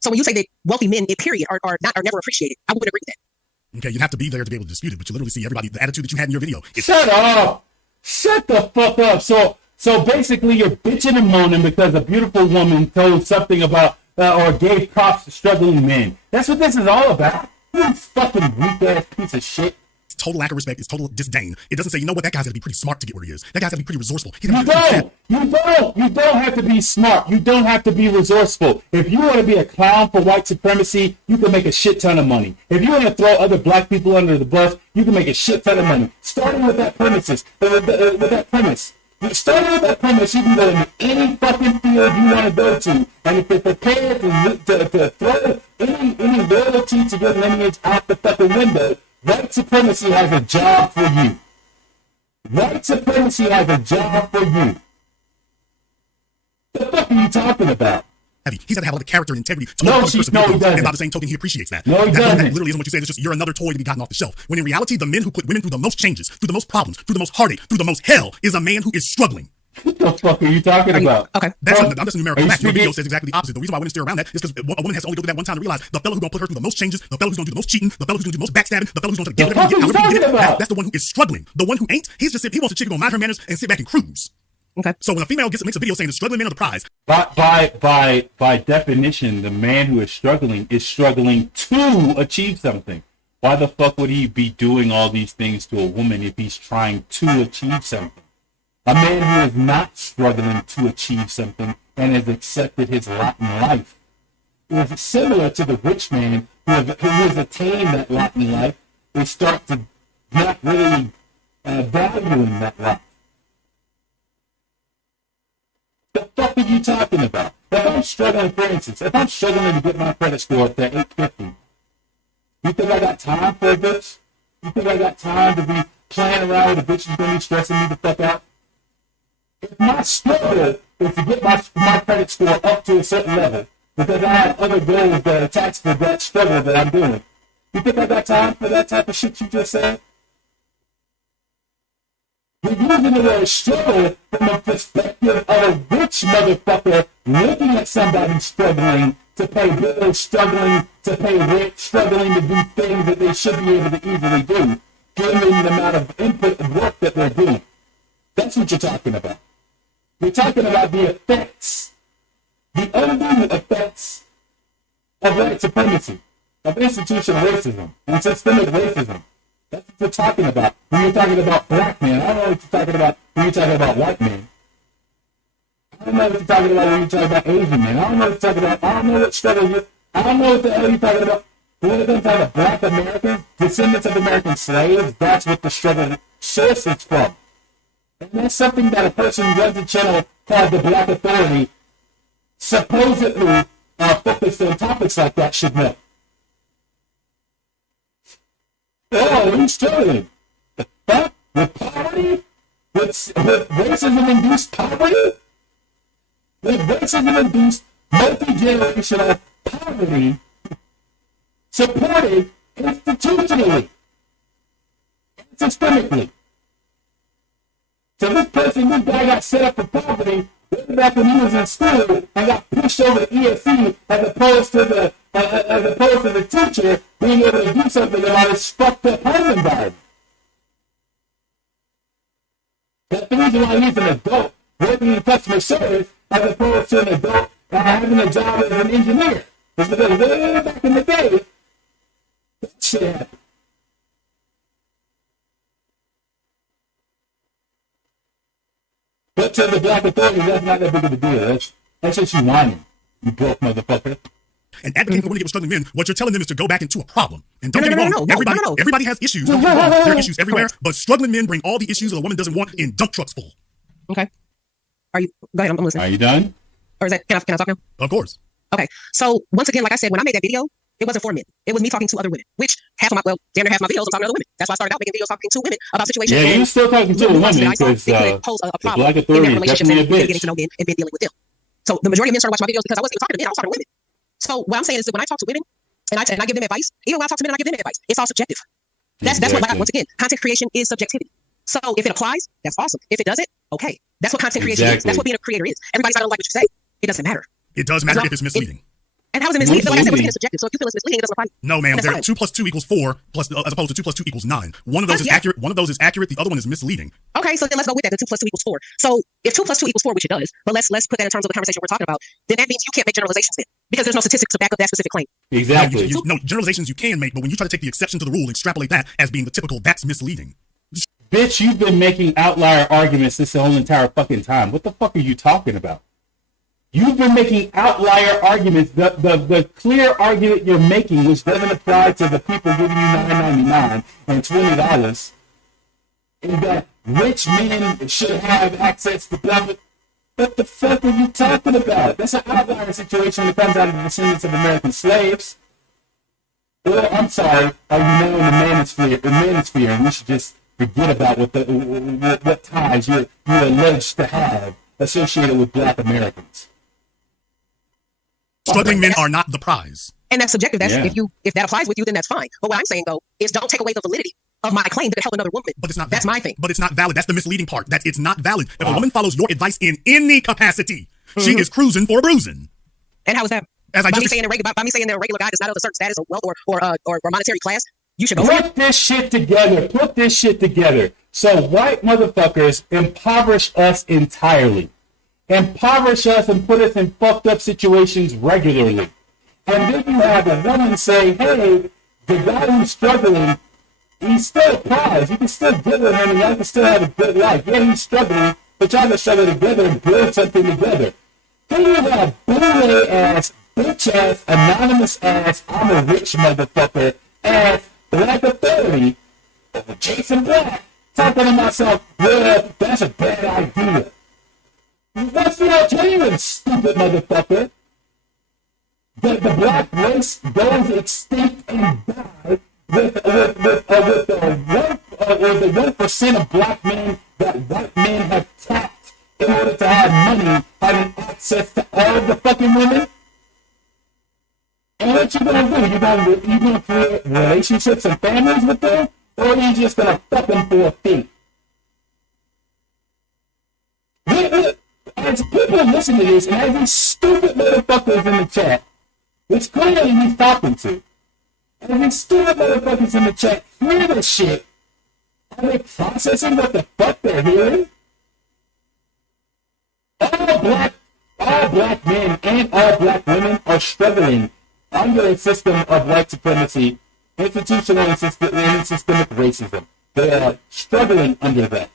So when you say that wealthy men, period, are never appreciated, I wouldn't agree with that. Okay, you have to be there to be able to dispute it, but you literally see everybody, the attitude that you had in your video. Shut up! Shut the fuck up! So basically you're bitching and moaning because a beautiful woman told something about or gave props to struggling men. That's what this is all about. You fucking weak-ass piece of shit. It's total lack of respect. It's total disdain. It doesn't say, you know what, that guy's got to be pretty smart to get where he is. That guy's got to be pretty resourceful. You don't have to be smart. You don't have to be resourceful. If you want to be a clown for white supremacy, you can make a shit ton of money. If you want to throw other black people under the bus, you can make a shit ton of money. Starting with that premise. Starting with that premise, you can go into any fucking field you want to go to. And if you're prepared to throw any loyalty to your lineage out the fucking window, white supremacy has a job for you. White supremacy has a job for you. The fuck are you talking about? heavy. He's got to have a lot of character and integrity to No, overcome he perseverance. doesn't. And by the same token, he appreciates that. No, he that doesn't. literally isn't what you say. It's just you're another toy to be gotten off the shelf. When in reality, the men who put women through the most changes, through the most problems, through the most heartache, through the most hell, is a man who is struggling. What the fuck are you talking about? Okay. I'm just a numerical fact. Your speaking- video says exactly the opposite. The reason why women steer around that is because a woman has to only go through that one time to realize the fellow who's going to put her through the most changes, the fellow who's going to do the most cheating, the fellow who's going to do the most backstabbing, the fellow who's going to get The fuck are you talking about? that's the one who is struggling. The one who ain't, he wants a chick who's going to mind her manners and sit back and cruise. Okay. So when a female makes a video saying the struggling men are the prize, By definition, the man who is struggling to achieve something. Why the fuck would he be doing all these things to a woman if he's trying to achieve something? A man who is not struggling to achieve something and has accepted his lot in life is similar to the rich man who has attained that lot in life. They start to not really valuing that lot. The fuck are you talking about? If I'm struggling, for instance, if I'm struggling to get my credit score up to 850, you think I got time for a bitch? You think I got time to be playing around with a bitch who's going to be stressing me the fuck out? If my struggle is to get my credit score up to a certain level, because I have other goals that are attached to that struggle that I'm doing, you think I got time for that type of shit you just said? You're using the word struggle from the perspective of a rich motherfucker looking at somebody struggling to pay bills, struggling to pay rent, struggling to do things that they should be able to easily do, given the amount of input and work that they're doing. That's what you're talking about. You're talking about the effects, the undue effects of white supremacy, of institutional racism, and systemic racism. That's what you're talking about. When you're talking about black men, I don't know what you're talking about when you're talking about white men. I don't know what you're talking about when you're talking about Asian men. I don't know what you're talking about. I don't know what struggle you. I don't know what the hell you're talking about. But when it comes to black Americans, descendants of American slaves, that's what the struggle sources from. And that's something that a person who runs a channel called the Black Authority, supposedly focused on topics like that, should know. Oh, who's struggling? The fuck? With poverty? With racism-induced poverty? With racism-induced multi-generational poverty supported institutionally and systemically. So this guy got set up for poverty way back when he was in school and got pushed over to ESC as opposed to the teacher being able to do something about his fucked up home environment. That's the reason why he's an adult working in customer service as opposed to an adult having a job as an engineer. It's because way back in the day, that shit happened. But to the Black Authority, that's not that big of a deal. That's just you whining, you broke motherfucker. and advocating for women to get with struggling men, what you're telling them is to go back into a problem. And don't get me wrong, everybody has issues. Don't get me wrong, there are issues everywhere, but struggling men bring all the issues that a woman doesn't want in dump trucks full. Okay. Are you, go ahead, I'm listening. Are you done? Or is that, can I talk now? Of course. Okay. So once again, like I said, when I made that video, it wasn't for men. It was me talking to other women, which damn near half my videos, I'm talking to other women. That's why I started out making videos talking to women about situations. Yeah, you're still talking to a woman because the Black Authority is definitely a bitch. Getting to know men and been dealing with them. So the majority of men started watching my videos because I wasn't even talking to men, I was talking to women. So what I'm saying is that when I talk to women and I give them advice, even when I talk to men and I give them advice, it's all subjective. That's what, once again, content creation is subjectivity. So if it applies, that's awesome. If it doesn't, okay. That's what content creation is. That's what being a creator is. Everybody's not gonna like what you say. It doesn't matter. It does matter if it's misleading. And how is it misleading? Like I said, it's subjective. So if you feel it's misleading, it doesn't apply. No, ma'am. 2 + 2 = 4, plus as opposed to 2 + 2 = 9. One of those is accurate. One of those is accurate. The other one is misleading. Okay, so then let's go with that. The 2 + 2 = 4. So if 2 + 2 = 4, which it does, but let's put that in terms of the conversation we're talking about, then that means you can't make generalizations then, because there's no statistics to back up that specific claim. Exactly. No, generalizations you can make, but when you try to take the exception to the rule, extrapolate that as being the typical, that's misleading. Bitch, you've been making outlier arguments this whole entire fucking time. What the fuck are you talking about? You've been making outlier arguments. The clear argument you're making, which doesn't apply to the people giving you $9.99 and $20, is that rich men should have access to government. What the fuck are you talking about? That's an outlier situation that comes out of the descendants of American slaves. Well, I'm sorry, are you now in the manosphere, and we should just forget about what ties you're alleged to have associated with Black Americans. struggling men are not the prize. And that's subjective. That's if that applies with you, then that's fine. But what I'm saying though is don't take away the validity of my claim to help another woman. But it's not. That's valid. my thing. But it's not valid. That's the misleading part. That it's not valid. If a woman follows your advice in any capacity, she is cruising for a bruising. And how is that? As I by just me saying that a regular guy is not of a certain status or wealth or monetary class, you should go. Put this shit together. Put this shit together. So white motherfuckers impoverish us entirely. Impoverish us and put us in fucked up situations regularly. And then you have a woman say, hey, the guy who's struggling, he's still a prize. You can still give him and y'all can still have a good life. Yeah, he's struggling, but y'all can struggle together and build something together. Then you have bully ass, bitch ass, anonymous ass, I'm a rich motherfucker ass, Black Authority, Jason Black, talking to myself, well, that's a bad idea. What's the alternative, stupid motherfucker? That the black race goes extinct and die with the 1% of black men that white men have tapped in order to have money, having access to all the fucking women? And what you gonna do? You gonna create relationships and families with them? Or are you just gonna fuck them for a fee? As people listen to this, and as these stupid motherfuckers in the chat, which clearly he's talking to, and these stupid motherfuckers in the chat hear this shit, are they processing what the fuck they're hearing? All black men and all black women are struggling under a system of white supremacy, institutional and systemic racism. They are struggling under that.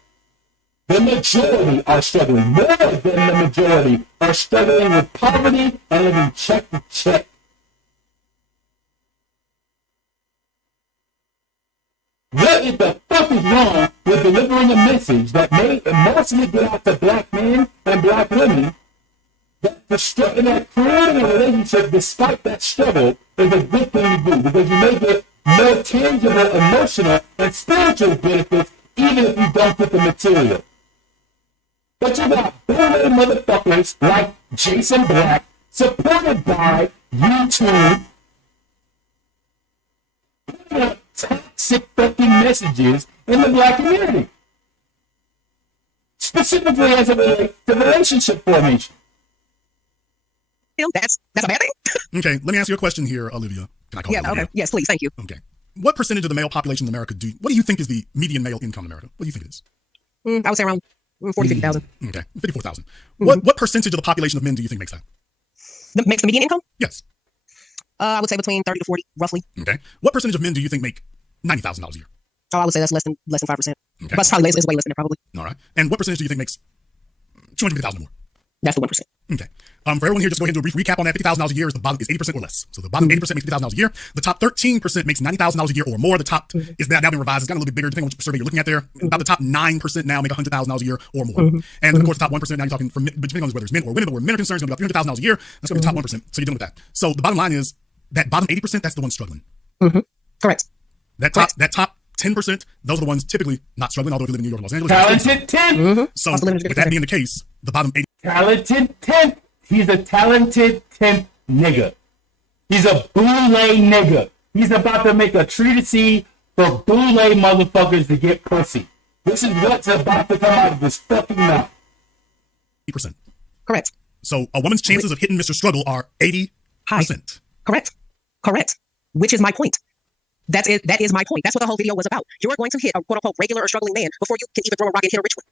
The majority are struggling. More than the majority are struggling with poverty and living check to check. What the fuck is wrong with delivering a message that may mostly get out to black men and black women that creating a relationship despite that struggle is a good thing to do because you may get more tangible, emotional, and spiritual benefits even if you don't get the material. But you got bullied motherfuckers like Jason Black, supported by YouTube, putting out toxic fucking messages in the black community. Specifically as it relates to relationship formation. That's a bad thing. Okay, let me ask you a question here, Olivia. Can I call you Olivia? Okay. Yes, please. Thank you. Okay. What percentage of the male population in America what do you think is the median male income in America? What do you think it is? I would say around 50,000. Okay, 54,000. What percentage of the population of men do you think makes that? Makes the median income? Yes. I would say between 30 to 40, roughly. Okay. What percentage of men do you think make $90,000 a year? Oh, I would say that's less than 5%. Okay. But it's probably it's way less than that, probably. All right. And what percentage do you think makes $250,000 or more? That's the 1%. Okay. For everyone here, just go ahead and do a brief recap on that. $50,000 a year is the bottom is 80% or less. So the bottom 80% makes $50,000 a year. The top 13% makes $90,000 a year or more. The top is now been revised. It's gotten a little bit bigger depending on which survey you're looking at there. About the top 9% now make $100,000 a year or more. And then of course the top 1% now you're talking depending on whether it's men or women, but where men are concerned, it's going to be about $300,000 a year. That's going to be the top 1%. So you're dealing with that. So the bottom line is that bottom 80%, that's the one struggling. Correct. That top 10%, those are the ones typically not struggling, although if you live in New York or Los Angeles. Talented 10. So with that being the case, the bottom 80. Talented 10. He's a talented 10th nigga. He's a boule nigga. He's about to make a treatise for boule motherfuckers to get pussy. This is what's about to come out of this fucking mouth. 80%. Correct. So a woman's chances of hitting Mr. Struggle are 80%. High. Correct. Which is my point. That is my point. That's what the whole video was about. You're going to hit a quote-unquote regular or struggling man before you can even throw a rock and hit a rich one.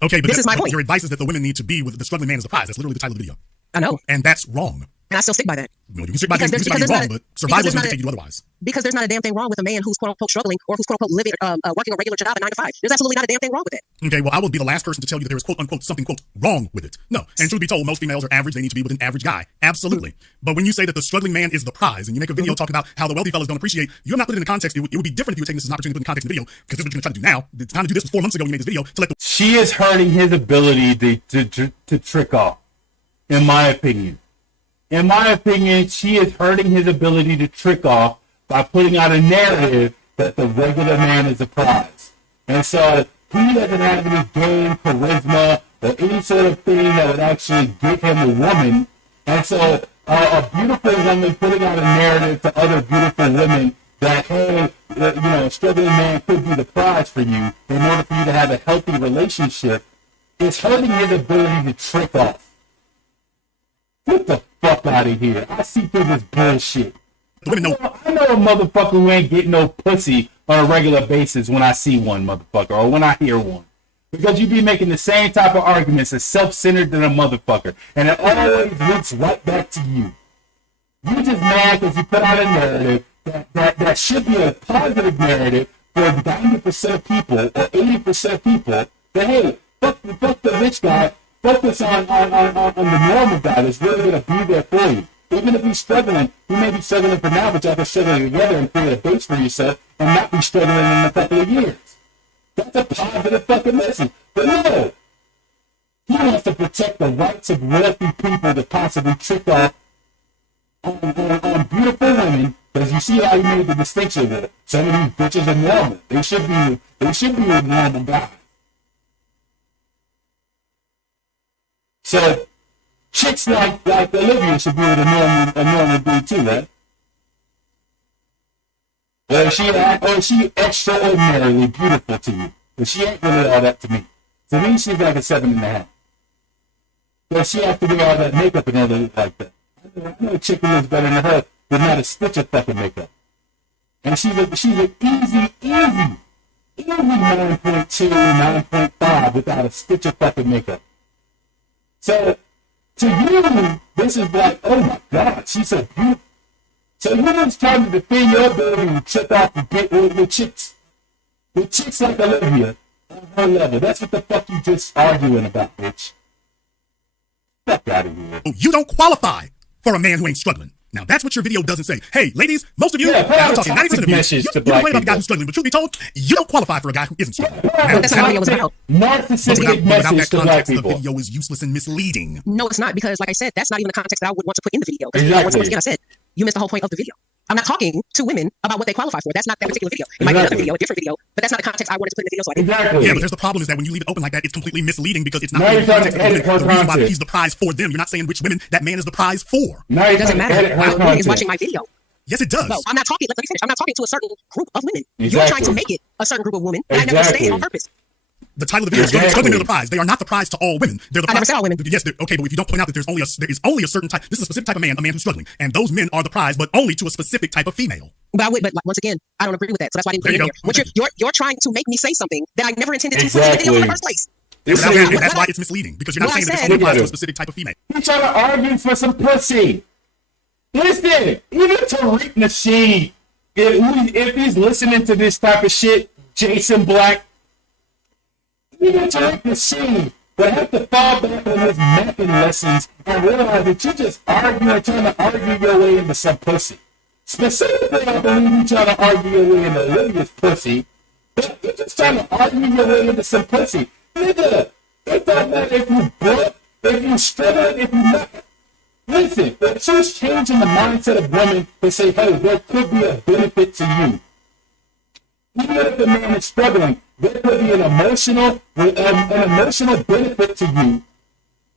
Okay, but this is my point. Your advice is that the women need to be with the struggling man as the prize. That's literally the title of the video. I know. And that's wrong. And I still stick by that. You can stick by being wrong, but survival is going to take you otherwise. Because there's not a damn thing wroong with a man who's quote-unquote struggling or who's quote-unquote living, working a regular job at 9 to 5. There's absolutely not a damn thing wrong with it. Okay, well, I will be the last person to tell you that there is quote-unquote something quote wrong with it. No. And truth be told, most females are average. They need to be with an average guy. Absolutely. But when you say that the struggling man is the prize and you make a video talking about how the wealthy fellas don't appreciate, you have not put it in the context. It would be different if you were taking this as an opportunity to put in context in the video, because this is what you're going to try to do now. The time to do this was 4 months ago when you made this video to let the... She is hurting his ability to trick off, in my opinion. In my opinion, she is hurting his ability to trick off by putting out a narrative that the regular man is a prize. And so he doesn't have any game, charisma, or any sort of thing that would actually give him a woman. And so a beautiful woman putting out a narrative to other beautiful women that, hey, a struggling man could be the prize for you in order for you to have a healthy relationship, is hurting his ability to trick off. Get the fuck out of here. I see through this bullshit. I know a motherfucker who ain't getting no pussy on a regular basis when I see one, motherfucker, or when I hear one. Because you be making the same type of arguments as self-centered than a motherfucker. And it always loops right back to you. You just mad because you put out a narrative that should be a positive narrative for 90% of people or 80% of people that, hey, fuck the rich guy, focus on the normal guy that's really going to be there for you. Even if he's struggling, he may be struggling for now, but y'all can struggle together and create a base for yourself and not be struggling in a couple of years. That's a positive fucking message. But no, he wants to protect the rights of wealthy people to possibly trick off on beautiful women, because you see how he made the distinction with it. Some of these bitches are normal. They should be with normal guys. So chicks like Olivia should be with a normal dude too, right? Or is she extraordinarily beautiful to you? But she ain't really all that to me. To me, she's like a 7.5. But she has to wear all that makeup and all that like that. I know a chick who looks better than her with not a stitch of fucking makeup. And she's an easy 9.2, 9.5 without a stitch of fucking makeup. So, to you, this is like, oh my God, she's so beautiful. So you're just trying to defend your ability to check off with chicks like Olivia on her level. That's what the fuck you just arguing about, bitch. Fuck out of here. You don't qualify for a man who ain't struggling. Now, that's what your video doesn't say. Hey, ladies, most of you, I'm talking 90% of you, you complain about a guy who's struggling, but truth be told, you don't qualify for a guy who isn't struggling. That's not what the video was about. Narcissistic message to black people. The video is useless and misleading. No, it's not, because like I said, that's not even the context that I would want to put in the video. Exactly. Once again, I said, you missed the whole point of the video. I'm not talking to women about what they qualify for. That's not that particular video. It might be another video, a different video, but that's not the context I wanted to put in the video, so I didn't. Exactly. Yeah, but there's the problem is that when you leave it open like that, it's completely misleading because it's not now the context of the reason why he's the prize for them. You're not saying which women that man is the prize for. Now it doesn't matter. My woman is watching my video. Yes, it does. No, I'm not talking. Let me finish. I'm not talking to a certain group of women. Exactly. You're trying to make it a certain group of women, and I never say it on purpose. The title of the video is struggling to the prize. They are not the prize to all women. They're the prize. I never said all women. Yes, okay, but if you don't point out that there is only a certain type, this is a specific type of man, a man who's struggling, and those men are the prize, but only to a specific type of female. But like, once again, I don't agree with that, so that's why I didn't put it in here. You're trying to make me say something that I never intended to put in the video in the first place. That's why it's misleading, because you're not saying that it's only applies to a specific type of female. You're trying to argue for some pussy. Listen, even Tariq Nasheed, if he's listening to this type of shit, Jason Black, even Tariq Nasheed would have to fall back on his mapping lessons and realize that you're just trying to argue your way into some pussy. Specifically, I believe you're trying to argue your way into Olivia's pussy, but you're just trying to argue your way into some pussy. Nigga, it don't matter if you broke, if you struggling, if you not. Listen, if she's changing the mindset of women to say, hey, there could be a benefit to you. Even if the man is struggling, there could be an emotional benefit to you.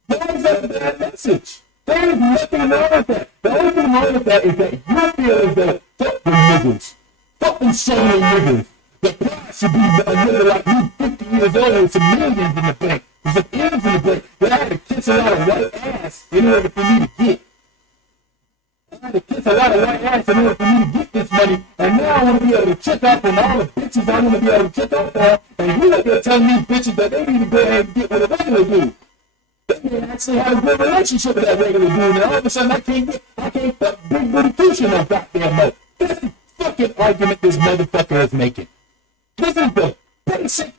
That is a bad message. There is nothing wrong with that. The only thing wrong with that is that you feel as though, fuck them niggas. Fuck them solo niggas. The prize should be a nigga like me, 50 years old with some millions in the bank. With some M's in the bank. That I had to kiss a lot of white ass in order for me to get. I had to kiss a lot of white ass in order for me to get this money. And now I want to be able to check off on all the bitches I want to be able to check off on. And you up there telling these bitches that they need to go ahead and get with a regular dude. They may actually have a good relationship with that regular dude. And all of a sudden I can't fuck big booty Tusha no goddamn more. That's the fucking argument this motherfucker is making. This is the basic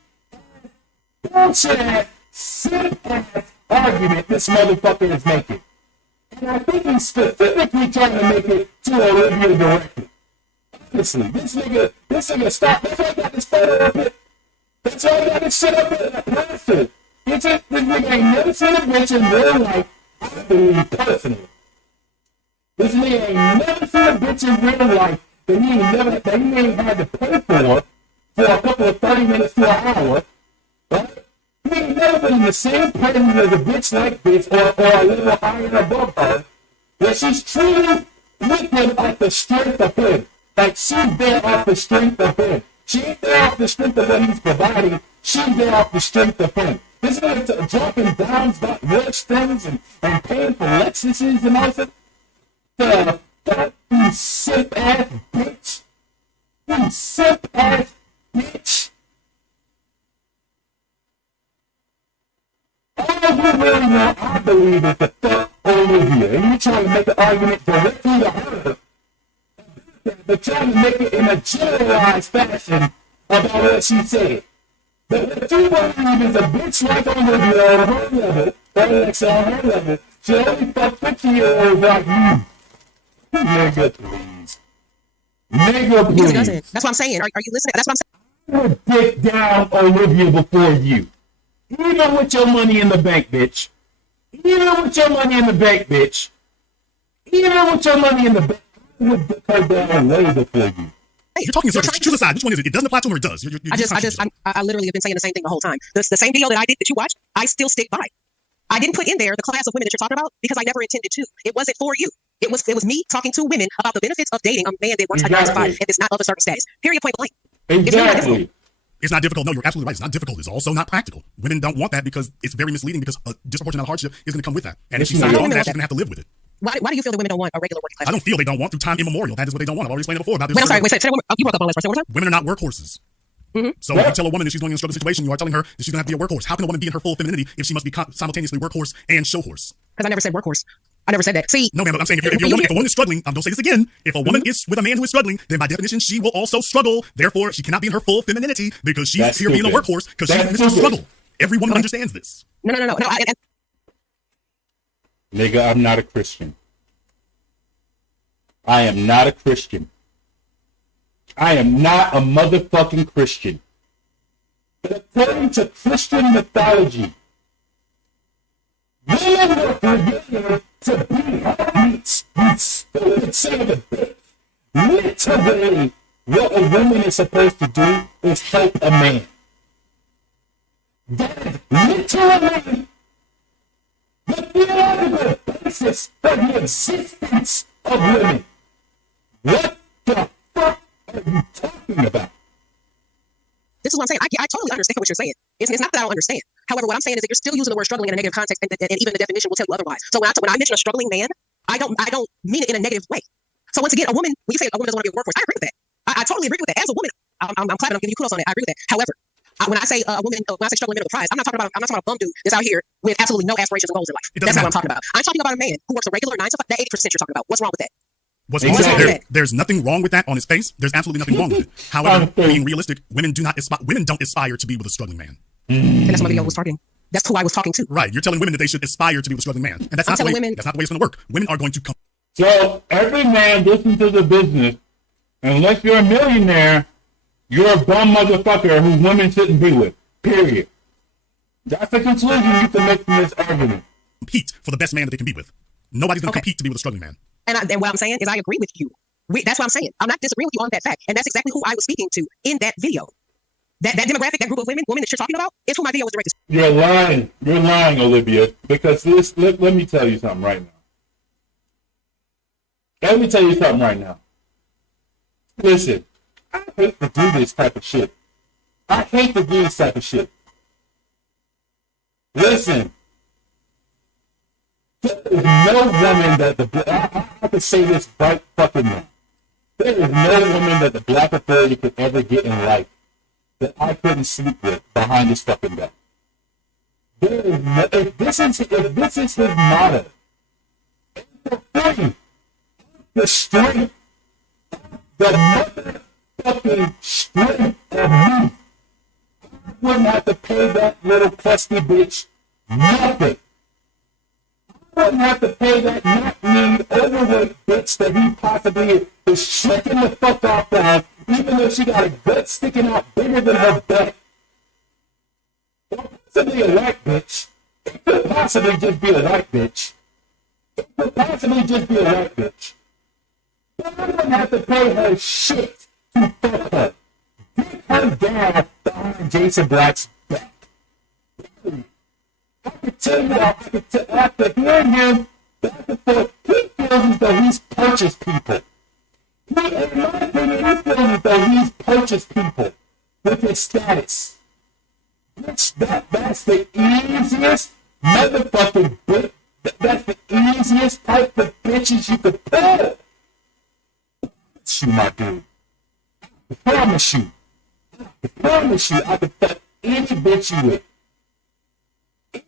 bullshit simp-ass argument this motherfucker is making. And I think he's specifically trying to make it to Olivia directly. Honestly, this nigga, stop. That's why I got this photo up here. That's why I got this shit up here that plastered. This nigga ain't never seen a bitch in real life, I believe personally. This nigga ain't never seen a bitch in real life that he ain't had to pay for a couple of 30 minutes to an hour. Right? He ain't never been in the same presence as a bitch like this or a little higher above her That she's truly with him off the strength of him. Like she's there off the strength of him. She ain't there off the strength of what he's providing. She's there off the strength of him. This nigga dropping dimes about Nordstrom's and paying for Lexuses and all that. The fuck, you simp ass bitch. You simp ass bitch. All you really want, I believe, is to fuck Olivia. And you trying to make an argument directly to her, but trying to make it in a generalized fashion about what she said. But what you believe is a bitch like Olivia on her level, Alexa on her level, she only fuck 50-year-olds like you. Nigga, please. Nigga, please. He doesn't. That's what I'm saying. Are you listening? That's what I'm saying. I would dick down Olivia before you. Even with your money in the bank, bitch. Even with your money in the bank, bitch. Even with your money in the bank, I would dick her down way before you. You're talking in circles. Choose a side. Which one is it? It doesn't apply to him or it does? I literally have been saying the same thing the whole time. The same video that I did that you watched, I still stick by. I didn't put in there the class of women that you're talking about because I never intended to. It wasn't for you. It was me talking to women about the benefits of dating a man that works at 9 to 5 and is not of a certain status. Period, point blank. Exactly. It's not difficult. No, you're absolutely right. It's not difficult. It's also not practical. Women don't want that because it's very misleading because a disproportionate hardship is going to come with that. And if she signs on that, she's going to have to live with it. Why do you feel that women don't want a regular working class? I don't feel they don't want through time immemorial. That is what they don't want. I've already explained it before about this. Wait, I'm sorry. Wait, say that one more. You broke up on last one more time. Women are not workhorses. Mm-hmm. So if you tell a woman that she's going in a struggle situation, you are telling her that she's going to have to be a workhorse. How can a woman be in her full femininity if she must be simultaneously workhorse and showhorse? Because I never said workhorse. I never said that. See, no, man, but I'm saying if a woman is struggling, I'm going to say this again. If a woman is with a man who is struggling, then by definition, she will also struggle. Therefore, she cannot be in her full femininity because she's here being a workhorse because she's in this struggle. Every woman understands this. No. Nigga, I'm not a Christian. I am not a Christian. I am not a motherfucking Christian. But according to Christian mythology, women were created to be helpmeets. You stupid son of a bitch. Literally, what a woman is supposed to do is help a man. That is literally the theological basis of the existence of women. What the fuck are you talking about? This is what I'm saying. I totally understand what you're saying. It's not that I don't understand. However, what I'm saying is that you're still using the word struggling in a negative context, and even the definition will tell you otherwise. So when I mention a struggling man, I don't mean it in a negative way. So once again, when you say a woman doesn't want to be a workhorse, I agree with that. I totally agree with that. As a woman, I'm clapping. I'm giving you kudos on that. I agree with that. However, when I say a woman, when I say struggling middle of the prize, I'm not talking about a bum dude that's out here with absolutely no aspirations and goals in life. That's not what I'm talking about. I'm talking about a man who works a regular 9 to 5. That 80% you're talking about. What's wrong with that? There's nothing wrong with that on his face. There's absolutely nothing wrong with it. However, being realistic, women don't aspire to be with a struggling man. And that's what the video was targeting. That's who I was talking to. Right. You're telling women that they should aspire to be with a struggling man. And that's not the way it's going to work. Women are going to come. So every man listen to the business. Unless you're a millionaire, you're a bum motherfucker who women shouldn't be with. Period. That's the conclusion you can make from this argument. Compete for the best man that they can be with. Nobody's going to compete to be with a struggling man. And what I'm saying is I agree with you. That's what I'm saying. I'm not disagreeing with you on that fact. And that's exactly who I was speaking to in that video. That demographic, that group of women that you're talking about, is who my video was directed to. You're lying. You're lying, Olivia. Because let me tell you something right now. Listen, I hate to do this type of shit. Listen. There is no woman that I can say this right fucking now. There is no woman that the Black Authority could ever get in life that I couldn't sleep with behind his fucking back. If this is his motto, the strength, the motherfucking strength of me, I wouldn't have to pay that little crusty bitch nothing. I wouldn't have to pay that not-mean, overweight bitch that he possibly is tricking the fuck off of, even though she got a gut sticking out bigger than her back. Or possibly a white bitch. It could possibly just be a white bitch. But I wouldn't have to pay her shit to fuck her. Get her down behind Jason Black's back. I can tell you, after hearing him back and forth, he feels though he's purchased people. In my opinion, he feels as though he's purchased people with his status. That's the easiest motherfucking bitch. That's the easiest type of bitches you could pull. You, my dude. I promise you, I could fuck any bitch you with.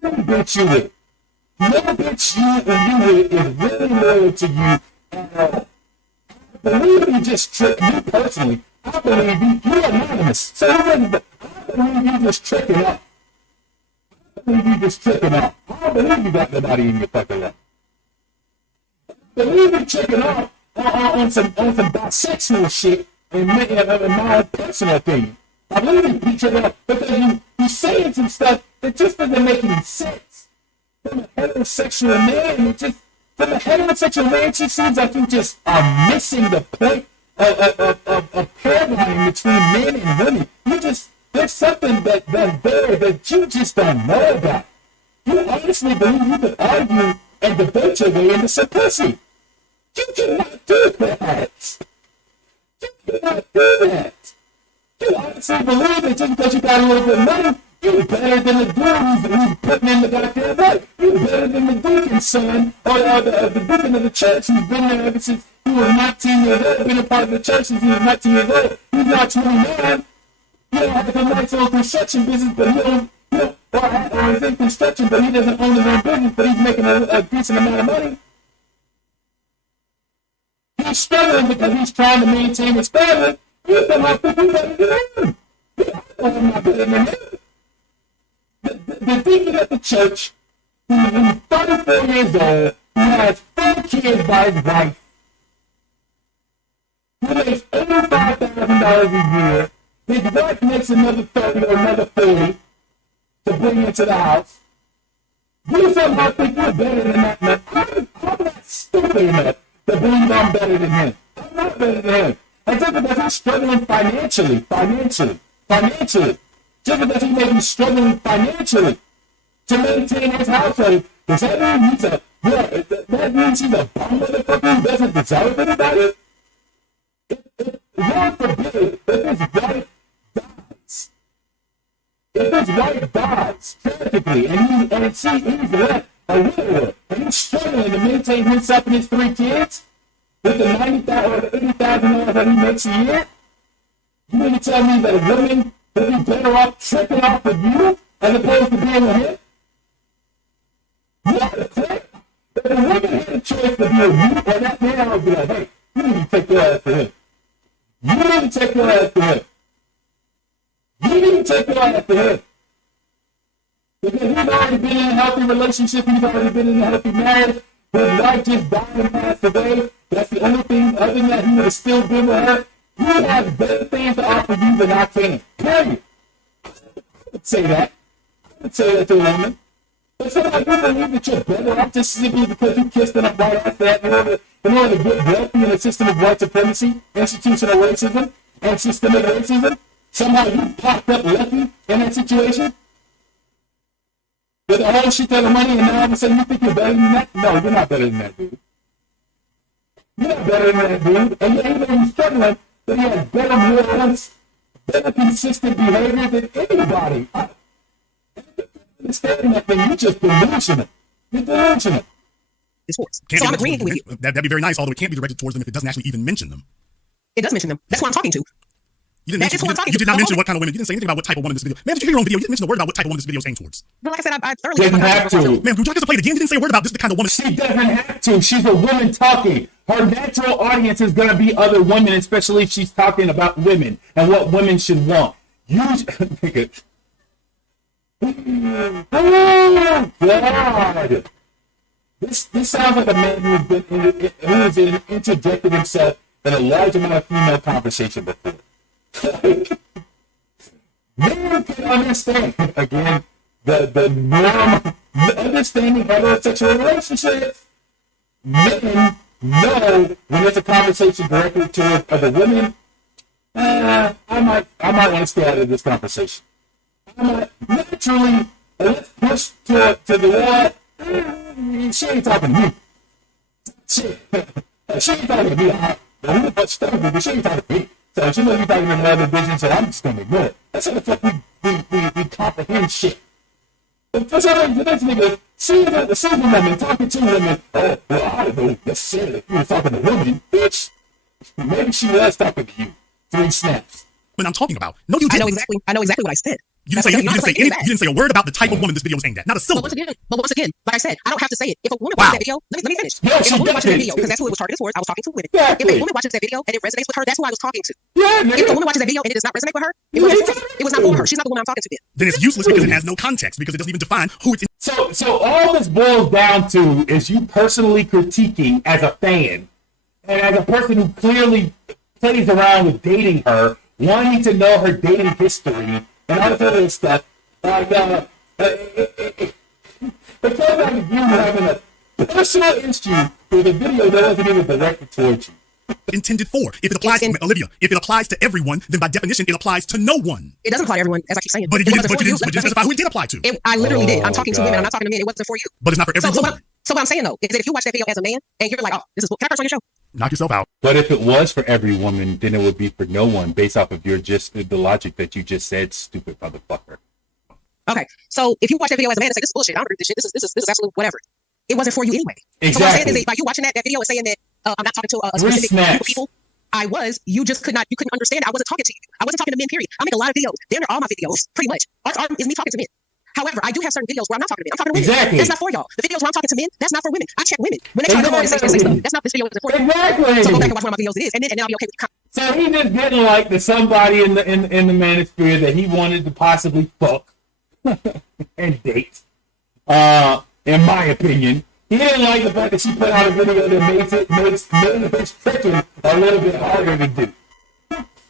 Any bitch you with. No bitch you with is really loyal to you at all. I believe you just tricked me personally. I believe you're anonymous. So I believe you just tricking up. I believe you I don't believe you got nobody in your fucking life. I believe you tricking up on some bisexual shit in my personal opinion. I believe you tricking up because you saying some stuff that just doesn't make any sense. From a heterosexual man, it just seems like you just are missing the point of paradigm between men and women. There's something that's there that you just don't know about. You honestly believe you could argue and debate your way into some pussy. You cannot do that. You honestly believe that just because you got a little bit of money, you're better than the dude who's putting in the goddamn work. You're better than the deacon's son, or the deacon of the church who's been there ever since he was 19 years old, been a part of the church since he was 19 years old. He's not 29. He has a nice little construction business, but he don't, or he's in construction, but he doesn't own his own business, but he's making a decent amount of money. He's struggling because he's trying to maintain his family. You somehow think you're better than him. I'm not better than him. The deacon at the church, who's 34 years old, who has 4 kids by his wife, who makes $85,000 a year, his wife makes another 30 or another 40 to bring into the house. You somehow think you're better than that man. I'm not stupid enough to believe I'm better than him. I'm not better than him. And just because he's struggling financially, just because he may be struggling financially to maintain his household, does that mean he's a bum motherfucker who doesn't deserve anybody? God forbid if his wife dies tragically, and he's left a widower, and he's struggling to maintain himself and his 3 kids with the $90,000 or the $80,000 that he makes a year, you mean to tell me that a woman would be better off tricking off with you as opposed to being with him? You have to click. If a woman had a choice to be with you or that man, I would be like, hey, you need to take your ass to him. You need to take your ass to him. Because he's already been in a healthy relationship, he's already been in a healthy marriage, his wife just died and passed away. That's the only thing other than that he would have still been with her. He has better things to offer you than I can. Period. I would say that. I would say that to a woman. But somebody you believe that you're better off just simply because you kissed in a white ass that in order to get wealthy in a system of white supremacy, institutional racism, and systemic racism. Somehow you popped up lucky in that situation with a whole shit ton of money, and now all of a sudden you think you're better than that? No, you're not better than that, dude. You're not better than that, dude. And even though you're struggling, but he has better morals, better consistent behavior than anybody. Understanding that thing, you're just delusional. You're delusional. Sports. So I'm agreeing with you. That'd be very nice, although it can't be directed towards them if it doesn't actually even mention them. It does mention them. That's what I'm talking to. You did not mention what kind of women. You didn't say anything about what type of woman this video. Man, did you hear your own video? You didn't mention a word about what type of woman this video is aimed towards. But like I said, I thoroughly didn't have to. Man, would you like us to play it again? You didn't say a word about this the kind of woman. She doesn't have to. She's a woman talking. Her natural audience is going to be other women, especially if she's talking about women and what women should want. Oh, God. This sounds like a man who has interjected himself in a large amount of female conversation before. Men can understand, again, the norm, understanding heterosexual relationships. Men know when there's a conversation directed to other women, I might want to stay out of this conversation. I might naturally, let's push to the wall. She ain't talking to me. Shit. She ain't talking to me. Who the fuck stuck with me? But she ain't talking to me. So she must be talking to another bitch, and so I'm just gonna ignore it. That's how the fuck we comprehend shit. But for some reason, this nigga sees a single woman talking to women. Oh, well, I don't know necessarily if you were talking to women, bitch. Maybe she was talking to you. 3 snaps. What I'm talking about. No, you didn't. I know exactly what I said. You didn't say a word about the type of woman this video was aimed at. Not a syllable. But once again, like I said, I don't have to say it. If a woman Wow. watches that video, let me finish. Yeah, If she a woman watches that did. video, because that's who it was targeted towards, I was talking to women. Exactly. If a woman watches that video and it resonates with her, that's who I was talking to. Yeah, If a nigga. woman watches that video and it does not resonate with her, it was not for her. She's not the woman I'm talking to then. Then it's useless because it has no context, because it doesn't even define who it's. So all this boils down to is you personally critiquing as a fan and as a person who clearly plays around with dating her, wanting to know her dating history and all this other stuff. Like, it feels like you having a personal issue with a video that wasn't even directed towards you. Intended for. If it applies, Olivia, if it applies to everyone, then by definition it applies to no one. It doesn't apply to everyone, as I keep saying. But you It didn't wasn't for you. specify who it did apply to. I literally did. I'm Oh, talking to women. I'm not talking to men. It wasn't for you. But it's not for every woman. So what I'm saying though is that if you watch that video as a man and you're like, oh, this is can I curse on your show? Knock yourself out. But if it was for every woman, then it would be for no one, based off of your the logic that you just said, stupid motherfucker. Okay, so if you watch that video as a man and say this is bullshit, I don't agree with this shit. This is absolute whatever. It wasn't for you anyway. Exactly. So what I'm saying is that by you watching that video and saying that I'm not talking to a specific group snaps. of people, you couldn't understand. I wasn't talking to you. I wasn't talking to men. Period. I make a lot of videos. They're all my videos, pretty much. Art is me talking to men. However, I do have certain videos where I'm not talking to men. I'm talking to women. Exactly. That's not for y'all. The videos where I'm talking to men, that's not for women. I check women when they try to come on and say stuff. That's not this video. Is for you. Exactly. So go back and watch one of my videos. It is, and then I'll be okay with the comment. So he just didn't like that somebody in the manosphere that he wanted to possibly fuck and date. In my opinion, he didn't like the fact that she put out a video that made his tricking a little bit harder to do.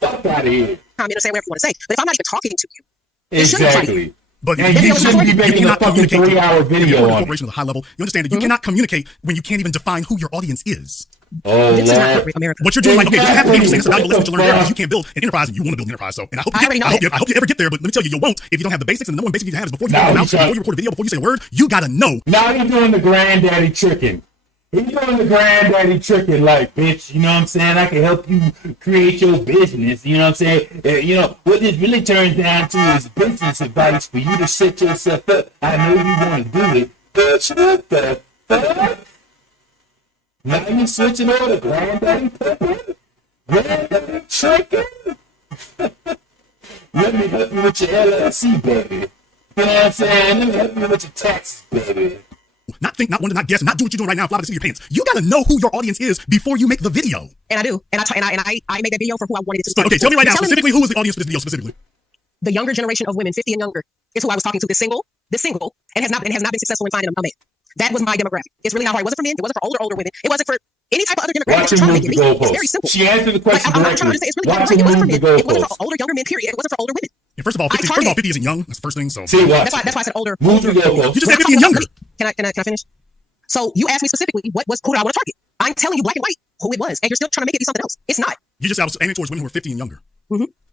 Fuck out of here. Comment or say whatever you want to say. But if I'm not even talking to you, it shouldn't apply to you. Exactly. But And you shouldn't be making a fucking 3-hour video on it. Corporation at a high level. You understand that you cannot communicate when you can't even define who your audience is. Oh, This is not Lord. corporate America. What you're doing, like, okay, you have to be saying it's a valuable lesson to learn there Fuck. because you can't build an enterprise and you want to build an enterprise. So, and I hope I already know I hope you ever get there. But let me tell you, you won't if you don't have the basics. And the number one basic you have is before you No, put it you out, can't. before you record a video, before you say a word, you gotta know. Now he's doing the granddaddy tricking. He's doing the granddaddy tricking, like, bitch, you know what I'm saying? I can help you create your business, you know what I'm saying? You know, what this really turns down to is business advice for you to set yourself up. I know you want to do it. Bitch, what the fuck? Now you switching over to granddaddy tricking? Granddaddy tricking? Let me help you with your LLC, baby. You know what I'm saying? Let me help you with your taxes, baby. Not think, not wonder, not guess, not do what you're doing right now, fly by the seat of your pants. You gotta know who your audience is before you make the video. And I do. And I made that video for who I wanted it to be. Okay, tell me right now, specifically, who is the audience for this video specifically? The younger generation of women, 50 and younger, is who I was talking to. This single, and has not been successful in finding a man. That was my demographic. It's really not hard. It wasn't for men. It wasn't for older women. It wasn't for any type of other demographic. Watch It's him trying to move make the it me. It's goalposts. very simple. She answered the question I'm trying to directly. understand. It's really Watch it him wasn't for move the men. It wasn't goalposts. for older, younger men. Period. It wasn't for older women. Yeah, first of all, 50 isn't young. That's the first thing. So See what? That's why I said older. Move the goalposts. you just said 50 and younger. Can I finish? So you asked me specifically who do I want to target? I'm telling you black and white who it was, and you're still trying to make it be something else. It's not. You just I was aiming towards women who are 50 and younger.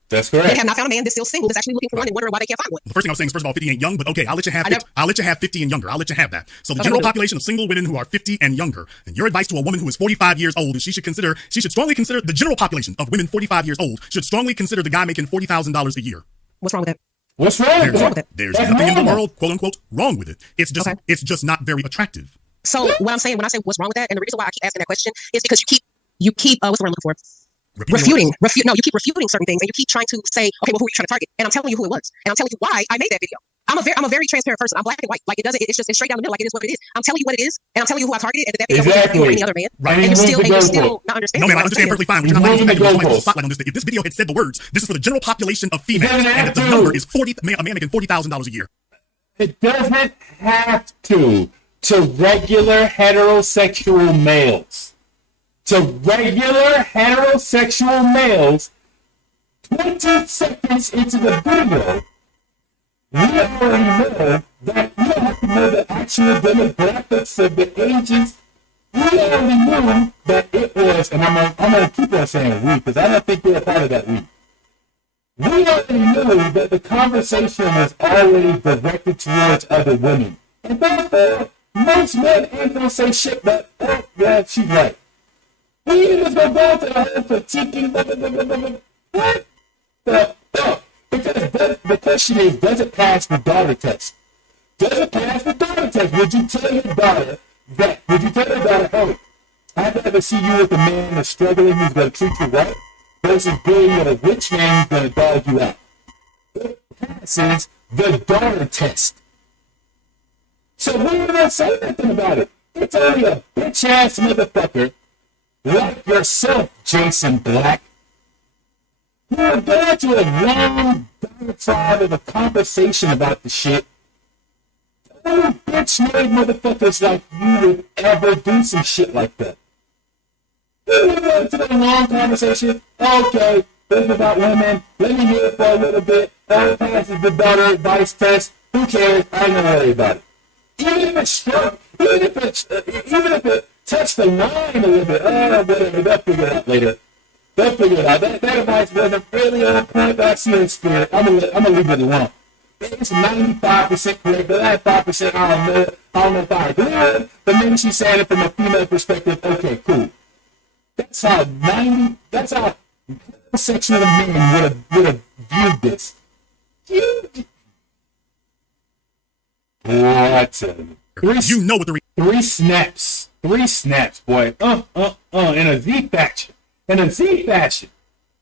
That's They correct. have not found a man that's still single that's actually looking for one and wondering why they can't find one. The first thing I was saying is, first of all, 50 ain't young, but okay, I'll let you have I know. 50, I'll let you have 50 and younger. I'll let you have that. So the Okay, general we'll do it. population of single women who are 50 and younger, and your advice to a woman who is 45 years old is she should strongly consider the general population of women 45 years old should strongly consider the guy making $40,000 a year. What's wrong with that? What's wrong with that? There's That's nothing in the normal. world, quote unquote, wrong with it. It's just not very attractive. So what I'm saying when I say what's wrong with that, and the reason why I keep asking that question is because you keep what's the word I'm looking for? You keep refuting certain things, and you keep trying to say, okay, well, who are you trying to target? And I'm telling you who it was, and I'm telling you why I made that video. I'm a very transparent person. I'm black and white. Like it's straight down the middle. Like it is what it is. I'm telling you what it is, and I'm telling you who I targeted, and that video wasn't for any other man. Right. And you're Move the still not understanding. No, man, I what I'm understand saying. perfectly fine. But you're not letting Moving the me goalposts. spotlight on this. If this video had said the words, this is for the general population of females, It doesn't and have if the to. number is a man making $40,000 a year. It doesn't have to regular heterosexual males. To regular heterosexual males, 20 seconds into the video, we already know that you don't have to know the actual demographics of the ages. We already knew that it was, and I'm gonna keep on saying we, because I don't think they're a part of that we. We already knew that the conversation was already directed towards other women. And therefore, most men ain't gonna say shit but, oh, yeah, she's right. We We just gonna go to the whole critiquing. What the fuck? Because the question is, does it pass the daughter test? Does it pass the daughter test? Would you tell your daughter that? Would you tell your daughter, hey, I'd rather see you with a man that's struggling who's gonna treat you right versus being with a rich man who's gonna dog you out? It passes the daughter test. So why are you gonna say nothing about it? It's only a bitch ass motherfucker like yourself, Jason Black, who are going to a long diatribe of a conversation about the shit. Only bitch-made motherfuckers like you would ever do some shit like that. We go into a long conversation. Okay, this is about women. Let me hear it for a little bit. That passes the daughter advice test. Who cares? I ain't gonna worry about it. Even if it's struck, even if it touched the line a little bit, whatever, they'll figure it out later. They'll figure it out. That advice wasn't really on point, but I see the spirit. I'm gonna leave it alone. It's 95% correct, but that 5%, I don't know if I agree with it, but maybe she's saying it from a female perspective. Okay, cool. That's how sexual men would have viewed this. I tell you. You know what the Three snaps, boy. In a Z fashion.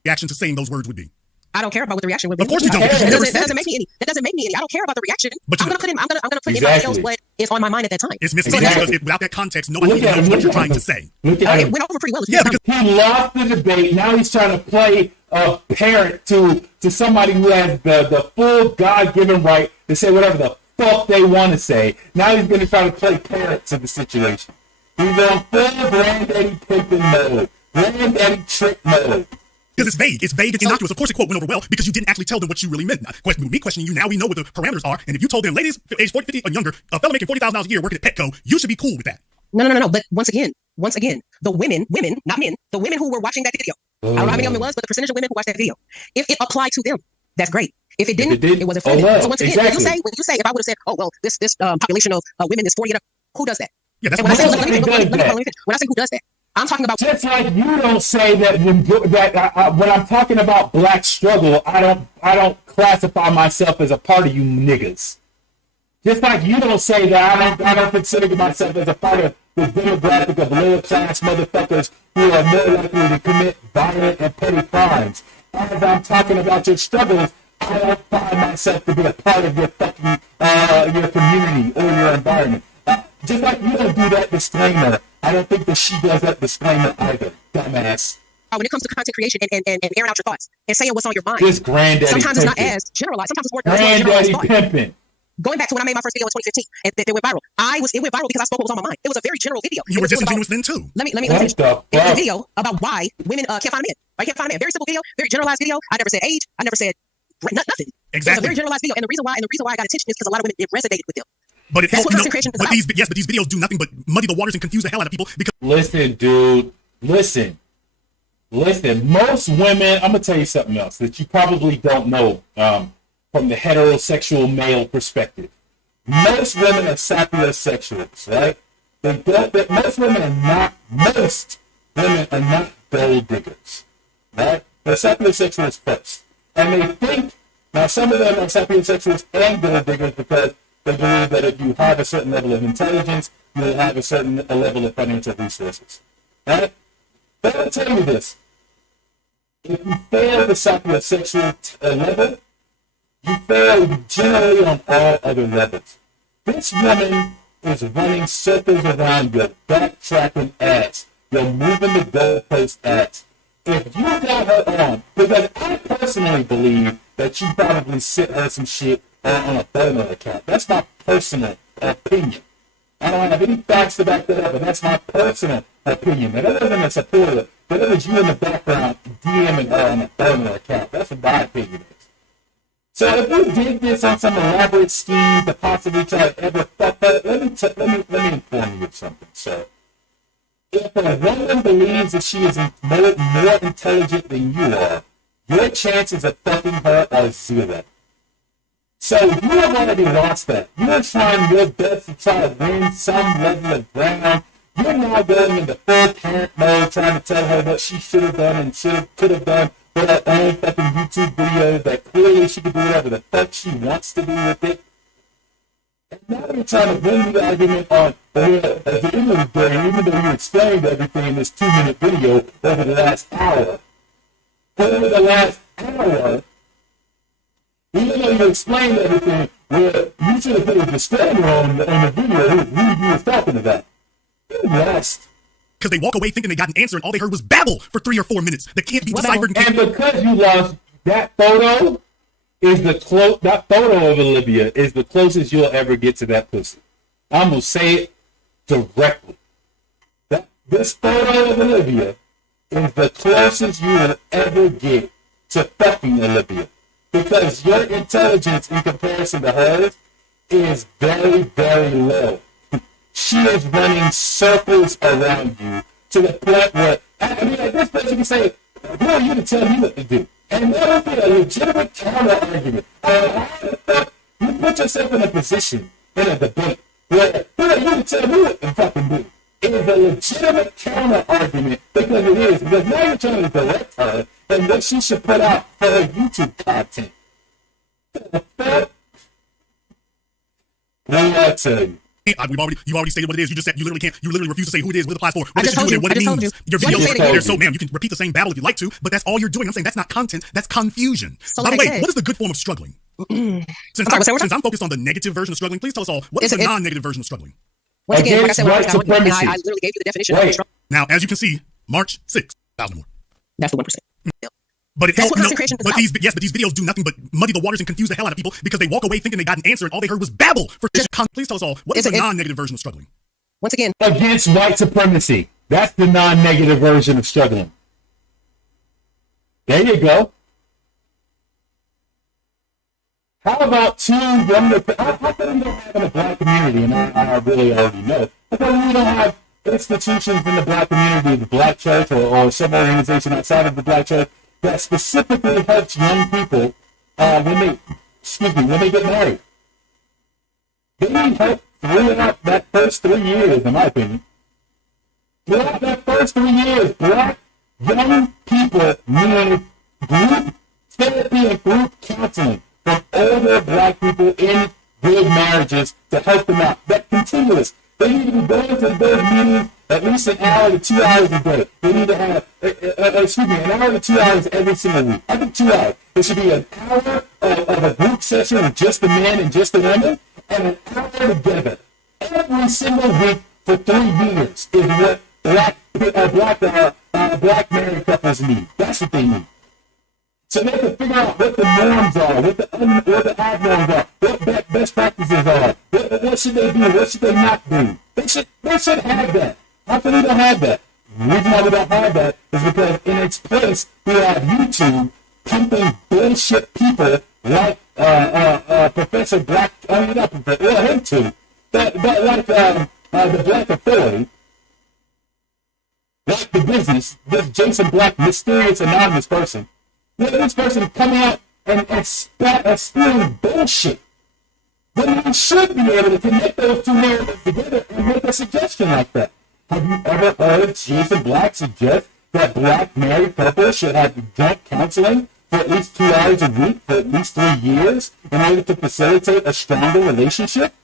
reaction to saying those words would be. I don't care about what the reaction would be. Of course you don't. Because you That never doesn't said make me any. That doesn't make me any. I don't care about the reaction. But I'm gonna put in my else what is on my mind at that time. It's misleading because without that context, nobody even knows what you're trying to say. Look at It him. went over pretty well. Yeah, because He lost the debate. Now he's trying to play a parent to somebody who has the full God-given right to say whatever the fuck they want to say. Now he's going to try to play parent to the situation. He's on full granddaddy pimping mode. Granddaddy trick mode. it's vague. It's vague and innocuous. Of course, the quote went over well because you didn't actually tell them what you really meant. Me questioning you, now we know what the parameters are. And if you told them, ladies, age 40, 50 or younger, a fellow making $40,000 a year working at Petco, you should be cool with that. No. But once again, the women, not men, the women who were watching that video. I don't know how many of them it was, but the percentage of women who watched that video, if it applied to them, that's great. If it didn't, it wasn't for them. So once again, when you say, if I would have said, oh well, this population of women is 40 and up, who does that? Yeah, that's when I say when I say who does that, I'm talking about just like you don't say that when I'm talking about black struggle, I don't classify myself as a part of you niggas. Just like you don't say that I don't consider myself as a part of the demographic of lower class motherfuckers who are more likely to commit violent and petty crimes. As I'm talking about your struggles, I don't find myself to be a part of your fucking your community or your environment. Just like you don't do that disclaimer, I don't think that she does that disclaimer either, dumbass. when it comes to content creation and airing out your thoughts and saying what's on your mind. This granddaddy sometimes it's not pimping. as generalized. Sometimes it's more Granddaddy generalized thought. pimping. Going back to when I made my first video in 2015, and it went viral. It went viral because I spoke what was on my mind. It was a very general video. You were disingenuous then too. Let me What finish. the It was a fuck? video about why women can't find a man. I can't find a man. Very simple video, very generalized video. I never said age. I never said nothing. It was a Exactly. very generalized video, and the reason why I got attention is because a lot of women it resonated with them. But That's what content creation is about. these videos do nothing but muddy the waters and confuse the hell out of people because Listen, dude. Listen. Most women, I'm gonna tell you something else that you probably don't know from the heterosexual male perspective. Most women are sapiosexuals, right? Most women are not gold diggers, right? They're sapiosexuals first, and they think now some of them are sapiosexuals and gold diggers because they believe that if you have a certain level of intelligence, you will have a certain level of financial resources, right? But I'll tell you this. If you fail the sapiosexual level, you fail generally on all other levels. This woman is running circles around your backtracking ass. You're moving the goalpost ass. If you got her on, because I personally believe that you probably sent her some shit on a burner account. That's my personal opinion. I don't have any facts to back that up, but that's my personal opinion. Now, that wasn't a supporter, but it was you in the background DMing her on a burner account. That's what my opinion is. So if you did this on some elaborate scheme to possibly try to ever fuck her, let me inform you of something, sir. If a woman believes that she is more intelligent than you are, your chances of fucking her are zero. So you have already lost that. You are trying your best to try to win some level of ground. You're now going into full parent mode, trying to tell her what she should have done and could have done for her own fucking YouTube video that clearly she could do whatever the fuck she wants to do with it. And now you're trying to win the argument on, at the end of the day, even though you explained everything in this 2-minute video over the last hour, even though you explained everything, where you should have put a disclaimer on the video who you was talking about. You lost. Because they walk away thinking they got an answer and all they heard was babble for 3 or 4 minutes that can't be deciphered. And because you lost, that photo is that photo of Olivia is the closest you'll ever get to that pussy. I'm going to say it directly. This photo of Olivia is the closest you will ever get to fucking Olivia. Because your intelligence in comparison to hers is very, very low. She is running circles around you to the point where, I mean, at this point you can say, who are you to tell me what to do? And that would be a legitimate counter-argument. You put yourself in a position, in a debate, where who are you to tell me what to fucking do? It is a legitimate counter-argument because it is. Because now you're trying to direct her and what she should put out for her YouTube content. What do I tell you? You already stated what it is. You just said you literally refuse to say who it is, what it applies for, what I it just should do, and what it told means. you. Your videos, They're so ma'am, you can repeat the same babble if you like to, but that's all you're doing. I'm saying that's not content, that's confusion. So By the like way, I said- what is the good form of struggling? Since I'm focused on the negative version of struggling, please tell us all, what is the non-negative version of struggling? Once again, like I said, Against white supremacy. I literally gave you the definition of struggle. Now, as you can see, March 6th, 1,000 more. That's the 1%. But That's what content creation is about. these videos do nothing but muddy the waters and confuse the hell out of people because they walk away thinking they got an answer and all they heard was babble. Please tell us all, what is the non-negative version of struggling? Once again, Against white supremacy. That's the non-negative version of struggling. There you go. How about two wonderful... How come we don't have in the black community, and I really already know, how come we don't have institutions in the black community, the black church, or some organization outside of the black church, that specifically helps young people when they get married? They need help throughout that first 3 years, in my opinion. Throughout that first 3 years, black young people need group therapy and group counseling from older black people in good marriages to help them out. That continuous. They need to be going to those meetings at least an hour to 2 hours a day. They need to have, an hour to 2 hours every single week. Every 2 hours. There should be an hour of a group session with just the men and just the women, and an hour together. Every single week for 3 years is what black married couples need. That's what they need. So they can figure out what the norms are, what the abnorms are, what best practices are, what should they do, what should they not do. They should have that. How come we don't have that? The reason why we don't have that is because in its place we have YouTube pumping bullshit people like Professor Black, not Professor, well, him too, but like the Black Authority, like the business, this Jason Black, mysterious anonymous person. Look at this person coming out and spewing bullshit. When we should be able to connect those two narratives together and make a suggestion like that. Have you ever heard Jason Black suggest that black married couples should have joint counseling for at least 2 hours a week for at least 3 years in order to facilitate a stronger relationship?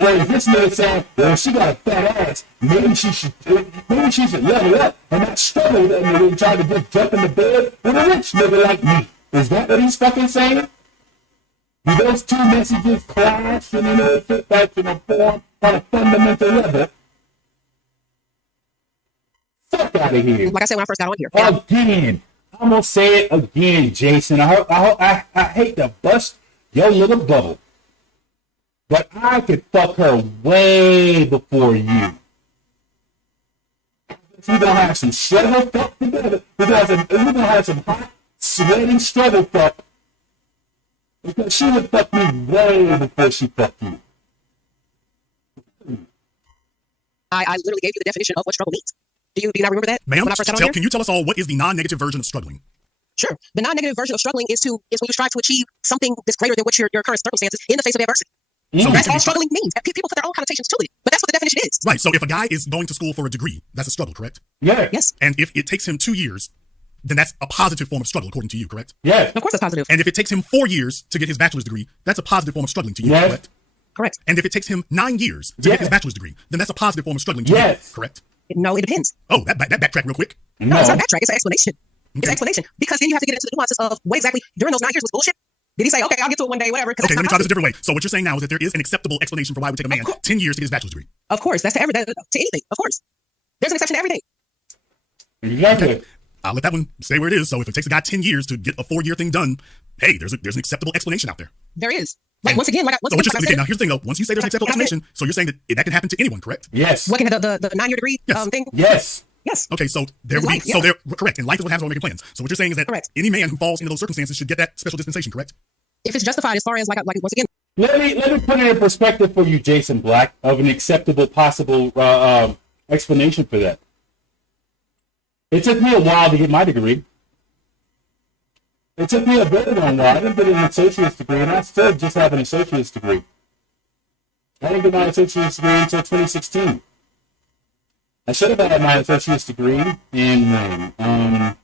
Or is this man saying, well, she got a fat ass, maybe she should level up and not struggle and try to just jump in the bed with a rich nigga like me? Is that what he's fucking saying? Do those two messages clash in any form on a fundamental level? Fuck out of here. like I said when I first got on here. Again. I'm going to say it again, Jason. I hate to bust your little bubble. But I could fuck her way before you. We're going to have some struggle fuck together. We're going to have some hot, sweaty struggle fuck. Because she would fuck me way before she fucked you. I literally gave you the definition of what struggle means. Do you not remember that? Ma'am, when I first got on here? can you tell us all what is the non-negative version of struggling? Sure. The non-negative version of struggling is when you strive to achieve something that's greater than what your current circumstances in the face of adversity. So That's all struggling means. People put their own connotations to it, but that's what the definition is. right. So if a guy is going to school for a degree, that's a struggle, correct? Yeah. Yes. And if it takes him 2 years, then that's a positive form of struggle, according to you, correct? Yes. Of course, that's positive. And if it takes him 4 years to get his bachelor's degree, that's a positive form of struggling to you, Yes. correct? Correct. And if it takes him 9 years to Yes. get his bachelor's degree, then that's a positive form of struggling to Yes. you, correct? No, it depends. Oh, that backtrack real quick. No, it's not No. backtrack. It's an explanation. It's an explanation because then you have to get into the nuances of what exactly during those 9 years was bullshit. Did he say, okay, I'll get to it one day, whatever? Okay, let me try this a different way. So what you're saying now is that there is an acceptable explanation for why it would take a man 10 years to get his bachelor's degree. Of course, that's to anything. Of course, there's an exception to everything. Exactly. I'll let that one stay where it is. So if it takes a guy 10 years to get a 4-year thing done, hey, there's an acceptable explanation out there. There is. Like once again, So okay, now here's the thing though. Once you say there's an acceptable explanation, so you're saying that can happen to anyone, correct? Yes. what can the 9-year degree Yes. thing? Yes. Yes. Okay, so there would be, Life, yeah. correct, and life is what happens when we're making plans. So what you're saying is that Correct. any man who falls into those circumstances should get that special dispensation, correct? If it's justified as far as like once again, Let me put it in perspective for you, Jason Black, of an acceptable possible explanation for that. It took me a while to get my degree. It took me a very long while. I didn't get an associate's degree, and I still just have an associate's degree. I didn't get my associate's degree until 2016. I should have had my associate's degree in 2005.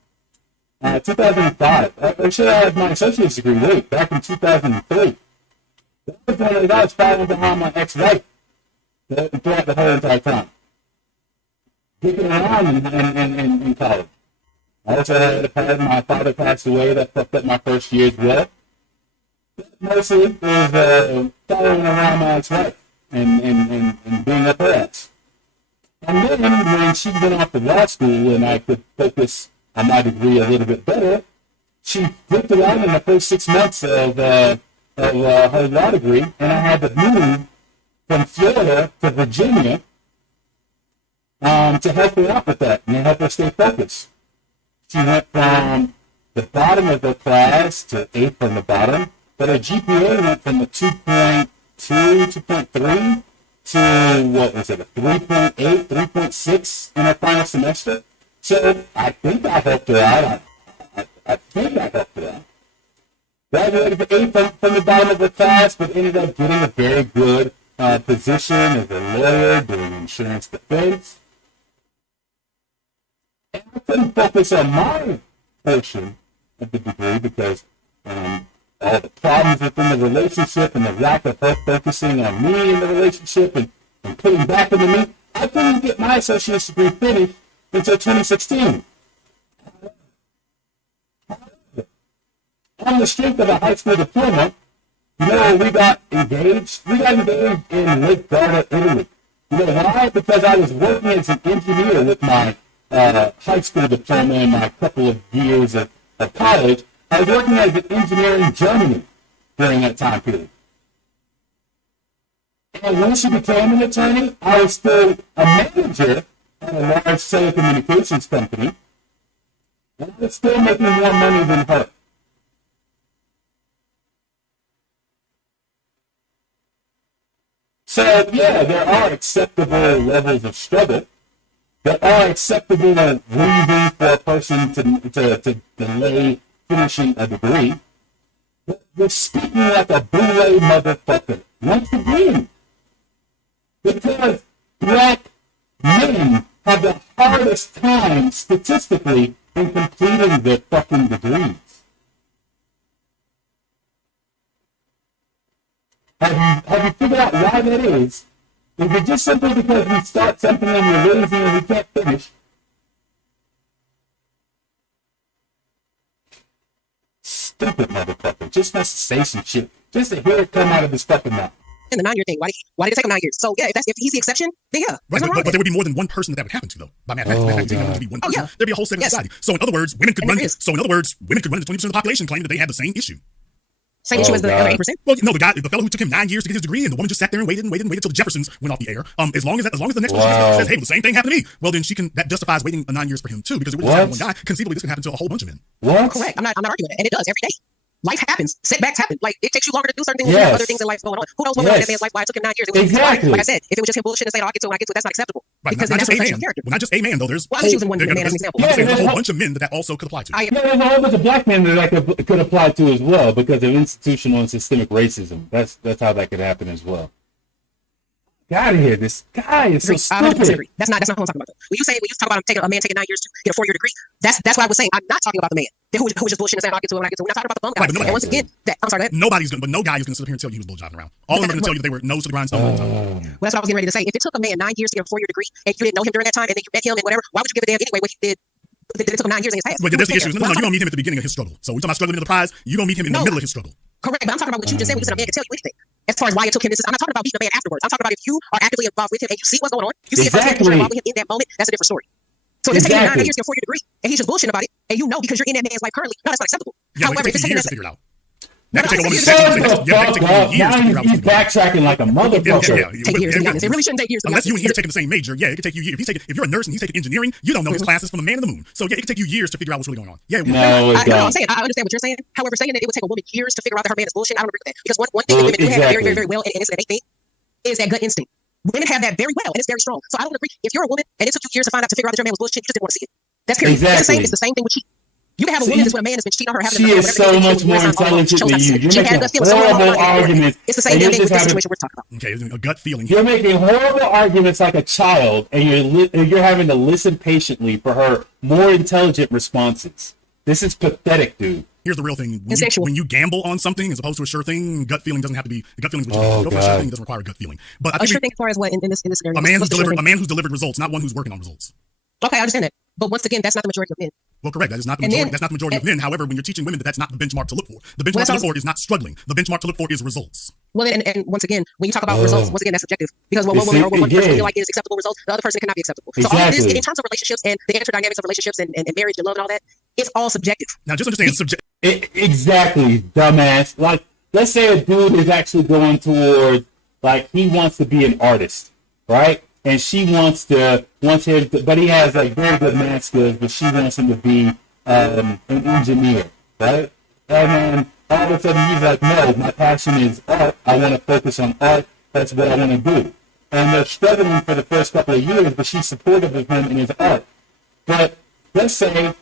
I should have had my associate's degree back in 2003. That was following behind my ex-wife throughout the whole entire time. Kicking around in college. I also had my father pass away. That fucked up my first year as well. Mostly it was following around my ex-wife and being up her ass. And then when she went off to law school and I could focus on my degree a little bit better, she flipped around in the first 6 months of her law degree, and I had to move from Florida to Virginia to help her out with that and to help her stay focused. She went from the bottom of the class to 8th from the bottom, but her GPA went from a 2.2, 2.3 to, what was it, a 3.8, 3.6 in her final semester. So I think I helped her out. I think I helped her out. Graduated with 8th from the bottom of the class, but ended up getting a very good position as a lawyer doing insurance defense. And I couldn't focus on my portion of the degree because all the problems within the relationship and the lack of her focusing on me in the relationship and putting back into me, I couldn't get my associate's degree finished until 2016. On the strength of a high school diploma, we got engaged. We got engaged in Lake Garda, Italy. You know why? Because I was working as an engineer with my high school diploma and my couple of years of college. I was working as an engineer in Germany during that time period. And when she became an attorney, I was still a manager at a large telecommunications company. And I was still making more money than her. So, yeah, there are acceptable levels of struggle. There are acceptable reasons for a person to delay finishing a degree. But you're speaking like a boule motherfucker. Once again. Because black men have the hardest time statistically in completing their fucking degrees. Have you figured out why that is? Is it just simply because we start something and we're lazy and we can't finish? Stupid motherfucker. Just wants to say some shit. Just to hear it come out of his fucking mouth. in the 9-year thing, why did it take him 9 years? So yeah, if he's the exception, then yeah. Right, but there would be more than one person that would happen to, though. By mathematics, there would be one person. yeah. There'd be a whole segment of society. So in other words, women could run. So in other words, women could run the 20% of the population, claiming that they have the same issue. Same issue as the other 8%? Well, no, the fellow who took him 9 years to get his degree, and the woman just sat there and waited until the Jeffersons went off the air. As long as the next person says, "Hey, well, the same thing happened to me," well, then that justifies waiting 9 years for him too, because it would just happen to one guy. Conceivably, this can happen to a whole bunch of men. What? Correct. I'm not arguing it, and it does every day. Life happens. Setbacks happen. Like, it takes you longer to do certain things. You have other things in life going on. Who knows what went on in that man's life? Why it took him 9 years? It was Exactly. like I said, if it was just him bullshit and saying, "Oh, I get to it, that's not acceptable." Right, Because not that's just a not man. character. Well, not just a man, though. There's Well, I'm just using one man as an example. I'm saying there's a Yeah, whole bunch of men that also could apply to. Yeah, there's a whole bunch of black men that could apply to as well because of institutional and systemic racism. That's how that could happen as well. Get out of here. This guy is so I 100% stupid. agree. That's not who I'm talking about. Though. When you talk about a man taking 9 years to get a 4-year degree, that's what I was saying. I'm not talking about the man who was just bullshitting and saying, "I'll get to it when I get to it." We're not talking about the bum guy. Right, but And once again, I'm sorry. Go ahead. Nobody's gonna, but no guy is gonna sit up here and tell you he was bulljobbing around. All of them are gonna tell you that they were nose to the grindstone all the time. Well, that's what I was getting ready to say. If it took a man 9 years to get a 4-year degree and you didn't know him during that time and then you met him and whatever, why would you give a damn anyway what he did? That it took him 9 years in his past. But there's the issue. No, you don't meet him at the beginning of his struggle. So we're talking about struggling to the prize. You don't meet him in the middle of his struggle. Correct, but I'm talking about what you just said. When you said a man can tell you anything. As far as why it took him, I'm not talking about meeting a man afterwards. I'm talking about if you are actively involved with him and you see what's going on, you see if you're involved with him in that moment, that's a different story. So if it's taking him 9 years to get a 4-year degree and he's just bullshitting about it, and you know because you're in that man's life currently, no, that's not acceptable. Yeah, However, it if it's takes you taking years to that, figure it out. That could take a woman. Shut the fuck Yeah, that could take up. years to figure Now out. he's backtracking like a motherfucker. take years to be honest. It really shouldn't take years to be Unless you and he are honest. taking the same major, yeah, it could take you years. If you're a nurse and he's taking engineering, you don't know his classes from the man in the moon. So yeah, it could take you years to figure out what's really going on. Yeah, No, it I'm don't. saying I understand what you're saying. However, saying that it would take a woman years to figure out that her man is bullshit, I don't agree with that. Because one thing that women do have very, very, very well, and it's an innate thing, is that gut instinct. Women have that very well, and it's very strong. So I don't agree. If you're a woman and it took you years to find out to figure out that your man was bullshit, you just didn't want to see it. That's period. Exactly. It's the same thing with cheating. You can have a woman that's when a man has been cheating on her, having She an is affair, so whatever, much more intelligent than you. You're making horrible arguments. It's the same and thing you're with just this having- situation we're talking about. Okay, a gut feeling. You're making horrible arguments like a child, and you're having to listen patiently for her more intelligent responses. This is pathetic, dude. Here's the real thing. Instinctual. When you gamble on something as opposed to a sure thing, gut feeling doesn't have to be. Gut feeling is what you Oh, go for a sure God. thing doesn't require a gut feeling. But I A think sure thing as far as what in this scenario. a man what's the sure a thing? man who's delivered results, not one who's working on results. Okay, I understand that. But once again, that's not the majority of men. Well, correct. That is not the And majority. then- That's not the majority of men. However, when you're teaching women that's not the benchmark to look for. The benchmark Well, to that's look for is not struggling. The benchmark to look for is results. Well, and once again, when you talk about results, once again, that's subjective. Because what one woman or what one person feel like is acceptable results, the other person cannot be acceptable. So all of this, Exactly. in terms of relationships and the interdynamics of relationships and marriage and love and all that, it's all subjective. Now, just understand, Exactly, dumbass. Like, let's say a dude is actually going towards, like, he wants to be an artist, right? And she wants him to, but he has like very good math skills, but she wants him to be an engineer, right? And then all of a sudden he's like, no, my passion is art. I want to focus on art. That's what I want to do. And they're struggling for the first couple of years, but she's supportive of him in his art. But let's say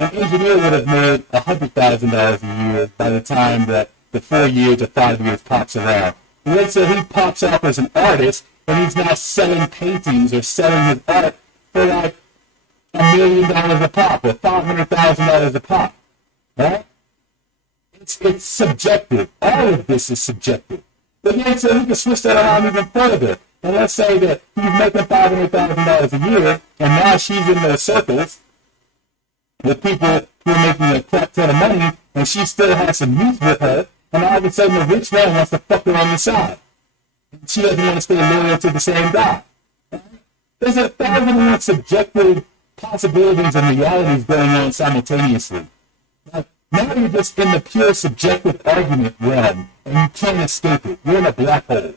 an engineer would have made $100,000 a year by the time that the 4 years or 5 years pops around. Let's say he pops up as an artist and he's now selling paintings or selling his art for like $1 million a pop or $500,000 a pop, right? It's subjective. All of this is subjective. But then so we can switch that around even further. And let's say that he's making $500,000 a year, and now she's in those circles with people who are making a crap ton of money, and she still has some youth with her, and all of a sudden the rich man wants to fuck her on the side. She doesn't want to stay loyal to the same guy. There's 1,001 subjective possibilities and realities going on simultaneously. Now you're just in the pure subjective argument realm, and you can't escape it. You're in a black hole.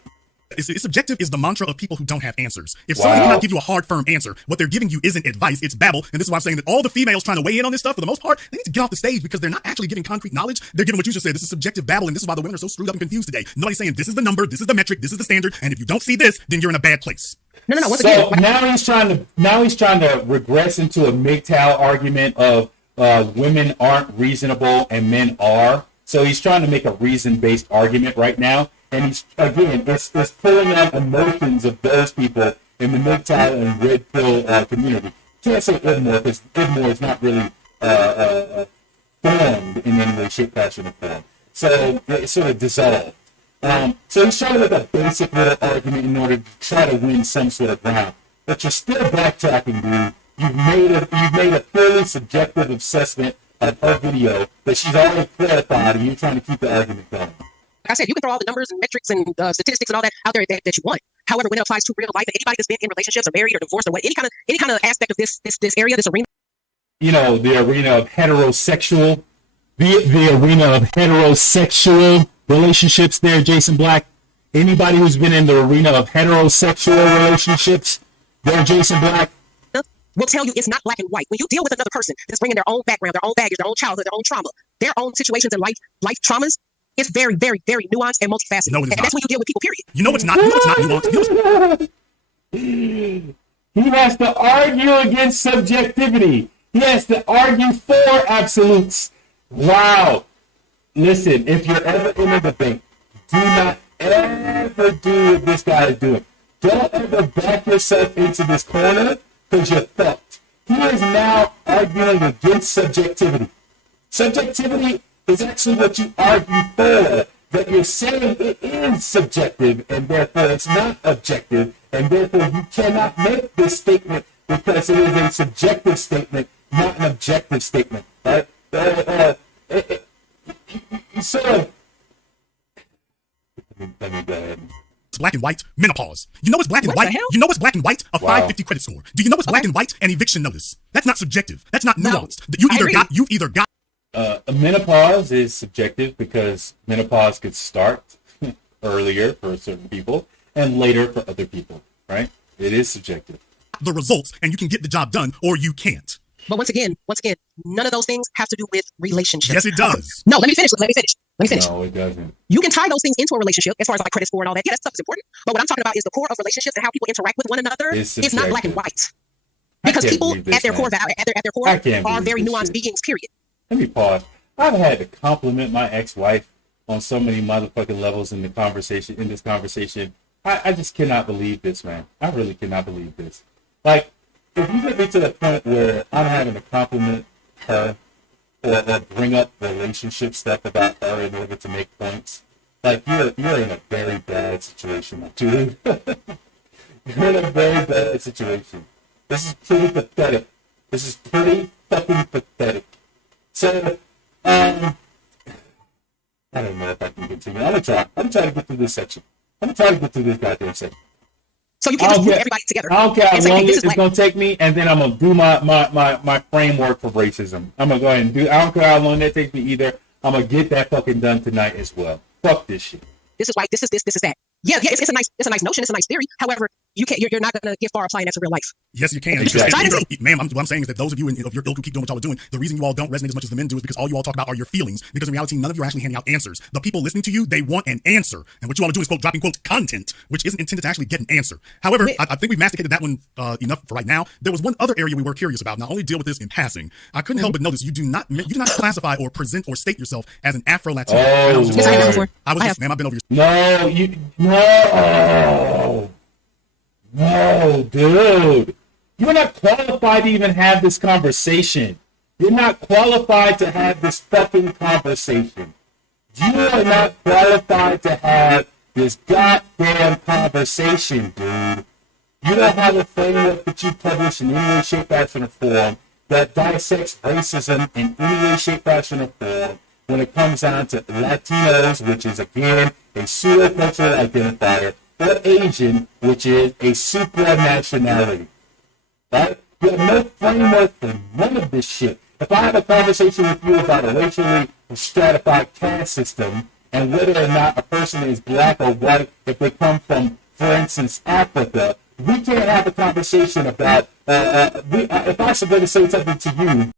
It's subjective is the mantra of people who don't have answers. If somebody cannot give you a hard, firm answer, what they're giving you isn't advice, it's babble. And this is why I'm saying that all the females trying to weigh in on this stuff, for the most part, they need to get off the stage because they're not actually giving concrete knowledge. They're giving what you just said. This is subjective babble, and this is why the women are so screwed up and confused today. Nobody's saying this is the number, this is the metric, this is the standard, and if you don't see this, then you're in a bad place. No. Once So again, now he's trying to regress into a MGTOW argument of women aren't reasonable and men are. So he's trying to make a reason-based argument right now. And he's, again, it's pulling out emotions of those people in the MGTOW and red pill community. Can't say Idmore because Idmore is not really formed in any way, shape, fashion, or form. So it's sort of dissolved. So he's trying to make a basic little argument in order to try to win some sort of ground. But you're still backtracking, dude. You've made a purely subjective assessment of her video that she's already clarified, and you're trying to keep the argument going. like I said, you can throw all the numbers and metrics and statistics and all that out there that you want. However, when it applies to real life, anybody that's been in relationships or married or divorced or what, any kind of aspect of this area, this arena. You know, the arena of heterosexual, the arena of heterosexual relationships there, Jason Black. Anybody who's been in the arena of heterosexual relationships there, Jason Black, will tell you it's not black and white. When you deal with another person that's bringing their own background, their own baggage, their own childhood, their own trauma, their own situations and life traumas, it's very, very, very nuanced and multifaceted. No, it is and not. that's when you deal with people, period. You know it's not. You know it's not nuanced. You know He has to argue against subjectivity. He has to argue for absolutes. Wow. Listen, if you're ever in a debate, do not ever do what this guy is doing. Don't ever back yourself into this corner because you're fucked. He is now arguing against subjectivity. Subjectivity is actually what you argue for. That you're saying it is subjective and therefore it's not objective, and therefore you cannot make this statement because it is a subjective statement, not an objective statement. Right? So, let me go ahead. it's black and white. Menopause. You know what's black and What white? the hell? You know what's black and white? A Wow. 550 credit score. Do you know what's black and white? An eviction notice. That's not subjective. That's not nuanced. You I agree. you've either got. Menopause is subjective because menopause could start earlier for certain people and later for other people, right? It is subjective. the results and you can get the job done, or you can't. But once again, none of those things have to do with relationships. Yes, it does. No, let me finish. No, it doesn't. You can tie those things into a relationship as far as like credit score and all that. Yeah, that stuff is important. But what I'm talking about is the core of relationships and how people interact with one another. It's It's not black and subjective. white. Because can't people believe this, at their core, man. at their core I can't are believe very this nuanced shit. beings, period. Let me pause. I've had to compliment my ex-wife on so many motherfucking levels in this conversation. I just cannot believe this, man. I really cannot believe this. Like, if you get me to the point where I'm having to compliment her or bring up relationship stuff about her in order to make points, like, you're in a very bad situation, my dude. You're in a very bad situation. This is pretty pathetic. This is pretty fucking pathetic. So, I don't know if I can continue. I'm gonna try to get through this section. I'm gonna try to get through this goddamn section. So you can't just group everybody together. I don't care how and say, long hey, this it's is gonna take me, and then I'm gonna do my framework for racism. I'm gonna go ahead and do. I don't care how long that takes me either. I'm gonna get that fucking done tonight as well. Fuck this shit. This is white. This is this. This is that. Yeah, it's a nice notion. It's a nice theory. However, you're not gonna get far applying that to real life. Yes, you can. Exactly. Ma'am, what I'm saying is that those of you of your ilk who keep doing what y'all are doing, the reason you all don't resonate as much as the men do is because all you all talk about are your feelings. Because in reality, none of you are actually handing out answers. The people listening to you, they want an answer. And what you all are doing is dropping content, which isn't intended to actually get an answer. However, I think we've masticated that one enough for right now. There was one other area we were curious about. Not only deal with this in passing, I couldn't help but notice you do not classify or present or state yourself as an Afro-Latino. Oh, Yes, I have done before. I was I just, have. ma'am, I've been over your. No, dude. You're not qualified to even have this conversation. You're not qualified to have this fucking conversation. You are not qualified to have this goddamn conversation, dude. You don't have a framework that you publish in any way, shape, fashion, or form that dissects racism in any way, shape, fashion, or form when it comes down to Latinos, which is, again, a pseudo-cultural identifier, or Asian, which is a supranationality. Right? You have no framework for none of this shit. If I have a conversation with you about a racially stratified caste system and whether or not a person is black or white, if they come from, for instance, Africa, we can't have a conversation about, if I was going to say something to you,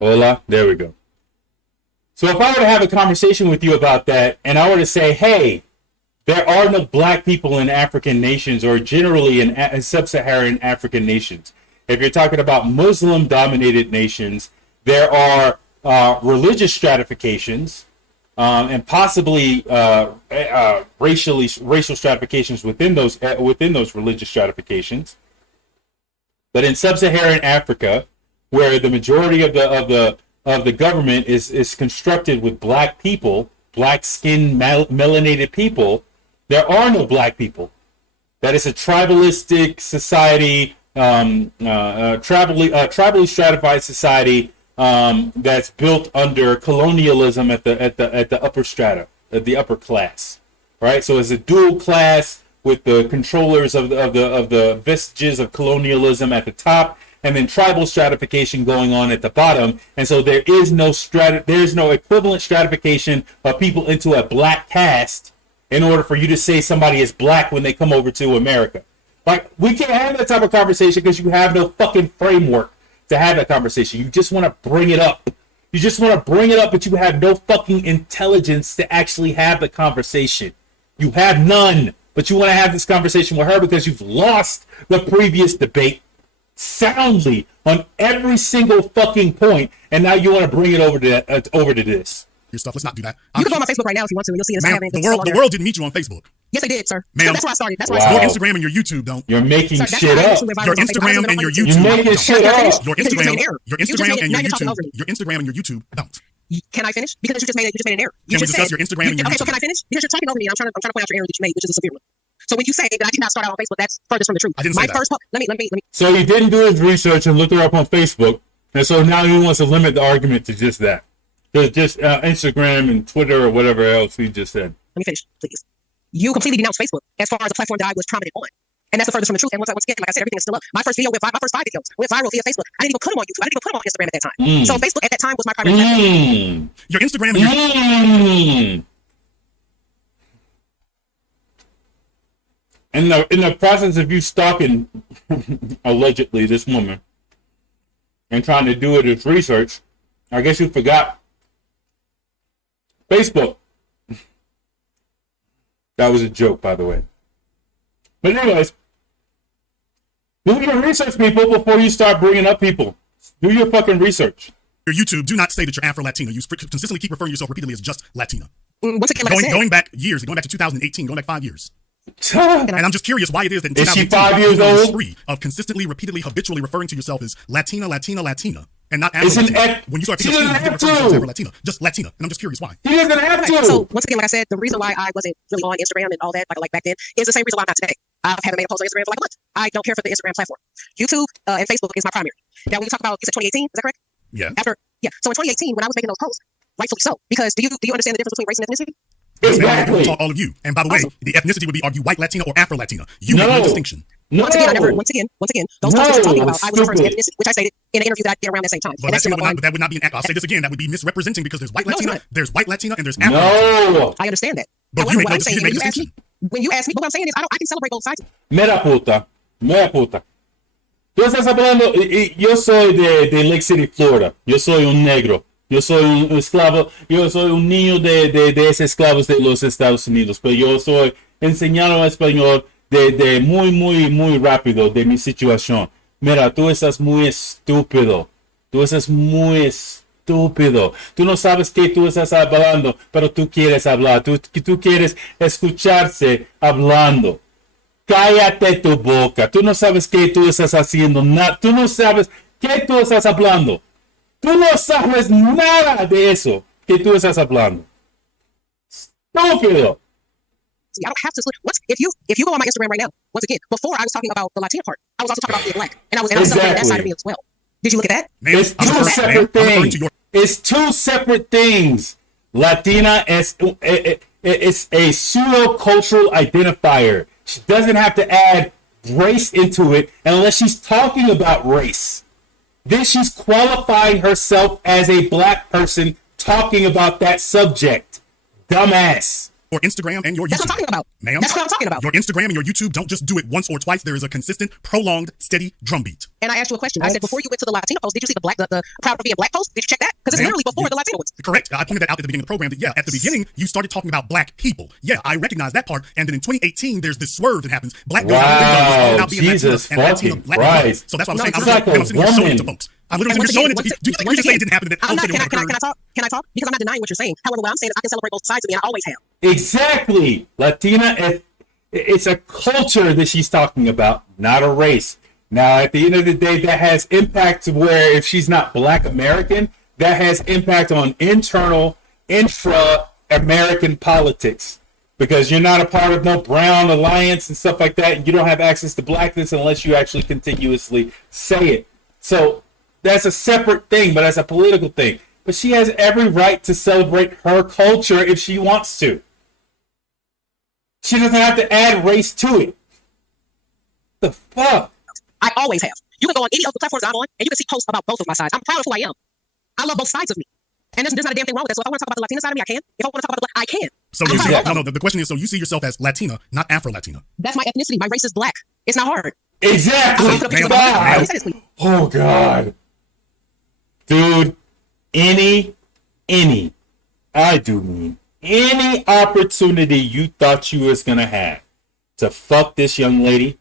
hola, there we go. So if I were to have a conversation with you about that, and I were to say, hey, there are no black people in African nations or generally in sub-Saharan African nations. If you're talking about Muslim-dominated nations, there are religious stratifications and possibly racial stratifications within those religious stratifications. But in sub-Saharan Africa, where the majority of the government is constructed with black people, black-skinned, melanated people, there are no black people. That is a tribalistic society tribally stratified society that's built under colonialism at the upper strata, at the upper class, right? So it's a dual class with the controllers of the vestiges of colonialism at the top, and then tribal stratification going on at the bottom. And so there is no equivalent stratification of people into a black caste in order for you to say somebody is black when they come over to America. Like, we can't have that type of conversation because you have no fucking framework to have that conversation. You just want to bring it up. You just want to bring it up, but you have no fucking intelligence to actually have the conversation. You have none, but you want to have this conversation with her because you've lost the previous debate soundly on every single fucking point, and now you want to bring it over to this. Your stuff. Let's not do that. You can go on my Facebook right now if you want to, and you'll see it. Ma'am, the world didn't meet you on Facebook. Yes, they did, sir. Ma'am, that's why I started. That's wow. why I started. Your Instagram and your YouTube don't. You're making Sir, shit up. Your Instagram and your YouTube. You're making shit up. Your Instagram and your Instagram and your YouTube don't. Can I finish? Because you just made an error. Can we discuss your Instagram and your Okay, YouTube? so can I finish? Because you're talking over me, and I'm trying to point out your error that you made, which is a severe one. So when you say that I cannot start out on Facebook, that's furthest from the truth. I didn't say that. Let me. So he didn't do his research and look her up on Facebook, and so now he wants to limit the argument to just that. Just Instagram and Twitter or whatever else he just said. Let me finish, please. You completely denounced Facebook as far as the platform that I was prominent on. And that's the furthest from the truth. And once again, like I said, everything is still up. My first five videos went viral via Facebook. I didn't even put them on YouTube. I didn't even put them on Instagram at that time. So Facebook at that time was my primary platform. Your Instagram and your... In the process of you stalking, allegedly, this woman, and trying to do it as research, I guess you forgot Facebook. That was a joke, by the way. But anyways, do your research, people, before you start bringing up people. Do your fucking research. Your YouTube, do not say that you're Afro-Latina. You consistently keep referring to yourself repeatedly as just Latina. Once again, like I said, going back years, going back to 2018, going back 5 years. And I'm just curious why it is that in 2018, she 5 years you're on this old? spree of consistently, repeatedly, habitually referring to yourself as Latina, and not Afro-Latina. When you start She picking up doesn't skin, you have refer to to. Latina, just Latina. And I'm just curious why. He doesn't have to. So once again, like I said, the reason why I wasn't really on Instagram and all that, like back then, is the same reason why I'm not today. I haven't made a post on Instagram for like a month. I don't care for the Instagram platform. YouTube and Facebook is my primary. Now, when you talk about, you said 2018, is that correct? Yeah. So in 2018, when I was making those posts, rightfully so, because do you understand the difference between race and ethnicity? Exactly. All of you. And by the way, the ethnicity would be, are you white Latina or Afro-Latina? You make no distinction. No. Once again, those posts that you're talking about, I was referring to ethnicity, which I stated in an interview that I did around that same time. But that would not be an act. I'll say this again, that would be misrepresenting because there's white Latina, and there's Afro. No. I understand that. But However, you what I'm saying, make no distinction. when you ask me, what I'm saying is I can celebrate both sides. Mira puta. Tú estás hablando, yo soy de Lake City, Florida. Yo soy un negro. Yo soy un esclavo. Yo soy un niño de esos esclavos de los Estados Unidos. Pero yo soy enseñado español de muy rápido de mi situación. Mira, tú estás muy estúpido. Tú no sabes qué tú estás hablando, pero tú quieres hablar. Tú quieres escucharse hablando. Cállate tu boca. Tú no sabes qué tú estás haciendo. Tú no sabes qué tú estás hablando. Tú no sabes nada de eso que tú estás hablando. Estúpido. See, I don't have to. If you go on my Instagram right now, once again, before I was talking about the Latina part, I was also talking about being black, and I was celebrating that side of me as well. Did you look at that? It's two separate things. It's two separate things. Latina is a pseudo-cultural identifier. She doesn't have to add race into it unless she's talking about race. Then she's qualifying herself as a black person talking about that subject. Dumbass. Or Instagram and your YouTube. That's what I'm talking about. Ma'am, that's what I'm talking about. Your Instagram and your YouTube don't just do it once or twice. There is a consistent, prolonged, steady drumbeat. And I asked you a question. I said, before you went to the Latina post, did you see the proud of being black post? Did you check that? Because it's literally before the Latina ones. Correct. I pointed that out at the beginning of the program. That at the beginning you started talking about black people. Yeah, I recognize that part. And then in 2018, there's this swerve that happens. Black girls wow, Jesus fucking Christ. So that's what I'm saying. I'm sitting here showing it to folks. I'm literally showing it to people. You just say it didn't happen. Can I talk? Because I'm not denying what you're saying. However, what I'm saying is I can celebrate both sides of me, and I always have. Exactly. Latina, it's a culture that she's talking about, not a race. Now, at the end of the day, that has impact to where if she's not Black American, that has impact on intra-American politics. because you're not a part of no Brown Alliance and stuff like that, and you don't have access to blackness unless you actually continuously say it. So that's a separate thing, but that's a political thing. But she has every right to celebrate her culture if she wants to. She doesn't have to add race to it. The fuck? I always have. You can go on any of the platforms I'm on, and you can see posts about both of my sides. I'm proud of who I am. I love both sides of me. And there's not a damn thing wrong with that. So if I want to talk about the Latina side of me, I can. If I want to talk about the black, I can. So you see, the question is, so you see yourself as Latina, not Afro-Latina. That's my ethnicity. My race is black. It's not hard. Exactly. Oh, God. Dude, any opportunity you thought you was going to have to fuck this young lady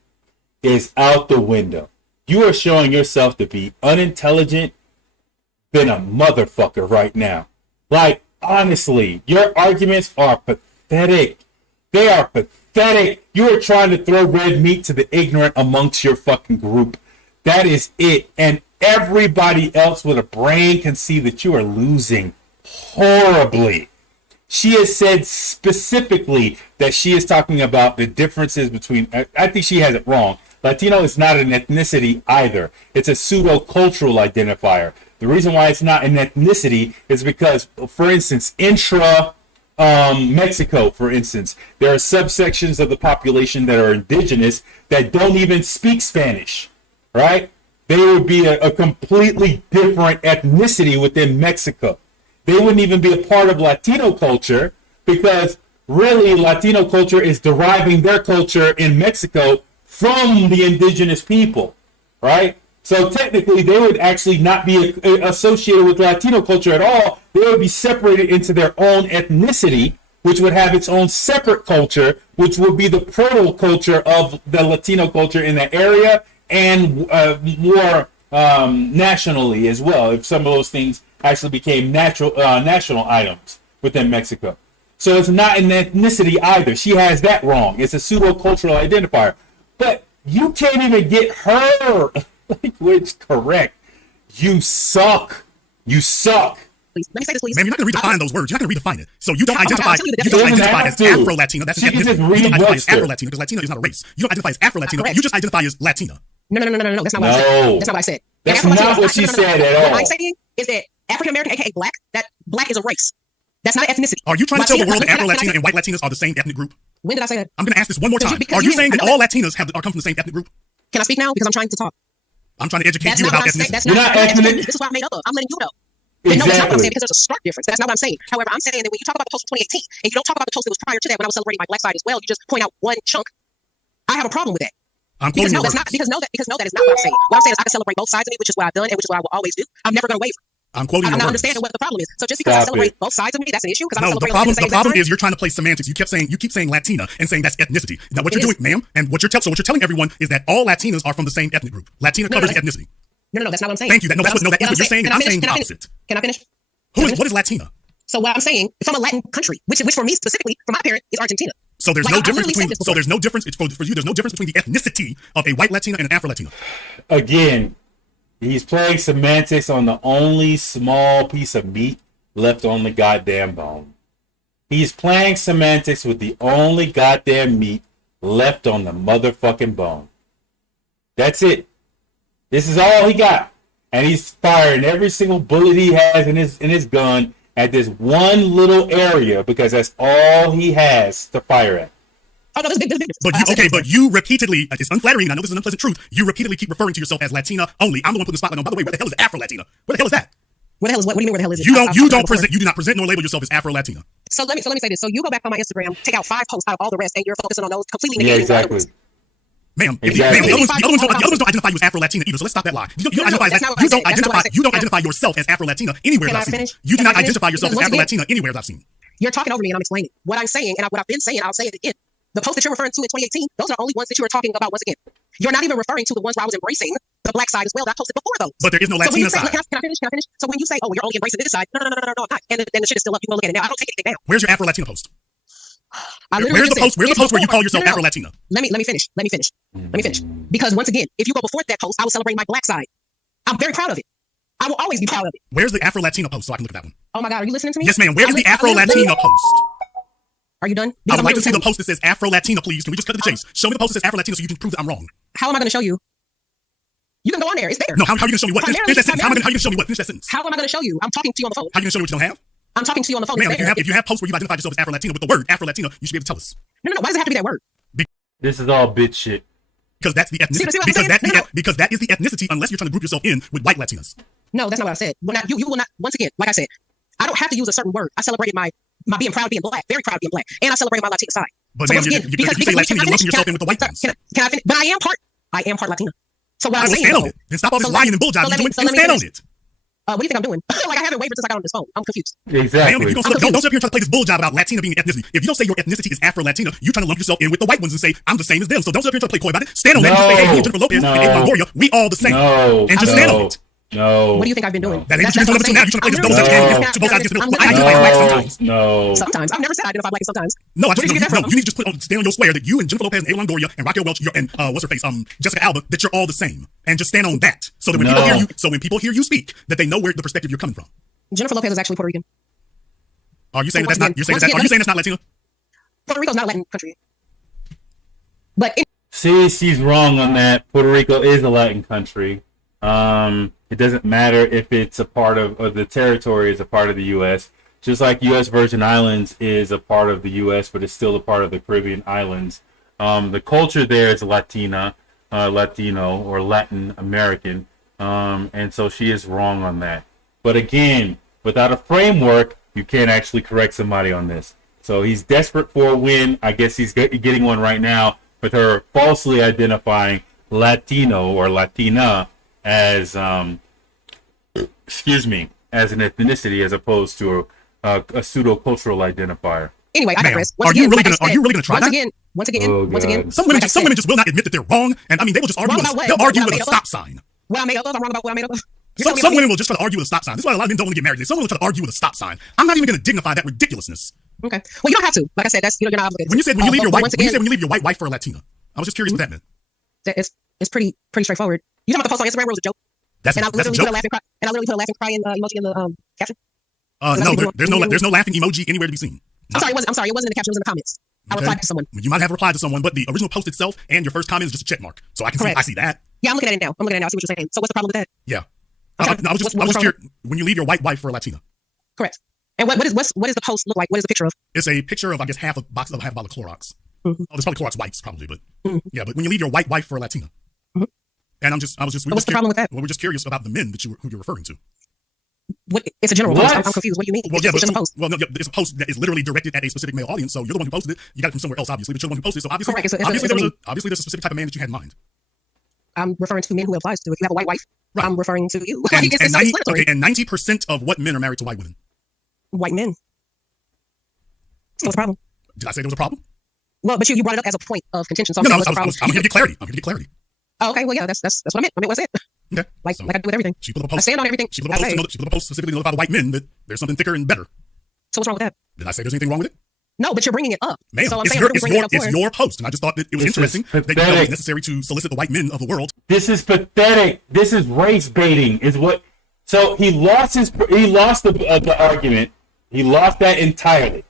is out the window. You are showing yourself to be unintelligent than a motherfucker right now. Like, honestly, your arguments are pathetic. They are pathetic. You are trying to throw red meat to the ignorant amongst your fucking group. That is it. And everybody else with a brain can see that you are losing horribly. She has said specifically that she is talking about the differences between, I think she has it wrong. Latino is not an ethnicity either. It's a pseudo-cultural identifier. The reason why it's not an ethnicity is because, for instance, Mexico, for instance, there are subsections of the population that are indigenous that don't even speak Spanish, right? They would be a completely different ethnicity within Mexico. They wouldn't even be a part of Latino culture because really Latino culture is deriving their culture in Mexico from the indigenous people, right? So technically they would actually not be associated with Latino culture at all. They would be separated into their own ethnicity, which would have its own separate culture, which would be the proto culture of the Latino culture in that area and more nationally as well, if some of those things actually became national items within Mexico. So it's not an ethnicity either. She has that wrong. It's a pseudo-cultural identifier. But you can't even get her language correct. You suck. You suck. Please. Let me say this, please. Man, you're not going to redefine those words. You're not going to redefine it. So you don't identify as Afro-Latina. That's an ethnicity. You don't identify as Afro-Latina because Latina is not a race. You don't identify as Afro-Latina. You just identify as Latina. No. That's not what I said. That's not what I said. That's not what she said at all. What I'm saying is that African American, aka black, that black is a race. That's not ethnicity. Are you trying to tell the world that Afro-Latina and white Latinas are the same ethnic group? When did I say that? I'm going to ask this one more time. Are you saying that all Latinas come from the same ethnic group? Can I speak now? Because I'm trying to talk. I'm trying to educate you about ethnicity. You're not ethnic. This is what I made up of. I'm letting you know. Exactly. No, that's not what I'm saying because there's a stark difference. That's not what I'm saying. However, I'm saying that when you talk about the post of 2018 and you don't talk about the post that was prior to that when I was celebrating my black side as well, you just point out one chunk. I have a problem with that. Because no, that is not what I'm saying. What I'm saying is I can celebrate both sides of me, which is what I've done and which is what I will always do. I'm never going to waver. I'm quoting your words. I'm not understanding what the problem is. So just because I celebrate both sides of me, that's an issue. No, the problem is you're trying to play semantics. You keep saying Latina and saying that's ethnicity. Now what you're doing, ma'am, and what you're telling everyone is that all Latinas are from the same ethnic group. Latina covers the ethnicity. No, that's not what I'm saying. Thank you. That is what you're saying, and I'm saying the opposite. Can I finish? What is Latina? So what I'm saying, from a Latin country, which for me specifically, for my parent, is Argentina. So there's no difference between. So there's no difference. It's for you. There's no difference between the ethnicity of a white Latina and an Afro Latina. Again, he's playing semantics on the only small piece of meat left on the goddamn bone. He's playing semantics with the only goddamn meat left on the motherfucking bone. That's it. This is all he got, and he's firing every single bullet he has in his gun at this one little area because that's all he has to fire at. Oh, no, there's a big difference. But you repeatedly, it's unflattering, and I know this is an unpleasant truth, you repeatedly keep referring to yourself as Latina only. I'm the one putting the spotlight on. By the way, where the hell is Afro-Latina? Where the hell is that? Where the hell is what? What do you mean where the hell is it? You do not present nor label yourself as Afro-Latina. So let me say this. So you go back on my Instagram, take out 5 posts out of all the rest, and you're focusing on those completely negating the other ones. Ma'am, the others don't identify you as Afro-Latina either, so let's stop that lie. You don't identify yourself as Afro-Latina anywhere I've seen. You do not identify yourself as Afro-Latina anywhere I've seen. You're talking over me and I'm explaining. What I'm saying, and what I've been saying, I'll say it again. The post that you're referring to in 2018, those are the only ones that you were talking about once again. You're not even referring to the ones where I was embracing the black side as well that I posted before those. But there is no Latina side. Can I finish? So when you say, oh, you're only embracing this side, no, I'm not. And then the shit is still up. You can look at it now. I don't take anything down. Where's your Afro-Latina post? Where's the post where you call yourself Afro-Latina? Let me finish. Because once again, if you go before that post, I was celebrating my black side. I'm very proud of it. I will always be proud of it. Where's the Afro-Latina post so I can look at that one? Oh my God, are you listening to me? Yes, ma'am. Where's the Afro-Latina post? Are you done? I would like to see the post that says Afro Latina, please. Can we just cut to the chase? Show me the post that says Afro Latina so you can prove that I'm wrong. How am I going to show you? You can go on there. It's there. No, how are you going to show me what? Finish that sentence. How are you going to show me what? Finish that sentence. How am I going to show you? I'm talking to you on the phone. How are you going to show me what you don't have? I'm talking to you on the phone. Ma'am, if you have posts where you identified yourself as Afro Latina with the word Afro Latina, you should be able to tell us. No. Why does it have to be that word? This is all bitch shit. Because that's the ethnicity. Because that is the ethnicity, unless you're trying to group yourself in with white Latinas. No, that's not what I said. You will not. Once again, like I said, I don't have to use a certain word. I celebrated my being proud of being black, very proud of being black, and I celebrated my Latina side. But so ma'am, you say Latina, you're lumping yourself in with the white ones. Can I finish? But I am part Latina. So what I'm saying, stand on it. Then stop all this lying and bull job you're doing and stand on it. What do you think I'm doing? Like I haven't wavered since I got on this phone. I'm confused. Exactly. Ma'am, don't sit up here and try to play this bull job about Latina being ethnicity. If you don't say your ethnicity is Afro-Latina, you're trying to lump yourself in with the white ones and say, I'm the same as them. So don't sit up here and try to play coy about it. Stand on it and just say, hey, me and Jennifer Lopez and Ava Longoria, we all the same. And just stand on it. No. What do you think I've been doing? That ain't what you've been doing now. You're trying to play this double dutch game to both sides against the middle. I identify as black sometimes. No. Sometimes. I've never said I identify black sometimes. No, I just you need to just stand on your square that you and Jennifer Lopez and Ava Longoria and Raquel Welch and what's her face, Jessica Alba, that you're all the same. And just stand on that. So that when people hear you speak, that they know where the perspective you're coming from. Jennifer Lopez is actually Puerto Rican. Are you saying that's not? Are you saying that's not Latino? Puerto Rico's not a Latin country. But see, she's wrong on that. Puerto Rico is a Latin country. It doesn't matter if it's a part of or the territory is a part of the U.S. Just like U.S. Virgin Islands is a part of the U.S., but it's still a part of the Caribbean islands. The culture there is Latina, Latino, or Latin American, and so she is wrong on that. But again, without a framework, you can't actually correct somebody on this. So he's desperate for a win. I guess he's getting one right now with her falsely identifying Latino or Latina as, as an ethnicity as opposed to a pseudo-cultural identifier. Anyway, I digress. Are you really gonna try that? Once again. Some women just will not admit that they're wrong, and I mean they will just argue. They'll argue with a stop sign. What I made up of? I'm wrong about what I made up of. Some women will just try to argue with a stop sign. This is why a lot of men don't want to get married. Some women will try to argue with a stop sign. I'm not even going to dignify that ridiculousness. Okay. Well, you don't have to. Like I said, that's you're not obligated. When you leave your white wife for a Latina, I was just curious what that meant. It's pretty straightforward. You talking about the post on Instagram where it was a joke? That's a joke. I literally put a laughing crying emoji in the caption. No, there's no laughing emoji anywhere to be seen. I'm sorry. It wasn't in the caption. It was in the comments. I replied to someone. You might have replied to someone, but the original post itself and your first comment is just a check mark. So I see that. Yeah, I'm looking at it now. I see what you're saying. So what's the problem with that? Yeah. I was just curious. When you leave your white wife for a Latina. Correct. And what does the post look like? What is the picture of? It's a picture of, I guess, half a bottle of Clorox. Mm-hmm. Oh, there's probably Clorox wipes, probably, but yeah. But when you leave your white wife for a Latina, and what's the problem with that? Well, we're just curious about the men who you're referring to. It's a general post. I'm confused. What do you mean? Well, it's a post that is literally directed at a specific male audience. So you're the one who posted it. You got it from somewhere else, obviously, but you're the one who posted it. So obviously, there's a specific type of man that you had in mind. I'm referring to men who applies to. If you have a white wife, right. I'm referring to you. And 90% of what men are married to white women? White men. So what's the problem? Did I say there was a problem? Well, but you brought it up as a point of contention. So I'm here to get clarity. Oh, okay. Well, yeah, that's what I meant. What I said. Okay. Like I do with everything. She put up a post. I stand on everything. She put up a post specifically to notify the white men that there's something thicker and better. So what's wrong with that? Did I say there's anything wrong with it? No, but you're bringing it up. Ma'am, so it's your post, and I just thought that it was interesting that you felt it was necessary to solicit the white men of the world. This is pathetic. This is race baiting. Is what? So he lost the argument. He lost that entirely.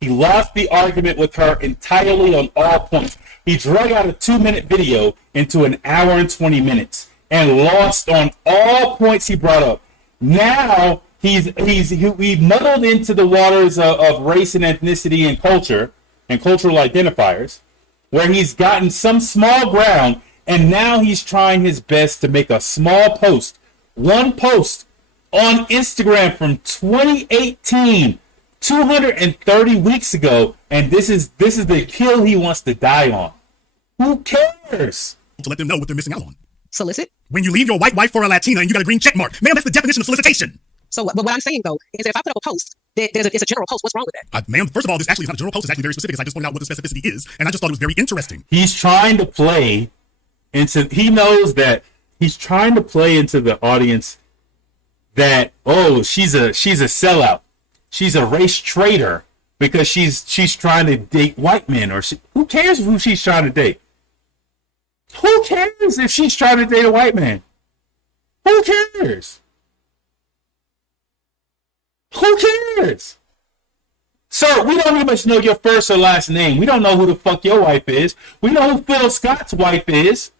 He lost the argument with her entirely on all points. He drug out a 2-minute video into an hour and 20 minutes and lost on all points he brought up. Now he muddled into the waters of race and ethnicity and culture and cultural identifiers, where he's gotten some small ground, and now he's trying his best to make a small post, one post on Instagram from 2018. 230 weeks ago, and this is the kill he wants to die on. Who cares? To let them know what they're missing out on. Solicit? When you leave your white wife for a Latina and you got a green check mark. Ma'am, that's the definition of solicitation. So what I'm saying, though, is that if I put up a post, it's a general post. What's wrong with that? Ma'am, first of all, this actually is not a general post. It's actually very specific. I just pointed out what the specificity is, and I just thought it was very interesting. He's trying to play into... He knows that he's trying to play into the audience that, oh, she's a sellout. She's a race traitor because she's trying to date white men, who cares who she's trying to date? Who cares if she's trying to date a white man? Who cares? Who cares? Sir, we don't even know your first or last name. We don't know who the fuck your wife is. We know who Phil Scott's wife is.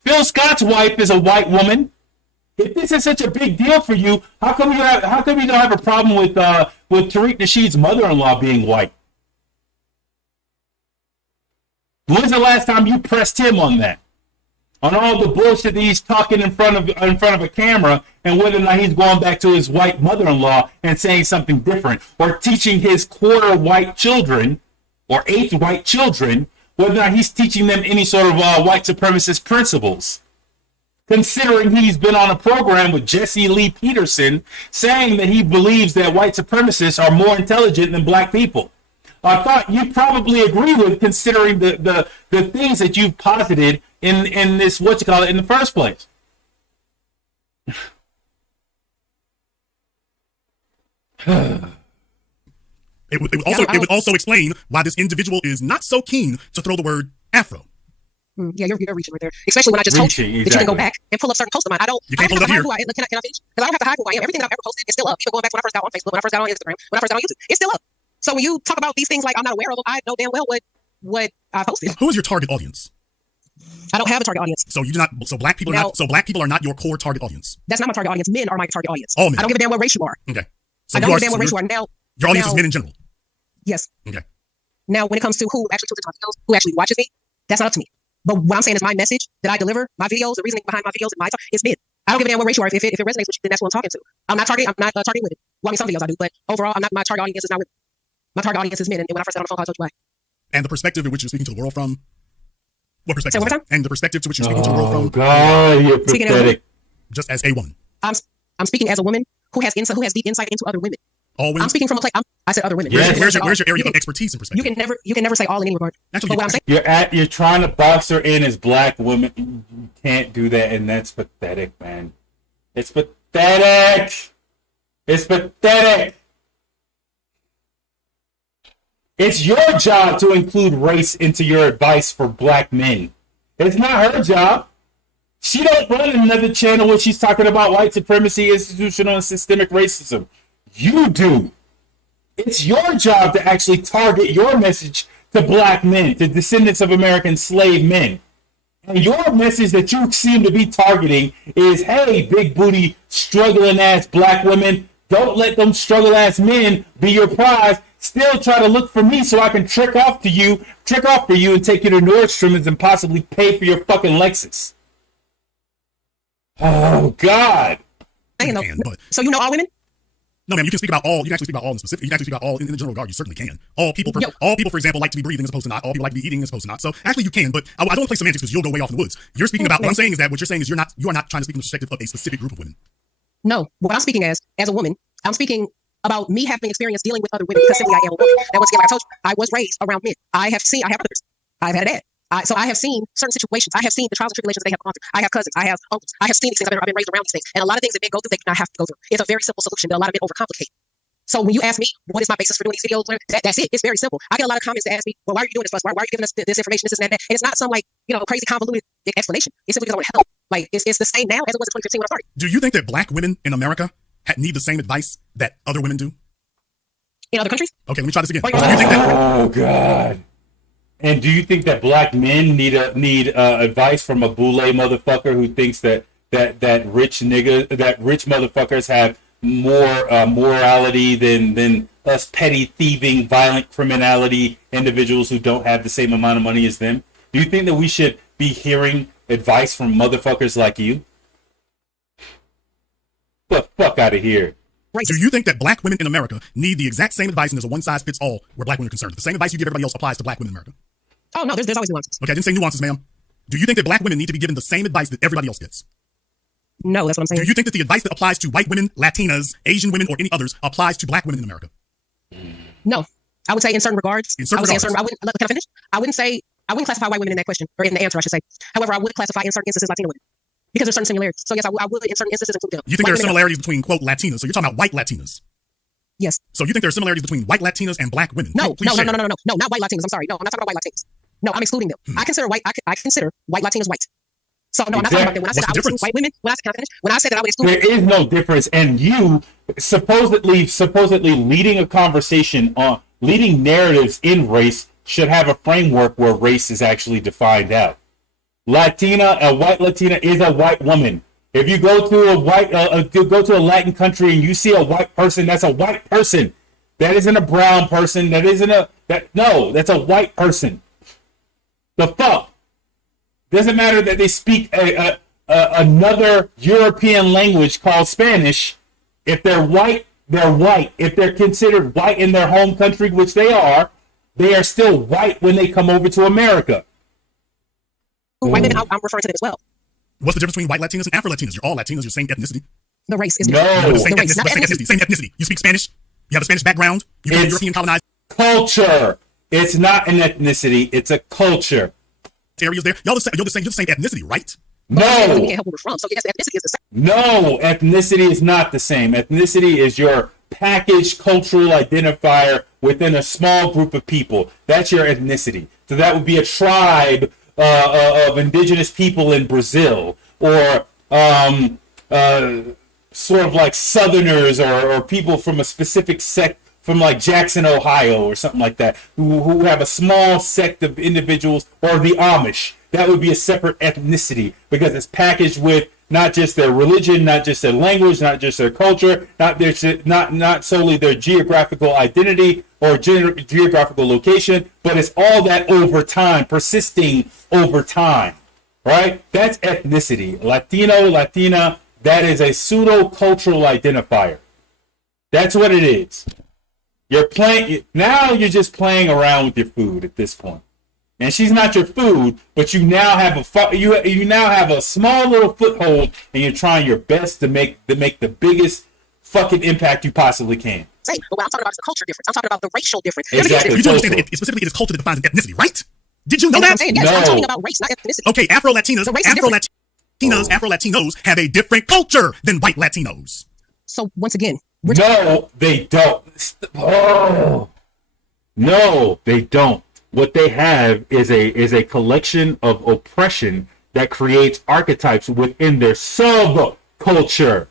Phil Scott's wife is a white woman. If this is such a big deal for you, how come you don't have a problem with Tariq Nasheed's mother-in-law being white? When's the last time you pressed him on that? On all the bullshit that he's talking in front of a camera, and whether or not he's going back to his white mother-in-law and saying something different, or teaching his quarter white children or eighth white children, whether or not he's teaching them any sort of white supremacist principles. Considering he's been on a program with Jesse Lee Peterson saying that he believes that white supremacists are more intelligent than black people. I thought you'd probably agree with, considering the things that you've posited in this, in the first place. It would also explain why this individual is not so keen to throw the word Afro. Yeah, you're reaching right there. Especially when I just told you that you can go back and pull up certain posts of mine. You can't pull it up here. Can I finish? Because I don't have to hide who I am. Everything that I've ever posted is still up. Even going back to when I first got on Facebook, when I first got on Instagram, when I first got on YouTube, it's still up. So when you talk about these things like I'm not aware of them, I know damn well what I posted. Who is your target audience? I don't have a target audience. So you do not. So black people are not your core target audience. That's not my target audience. Men are my target audience. All men. I don't give a damn what race you are. Okay. So I don't give a damn what race you are. Now your audience is men in general. Yes. Okay. Now when it comes to who actually tunes into my videos, who actually watches me, that's not up to me. But what I'm saying is my message that I deliver, my videos, the reasoning behind my videos, is men. I don't give a damn what race you are. If it resonates with you, then that's what I'm talking to. I'm not targeting women. Well, I mean, some videos I do, but overall, my target audience is not women. My target audience is men. And when I first got on the phone call, I told you why. And the perspective in which you're speaking to the world from? What perspective? Say one more time? And the perspective to which you're speaking to the world from? Oh, God, you're pathetic. Just as a woman. I'm speaking as a woman who has deep insight into other women. All women? I'm speaking from a place. I said other women. Yes. Where's your area of expertise and perspective? You can never say all in any regard. Actually, but what I'm saying, You're trying to box her in as black women. You can't do that, and that's pathetic, man. It's pathetic. It's pathetic. It's your job to include race into your advice for black men. It's not her job. She don't run another channel where she's talking about white supremacy, institutional and systemic racism. You do. It's your job to actually target your message to black men, to descendants of American slave men. And your message that you seem to be targeting is, hey, big booty, struggling ass black women, don't let them struggle ass men be your prize. Still try to look for me so I can trick off for you and take you to Nordstrom's and possibly pay for your fucking Lexus. Oh, God. So you know all women? No, ma'am, you can speak about all. You can actually speak about all in specific. You can actually speak about all in the general regard. You certainly can. All people, for example, like to be breathing as opposed to not. All people like to be eating as opposed to not. So actually, you can. But I don't play semantics because you'll go way off in the woods. You're speaking about. What I'm saying is that what you're saying is you are not trying to speak from the perspective of a specific group of women. No, what I'm speaking as a woman, I'm speaking about me having experience dealing with other women because simply I am a woman. Now, once again, like I told you, I was raised around men. I have brothers. I've had a dad. So I have seen certain situations. I have seen the trials and tribulations they have gone through. I have cousins. I have uncles. I have seen these things. I've been raised around these things. And a lot of things that men go through, they do not have to go through. It's a very simple solution that a lot of men overcomplicate. So when you ask me, what is my basis for doing these videos? That's it. It's very simple. I get a lot of comments that ask me, well, why are you doing this for us? Why are you giving us this information, this and that? And it's not some crazy convoluted explanation. It's simply because I want to help. Like, it's the same now as it was in 2015 when I started. Do you think that black women in America need the same advice that other women do? In other countries? Okay, let me try this again. Oh, God. And do you think that black men need advice from a boule motherfucker who thinks that rich motherfuckers have more morality than us petty thieving, violent criminality individuals who don't have the same amount of money as them? Do you think that we should be hearing advice from motherfuckers like you? Get the fuck out of here. Do you think that black women in America need the exact same advice and there's a one-size-fits-all where black women are concerned? The same advice you give everybody else applies to black women in America? Oh, no, there's always nuances. Okay, I didn't say nuances, ma'am. Do you think that black women need to be given the same advice that everybody else gets? No, that's what I'm saying. Do you think that the advice that applies to white women, Latinas, Asian women, or any others applies to black women in America? No. I would say in certain regards. Can I finish? I wouldn't classify white women in that question, or in the answer, I should say. However, I would classify in certain instances Latino women. Because there's certain similarities. So yes, I would in certain instances include them. You think there are similarities between, quote, Latinas? So you're talking about white Latinas? Yes. So you think there are similarities between white Latinas and black women? No, not white Latinas. I'm sorry. No, I'm not talking about white Latinas. No, I'm excluding them. I consider white Latinas white. So no, I'm not talking about that. When I said I would exclude white women, when I said that I would exclude, there is no difference. And you supposedly leading a conversation on leading narratives in race should have a framework where race is actually defined out. A white Latina is a white woman. If you go to a Latin country and you see a white person, that's a white person. That isn't a brown person. That's a white person. The fuck? Doesn't matter that they speak another European language called Spanish. If they're white, they're white. If they're considered white in their home country, which they are still white when they come over to America. White women, I'm referring to them as well. What's the difference between white Latinos and Afro-Latinos? You're all Latinos, you're the same ethnicity. The race is different. Same ethnicity. You speak Spanish. You have a Spanish background. You have European colonized culture. It's not an ethnicity. It's a culture. Areas there. You're the same ethnicity, right? No. We can't help where we're from. So yes, ethnicity is the same. No, ethnicity is not the same. Ethnicity is your packaged cultural identifier within a small group of people. That's your ethnicity. So that would be a tribe of indigenous people in Brazil, or sort of like Southerners, or people from a specific sect from like Jackson, Ohio, or something like that, who have a small sect of individuals, or the Amish. That would be a separate ethnicity because it's packaged with not just their religion, not just their language, not just their culture, not solely their geographical identity or geographical location, but it's all that over time, persisting over time, right? That's ethnicity. Latino, Latina, that is a pseudo-cultural identifier. That's what it is. You're just playing around with your food at this point. And she's not your food, but you now have a small little foothold, and you're trying your best to make the biggest fucking impact you possibly can. Same, but what I'm talking about is the culture difference. I'm talking about the racial difference. Exactly. You do understand that specifically it is culture that defines ethnicity, right? Did you know that? Yes, no. I'm talking about race, not ethnicity. Okay, Afro-Latinos have a different culture than white Latinos. So once again, no, they don't. Oh, no, they don't. What they have is a collection of oppression that creates archetypes within their subculture.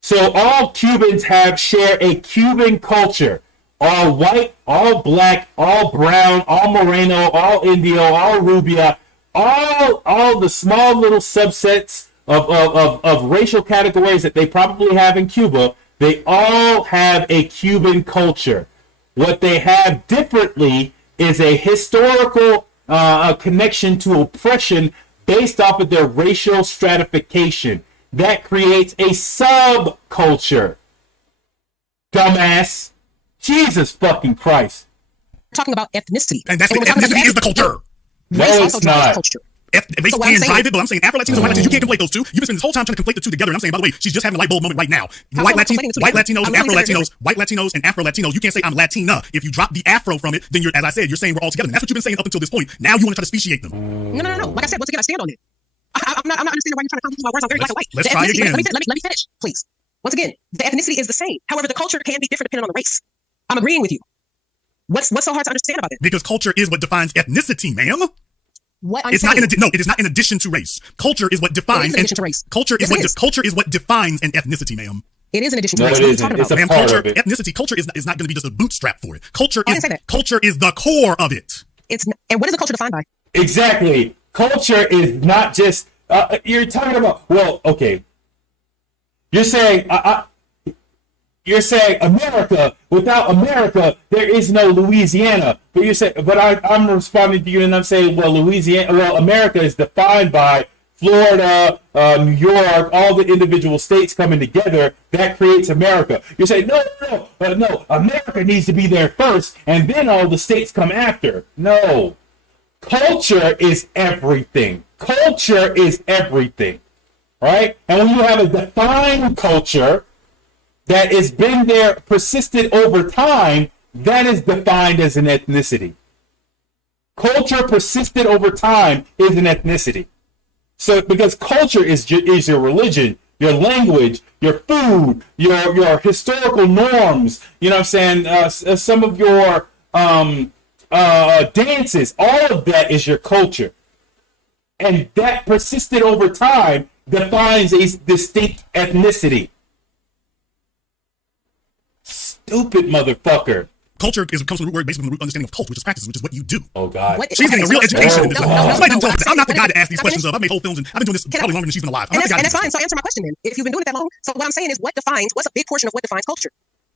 So all Cubans share a Cuban culture. All white, all black, all brown, all moreno, all indio, all rubia, all the small little subsets of racial categories that they probably have in Cuba, they all have a Cuban culture. What they have differently is a historical connection to oppression based off of their racial stratification. That creates a subculture. Dumbass. Jesus fucking Christ. We're talking about ethnicity. And ethnicity is the culture. No, it's not. Culture. They can drive it, but I'm saying Afro-Latinos and white Latinos, you can't conflate those two. You've been spending this whole time trying to conflate the two together. And I'm saying, by the way, she's just having a light bulb moment right now. White Latinos and Afro-Latinos, you can't say I'm Latina. If you drop the Afro from it, then as I said, you're saying we're all together. And that's what you've been saying up until this point. Now you want to try to speciate them. No. Like I said, once again, I stand on it. I'm not understanding why you're trying to confuse my words. I'm very black and white. Let's try again. Let me finish, please. Once again, the ethnicity is the same. However, the culture can be different depending on the race. I'm agreeing with you. What's so hard to understand about it? Because culture is what defines ethnicity, ma'am. It is not in addition to race. Culture is what defines. In addition to race. Culture is what defines an ethnicity, ma'am. It is in addition to race. What are you talking about? Ma'am, culture, ethnicity, culture is not going to be just a bootstrap for it. Culture is the core of it. And what is the culture defined by? Exactly. Culture is not just. You're talking about. Well, okay. You're saying. You're saying America. Without America, there is no Louisiana. But you say, I'm responding to you, and I'm saying, well, America is defined by Florida, New York, all the individual states coming together. That creates America. You're saying, no. America needs to be there first, and then all the states come after. No, culture is everything. Culture is everything, right? And when you have a defined culture that has been there, persisted over time, that is defined as an ethnicity. Culture persisted over time is an ethnicity. So, because culture is your religion, your language, your food, your historical norms, you know what I'm saying? Some of your dances, all of that is your culture. And that persisted over time defines a distinct ethnicity. Stupid motherfucker. Culture comes from the root word, basically from the root understanding of cult, which is practice, which is what you do. Oh, God. She's getting a real education in this. Somebody didn't tell her that. I'm not the guy to ask these Can I questions finish? of. I've made whole films and I've been doing this probably longer than she's been alive. I'm And not the guy that's to do fine. So answer my question then. If you've been doing it that long, so what I'm saying is, what's a big portion of what defines culture?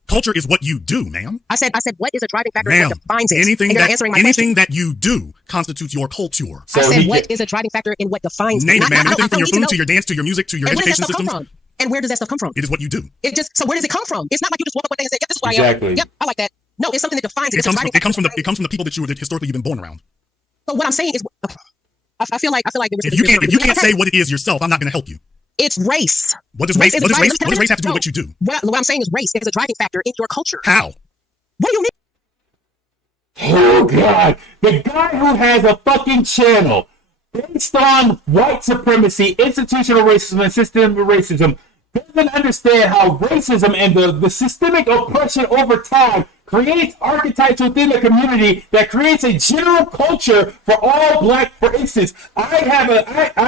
Culture is what you do, ma'am. I said, what is a driving factor in Ma'am, what defines it? anything and you're not answering my question. that you do constitutes your culture. So I said, he what get- is a driving factor in what defines Name it? it, ma'am. Anything from your I don't food need to your dance to your music to your And where does that education stuff come systems. from? And where does that stuff come from? It is what you do. So where does it come from? It's not like you just woke up one day and said, yep, this is what I Exactly. am. Yep, I like that. No, it's something that defines it. It comes from the people that historically you've been born around. But what I'm saying is, I feel like If you can't say what it is yourself, I'm not going to help you. it's race. What does race have to do with what you do? What I'm saying is race is a driving factor in your culture. How? What do you mean? Oh, God. The guy who has a fucking channel based on white supremacy, institutional racism, and systemic racism doesn't understand how racism and the systemic oppression over time creates archetypes within the community that creates a general culture for all black. For instance, I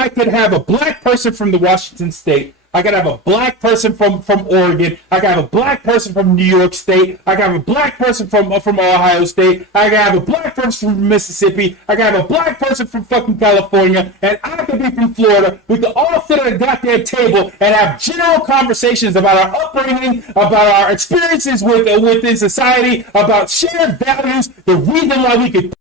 could have a black person from the Washington State. I could have a black person from Oregon. I could have a black person from New York State. I could have a black person from Ohio State. I could have a black person from Mississippi. I could have a black person from fucking California. And I could be from Florida. We could all sit at a goddamn table and have general conversations about our upbringing, about our experiences within society, about shared values, the reason why we could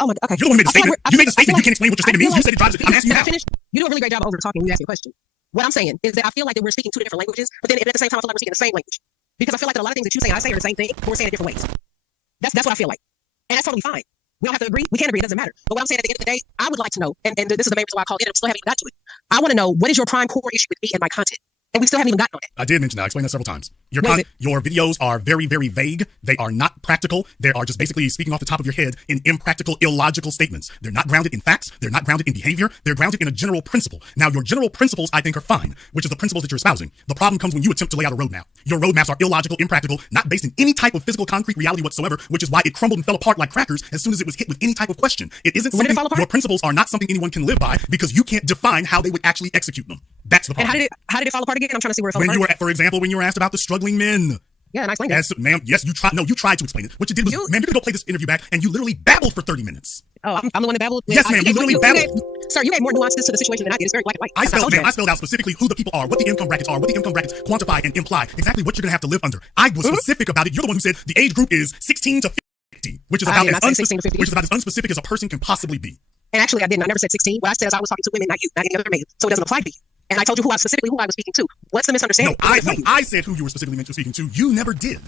Oh my God. Okay. You're the one who made the I feel statement. like You made the statement. You can't explain what your statement means. You said it drives it. I'm asking you Can I how. finish? You do a really great job of over talking when you ask me a question. What I'm saying is that I feel like that we're speaking two different languages, but then at the same time, I feel like we're speaking the same language. Because I feel like that a lot of things that you say and I say are the same thing, but we're saying it different ways. That's what I feel like. And that's totally fine. We don't have to agree. We can't agree. It doesn't matter. But what I'm saying at the end of the day, I would like to know, and this is the main reason why I called in, and we still haven't even got to it. I want to know, what is your prime core issue with me and my content? And we still haven't even gotten on that. I did mention that. I explained that several times. Your What is it? your videos are very, very vague. They are not practical. They are just basically speaking off the top of your head in impractical, illogical statements. They're not grounded in facts. They're not grounded in behavior. They're grounded in a general principle. Now, your general principles, I think, are fine, which is the principles that you're espousing. The problem comes when you attempt to lay out a roadmap. Your roadmaps are illogical, impractical, not based in any type of physical, concrete reality whatsoever, which is why it crumbled and fell apart like crackers as soon as it was hit with any type of question. It isn't When did it something, fall apart? your principles are not something anyone can live by because you can't define how they would actually execute them. That's the And problem. how did it fall apart again? I'm trying to see where it fell When apart. you were, for example, when you were asked about the struggling men. Yeah, and I explained it. As, ma'am, yes, you tried. No, you tried to explain it. What you did was, ma'am, you could go play this interview back, and you literally babbled for 30 minutes. Oh, I'm the one that babbled? Yes, ma'am, you literally babbled. Sir, you made more nuances to the situation than I did. It's very black and white. I told you spelled, that. I spelled out specifically who the people are, what the income brackets are, what the income brackets quantify and imply, exactly what you're going to have to live under. I was specific about it. You're the one who said the age group is 16 to 50, which is I about did as not say 16 to 50. which is about as unspecific as a person can possibly be. And actually, I didn't. I never said 16. What I said is I was talking to women, not you, not any other man. So it doesn't apply to you. And I told you specifically who I was speaking to. What's the misunderstanding? I said who you were specifically speaking to. You never did.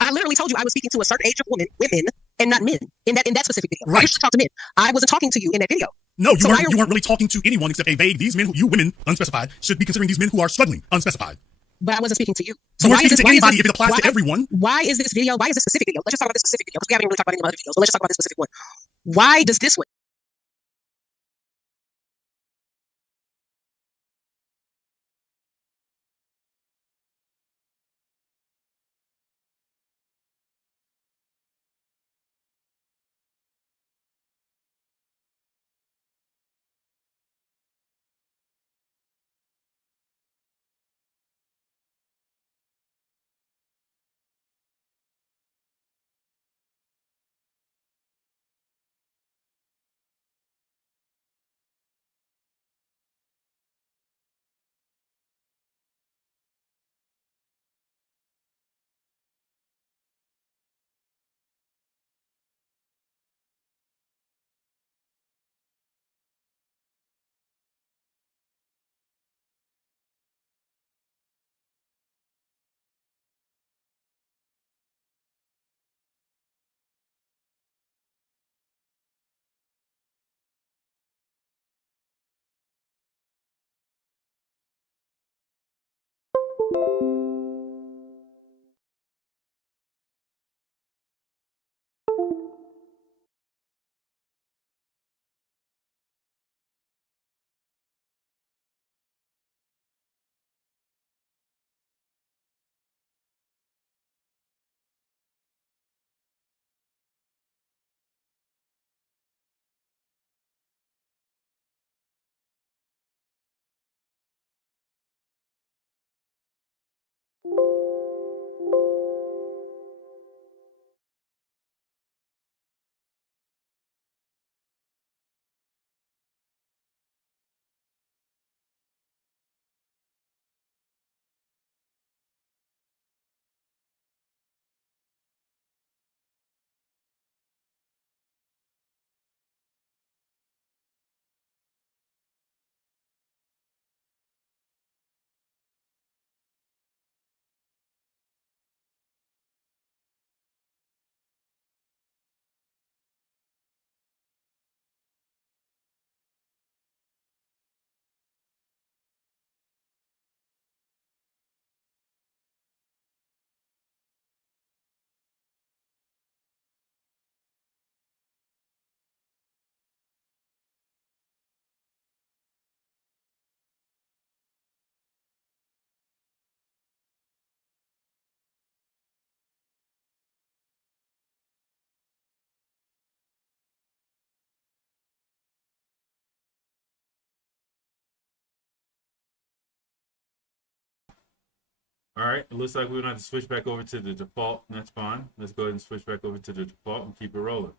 I literally told you I was speaking to a certain age of women, and not men in that specific video. Right. I used to talk to men. I wasn't talking to you in that video. No, you So weren't. why are- You weren't really talking to anyone except a vague. These men, you women, unspecified, should be considering these men who are struggling, unspecified. But I wasn't speaking to you. You weren't why is speaking this- to why is anybody this- if it applies to why- everyone. Why is this video? Why is this specific video? Let's just talk about this specific video because we haven't even really talked about any of my other videos. So let's just talk about this specific one. Why does this one All right, it looks like we're going to switch back over to the default. That's fine. Let's go ahead and switch back over to the default and keep it rolling.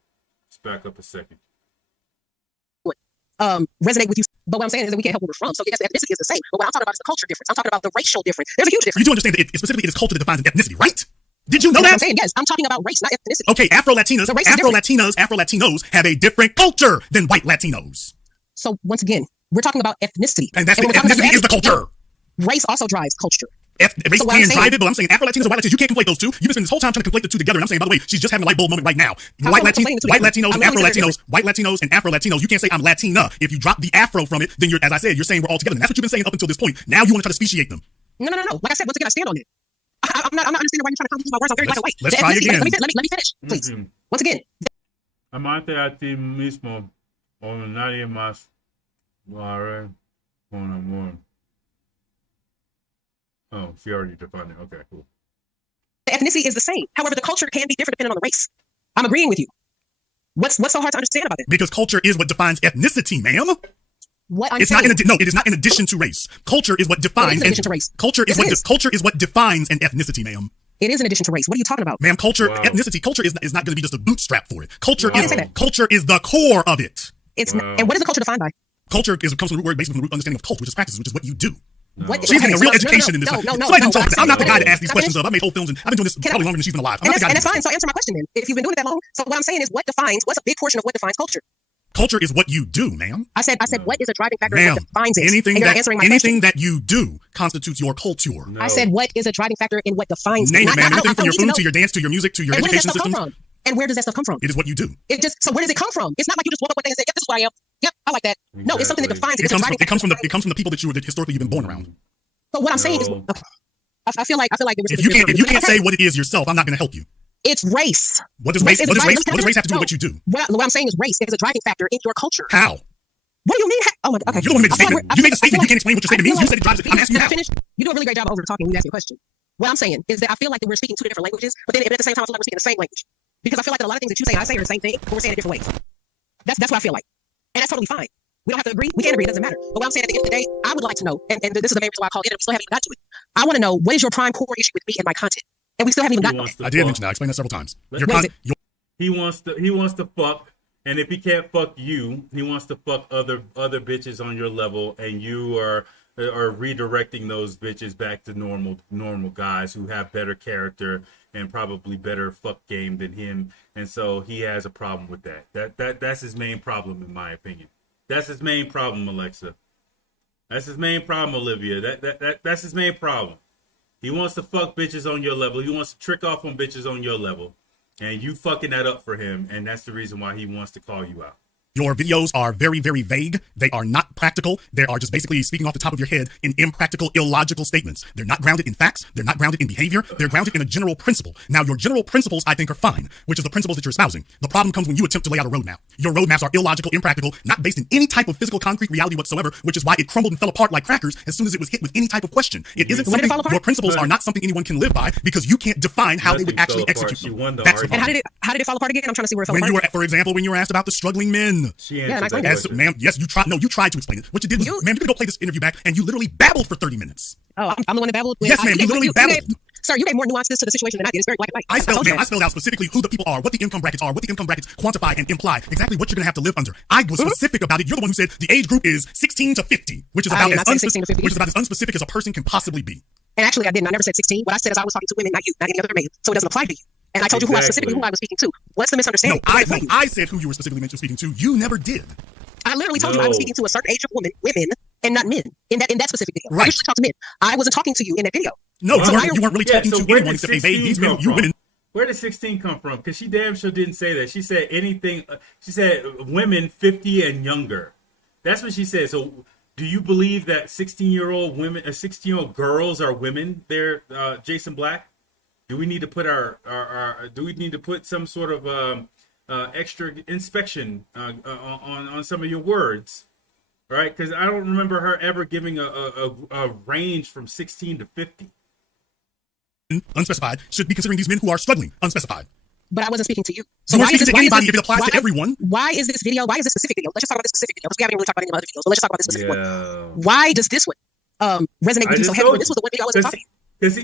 Let's back up a second. Resonate with you. But what I'm saying is that we can't help where we're from. So yes, the ethnicity is the same. But what I'm talking about is the culture difference. I'm talking about the racial difference. There's a huge difference. You do understand that specifically it is culture that defines an ethnicity, right? Did you know That's what that? I'm saying, yes. I'm talking about race, not ethnicity. Okay, Afro-Latinos, The race is different. Afro-Latinos have a different culture than white Latinos. So once again, we're talking about ethnicity. And that's when the we're talking about ethnicity is the culture. Race also drives culture. Race So what I'm can saying- drive it, but I'm saying Afro-Latinos and white Latinos, you can't conflate those two. You've been spending this whole time trying to conflate the two together. And I'm saying, by the way, she's just having a light bulb moment right now. How White am I conflating the two Latinos and different? I'm literally Afro-Latinos, white Latinos and Afro-Latinos, you can't say I'm Latina. If you drop the Afro from it, then you're, as I said, you're saying we're all together. And that's what you've been saying up until this point. Now you want to try to speciate them. No. Like I said, once again, I stand on it. I'm not understanding why you're trying to confuse my words. I'm very black and white. Let's The try ethnicity- again. Let me finish, please. Once again, Amante a ti mismo o nadie más lo haré con amor. Oh, she already defined it. Okay, cool. the ethnicity is the same. However, the culture can be different depending on the race. I'm agreeing with you. What's so hard to understand about it? Because culture is what defines ethnicity, ma'am. What I'm It's saying, not it is not in addition to race. Culture is what defines in addition to race. Culture is Yes, it what is. culture is what defines an ethnicity, ma'am. it is in addition to race. What are you talking about? Ma'am, culture, Wow. ethnicity, culture is not going to be just a bootstrap for it. Culture Wow. is culture is the core of it. It's Wow. not, and what is the culture defined by? Culture comes from the root word based on the root understanding of cult, which is practice, which is what you do. What, She's getting a real okay, education in this. No. Somebody didn't talk about that. I'm not the guy to ask these Can I questions finish? of. I made whole films and I've been doing this Can I- probably longer than she's been alive. I'm And not the guy that's to do fine. So answer my question then. If you've been doing it that long, so what I'm saying is, what's a big portion of what defines culture? Culture is what you do, ma'am. I said, what is a driving factor in Ma'am, what defines it? anything and you're not answering my anything question. that you do constitutes your culture. No. I said, what is a driving factor in what defines Name it? it, ma'am. I Anything don't from your need to food know. to your dance to your music to your And where does that education stuff come systems. from? And where does that stuff come from? It is what you do. So where does it come from? It's not like you just woke up one day and said, yep, this is who I am. Yep, I like that. No, it's something that Exactly. defines it. It It's a comes driving from factor. it comes from the people that historically you've been born around. But what I'm saying is, No. okay, I feel like there was. If you can't say what it is yourself, I'm not going to help you. it's race. What does race is have to driving- do with what you do? What I'm saying is race is a driving factor in your culture. How? What do you mean? Oh my, okay. You don't want to make a I feel statement. like You made a I feel statement. You like- can't explain what your statement I feel means. You said it drives it. I'm asking you Can I how. finish? You do a really great job of over talking when you ask me a question. What I'm saying is that I feel like that we're speaking two different languages, but then at the same time, I feel like we're speaking the same language. Because I feel like that a lot of things that you say and I say are the same thing, but we're saying it different ways. That's what I feel like. And that's totally fine. We don't have to agree. We can't agree. It doesn't matter. But what I'm saying at the end of the day, I would like to know, and this is the main reason why I call it, and we still haven't even got to it. I want to know, what is your prime core issue with me and my content? And we still haven't even He gotten wants there. to I did fuck. mention that. I explained that several times. What Your is con- it? your- He wants to fuck, and if he can't fuck you, he wants to fuck other bitches on your level, and you are redirecting those bitches back to normal guys who have better character and probably better fuck game than him, and so he has a problem with that. That's his main problem, in my opinion. That's his main problem, Alexa. That's his main problem, Olivia. That's his main problem. He wants to fuck bitches on your level. He wants to trick off on bitches on your level. And you fucking that up for him, and that's the reason why he wants to call you out. Your videos are very, very vague. They are not practical. They are just basically speaking off the top of your head in impractical, illogical statements. They're not grounded in facts. They're not grounded in behavior. They're grounded in a general principle. Now, your general principles, I think, are fine, which is the principles that you're espousing. The problem comes when you attempt to lay out a roadmap. Your roadmaps are illogical, impractical, not based in any type of physical, concrete reality whatsoever, which is why it crumbled and fell apart like crackers as soon as it was hit with any type of question. It isn't something, your principles are not something anyone can live by because you can't define how they would actually execute them. That's the problem. And how did it fall apart again? I'm trying to see where it fell when apart. you were, for example, when you were asked about the struggling men. Ma'am, yes, you tried. No, you tried to explain it. What you did was, ma'am, you could go play this interview back, and you literally babbled for 30 minutes. Oh, I'm the one that babbled? Yes, ma'am, you literally babbled. Sir, you gave more nuances to the situation than I did. It's very black and white. I spelled out specifically who the people are, what the income brackets are, what the income brackets quantify and imply, exactly what you're going to have to live under. I was specific about it. You're the one who said the age group is 16 to 50, which is about as unspecific as a person can possibly be. And actually, I didn't. I never said 16. What I said is I was talking to women, not you, not any other man. So it doesn't apply to you. And I told you specifically who I was speaking to. What's the misunderstanding? No, I said who you were specifically speaking to. You never did. I literally told you I was speaking to a certain age of women, and not men in that specific video. Right. I usually talk to men. I wasn't talking to you in that video. No, you weren't really talking to anyone except these men, you women. Where did 16 come from? Because she damn sure didn't say that. She said anything. She said women 50 and younger. That's what she said. So do you believe that 16-year-old women, 16-year-old girls are women? There, Jason Black. Do we need to put do we need to put some sort of extra inspection on some of your words, right? Because I don't remember her ever giving a range from 16 to 50. Unspecified should be considering these men who are struggling. Unspecified. But I wasn't speaking to you. So you why is this, to anybody if it applies to everyone? Why is this video? Why is this specific video? Let's just talk about this specific video because we haven't really talked about any other videos. So let's just talk about this specific one. Why does this one resonate with you so heavily? This was the one video I wasn't talking to you. Because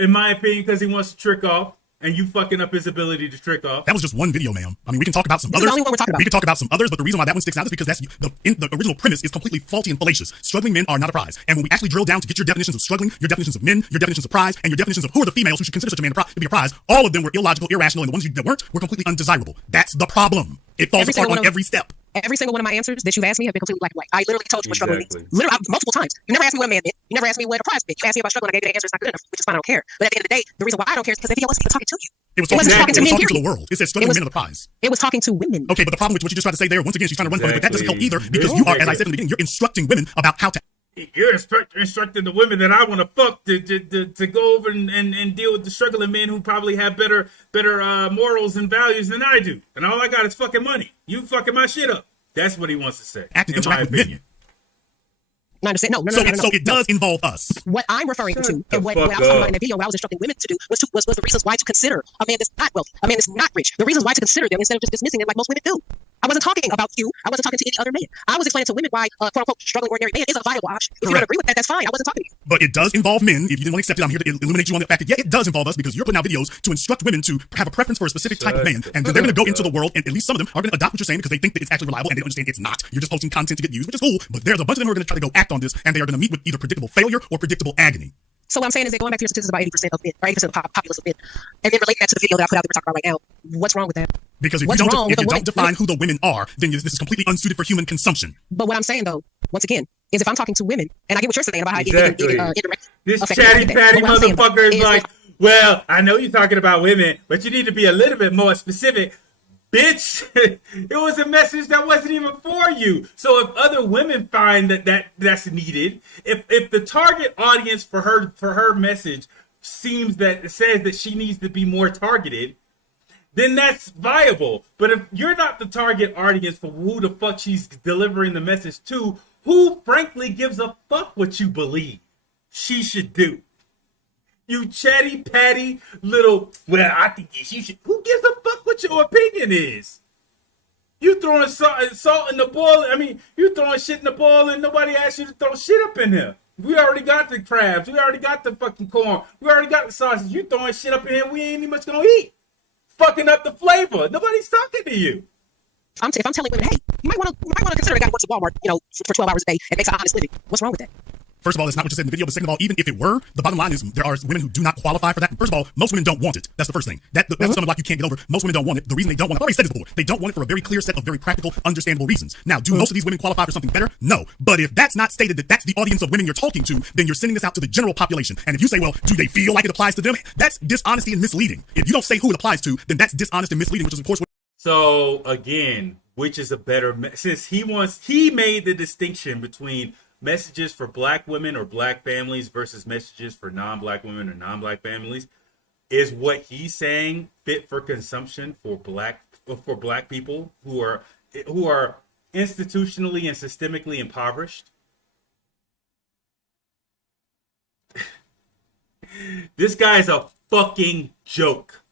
in my opinion, because he wants to trick off, and you fucking up his ability to trick off. That was just one video, ma'am. I mean, we can talk about some others. The only one we're talking about. We can talk about some others, but the reason why that one sticks out is because the original premise is completely faulty and fallacious. Struggling men are not a prize. And when we actually drill down to get your definitions of struggling, your definitions of men, your definitions of prize, and your definitions of who are the females who should consider such a man to be a prize, all of them were illogical, irrational, and the ones that weren't were completely undesirable. That's the problem. It falls apart on every step. Every single one of my answers that you've asked me have been completely black and white. I literally told you what struggling means. Literally, multiple times. You never asked me what a man meant. You never asked me what a prize meant. You asked me about struggling. I gave you the answer. It's not good enough, which is fine. I don't care. But at the end of the day, the reason why I don't care is because that video wasn't even talking to you. It was talking to the world. It said struggling men are the prize. It was talking to women. Okay, but the problem with what you just tried to say there, once again, she's trying to run from it, but that doesn't help either because you are, as I said in the beginning, you're instructing women about how to. You're instructing the women that I want to fuck to go over and deal with the struggling men who probably have better morals and values than I do. And all I got is fucking money. You fucking my shit up. That's what he wants to say. Acting interact with men. I understand. No. So it does involve us. What I'm referring to, and what I was talking about in that video, what I was instructing women to do, was the reasons why to consider a man that's not wealthy, a man that's not rich. The reasons why to consider them instead of just dismissing them like most women do. I wasn't talking about you. I wasn't talking to any other man. I was explaining to women why, quote unquote, struggling ordinary man is a viable option. If you don't agree with that, that's fine. I wasn't talking to you. But it does involve men. If you didn't want to accept it, I'm here to eliminate you on the fact that, yeah, it does involve us because you're putting out videos to instruct women to have a preference for a specific type of man. And they're going to go into the world, and at least some of them are going to adopt what you're saying because they think that it's actually reliable and they understand it's not. You're just posting content to get views, which is cool. But there's a bunch of them who are going to try to go act on this, and they are going to meet with either predictable failure or predictable agony. So what I'm saying is that going back to your statistics about 80% of men, or 80% of the populace of men, and then relating that to the video that I put out that we're talking about right now, what's wrong with that? Because if you don't define who the women are, then this is completely unsuited for human consumption. But what I'm saying, though, once again, is if I'm talking to women, and I get what you're saying about how it indirect. This chatty patty motherfucker is like, well, I know you're talking about women, but you need to be a little bit more specific. Bitch, it was a message that wasn't even for you. So if other women find that's needed, if the target audience for her message says that she needs to be more targeted, then that's viable. But if you're not the target audience for who the fuck she's delivering the message to, who frankly gives a fuck what you believe she should do? You chatty patty little, well, I think you should. Who gives a fuck what your opinion is? You throwing salt in the boil. I mean, you throwing shit in the boil and nobody asked you to throw shit up in here. We already got the crabs. We already got the fucking corn. We already got the sausage. You throwing shit up in here we ain't even much gonna eat. Fucking up the flavor. Nobody's talking to you. If I'm telling women, hey, you might want to consider a guy who works at Walmart, for 12 hours a day and makes an honest living. What's wrong with that? First of all, that's not what you said in the video. But second of all, even if it were, the bottom line is there are women who do not qualify for that. First of all, most women don't want it. That's the first thing. That's something like you can't get over. Most women don't want it. The reason they don't want it, I've already said this before. They don't want it for a very clear set of very practical, understandable reasons. Now, do most of these women qualify for something better? No. But if that's not stated that that's the audience of women you're talking to, then you're sending this out to the general population. And if you say, well, do they feel like it applies to them? That's dishonesty and misleading. If you don't say who it applies to, then that's dishonest and misleading, which is of course what. So again, which is a better since he made the distinction between messages for black women or black families versus messages for non-black women or non-black families. Is what he's saying fit for consumption for black people who are institutionally and systemically impoverished? This guy is a fucking joke.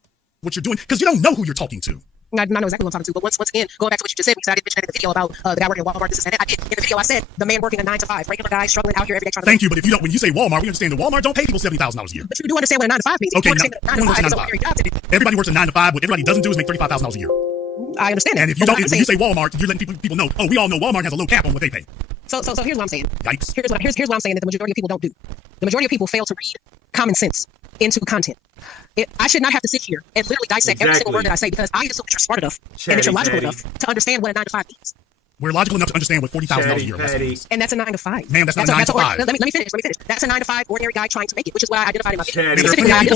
What you're doing, because you don't know who you're talking to. I know exactly what I'm talking to, but once again, going back to what you just said, because I didn't mention that in the video about the guy working at Walmart, this and that. I did. In the video, I said the man working a 9 to 5, regular guy struggling out here every day trying to. Thank you, but if you don't, when you say Walmart, we understand that Walmart don't pay people $70,000 a year. But you do understand what a 9 to 5 means. Okay, everyone works a 9 to 5. Everybody works a 9 to 5. What everybody doesn't do is make $35,000 a year. I understand that. And if you don't, when you say Walmart, you're letting people know. Oh, we all know Walmart has a low cap on what they pay. So here's what I'm saying. Yikes. Here's what I'm saying that the majority of people don't do. The majority of people fail to read common sense into content. I should not have to sit here and literally dissect every single word that I say because I assume that you're smart enough and that you're logical enough to understand what a 9 to 5 means. We're logical enough to understand what $40,000 a year is. And that's a 9 to 5. Ma'am, that's not a 9 to 5. Let me finish. That's a 9 to 5 ordinary guy trying to make it, which is what I identified in my video.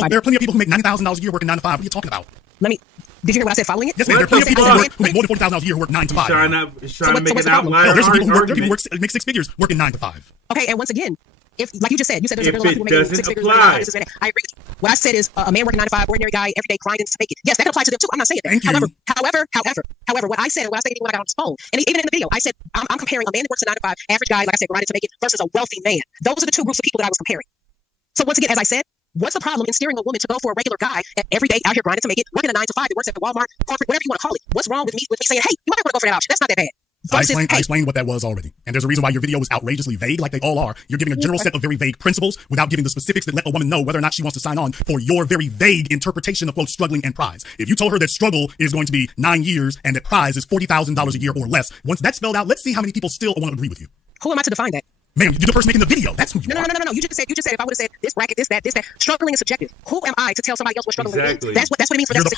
There are plenty of people who make $90,000 a year working 9 to 5. What are you talking about? Did you hear what I said following it? Yes, ma'am. There are plenty of people who make more than $40,000 a year who work 9 to 5. He's trying to make an outlier. There's people who make 6 figures working 9 to 5. Okay, and once again, if like you just said, there's a lot of people making 6 figures. I agree with you. What I said is a man working 9 to 5, ordinary guy, every day grinding to make it. Yes, that can apply to them too. I'm not saying that. Thank you. However, what I said and what I said when I got on this phone, and even in the video, I said I'm comparing a man that works a 9 to 5, average guy, like I said, grinding to make it, versus a wealthy man. Those are the two groups of people that I was comparing. So once again, as I said, what's the problem in steering a woman to go for a regular guy every day out here grinding to make it, working a 9 to 5 that works at the Walmart, corporate, whatever you want to call it? What's wrong with me saying, hey, you might want to go for that option? That's not that bad. I explained what that was already. And there's a reason why your video was outrageously vague, like they all are. You're giving a general set of very vague principles without giving the specifics that let a woman know whether or not she wants to sign on for your very vague interpretation of quote struggling and prize. If you told her that struggle is going to be 9 years and that prize is $40,000 a year or less, once that's spelled out, let's see how many people still want to agree with you. Who am I to define that? Ma'am, you're the person making the video. That's who you are. No. You just said if I would have said this bracket, this, that, struggling is subjective. Who am I to tell somebody else what struggling means? That's what it means for You're the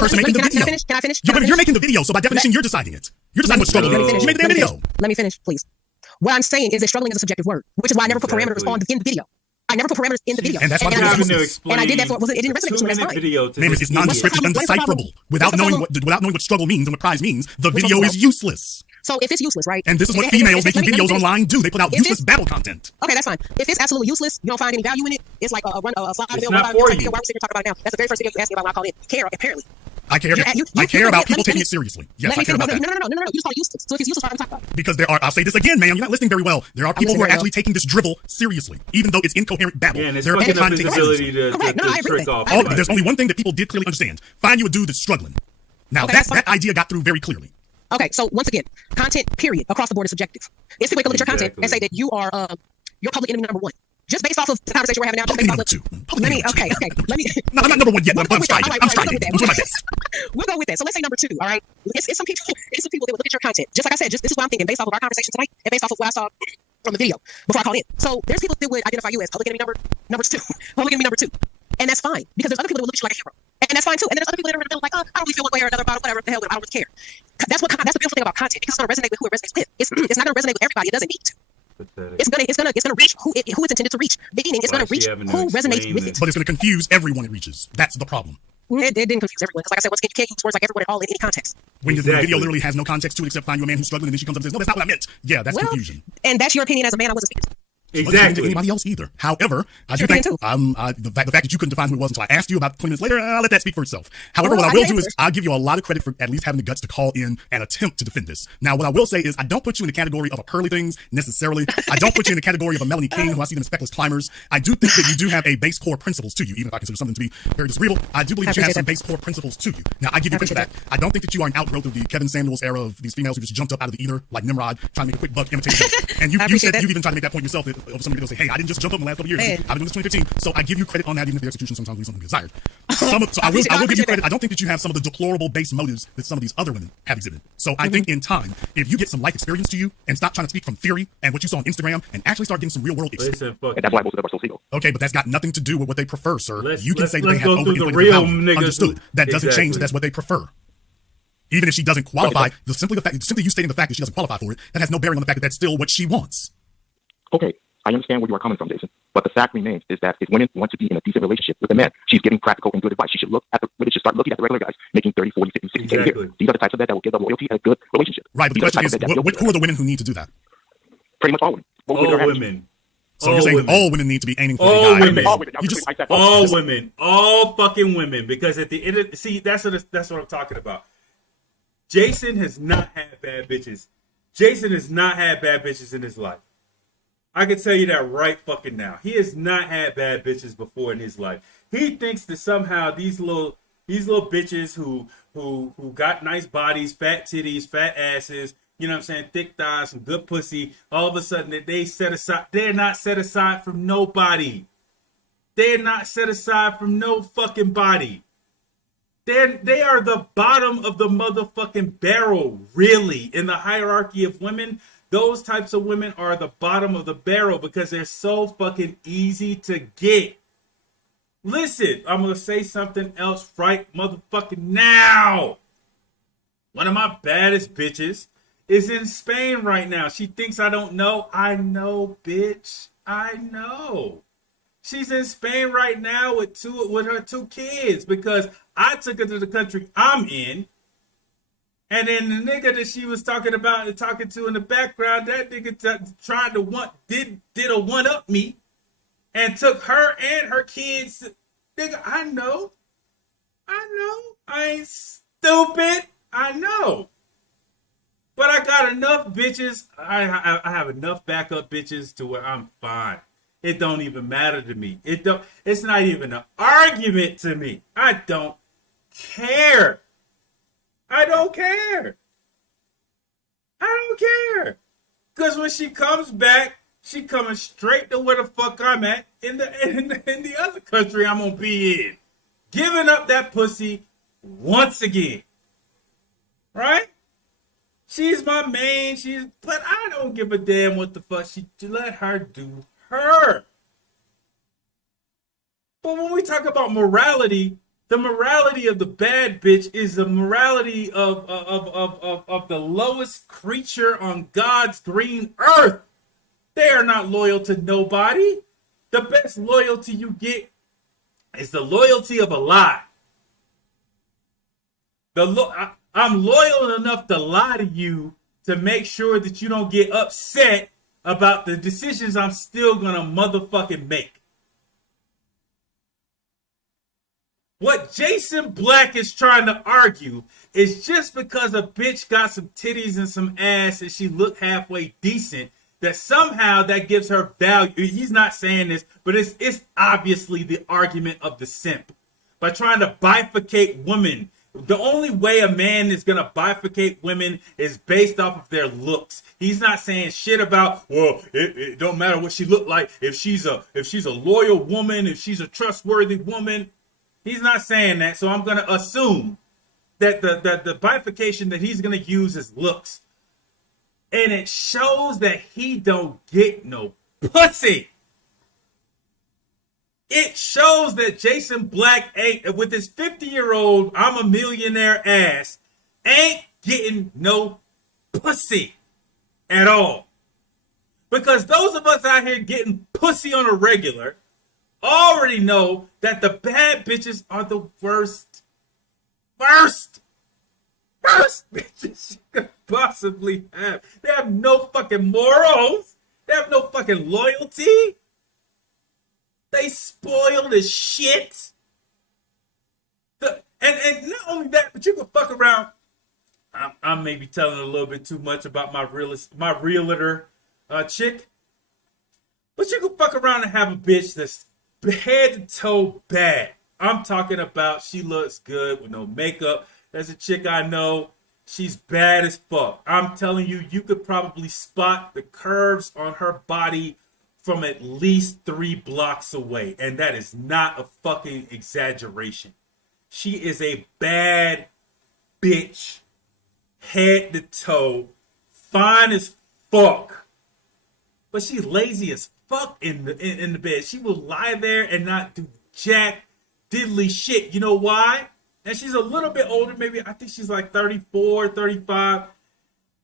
person making the video. Can I finish? You're making the video, so by definition, you're deciding it. You're deciding what struggling is. You made the damn video. Let me finish, please. What I'm saying is that struggling is a subjective word, which is why I never put parameters in the video. I never put parameters in the video. And that's why I did that for it didn't resonate with you. That's fine. Ma'am, it's non-descriptive, undecipherable. Without knowing what struggle means and what prize means, the video is useless. So if it's useless, right? And this is what females making videos online do. They put out useless battle content. Okay, that's fine. If it's absolutely useless, you don't find any value in it. It's like a slide video. Not for you. Why we're sitting here talking about it now? That's the very first video you asked me about when I called in. Care, apparently. I care about people taking it seriously. Yes, I care about that. No. You just call it useless. So if it's useless, why don't we talk about it? Because I'll say this again, ma'am, you're not listening very well. There are people who are actually taking this drivel seriously, even though it's incoherent babble. Yeah, and it's there are people fucking up trying to his take it ability to trick off. There's only one thing that people did clearly understand. Find you a dude that's struggling. Now, that idea got through very clearly. Okay, so once again, content, period, across the board is subjective. It's people look at your content and say that you are your public enemy number one. Just based off of the conversation we're having now. Public number two. Let me. No, I'm not number one yet. I'm striving. I'm doing my best. We'll go with that. So let's say number 2. All right. It's some people that will look at your content. Just like I said, this is what I'm thinking based off of our conversation tonight and based off of what I saw from the video before I called in. So there's people that would identify you as public enemy number 2, public enemy number 2, and that's fine because there's other people that will look at you like a hero, and that's fine too. And there's other people that are in the middle like, oh, I don't really feel one way or another about whatever the hell. I don't really care. That's the beautiful thing about content because it's going to resonate with who it resonates with. It's not going to resonate with everybody. It doesn't need to. It's gonna reach who it's intended to reach. Meaning it's gonna reach who resonates with it. But it's gonna confuse everyone it reaches. That's the problem. It didn't confuse everyone because, like I said, once again, you can't use words like everyone at all in any context. When the video literally has no context to it except find you a man who's struggling, and then she comes up and says, "No, that's not what I meant." Yeah, that's confusion. And that's your opinion as a man. I wasn't speaking to. Exactly. Anybody else either. However, I do think the fact that you couldn't define who it was until I asked you about 20 minutes later, I'll let that speak for itself. However, what I will do is I'll give you a lot of credit for at least having the guts to call in and attempt to defend this. Now, what I will say is I don't put you in the category of a Pearly Things necessarily. I don't put you in the category of a Melanie King, who I see them as speckless climbers. I do think that you do have a base core principles to you, even if I consider something to be very disagreeable. I do believe that you have some base core principles to you. Now, I give you credit for that. I don't think that you are an outgrowth of the Kevin Samuels era of these females who just jumped up out of the ether like Nimrod, trying to make a quick buck imitation. And you said you've even tried to make that point yourself of somebody that'll say, hey, I didn't just jump up in the last couple of years. I've been doing this 2015. So I give you credit on that, even if the execution sometimes leaves something desired. I will give you credit. I don't think that you have some of the deplorable base motives that some of these other women have exhibited. So I think in time, if you get some life experience to you and stop trying to speak from theory and what you saw on Instagram and actually start getting some real world experience. And that's why most of them are so single. Okay, but that's got nothing to do with what they prefer, sir. You can say that let's they have go through the over-inflated real value. niggas. Understood. That doesn't change that that's what they prefer. Even if she doesn't qualify, simply you stating the fact that she doesn't qualify for it, that has no bearing on the fact that that's still what she wants. Okay, I understand where you are coming from, Jason. But the fact remains is that if women want to be in a decent relationship with a man, she's giving practical and good advice. She should women should start looking at the regular guys making 30, 40, 50, 60K a year. These are the types of men that will give them loyalty and a good relationship. Right, but the question is, who are the women who need to do that? Pretty much all women. All women. So you're saying all women need to be aiming for all the guy. women. All women. All women. All fucking women. Because at the end of that's what I'm talking about. Jason has not had bad bitches. Jason has not had bad bitches in his life. I can tell you that right fucking now. He has not had bad bitches before in his life. He thinks that somehow these little bitches who got nice bodies, fat titties, fat asses, you know what I'm saying, thick thighs, some good pussy, all of a sudden that they set aside. They're not set aside from nobody. They're not set aside from no fucking body. They are the bottom of the motherfucking barrel, really, in the hierarchy of women. Those types of women are the bottom of the barrel because they're so fucking easy to get. Listen, I'm going to say something else right motherfucking now. One of my baddest bitches is in Spain right now. She thinks I don't know. I know, bitch. I know. She's in Spain right now with her two kids because I took her to the country I'm in. And then the nigga that she was talking to in the background, that nigga tried to did a one up me and took her and her kids. Nigga, I know. I ain't stupid. I know. But I got enough bitches. I have enough backup bitches to where I'm fine. It don't even matter to me. It's not even an argument to me. I don't care. I don't care. Because when she comes back, she coming straight to where the fuck I'm at in the other country I'm gonna be in. Giving up that pussy once again. Right? She's my main. But I don't give a damn what the fuck. Let her do her. But when we talk about morality, the morality of the bad bitch is the morality of the lowest creature on God's green earth. They are not loyal to nobody. The best loyalty you get is the loyalty of a lie. I'm loyal enough to lie to you to make sure that you don't get upset about the decisions I'm still gonna motherfucking make. What Jason Black is trying to argue is just because a bitch got some titties and some ass and she look halfway decent, that somehow that gives her value. He's not saying this, but it's obviously the argument of the simp. By trying to bifurcate women, the only way a man is going to bifurcate women is based off of their looks. He's not saying shit about, well, it don't matter what she look like. If she's a loyal woman, if she's a trustworthy woman. He's not saying that, so I'm going to assume that the bifurcation that he's going to use is looks. And it shows that he don't get no pussy. It shows that Jason Black ain't, with his 50-year-old, I'm a millionaire ass, ain't getting no pussy at all. Because those of us out here getting pussy on a regular already know that the bad bitches are the worst bitches you could possibly have. They have no fucking morals. They have no fucking loyalty. They spoiled as shit. And not only that, but you can fuck around. I'm maybe telling a little bit too much about my realtor chick. But you can fuck around and have a bitch that's head to toe bad. I'm talking about she looks good with no makeup. There's a chick I know. She's bad as fuck. I'm telling you, you could probably spot the curves on her body from at least 3 blocks away. And that is not a fucking exaggeration. She is a bad bitch. Head to toe. Fine as fuck. But she's lazy as fuck in the bed. She will lie there and not do jack diddly shit. You know why? And she's a little bit older, maybe I think she's like 34, 35.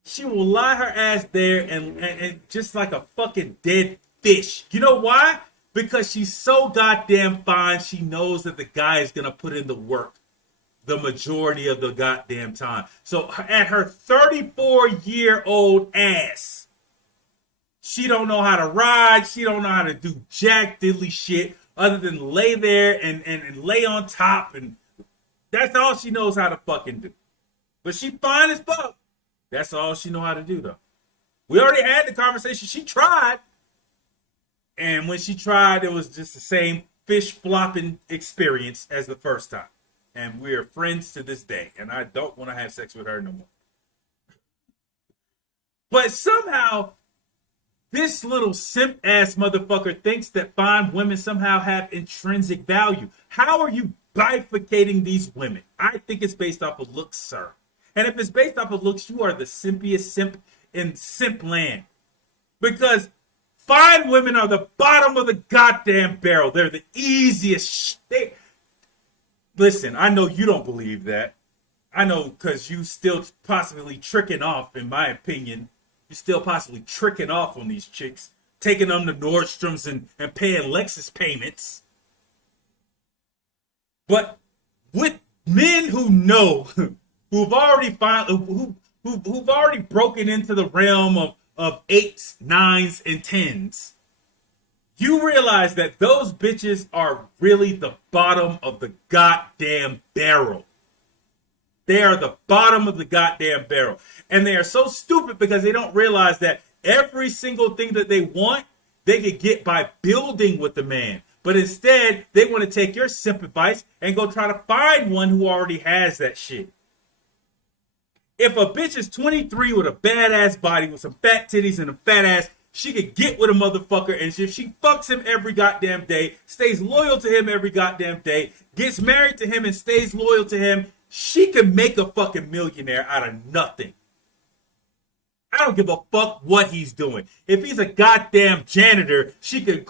She will lie her ass there and just like a fucking dead fish. You know why? Because she's so goddamn fine, she knows that the guy is going to put in the work the majority of the goddamn time. So at her 34-year-old ass, she don't know how to ride. She don't know how to do jack diddly shit other than lay there and lay on top. And that's all she knows how to fucking do. But she fine as fuck. That's all she know how to do, though. We already had the conversation. She tried. And when she tried, it was just the same fish flopping experience as the first time. And we're friends to this day. And I don't want to have sex with her no more. But somehow, this little simp-ass motherfucker thinks that fine women somehow have intrinsic value. How are you bifurcating these women? I think it's based off of looks, sir. And if it's based off of looks, you are the simpiest simp in simp land. Because fine women are the bottom of the goddamn barrel. They're the easiest. Listen, I know you don't believe that. I know because you still possibly tricking off, in my opinion. You're still possibly tricking off on these chicks. Taking them to Nordstrom's and paying Lexus payments. But with men who know, who've already broken into the realm of 8s, 9s, and 10s, you realize that those bitches are really the bottom of the goddamn barrel. They are the bottom of the goddamn barrel. And they are so stupid because they don't realize that every single thing that they want, they could get by building with the man. But instead, they want to take your simp advice and go try to find one who already has that shit. If a bitch is 23 with a badass body, with some fat titties and a fat ass, she could get with a motherfucker, and if she fucks him every goddamn day, stays loyal to him every goddamn day, gets married to him and stays loyal to him, she could make a fucking millionaire out of nothing. I don't give a fuck what he's doing. If he's a goddamn janitor, she could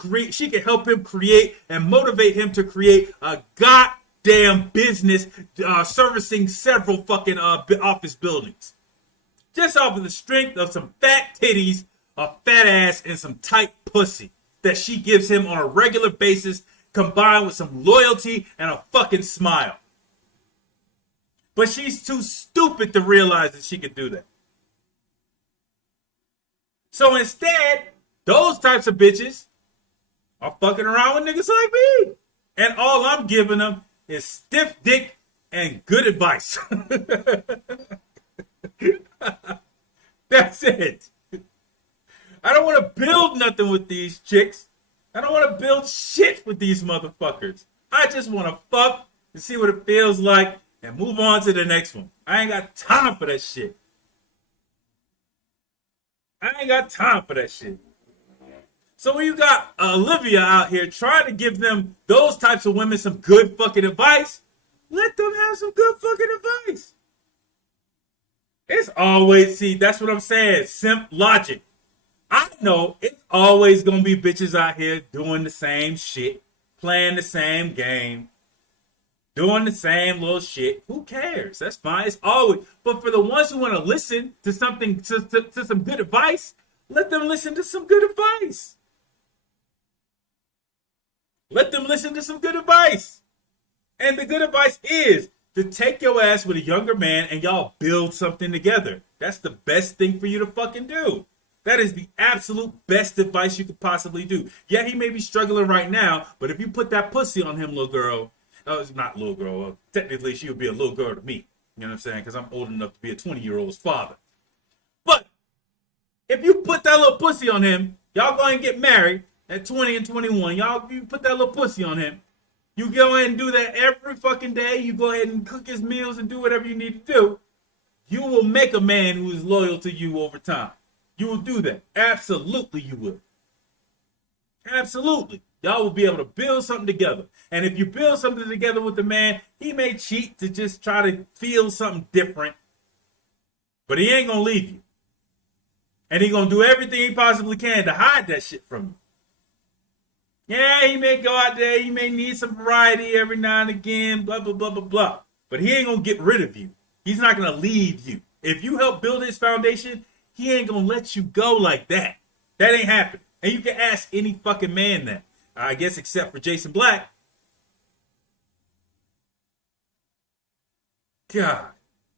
help him create and motivate him to create a goddamn business servicing several fucking office buildings. Just off of the strength of some fat titties, a fat ass, and some tight pussy that she gives him on a regular basis, combined with some loyalty and a fucking smile. But she's too stupid to realize that she could do that. So instead, those types of bitches are fucking around with niggas like me. And all I'm giving them is stiff dick and good advice. That's it. I don't want to build nothing with these chicks. I don't want to build shit with these motherfuckers. I just want to fuck and see what it feels like and move on to the next one. I ain't got time for that shit. So when you got Olivia out here trying to give them, those types of women, some good fucking advice, let them have some good fucking advice. It's always, see, that's what I'm saying, simp logic. I know it's always going to be bitches out here doing the same shit, playing the same game, doing the same little shit. Who cares? That's fine. It's always. But for the ones who want to listen to something, to some good advice, let them listen to some good advice. Let them listen to some good advice. And the good advice is to take your ass with a younger man and y'all build something together. That's the best thing for you to fucking do. That is the absolute best advice you could possibly do. Yeah, he may be struggling right now, but if you put that pussy on him, little girl, it's not little girl. Technically, she would be a little girl to me. You know what I'm saying? Because I'm old enough to be a 20-year-old's father. But if you put that little pussy on him, y'all go ahead and get married at 20 and 21. You put that little pussy on him. You go ahead and do that every fucking day. You go ahead and cook his meals and do whatever you need to do. You will make a man who is loyal to you over time. You will do that. Absolutely you will. Absolutely. Y'all will be able to build something together. And if you build something together with the man, he may cheat to just try to feel something different. But he ain't going to leave you. And he going to do everything he possibly can to hide that shit from you. Yeah, he may go out there. He may need some variety every now and again, blah, blah, blah, blah, blah. But he ain't going to get rid of you. He's not going to leave you. If you help build his foundation, he ain't going to let you go like that. That ain't happening. And you can ask any fucking man that. I guess except for Jason Black. God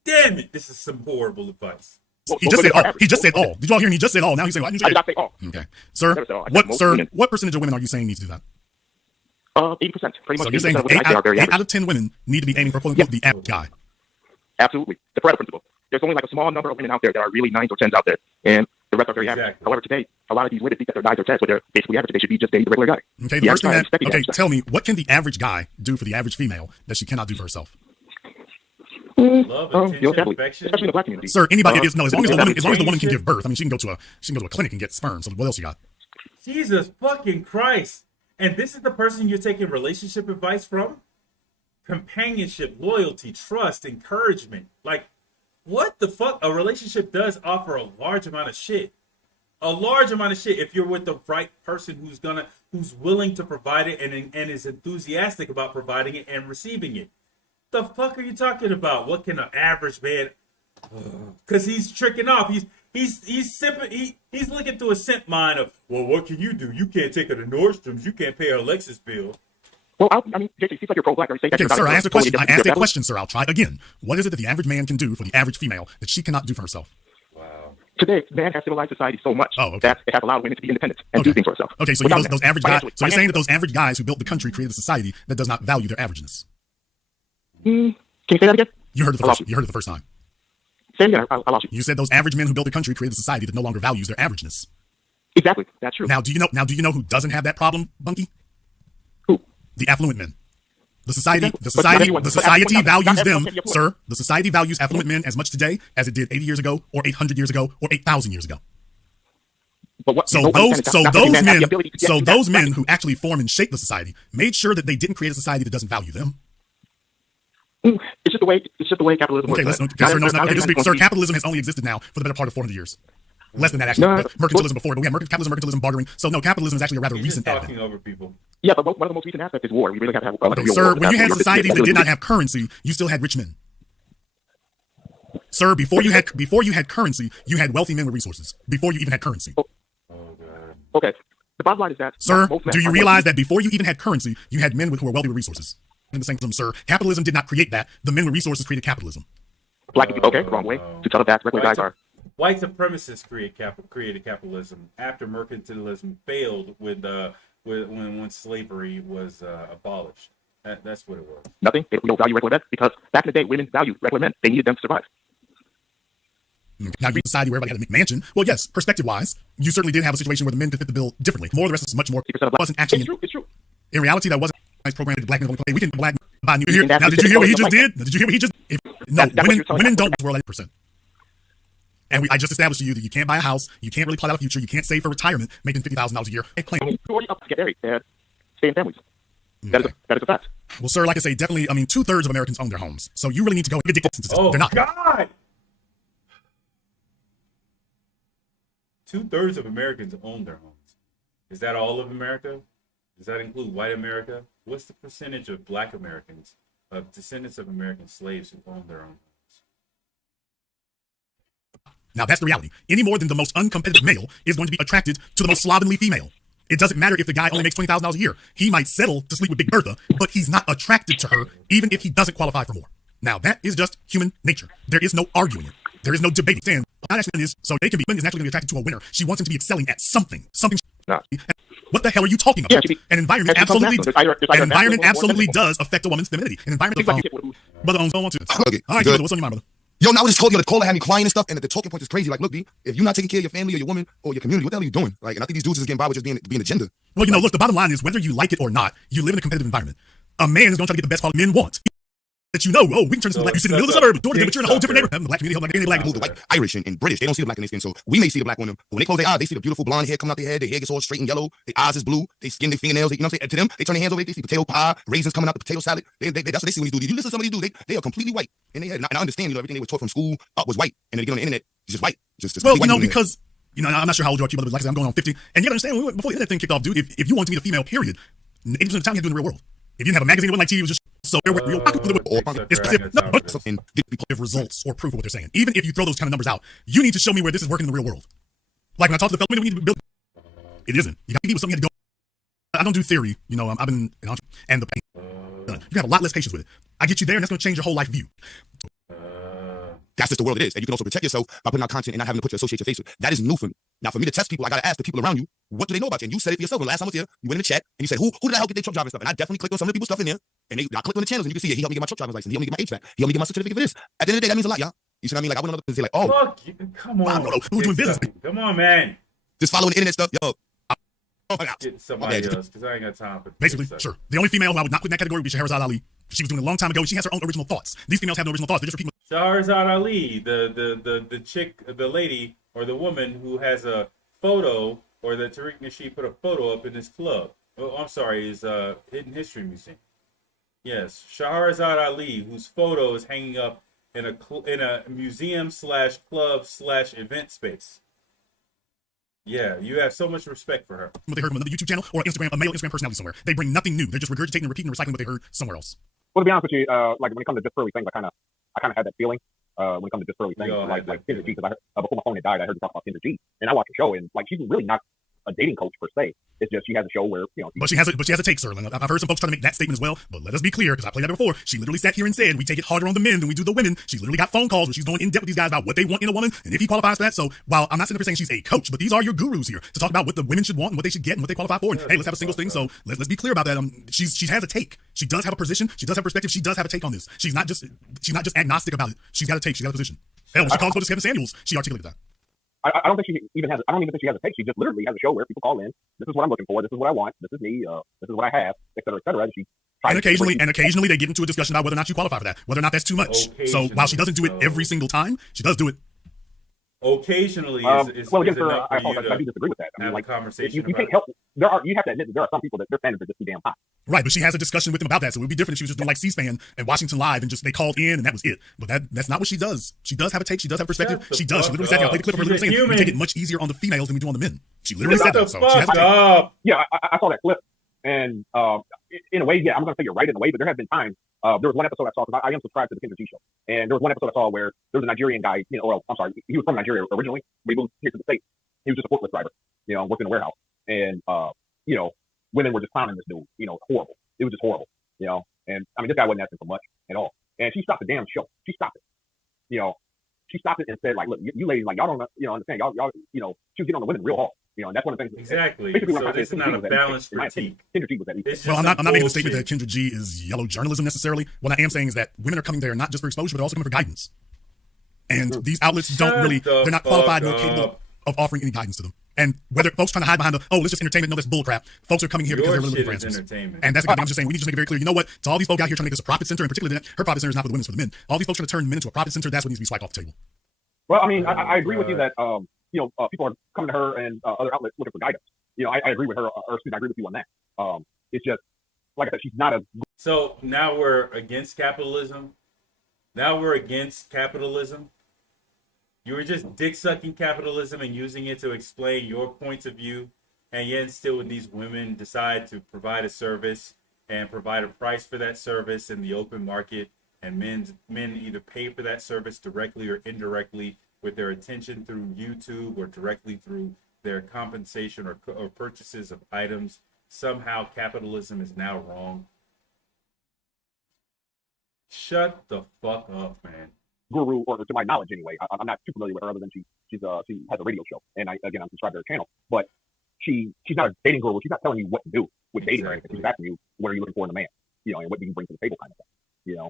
damn it, this is some horrible advice. He just said all. He just said all. Did y'all hear him? He just said all. Now he's saying, I did not say all. Okay. Sir, what percentage of women are you saying need to do that? 80%. Pretty much. So you're saying 8 out of 10 women need to be aiming for, quote unquote, the average guy. Absolutely. The Pareto principle. There's only like a small number of women out there that are really 9s or 10s out there. And the rest are very average. However, today, a lot of these women think that they're 9s or 10s, but they're basically average. They should be just dating the regular guy. Okay, the first thing tell me, what can the average guy do for the average female that she cannot do for herself? Love, attention, affection. Especially in the black community. Sir, anybody as long as the woman can give birth. I mean, she can go to a clinic and get sperm. So what else you got? Jesus fucking Christ. And this is the person you're taking relationship advice from? Companionship, loyalty, trust, encouragement. Like, what the fuck? A relationship does offer a large amount of shit. A large amount of shit if you're with the right person who's willing to provide it and is enthusiastic about providing it and receiving it. The fuck are you talking about? What can an average man? Because he's tricking off. He's sipping. He's looking through a scent mine of, well, what can you do? You can't take her to Nordstrom's. You can't pay her Alexis bill. Well, I mean, JC, seems like you're pro-black. Okay, sir, I asked a question. I asked a question, sir. I'll try again. What is it that the average man can do for the average female that she cannot do for herself? Wow. Today, man has civilized society so much that it has allowed women to be independent and do things for herself. Okay, so those average guys. So you're saying that those average guys who built the country created a society that does not value their averageness. Can you say that again? You heard it the first time. Say it again. I lost you. You said those average men who built the country created a society that no longer values their averageness. Exactly. That's true. Now, do you know who doesn't have that problem, Bunky? Who? The affluent men. The society values them, sir. The society values affluent men as much today as it did 80 years ago, or 800 years ago, or 8,000 years ago. But those men who actually form and shape the society made sure that they didn't create a society that doesn't value them. It's just the way capitalism works. Okay, listen, sir, capitalism has only existed now for the better part of 400 years. Less than that, actually. Mercantilism before, but we have capitalism, bartering. So no, capitalism is actually a rather recent talking over people. Yeah, but one of the most recent aspects is war. We really have to have a real sir, war. when you had societies that did not have currency, you still had rich men. Sir, before you had currency, you had wealthy men with resources. Before you even had currency. Oh God. Okay. The bottom line is that, sir, do you realize that before you even had currency, you had men who were wealthy with resources? In the same time, sir, capitalism did not create that. The men with resources created capitalism. Black people, okay, wrong way. To tell that regular guys are. White supremacists created capitalism after mercantilism failed when slavery was abolished. That's what it was. Nothing. We don't value regular men because back in the day, women valued regular men. They needed them to survive. Now you're in a society where everybody had a McMansion. Well, yes, perspective-wise, you certainly did have a situation where the men could fit the bill differently. More of the rest is much more. Wasn't actually. It's true. In reality, that wasn't a nice program that black men only play. We can black buy new here. Now, did you hear what he just did? Did you hear what he just? No, women don't world 8%. And I just established to you that you can't buy a house, you can't really plot out a future, you can't save for retirement, making $50,000 a year. You're already up to get married and stay in families. Okay. That is a fact. Well, sir, like I say, definitely, 2/3 of Americans own their homes. So you really need to go get addicted to this. They're not. God! 2/3 of Americans own their homes. Is that all of America? Does that include white America? What's the percentage of black Americans, descendants of American slaves who own their own homes? Now, that's the reality. Any more than the most uncompetitive male is going to be attracted to the most slovenly female. It doesn't matter if the guy only makes $20,000 a year. He might settle to sleep with Big Bertha, but he's not attracted to her, even if he doesn't qualify for more. Now, that is just human nature. There is no arguing it. There is no debating. Stand. So they can be, is naturally going to be attracted to a winner. She wants him to be excelling at something. What the hell are you talking about? An environment absolutely does affect a woman's femininity. An environment. Brother Owens, don't want to. Okay, all right, brother, what's on your mind, brother? Yo, now I just called you. The caller had me crying and stuff, and the talking point is crazy. Like, look, B, if you're not taking care of your family or your woman or your community, what the hell are you doing? Like, and I think these dudes is getting by with just being a gender. Well, look, the bottom line is whether you like it or not, you live in a competitive environment. A man is going to try to get the best quality men want. That we can turn this into black. You sit in the middle of the suburb, but you're in a whole different neighborhood. The black community, like any black. The white, Irish, and British, they don't see the black in their skin. So we may see the black on them, but when they close their eyes, they see the beautiful blonde hair coming out their head. Their hair gets all straight and yellow. Their eyes is blue. They skin their fingernails. You know what I'm saying? And to them, they turn their hands over. They see potato pie, raisins coming out, the potato salad. That's what they see when you do. You listen to somebody do. They are completely white in their head. And I understand, everything they were taught from school up was white, and then they get on the internet, it's just white. Well, because. I'm not sure how old you are, but like I said, I'm going on 50. And you gotta understand, before the internet thing kicked off, dude, if you want to meet a female, period, 80% of the time you have to do it in the real world. If you didn't have a magazine, it wasn't like TV, it was just results or proof of what they're saying. Even if you throw those kind of numbers out, you need to show me where this is working in the real world. Like when I talk to the fellow, we need to build. It isn't. You got to give something you had to go. I don't do theory. You know, I've been and the pain. You have a lot less patience with it. I get you there, and that's going to change your whole life view. That's just the world it is. And you can also protect yourself by putting out content and not having to associate your face with it. That is new for me. Now, for me to test people, I got to ask the people around you, what do they know about you? And you said it for yourself. When last time I was here, you went in the chat and you said, who did I help get their truck driving stuff? And I definitely clicked on some of the people's stuff in there. And I clicked on the channels and you can see it. He helped me get my truck driver's license. He helped me get my HVAC. He helped me get my certificate for this. At the end of the day, that means a lot, y'all. You see what I mean? Like, I went on and say, like, oh. Fuck you. Come on. I don't know. Who's doing business? Come on, man. Just following the internet stuff. Yo. Get somebody else, because I ain't got time for basically, sure. The only female who I would not put in that category would be Shahrazad Ali. She was doing it a long time ago, and she has her own original thoughts. These females have no original thoughts. They're just repeating. Shahrazad Ali, the chick, the lady, or the woman who has a photo, or that Tariq Nasheed put a photo up in this club. Oh, I'm sorry, is Hidden History Museum. Yes, Shahrazad Ali, whose photo is hanging up in a museum / club / event space. Yeah, you have so much respect for her. What they heard from another YouTube channel or Instagram, a male Instagram personality somewhere. They bring nothing new. They're just regurgitating and repeating and recycling what they heard somewhere else. Well, to be honest with you, like when it comes to just early things, I kind of had that feeling when it comes to just early things, like Kendra G. Because before my phone had died, I heard you talk about Kendra G. And I watched the show, and like she's really not a dating coach per se. It's just she has a show where But she has a take, sir. I've heard some folks try to make that statement as well. But let us be clear, because I played that before. She literally sat here and said we take it harder on the men than we do the women. She's literally got phone calls where she's going in depth with these guys about what they want in a woman and if he qualifies for that. So while I'm not sitting up here saying she's a coach, but these are your gurus here to talk about what the women should want and what they should get and what they qualify for. And hey, let's have a single thing. So let's be clear about that. She has a take. She does have a position. She does have perspective. She does have a take on this. She's not just agnostic about it. She's got a take. She's got a position. Hell, when she calls for Kevin Samuels, she articulated that. I don't think she even has. I don't even think she has a take. She just literally has a show where people call in. This is what I'm looking for. This is what I want. This is me. This is what I have, et cetera, et cetera. And occasionally they get into a discussion about whether or not you qualify for that, whether or not that's too much. So while she doesn't do it every single time, she does do it. Occasionally, well, again, sir, I do disagree with that. I mean, like, conversation. You can't help. You have to admit that there are some people that their standards are just too damn high. Right, but she has a discussion with them about that, so it would be different if she was just doing like C-SPAN and Washington Live and just they called in and that was it. But that's not what she does. She does have a take. She does have a perspective. She does. She literally sat here. I played the clip of her literally saying we take it much easier on the females than we do on the men. She literally said that. So she has a take. Yeah, I saw that clip, and in a way, yeah, I'm going to say you're right in a way, but there have been times. There was one episode I saw because I am subscribed to the Kendra G show, and there was one episode I saw where there was a Nigerian guy. I'm sorry, he was from Nigeria originally, but he moved here to the States. He was just a forklift driver, worked in a warehouse, and women were just clowning this dude. Horrible. It was just horrible. And I mean, this guy wasn't asking for much at all, and she stopped the damn show. She stopped it. She stopped it and said, like, look, you ladies, like, y'all don't understand. Y'all, she was getting on the women real hard. And that's one of the things. Exactly. So this is not a balanced critique. Kendra G was that. Well, I'm not making the statement that Kendra G is yellow journalism necessarily. What I am saying is that women are coming there not just for exposure, but also coming for guidance. And these outlets they're not qualified nor capable of offering any guidance to them. And whether folks trying to hide behind it's just entertainment, no, that's bullcrap. Folks are coming here because they're really looking for answers. And that's I'm just saying, we need to just make it very clear. You know what? To all these folks out here trying to make this a profit center, and particularly that her profit center is not for the women, it's for the men. All these folks trying to turn men into a profit center, that's what needs to be swiped off the table. Well, I mean, I agree with you that people are coming to her and other outlets looking for guidance. I agree with her, or excuse me, I agree with you on that. It's just, like I said, she's not a... So now we're against capitalism? You were just dick-sucking capitalism and using it to explain your points of view, and yet still when these women decide to provide a service and provide a price for that service in the open market, and men either pay for that service directly or indirectly with their attention through YouTube or directly through their compensation or purchases of items, somehow capitalism is now wrong. Shut the fuck up, man. Guru, or to my knowledge anyway. I'm not too familiar with her other than she has a radio show, and I'm subscribed to her channel. But she's not a dating guru. She's not telling you what to do with dating or anything. She's asking you what are you looking for in a man, and what do you bring to the table, kind of thing. And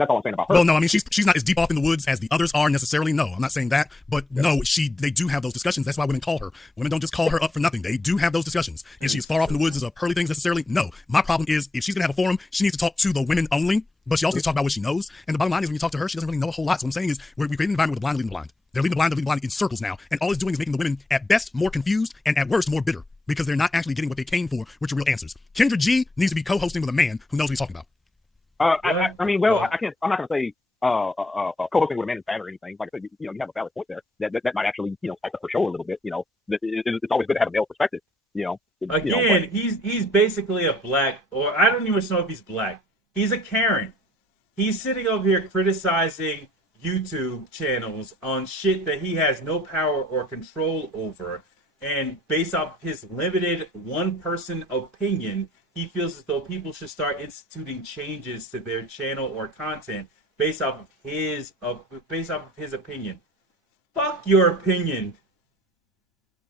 that's all I'm saying about her. Well, no, I mean she's not as deep off in the woods as the others are necessarily. No, I'm not saying that, but no, they do have those discussions. That's why women call her. Women don't just call her up for nothing. They do have those discussions. Is she as far off in the woods as pearly things necessarily? No. My problem is if she's gonna have a forum, she needs to talk to the women only, but she also needs to talk about what she knows. And the bottom line is when you talk to her, she doesn't really know a whole lot. So what I'm saying is we create an environment where the blind are leading the blind. They're leading the blind in circles now, and all it's doing is making the women at best more confused and at worst more bitter because they're not actually getting what they came for, which are real answers. Kendra G needs to be co-hosting with a man who knows what he's talking about. I mean, well, I can't. I'm not going to say co-hosting with a man is bad or anything. Like I said, you have a valid point there. That might actually, spice up her show a little bit. It's always good to have a male perspective. Again, he's basically a black, or I don't even know if he's black. He's a Karen. He's sitting over here criticizing YouTube channels on shit that he has no power or control over. And based off his limited one-person opinion, he feels as though people should start instituting changes to their channel or content based off of his opinion. Fuck your opinion.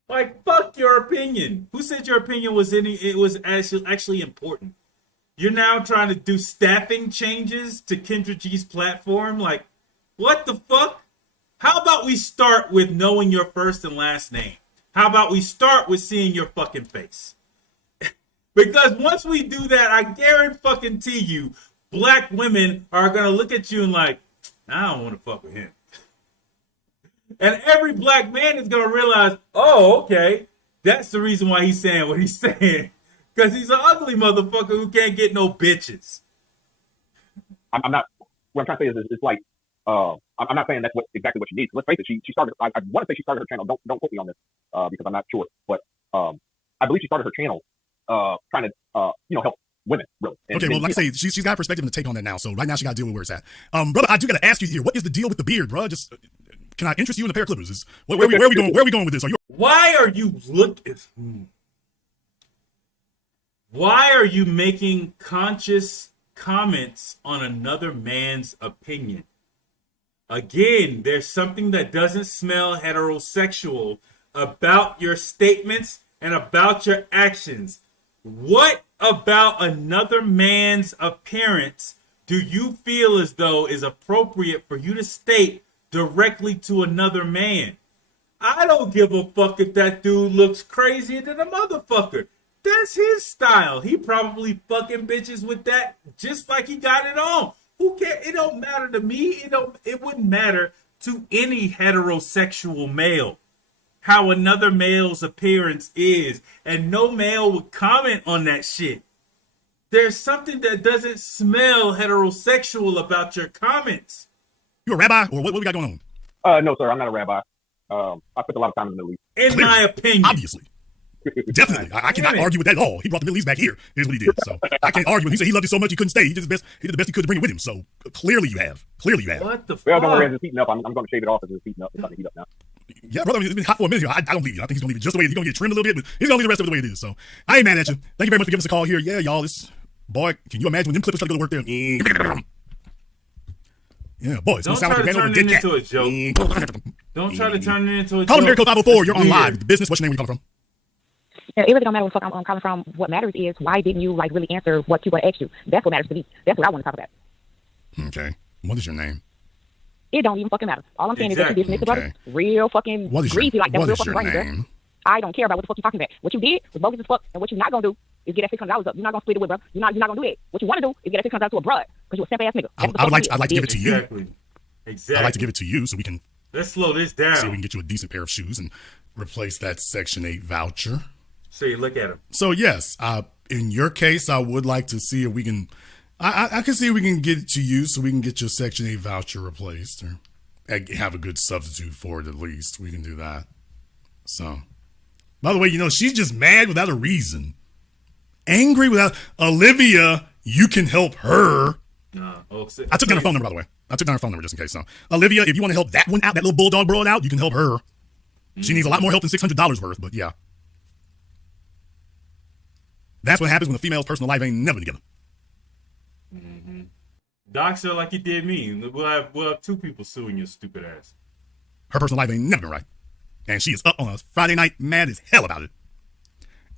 Like, fuck your opinion. Who said your opinion was actually important? You're now trying to do staffing changes to Kendra G's platform? Like, what the fuck? How about we start with knowing your first and last name? How about we start with seeing your fucking face? Because once we do that, I guarantee you, black women are going to look at you and like, I don't want to fuck with him. And every black man is going to realize, oh, okay, that's the reason why he's saying what he's saying. Because he's an ugly motherfucker who can't get no bitches. I'm not, what I'm trying to say is it's like, I'm not saying that's exactly what she needs. Let's face it, she started, I want to say she started her channel. Don't quote me on this because I'm not sure. But I believe she started her channel trying to, help women, really. Okay, well, like I say, she's got a perspective and a take on that now. So right now she got to deal with where it's at. Brother, I do got to ask you here, what is the deal with the beard, bro? Just, can I interest you in a pair of clippers? Where are we going? Where are we going with this? Why are you Why are you making conscious comments on another man's opinion? Again, there's something that doesn't smell heterosexual about your statements and about your actions. What about another man's appearance do you feel as though is appropriate for you to state directly to another man? I don't give a fuck if that dude looks crazier than a motherfucker. That's his style. He probably fucking bitches with that just like he got it on. Who cares? It don't matter to me. It wouldn't matter to any heterosexual male how another male's appearance is. And no male would comment on that shit. There's something that doesn't smell heterosexual about your comments. You a rabbi or what we got going on? No, sir. I'm not a rabbi. I spent a lot of time in the Middle East. In my opinion. Obviously. Definitely. I cannot argue with that at all. He brought the Middle East back here. Here's what he did. So I can't argue with him. He said he loved it so much he couldn't stay. He did the best he could to bring it with him. So clearly you have. What the fuck? Well, don't worry, it's heating up. I'm going to shave it off as it's heating up. It's starting to heat up now. Yeah, brother, it's been hot for a minute here. I don't leave it. I think he's going to leave it just the way it is. He's going to get trimmed a little bit, but he's going to leave the rest of it the way it is. So I ain't mad at you. Thank you very much for giving us a call here. Yeah, y'all, boy, can you imagine when them clippers try to go to work there? Yeah, boy, it's going to sound like a man over a dead cat. Don't try to turn it into a joke. Call him Miracle 504. You're on live. The business. What's your name? Where you coming from? It really don't matter what the fuck I'm coming from. What matters is why didn't you really answer what people asked you? That's what matters to me. That's what I want to talk about. Okay. What is your name? It don't even fucking matter. All I'm saying is that you dismiss the brother. Real fucking greasy like that. Real fucking right, bro. I don't care about what the fuck you're talking about. What you did was bogus as fuck, and what you're not gonna do is get that $600 up. You're not gonna split it with, bro. You're not gonna do it. What you want to do is get that $600 to a broad because you a simp ass nigga. I'd like to give it to you. Exactly. I'd like to give it to you so we can. Let's slow this down. See if we can get you a decent pair of shoes and replace that Section 8 voucher. So you look at him. So yes, in your case, I would like to see if we can. I can see if we can get it to you so we can get your Section 8 voucher replaced or have a good substitute for it at least. We can do that. So, by the way, she's just mad without a reason, angry without. Olivia, you can help her. I took down her phone number, by the way. I took down her phone number just in case. So, Olivia, if you want to help that one out, that little bulldog broad out, you can help her. She needs a lot more help than $600 worth, but yeah. That's what happens when a female's personal life ain't never together. Mm-hmm. Dox her like you did me. We'll have two people suing your stupid ass. Her personal life ain't never been right. And she is up on a Friday night mad as hell about it.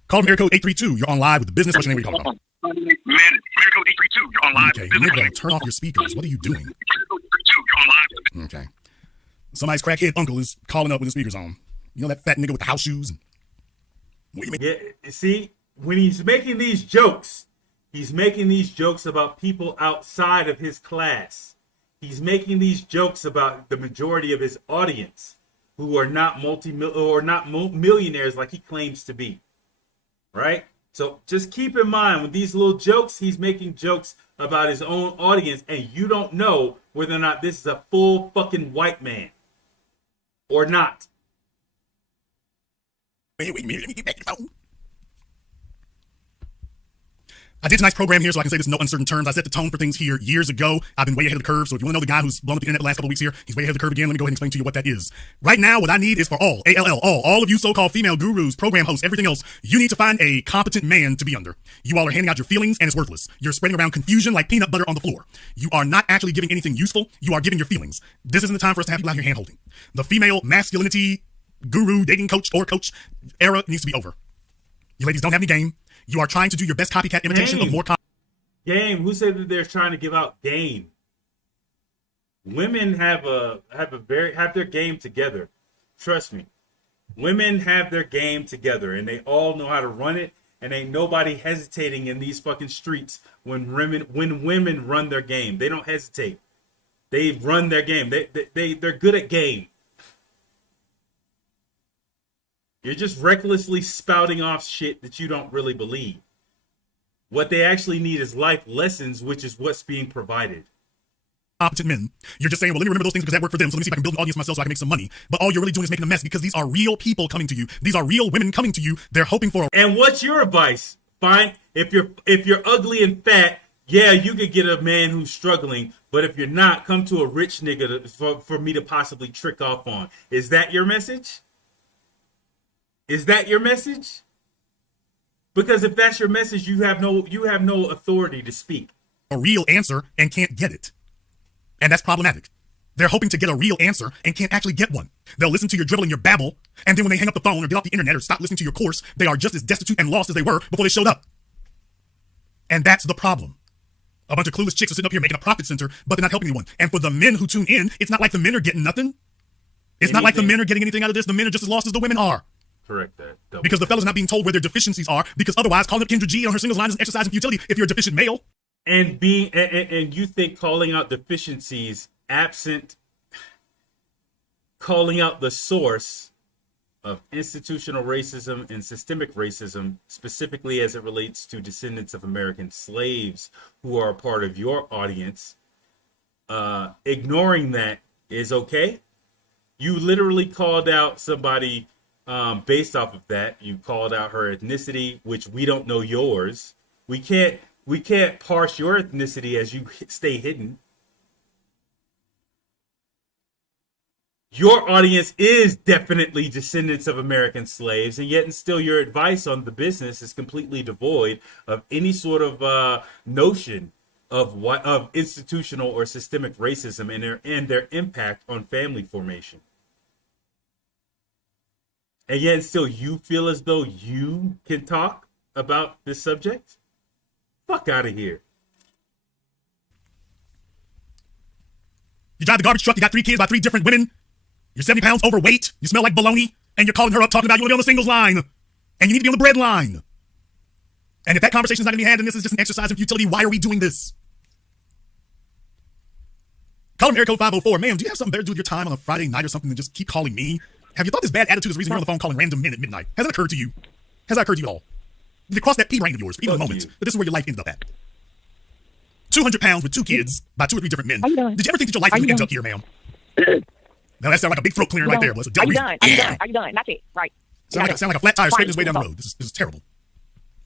Call from area code 832. You're on live with the business. What's your name? Where you calling from? Man, area code 832. You're on live. Okay, nigga, turn off your speakers. What are you doing? Okay. Somebody's crackhead uncle is calling up with the speakers on. You know that fat nigga with the house shoes? Yeah, see, when he's making these jokes about people outside of his class. He's making these jokes about the majority of his audience who are not millionaires like he claims to be. Right? So just keep in mind, with these little jokes, he's making jokes about his own audience, and you don't know whether or not this is a full fucking white man or not. Wait, let me get back to the phone. I did tonight's program here so I can say this in no uncertain terms. I set the tone for things here years ago. I've been way ahead of the curve. So if you want to know the guy who's blown up the internet the last couple of weeks here, he's way ahead of the curve again. Let me go ahead and explain to you what that is. Right now, what I need is for all, ALL, all of you so-called female gurus, program hosts, everything else, you need to find a competent man to be under. You all are handing out your feelings and it's worthless. You're spreading around confusion like peanut butter on the floor. You are not actually giving anything useful. You are giving your feelings. This isn't the time for us to have people out here hand-holding. The female masculinity guru, dating coach, or coach era needs to be over. You ladies don't have any game. You are trying to do your best copycat imitation of more game. Who said that they're trying to give out game? Women have their game together. Trust me. Women have their game together and they all know how to run it, and ain't nobody hesitating in these fucking streets when women run their game. They don't hesitate. They run their game. They're good at game. You're just recklessly spouting off shit that you don't really believe. What they actually need is life lessons, which is what's being provided. Competent men. You're just saying, well, let me remember those things because that worked for them, so let me see if I can build an audience myself so I can make some money. But all you're really doing is making a mess because these are real people coming to you. These are real women coming to you. They're hoping for And what's your advice? Fine. If you're ugly and fat, yeah, you could get a man who's struggling. But if you're not, come to a rich nigga for me to possibly trick off on. Is that your message? Is that your message? Because if that's your message, you have no authority to speak. A real answer and can't get it. And that's problematic. They're hoping to get a real answer and can't actually get one. They'll listen to your drivel and your babble, and then when they hang up the phone or get off the internet or stop listening to your course, they are just as destitute and lost as they were before they showed up. And that's the problem. A bunch of clueless chicks are sitting up here making a profit center, but they're not helping anyone. And for the men who tune in, it's not like the men are getting nothing. It's not like the men are getting anything out of this. The men are just as lost as the women are. Correct that. Because the fella's not being told where their deficiencies are, because otherwise calling up Kendra G on her singles line is an exercise in futility if you're a deficient male. And you think calling out deficiencies absent calling out the source of institutional racism and systemic racism, specifically as it relates to descendants of American slaves who are a part of your audience, ignoring that is okay? You literally called out somebody based off of that. You called out her ethnicity, which we don't know yours. We can't parse your ethnicity as you stay hidden. Your audience is definitely descendants of American slaves, and yet and still your advice on the business is completely devoid of any sort of notion of institutional or systemic racism and their impact on family formation. And yet and still you feel as though you can talk about this subject? Fuck out of here. You drive the garbage truck, you got 3 kids by 3 different women. You're 70 pounds overweight. You smell like bologna. And you're calling her up talking about you want to be on the singles line. And you need to be on the bread line. And if that conversation's not going to be had and this is just an exercise in futility, why are we doing this? Call him area code 504. Ma'am, do you have something better to do with your time on a Friday night or something than just keep calling me? Have you thought this bad attitude is the reason you're on the phone calling random men at midnight? Has that occurred to you? Has that occurred to you at all? Did it cross that pea brain of yours for even a moment that this is where your life ended up at? 200 pounds with 2 kids by 2 or 3 different men. Did you ever think that your life would end up here, ma'am? Now that sounds like a big throat cleaner right there. Well, Are you done? Are you done? Are you done? That's it. Right. Sound like a flat tire scraping his way down the road. This is terrible.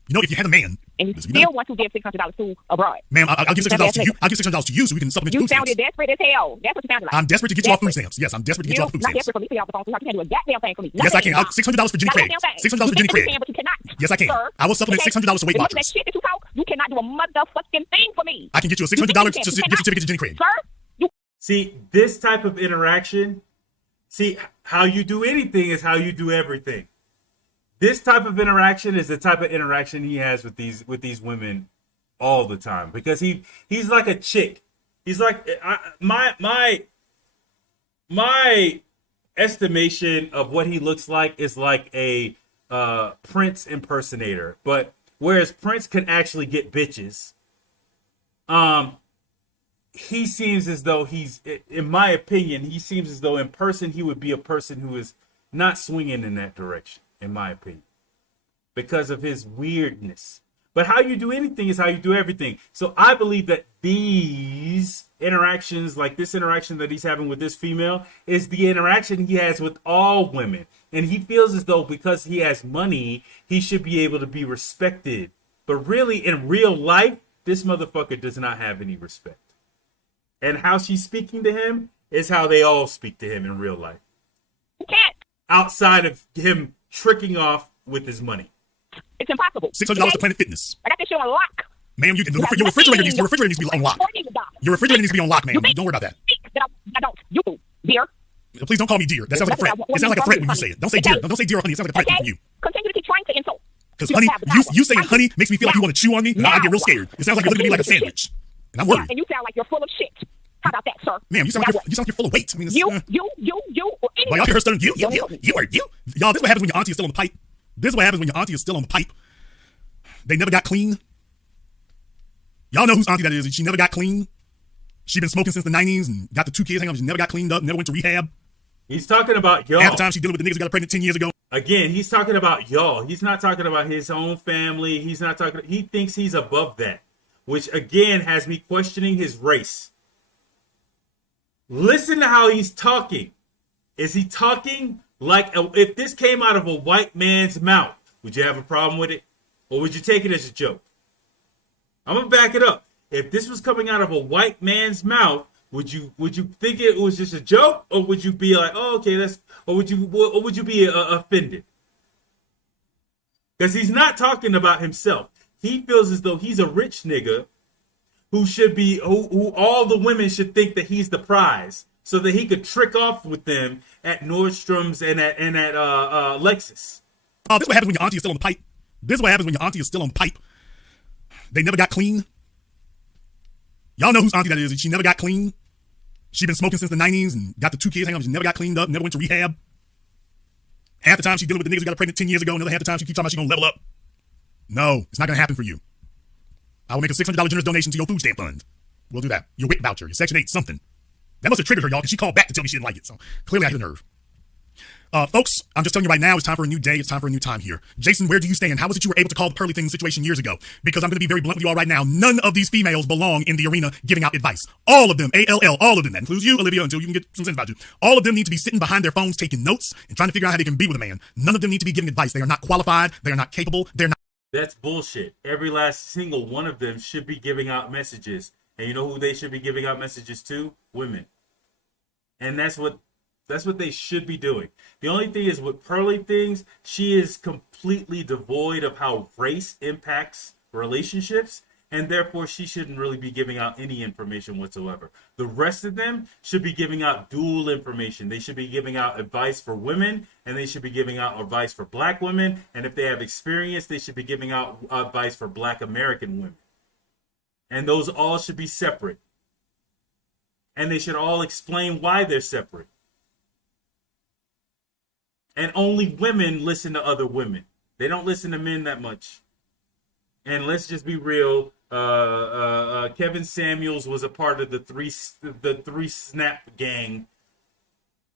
You know, if you had a man, and you still want to give $600 to abroad, ma'am, I'll give $600 to you. I'll give $600 to you so we can supplement your food stamps. You sounded desperate as hell. That's what you sounded like. I'm desperate to get you off food stamps. Yes, I'm desperate to get you off food stamps. Not desperate for me to get off the phone. You can't do a goddamn thing for me. Yes, I can. $600 for Jenny Craig. $600 for Jenny Craig. But you cannot. Yes, I can. Sir, I will supplement $600 to Weight Watchers. That shit that you talk, you cannot do a motherfucking thing for me. I can get you a $600 gift certificate to Jenny Craig. Sir, see, this type of interaction. See, how you do anything is how you do everything. This type of interaction is the type of interaction he has with these women all the time, because he's like a chick. He's like my estimation of what he looks like is like a Prince impersonator, but whereas Prince can actually get bitches, he seems as though in my opinion, he seems as though in person he would be a person who is not swinging in that direction, in my opinion, because of his weirdness. But how you do anything is how you do everything. So I believe that these interactions, like this interaction that he's having with this female, is the interaction he has with all women. And he feels as though because he has money, he should be able to be respected But really, in real life, this motherfucker does not have any respect. And how she's speaking to him is how they all speak to him in real life. You can't. Outside of him tricking off with his money. It's impossible. $600 to Planet Fitness. I got this shit on lock. Ma'am, your refrigerator needs to be on lock. Your refrigerator needs to be on lock, ma'am. Don't worry about that. I don't. You, dear. Please don't call me dear. That sounds like a threat. It sounds like a threat when you say it. Don't say dear. Don't say dear or honey. It sounds like a threat from you. Continue to keep trying to insult. Because honey, you saying honey makes me feel like you want to chew on me, and I get real scared. It sounds like you're looking at me like a sandwich, and I'm worried. And you sound like you're full of shit. How about that, sir? Ma'am, you sound like you're full of weight. I mean, you. Well, y'all hear her stuttering. You. Y'all, this is what happens when your auntie is still on the pipe. This is what happens when your auntie is still on the pipe. They never got clean. Y'all know whose auntie that is. She never got clean. She been smoking since the 90s and got the 2 kids hanging on. She never got cleaned up, never went to rehab. He's talking about y'all. Half the time she dealing with the niggas who got her pregnant 10 years ago. Again, he's talking about y'all. He's not talking about his own family. He's not talking. He thinks he's above that, which again has me questioning his race. Listen to how he's talking. Is he talking like if this came out of a white man's mouth? Would you have a problem with it? Or would you take it as a joke? I'm going to back it up. If this was coming out of a white man's mouth, would you think it was just a joke? Or would you be like, oh, okay, or would you be offended? Because he's not talking about himself. He feels as though he's a rich nigga who should be, who all the women should think that he's the prize, so that he could trick off with them at Nordstrom's and at Lexus. Oh, this is what happens when your auntie is still on the pipe. This is what happens when your auntie is still on the pipe. They never got clean. Y'all know whose auntie that is. She never got clean. She been smoking since the 90s and got the 2 kids hanging on. She never got cleaned up, never went to rehab. Half the time she dealing with the niggas who got her pregnant 10 years ago. Another half the time she keeps talking about she gonna level up. No, it's not gonna happen for you. I will make a $600 generous donation to your food stamp fund. We'll do that. Your WIC voucher, your Section 8, something. That must have triggered her, y'all, because she called back to tell me she didn't like it. So clearly I hit a nerve. Folks, I'm just telling you right now, it's time for a new day. It's time for a new time here. Jason, where do you stand? How was it you were able to call the Pearly Thing situation years ago? Because I'm going to be very blunt with you all right now. None of these females belong in the arena giving out advice. All of them, ALL, all of them. That includes you, Olivia, until you can get some sense about you. All of them need to be sitting behind their phones taking notes and trying to figure out how they can be with a man. None of them need to be giving advice. They are not qualified. They are not capable. They're not. That's bullshit. Every last single one of them should be giving out messages. And you know who they should be giving out messages to? Women. And that's what they should be doing. The only thing is with Pearly Things, she is completely devoid of how race impacts relationships, and therefore she shouldn't really be giving out any information whatsoever. The rest of them should be giving out dual information. They should be giving out advice for women, and they should be giving out advice for black women, and if they have experience, they should be giving out advice for black American women. And those all should be separate. And they should all explain why they're separate. And only women listen to other women. They don't listen to men that much. And let's just be real. Kevin Samuels was a part of the three snap gang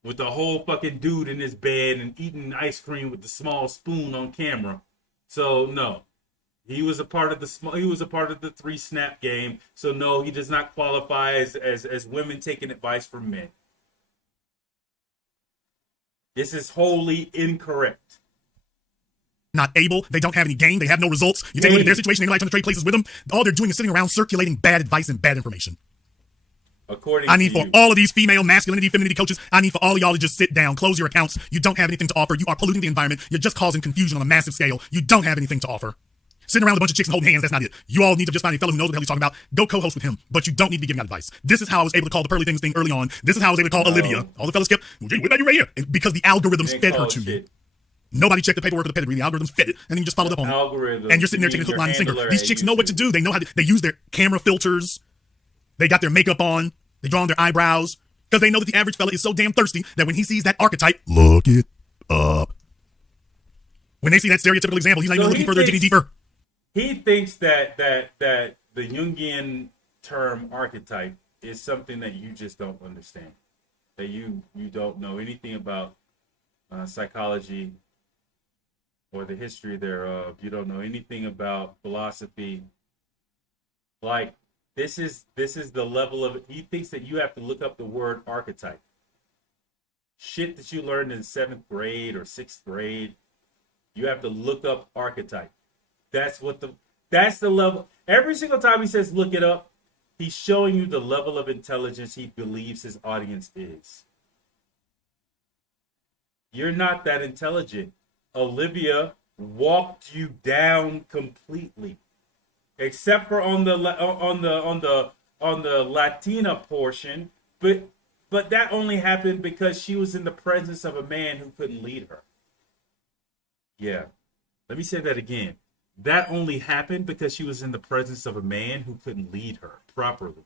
with the whole fucking dude in his bed and eating ice cream with the small spoon on camera. So no, he was a part of the 3 snap game. So no, he does not qualify as women taking advice from men. This is wholly incorrect. Not able. They don't have any game. They have no results. You take a look at their situation. They're like trying to trade places with them. All they're doing is sitting around circulating bad advice and bad information. According I need to for all of these female masculinity, femininity coaches, I need for all of y'all to just sit down, close your accounts. You don't have anything to offer. You are polluting the environment. You're just causing confusion on a massive scale. You don't have anything to offer. Sitting around with a bunch of chicks and holding hands, that's not it. You all need to just find a fellow who knows what the hell he's talking about. Go co-host with him, but you don't need to be giving out advice. This is how I was able to call the Pearly Things thing early on. This is how I was able to call Olivia. All the fellas kept, what about you right here? Because the algorithms fed her to you. Nobody checked the paperwork or the pedigree. The algorithms fed it, and then you just followed up on it. And you're sitting there taking hook, line, and sinker. These chicks know what to do. They know how they use their camera filters. They got their makeup on. They draw on their eyebrows because they know that the average fella is so damn thirsty that when he sees that archetype, look it up. When they see that stereotypical example, he's not even looking further, digging deeper. He thinks that the Jungian term archetype is something that you just don't understand. That you don't know anything about psychology or the history thereof. You don't know anything about philosophy. Like this is the level of it. He thinks that you have to look up the word archetype. Shit that you learned in 7th grade or 6th grade. You have to look up archetype. That's what That's the level. Every single time he says, look it up, he's showing you the level of intelligence he believes his audience is. You're not that intelligent. Olivia walked you down completely, except for on the Latina portion. But that only happened because she was in the presence of a man who couldn't lead her. Yeah. Let me say that again. That only happened because she was in the presence of a man who couldn't lead her properly.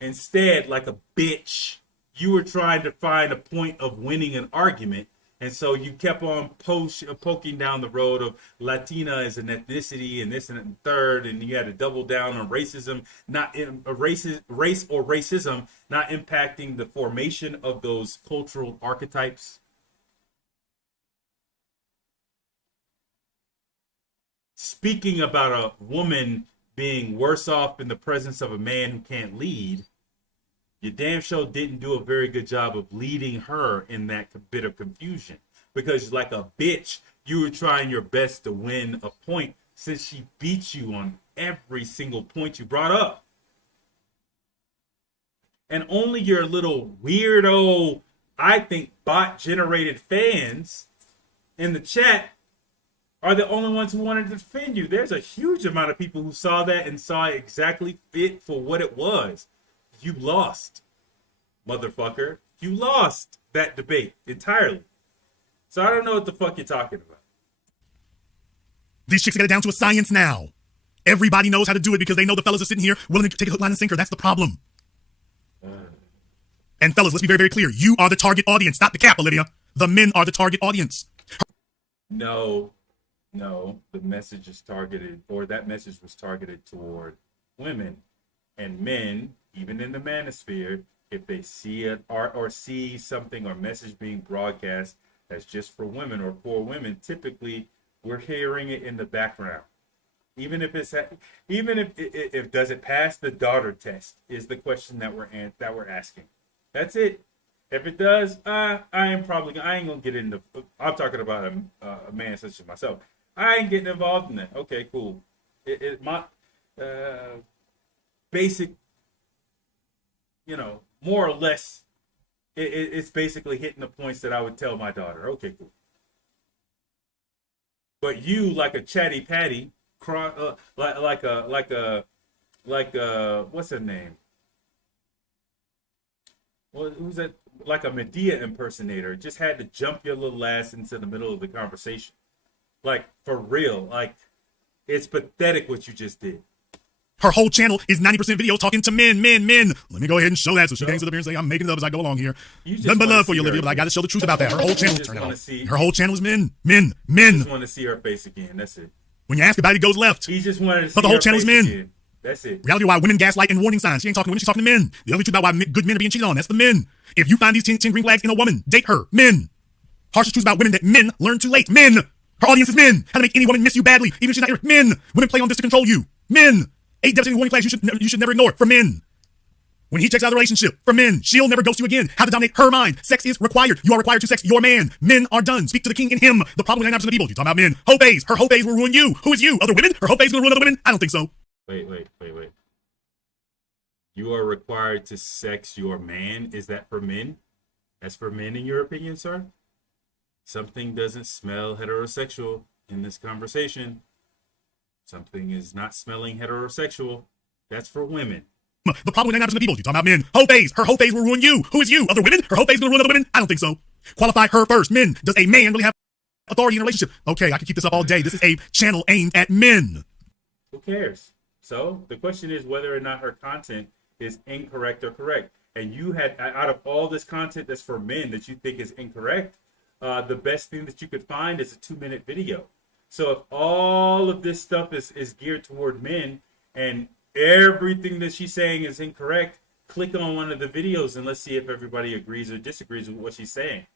Instead, like a bitch, you were trying to find a point of winning an argument. And so you kept on poking down the road of Latina as an ethnicity and this and that and third, and you had to double down on racism, not in race or racism, not impacting the formation of those cultural archetypes. Speaking about a woman being worse off in the presence of a man who can't lead, you damn sure didn't do a very good job of leading her in that bit of confusion. Because like a bitch, you were trying your best to win a point since she beat you on every single point you brought up. And only your little weirdo, I think, bot-generated fans in the chat are the only ones who wanted to defend you. There's a huge amount of people who saw that and saw it exactly fit for what it was. You lost, motherfucker. You lost that debate entirely. So I don't know what the fuck you're talking about. These chicks got it down to a science now. Everybody knows how to do it because they know the fellas are sitting here willing to take a hook, line, and sinker. That's the problem. And fellas, let's be very, very clear. You are the target audience, not the cap, Olivia. The men are the target audience. No, the message is targeted, or that message was targeted toward women. And men, even in the manosphere, if they see an art or see something or message being broadcast that's just for women or for women, typically we're hearing it in the background. Even if does it pass the daughter test is the question that we're asking. That's it. If it does, I ain't gonna get into. I'm talking about a man such as myself. I ain't getting involved in that. Okay, cool. My basic, more or less, it's basically hitting the points that I would tell my daughter. Okay, cool. But you, like a chatty patty, like a what's her name? Well, who's that? Like a Medea impersonator, just had to jump your little ass into the middle of the conversation. Like, for real. Like, it's pathetic what you just did. Her whole channel is 90% videos talking to men. Let me go ahead and show that so she can sit up here and say, I'm making it up as I go along here. Nothing but love for you, Olivia, but I got to show the truth about that. Her whole channel is turned off. Her whole channel is men. I just want to see her face again. That's it. When you ask about it, it goes left. He just wanted to see but the whole channel is men. Again. That's it. Reality why women gaslight and warning signs. She ain't talking to women, she's talking to men. The only truth about why good men are being cheated on, that's the men. If you find these 10 green flags in a woman, date her. Men. Harshest truths about women that men learn too late. Men. Her audience is men. How to make any woman miss you badly, even if she's not here. Men. Women play on this to control you. Men. 8 devastating warning flags you should never ignore for men. When he checks out of the relationship, for men, she'll never ghost you again. How to dominate her mind. Sex is required. You are required to sex your man. Men are done. Speak to the king in him. The problem with 99% of people. You talking about men. Hoe phase. Her hoe phase will ruin you. Who is you? Other women? Her hoe phase will ruin other women? I don't think so. Wait. You are required to sex your man. Is that for men? That's for men in your opinion, sir? Something doesn't smell heterosexual in this conversation. Something is not smelling heterosexual. That's for women. The problem with 99% of people. You talking about men. Hoe phase. Her hoe phase will ruin you. Who is you? Other women? Her hoe phase will ruin other women? I don't think so. Qualify her first. Men. Does a man really have authority in a relationship? Okay, I can keep this up all day. This is a channel aimed at men. Who cares? So the question is whether or not her content is incorrect or correct. And you had, out of all this content that's for men that you think is incorrect, the best thing that you could find is a 2-minute video. So if all of this stuff is geared toward men and everything that she's saying is incorrect, click on one of the videos and let's see if everybody agrees or disagrees with what she's saying.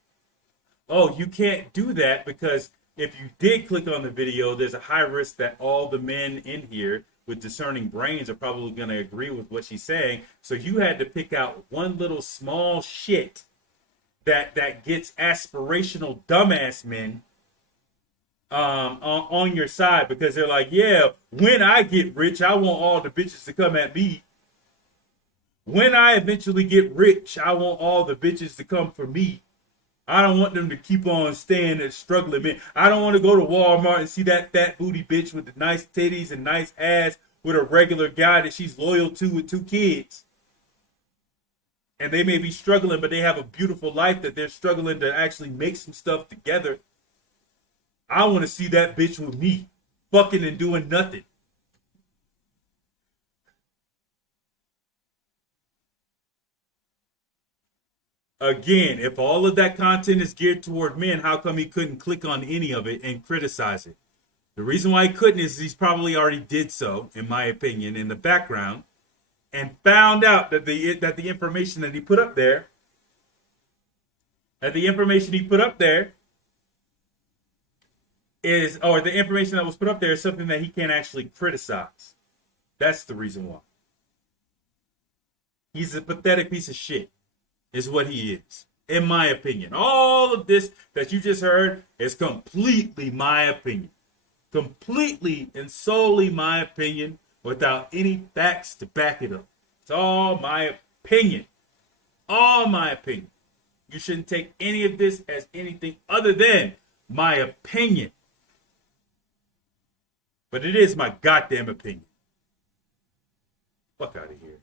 Oh, you can't do that because if you did click on the video, there's a high risk that all the men in here with discerning brains are probably going to agree with what she's saying. So you had to pick out one little small shit that gets aspirational dumbass men on your side, because they're like, yeah, when I get rich, I want all the bitches to come at me. When I eventually get rich, I want all the bitches to come for me. I don't want them to keep on staying and struggling, man. I don't want to go to Walmart and see that fat booty bitch with the nice titties and nice ass with a regular guy that she's loyal to with 2 kids. And they may be struggling, but they have a beautiful life that they're struggling to actually make some stuff together. I want to see that bitch with me, fucking and doing nothing. Again, if all of that content is geared toward men, how come he couldn't click on any of it and criticize it? The reason why he couldn't is he's probably already did so, in my opinion, in the background, and found out that the information that he put up there, the information that was put up there is something that he can't actually criticize. That's the reason why. He's a pathetic piece of shit, is what he is, in my opinion. All of this that you just heard is completely my opinion. Completely and solely my opinion, without any facts to back it up. It's all my opinion. All my opinion. You shouldn't take any of this as anything other than my opinion. But it is my goddamn opinion. Fuck out of here.